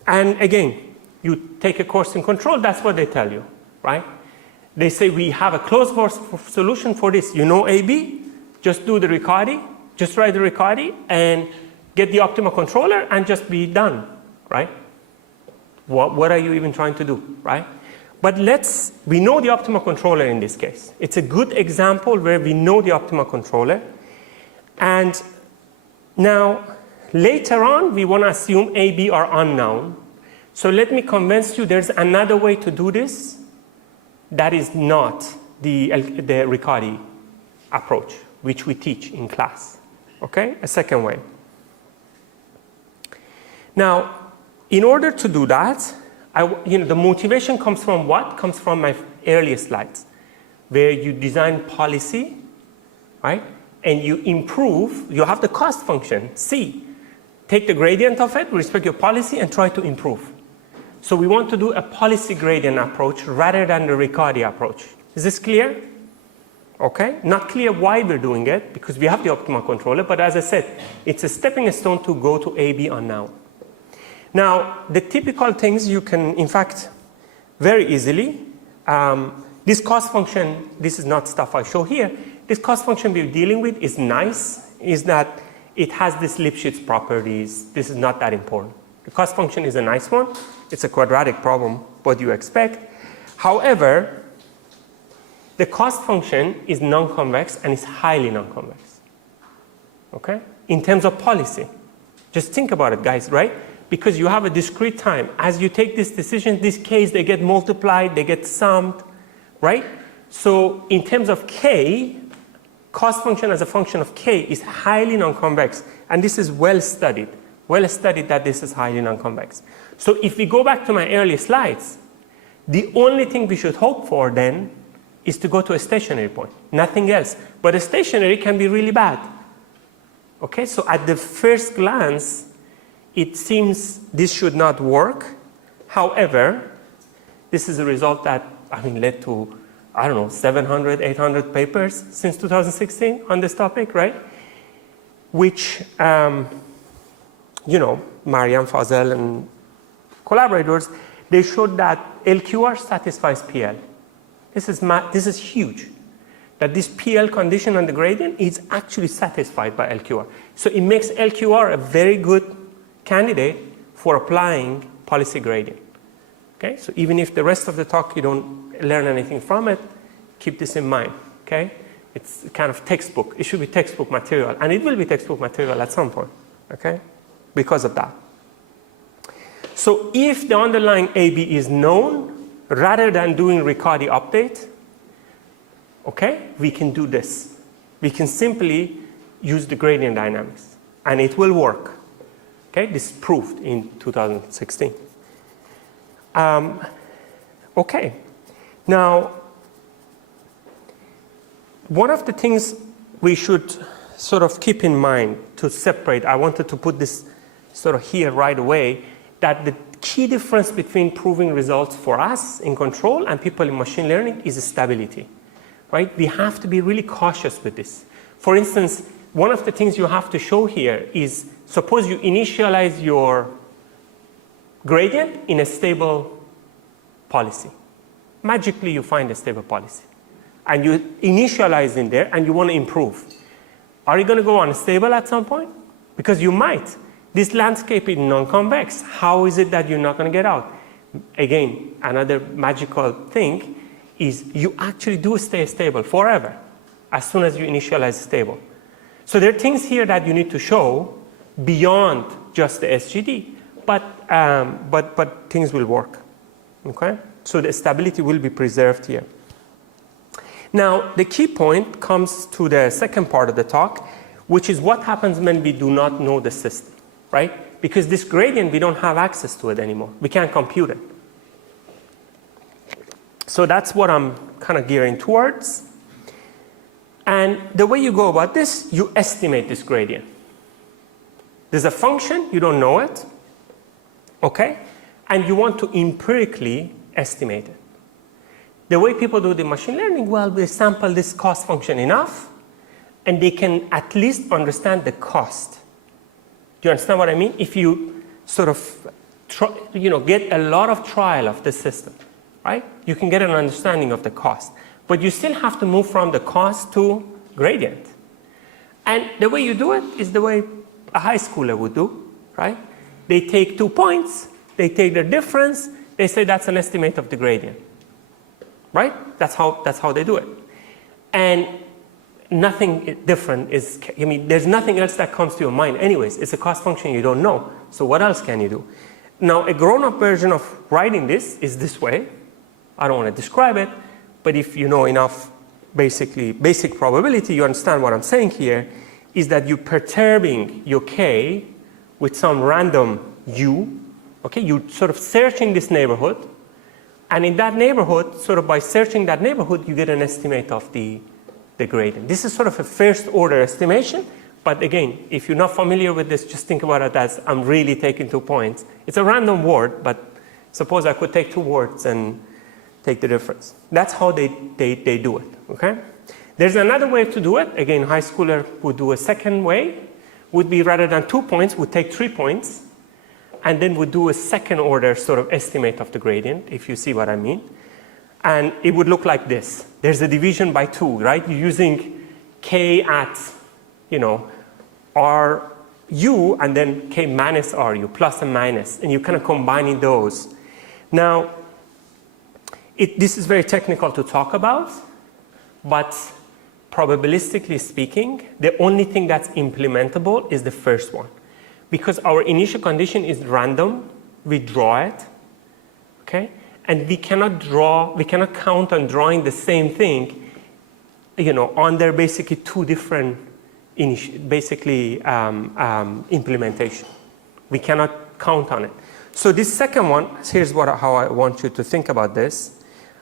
And again, you take a course in control, that's what they tell you, right? They say we have a closed course solution for this. You know AB, just do the Riccardi, just write the Riccardi and get the optimal controller and just be done, right? What are you even trying to do, right? But we know the optimal controller in this case. It's a good example where we know the optimal controller. And now, later on, we want to assume A, B are unknown. So let me convince you there's another way to do this that is not the Riccardi approach, which we teach in class. Okay? A second way. Now, in order to do that, the motivation comes from what? Comes from my earlier slides, where you design policy, right? And you improve, you have the cost function, C. Take the gradient of it, respect your policy, and try to improve. So we want to do a policy gradient approach rather than the Riccardi approach. Is this clear? Okay, not clear why we're doing it, because we have the optimal controller, but as I said, it's a stepping stone to go to AB unknown. Now, the typical things you can, in fact, very easily, this cost function, this is not stuff I show here, this cost function we're dealing with is nice, is that it has this Lipschitz properties. This is not that important. The cost function is a nice one. It's a quadratic problem, what you expect. However, the cost function is non-convex and is highly non-convex. Okay? In terms of policy. Just think about it, guys, right? Because you have a discrete time. As you take this decision, this case, they get multiplied, they get summed, right? So in terms of K, cost function as a function of K is highly non-convex. And this is well studied that this is highly non-convex. So if we go back to my earlier slides, the only thing we should hope for then is to go to a stationary point, nothing else. But a stationary can be really bad. Okay, so at the first glance, it seems this should not work. However, this is a result that, led to, 700, 800 papers since 2016 on this topic, right? Which, Mariam Fazel and collaborators, they showed that LQR satisfies PL. This is huge. That this PL condition on the gradient is actually satisfied by LQR. So it makes LQR a very good candidate for applying policy gradient. Okay, so even if the rest of the talk you don't learn anything from it, keep this in mind. Okay, it's kind of textbook. It should be textbook material, and it will be textbook material at some point. Okay, because of that. So if the underlying AB is known, rather than doing Riccardi update, okay, we can do this. We can simply use the gradient dynamics, and it will work. Okay, this is proved in 2016. Okay, now, one of the things we should sort of keep in mind to separate, I wanted to put this sort of here right away, that the key difference between proving results for us in control and people in machine learning is stability, right? We have to be really cautious with this. For instance, one of the things you have to show here is, suppose you initialize your gradient in a stable policy. Magically, you find a stable policy. And you initialize in there, and you want to improve. Are you going to go unstable at some point? Because you might. This landscape is non-convex. How is it that you're not going to get out? Again, another magical thing is you actually do stay stable forever as soon as you initialize stable. So there are things here that you need to show beyond just the SGD, but things will work. Okay? So the stability will be preserved here. Now, the key point comes to the second part of the talk, which is what happens when we do not know the system, right? Because this gradient, we don't have access to it anymore. We can't compute it. So that's what I'm kind of gearing towards. And the way you go about this, you estimate this gradient. There's a function, you don't know it, okay? And you want to empirically estimate it. The way people do the machine learning, well, they sample this cost function enough, and they can at least understand the cost. Do you understand what I mean? If you sort of get a lot of trial of the system, right? You can get an understanding of the cost. But you still have to move from the cost to gradient. And the way you do it is the way a high schooler would do, right? They take 2 points, they take the difference, they say that's an estimate of the gradient, right? That's how they do it. And nothing different is, there's nothing else that comes to your mind anyways. It's a cost function you don't know. So what else can you do? Now, a grown-up version of writing this is this way. I don't want to describe it, but if you know enough basic probability, you understand what I'm saying here, is that you're perturbing your k with some random u, okay? You're sort of searching this neighborhood, and in that neighborhood, sort of by searching that neighborhood, you get an estimate of the gradient. This is sort of a first order estimation, but again, if you're not familiar with this, just think about it as I'm really taking 2 points. It's a random word, but suppose I could take 2 words and take the difference. That's how they do it, okay? There's another way to do it. Again, high schooler would do a second way, would be rather than 2 points, would take 3 points, and then would do a second order sort of estimate of the gradient, if you see what I mean. And it would look like this. There's a division by 2, right? You're using k at, ru, and then k minus ru, plus and minus, and you're kind of combining those. Now, this is very technical to talk about, but probabilistically speaking, the only thing that's implementable is the first one. Because our initial condition is random, we draw it, okay? And we cannot count on drawing the same thing, under basically 2 different, implementation. We cannot count on it. So this second one, here's how I want you to think about this.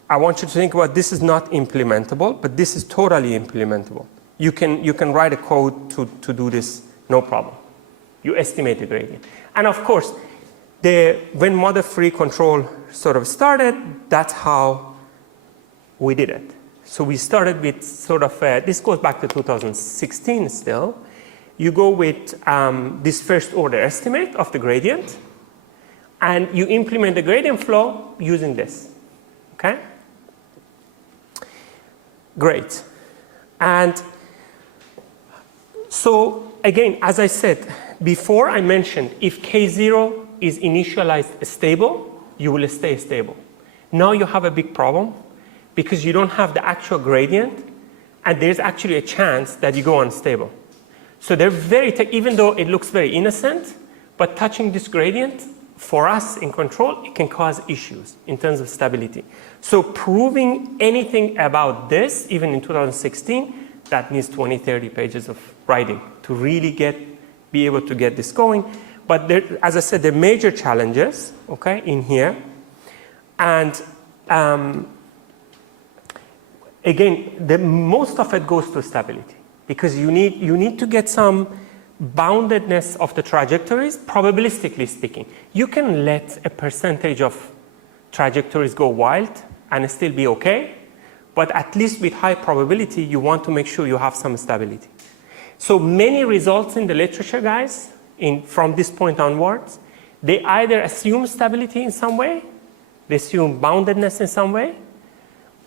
I want you to think about this is not implementable, but this is totally implementable. You can write a code to do this, no problem. You estimate the gradient. And of course, when model-free control sort of started, that's how we did it. So we started with sort of, this goes back to 2016 still. You go with this first order estimate of the gradient, and you implement the gradient flow using this, okay? Great. And so again, as I said, before I mentioned, if K0 is initialized stable, you will stay stable. Now you have a big problem because you don't have the actual gradient, and there's actually a chance that you go unstable. So they're even though it looks very innocent, but touching this gradient, for us in control, it can cause issues in terms of stability. So proving anything about this, even in 2016, that needs 20, 30 pages of writing to really be able to get this going. But there, as I said, there are major challenges, okay, in here. And again, most of it goes to stability because you need to get some boundedness of the trajectories, probabilistically speaking. You can let a percentage of trajectories go wild and still be okay, but at least with high probability, you want to make sure you have some stability. So many results in the literature, guys, from this point onwards, they either assume stability in some way, they assume boundedness in some way,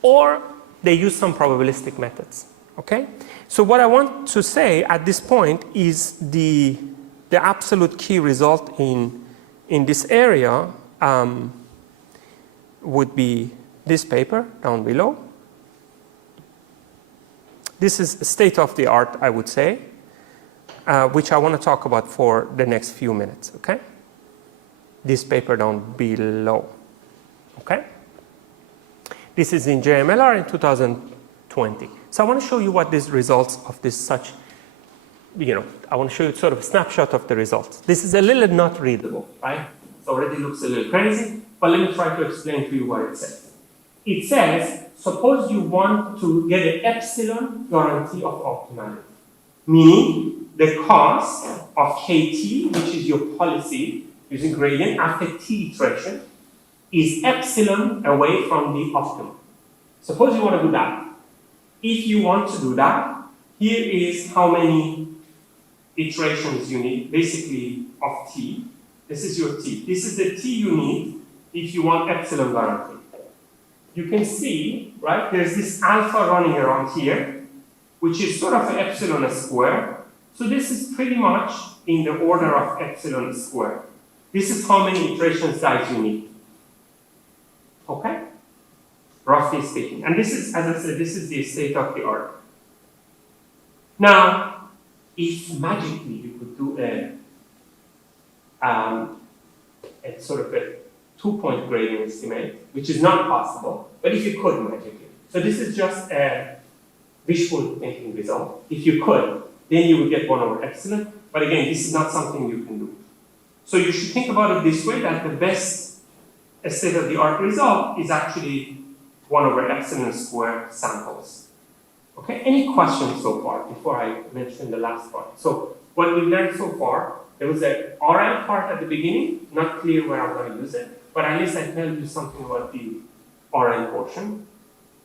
or they use some probabilistic methods, okay? So what I want to say at this point is the absolute key result in this area would be this paper down below. This is state of the art, I would say, which I want to talk about for the next few minutes, okay? This paper down below, okay? This is in JMLR in 2020. So I want to show you what these results of this such I want to show you sort of a snapshot of the results. This is a little not readable, right? It already looks a little crazy, but let me try to explain to you what it says. It says, suppose you want to get an epsilon guarantee of optimality, meaning the cost of kt, which is your policy using gradient after t iteration, is epsilon away from the optimum. Suppose you want to do that. If you want to do that, here is how many iterations you need, basically of t. This is your t. This is the t you need if you want epsilon guarantee. You can see, right, there's this alpha running around here, which is sort of an epsilon square. So this is pretty much in the order of epsilon square. This is how many iterations, guys, you need. Okay? Roughly speaking. And this is, as I said, this is the state of the art. Now, if magically you could do a sort of a 2-point gradient estimate, which is not possible, but if you could magically. So this is just a wishful thinking result. If you could, then you would get 1 over epsilon. But again, this is not something you can do. So you should think about it this way, that the best state-of-the-art result is actually 1 over epsilon squared samples. Okay, any questions so far before I mention the last part? So what we learned so far, there was a RL part at the beginning, not clear where I'm going to use it, but at least I tell you something about the RL portion.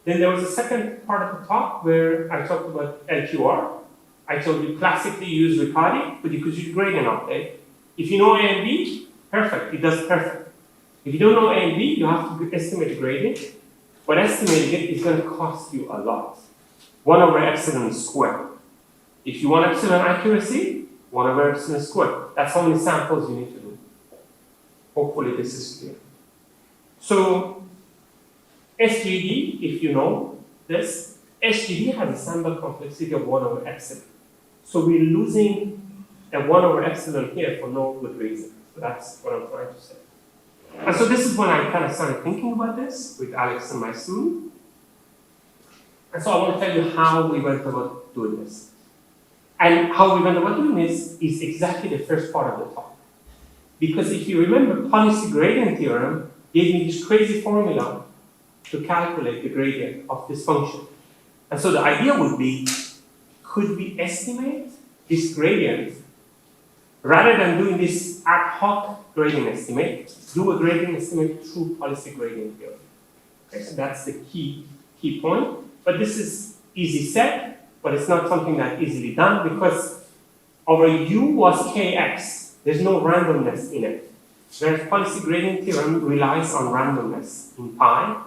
Then there was a second part at the top where I talked about LQR. I told you classically use Riccati, but you could use gradient update. If you know A and B, perfect, it does perfect. If you don't know A and B, you have to estimate the gradient, but estimating it is going to cost you a lot. 1 over epsilon squared. If you want epsilon accuracy, 1 over epsilon squared. That's how many samples you need to do. Hopefully this is clear. So, SGD, if you know this, SGD has a sample complexity of 1 over epsilon. So we're losing a 1 over epsilon here for no good reason. So that's what I'm trying to say. And so this is when I kind of started thinking about this with Alex and my student. And so I want to tell you how we went about doing this. And how we went about doing this is exactly the first part of the talk. Because if you remember, policy gradient theorem gave me this crazy formula to calculate the gradient of this function. And so the idea would be, could we estimate this gradient rather than doing this ad hoc gradient estimate, do a gradient estimate through policy gradient theorem. Okay, so that's the key point. But this is easy said, but it's not something that's easily done because our U was Kx. There's no randomness in it. Whereas policy gradient theorem relies on randomness in pi.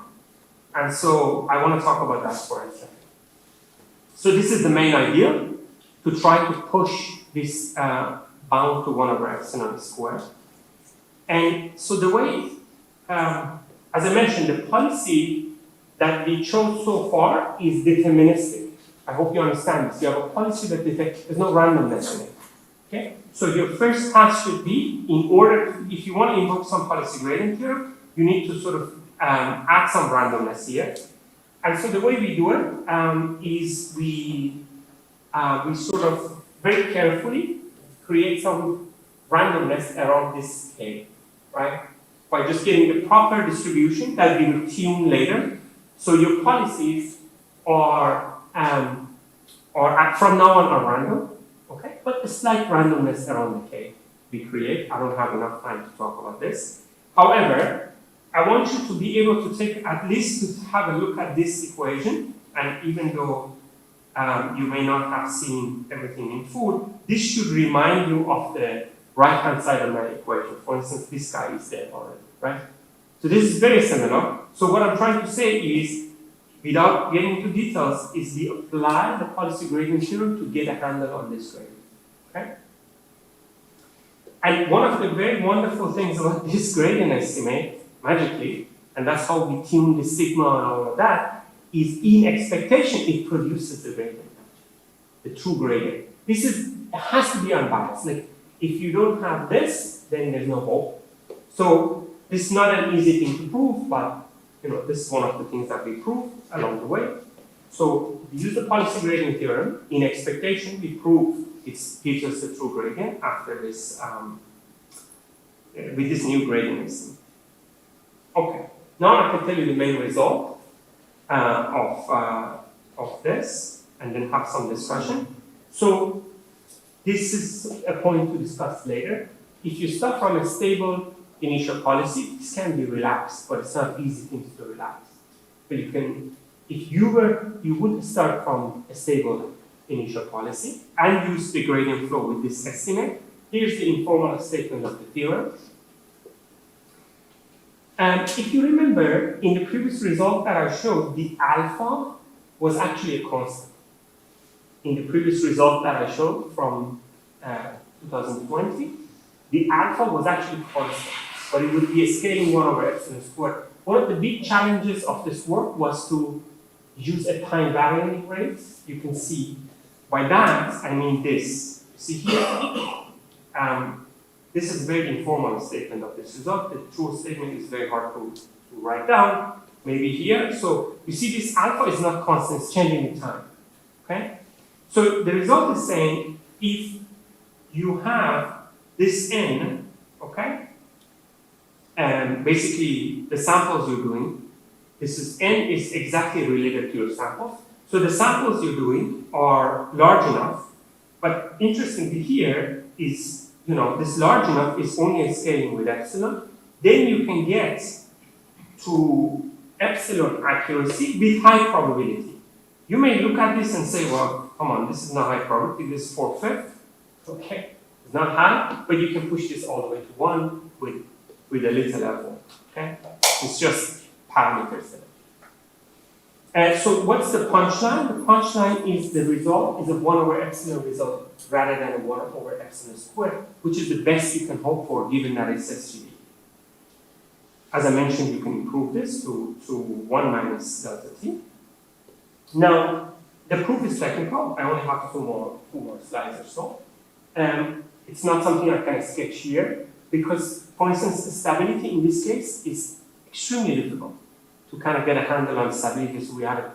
And so I want to talk about that for a second. So this is the main idea, to try to push this bound to 1 over epsilon squared. And so the way, as I mentioned, the policy that we chose so far is deterministic. I hope you understand this. You have a policy that detects, there's no randomness in it. Okay? So your first task should be, in order to, if you want to invoke some policy gradient theorem, you need to sort of add some randomness here. And so the way we do it is we sort of very carefully create some randomness around this K, right? By just getting the proper distribution that we will tune later. So your policies are from now on are random, okay? But a slight randomness around the K we create. I don't have enough time to talk about this. However, I want you to be able to take at least to have a look at this equation, and even though you may not have seen everything in full, this should remind you of the right-hand side of my equation. For instance, this guy is there already, right? So this is very similar. So what I'm trying to say is, without getting into details, is we apply the policy gradient theorem to get a handle on this gradient, okay? And one of the very wonderful things about this gradient estimate, magically, and that's how we tune the sigma and all of that, is in expectation it produces the gradient, the true gradient. This is, it has to be unbiased. Like, if you don't have this, then there's no hope. So this is not an easy thing to prove, but this is one of the things that we prove along the way. So we use the policy gradient theorem. In expectation, we prove it gives us a true gradient after this, with this new gradient system. Okay, now I can tell you the main result of this, and then have some discussion. So this is a point to discuss later. If you start from a stable initial policy, this can be relaxed, but it's not easy thing to relax. But you can, if you would start from a stable initial policy and use the gradient flow with this estimate. Here's the informal statement of the theorem. If you remember, in the previous result that I showed, the alpha was actually a constant. In the previous result that I showed from 2020, the alpha was actually constant, but it would be a scaling 1 over epsilon squared. One of the big challenges of this work was to use a time varying rate. You can see, by that, I mean this. You see here, this is a very informal statement of this result. The true statement is very hard to write down. Maybe here. So you see this alpha is not constant, it's changing with time. Okay? So the result is saying if you have this n, okay, and basically the samples you're doing, this is n is exactly related to your samples. So the samples you're doing are large enough, but interestingly here is, this large enough is only a scaling with epsilon. Then you can get to epsilon accuracy with high probability. You may look at this and say, well, come on, this is not high probability, this is 4/5. Okay, it's not high, but you can push this all the way to 1 with a little level. Okay, it's just parameters. So what's the punchline? The punchline is the result is a 1 over epsilon result rather than a 1 over epsilon squared, which is the best you can hope for given that it's SGD. As I mentioned, you can improve this to 1 minus delta t. Now, the proof is technical. I only have two more slides or so. It's not something I can sketch here because, for instance, stability in this case is extremely difficult to kind of get a handle on stability. So we had a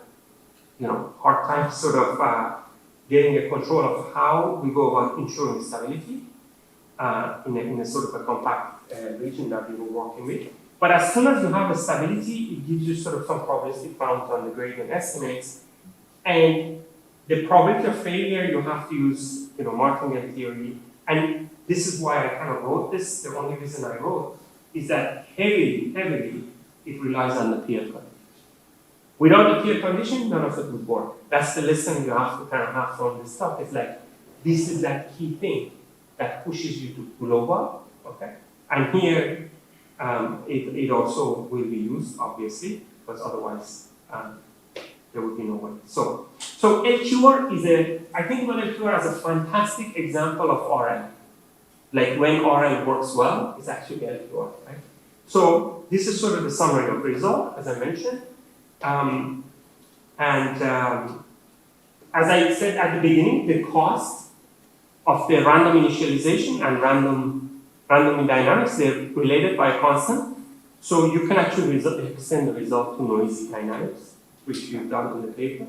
hard time sort of getting a control of how we go about ensuring stability in a sort of a compact region that we were working with. But as soon as you have a stability, it gives you sort of some probabilistic bounds on the gradient estimates. And the probability of failure, you have to use, martingale theory. And this is why I kind of wrote this. The only reason I wrote is that heavily, it relies on the PL condition. Without the PL condition, none of it would work. That's the lesson you have to kind of have from this talk. It's like, this is that key thing that pushes you to global, okay? And here, it also will be used, obviously, because otherwise there would be no way. So LQR is I think of LQR as a fantastic example of RL. Like when RL works well, it's actually LQR, right? So this is sort of the summary of the result, as I mentioned. As I said at the beginning, the cost of the random initialization and random in dynamics, they're related by a constant. So you can actually extend the result to noisy dynamics, which we've done in the paper.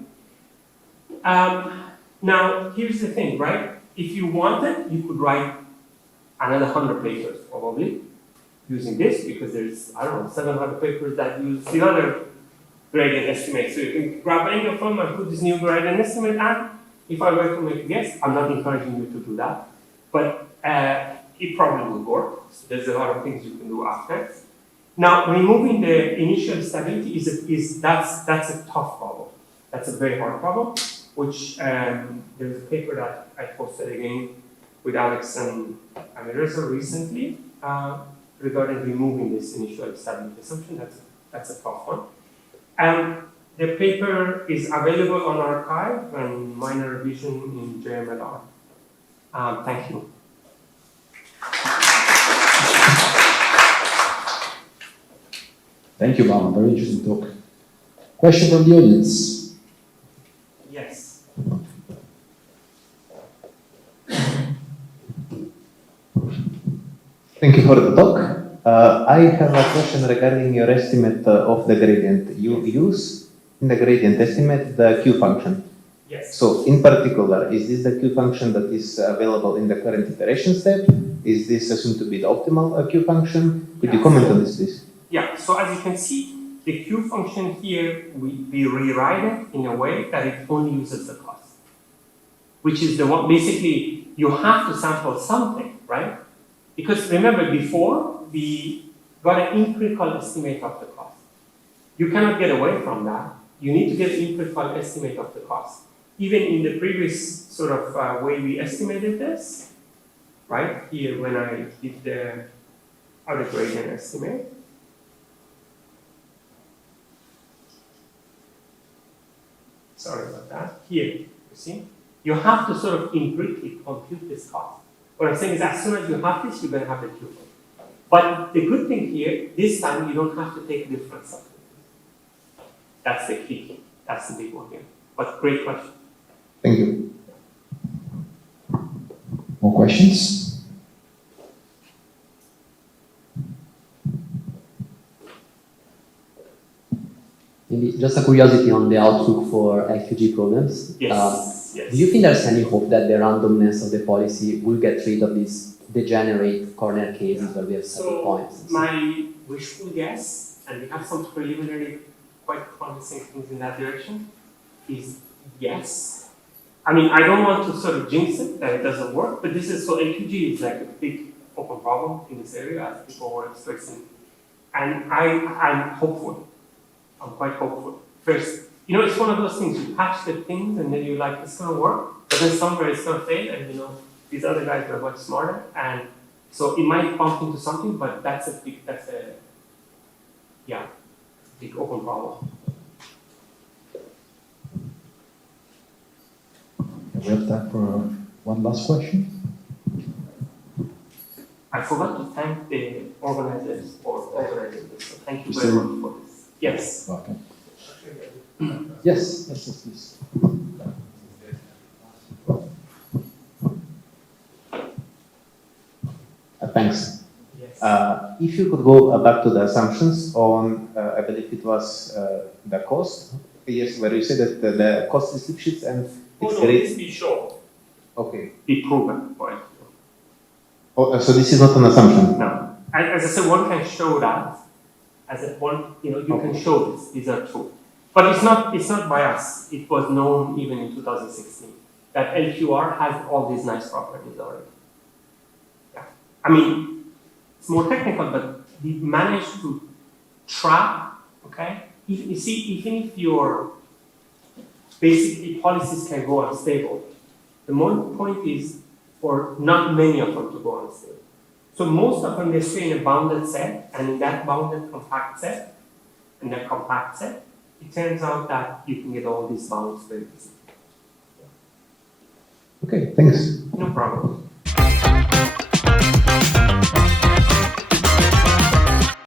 Now, here's the thing, right? If you wanted, you could write another 100 papers, probably, using this, because there's, 700 papers that use the other gradient estimate. So you can grab any of them and put this new gradient estimate, and if I were to make a guess, I'm not encouraging you to do that, but it probably will work. So there's a lot of things you can do after. Now, removing the initial stability that's a tough problem. That's a very hard problem, which there's a paper that I posted again with Alex and Amireza recently regarding removing this initial stability assumption. That's a tough one. The paper is available on arXiv and minor revision in JMLR. Thank you. Thank you, Mama. Very interesting talk. Question from the audience. Yes. Thank you for the talk. I have a question regarding your estimate of the gradient. You use in the gradient estimate the Q function. Yes. So in particular, is this the Q function that is available in the current iteration step? Is this assumed to be the optimal Q function? Could you comment on this, please? Yeah, so as you can see, the Q function here, we rewrite it in a way that it only uses the cost, which is the one, basically, you have to sample something, right? Because remember, before, we got an empirical estimate of the cost. You cannot get away from that. You need to get an empirical estimate of the cost. Even in the previous sort of way we estimated this, right? Here, when I did the other gradient estimate, sorry about that. Here, you see, you have to sort of empirically compute this cost. What I'm saying is, as soon as you have this, you're going to have the Q function. But the good thing here, this time you don't have to take the difference of it. That's the key. That's the big one here. But great question. Thank you. More questions? Maybe just a curiosity on the outlook for LQG problems. Yes. Yes. Do you think there's any hope that the randomness of the policy will get rid of these degenerate corner cases where we have several points? My wishful guess, and we have some preliminary, quite promising things in that direction, is yes. I mean, I don't want to sort of jinx it that it doesn't work, but this is so LQG is like a big open problem in this area, as people were expressing, and I'm hopeful. I'm quite hopeful. First, you know, it's one of those things, you patch the things and then you're like, it's going to work, but then somewhere it's going to fail, and you know, these other guys are much smarter, and so it might bump into something, but that's a big open problem. We have time for one last question. I forgot to thank the organizers for organizing this, so thank you very much for this. Yes. Welcome. Yes. Yes, please. Thanks. Yes. If you could go back to the assumptions on, I believe it was the cost. Yes, where you said that the cost is sheets and it's This be shown. Okay. Be proven, right? Oh, so this is not an assumption. No. As I said, one can show that. As a one, you know, you can show this. These are true. But it's not by us. It was known even in 2016 that LQR has all these nice properties already. Yeah. I mean, it's more technical, but we managed to trap, okay? You see, even if your basically policies can go unstable, the main point is for not many of them to go unstable. So most of them, they stay in a bounded set, and in that bounded compact set, in that compact set, it turns out that you can get all these bounds very easily. Okay, thanks. No problem.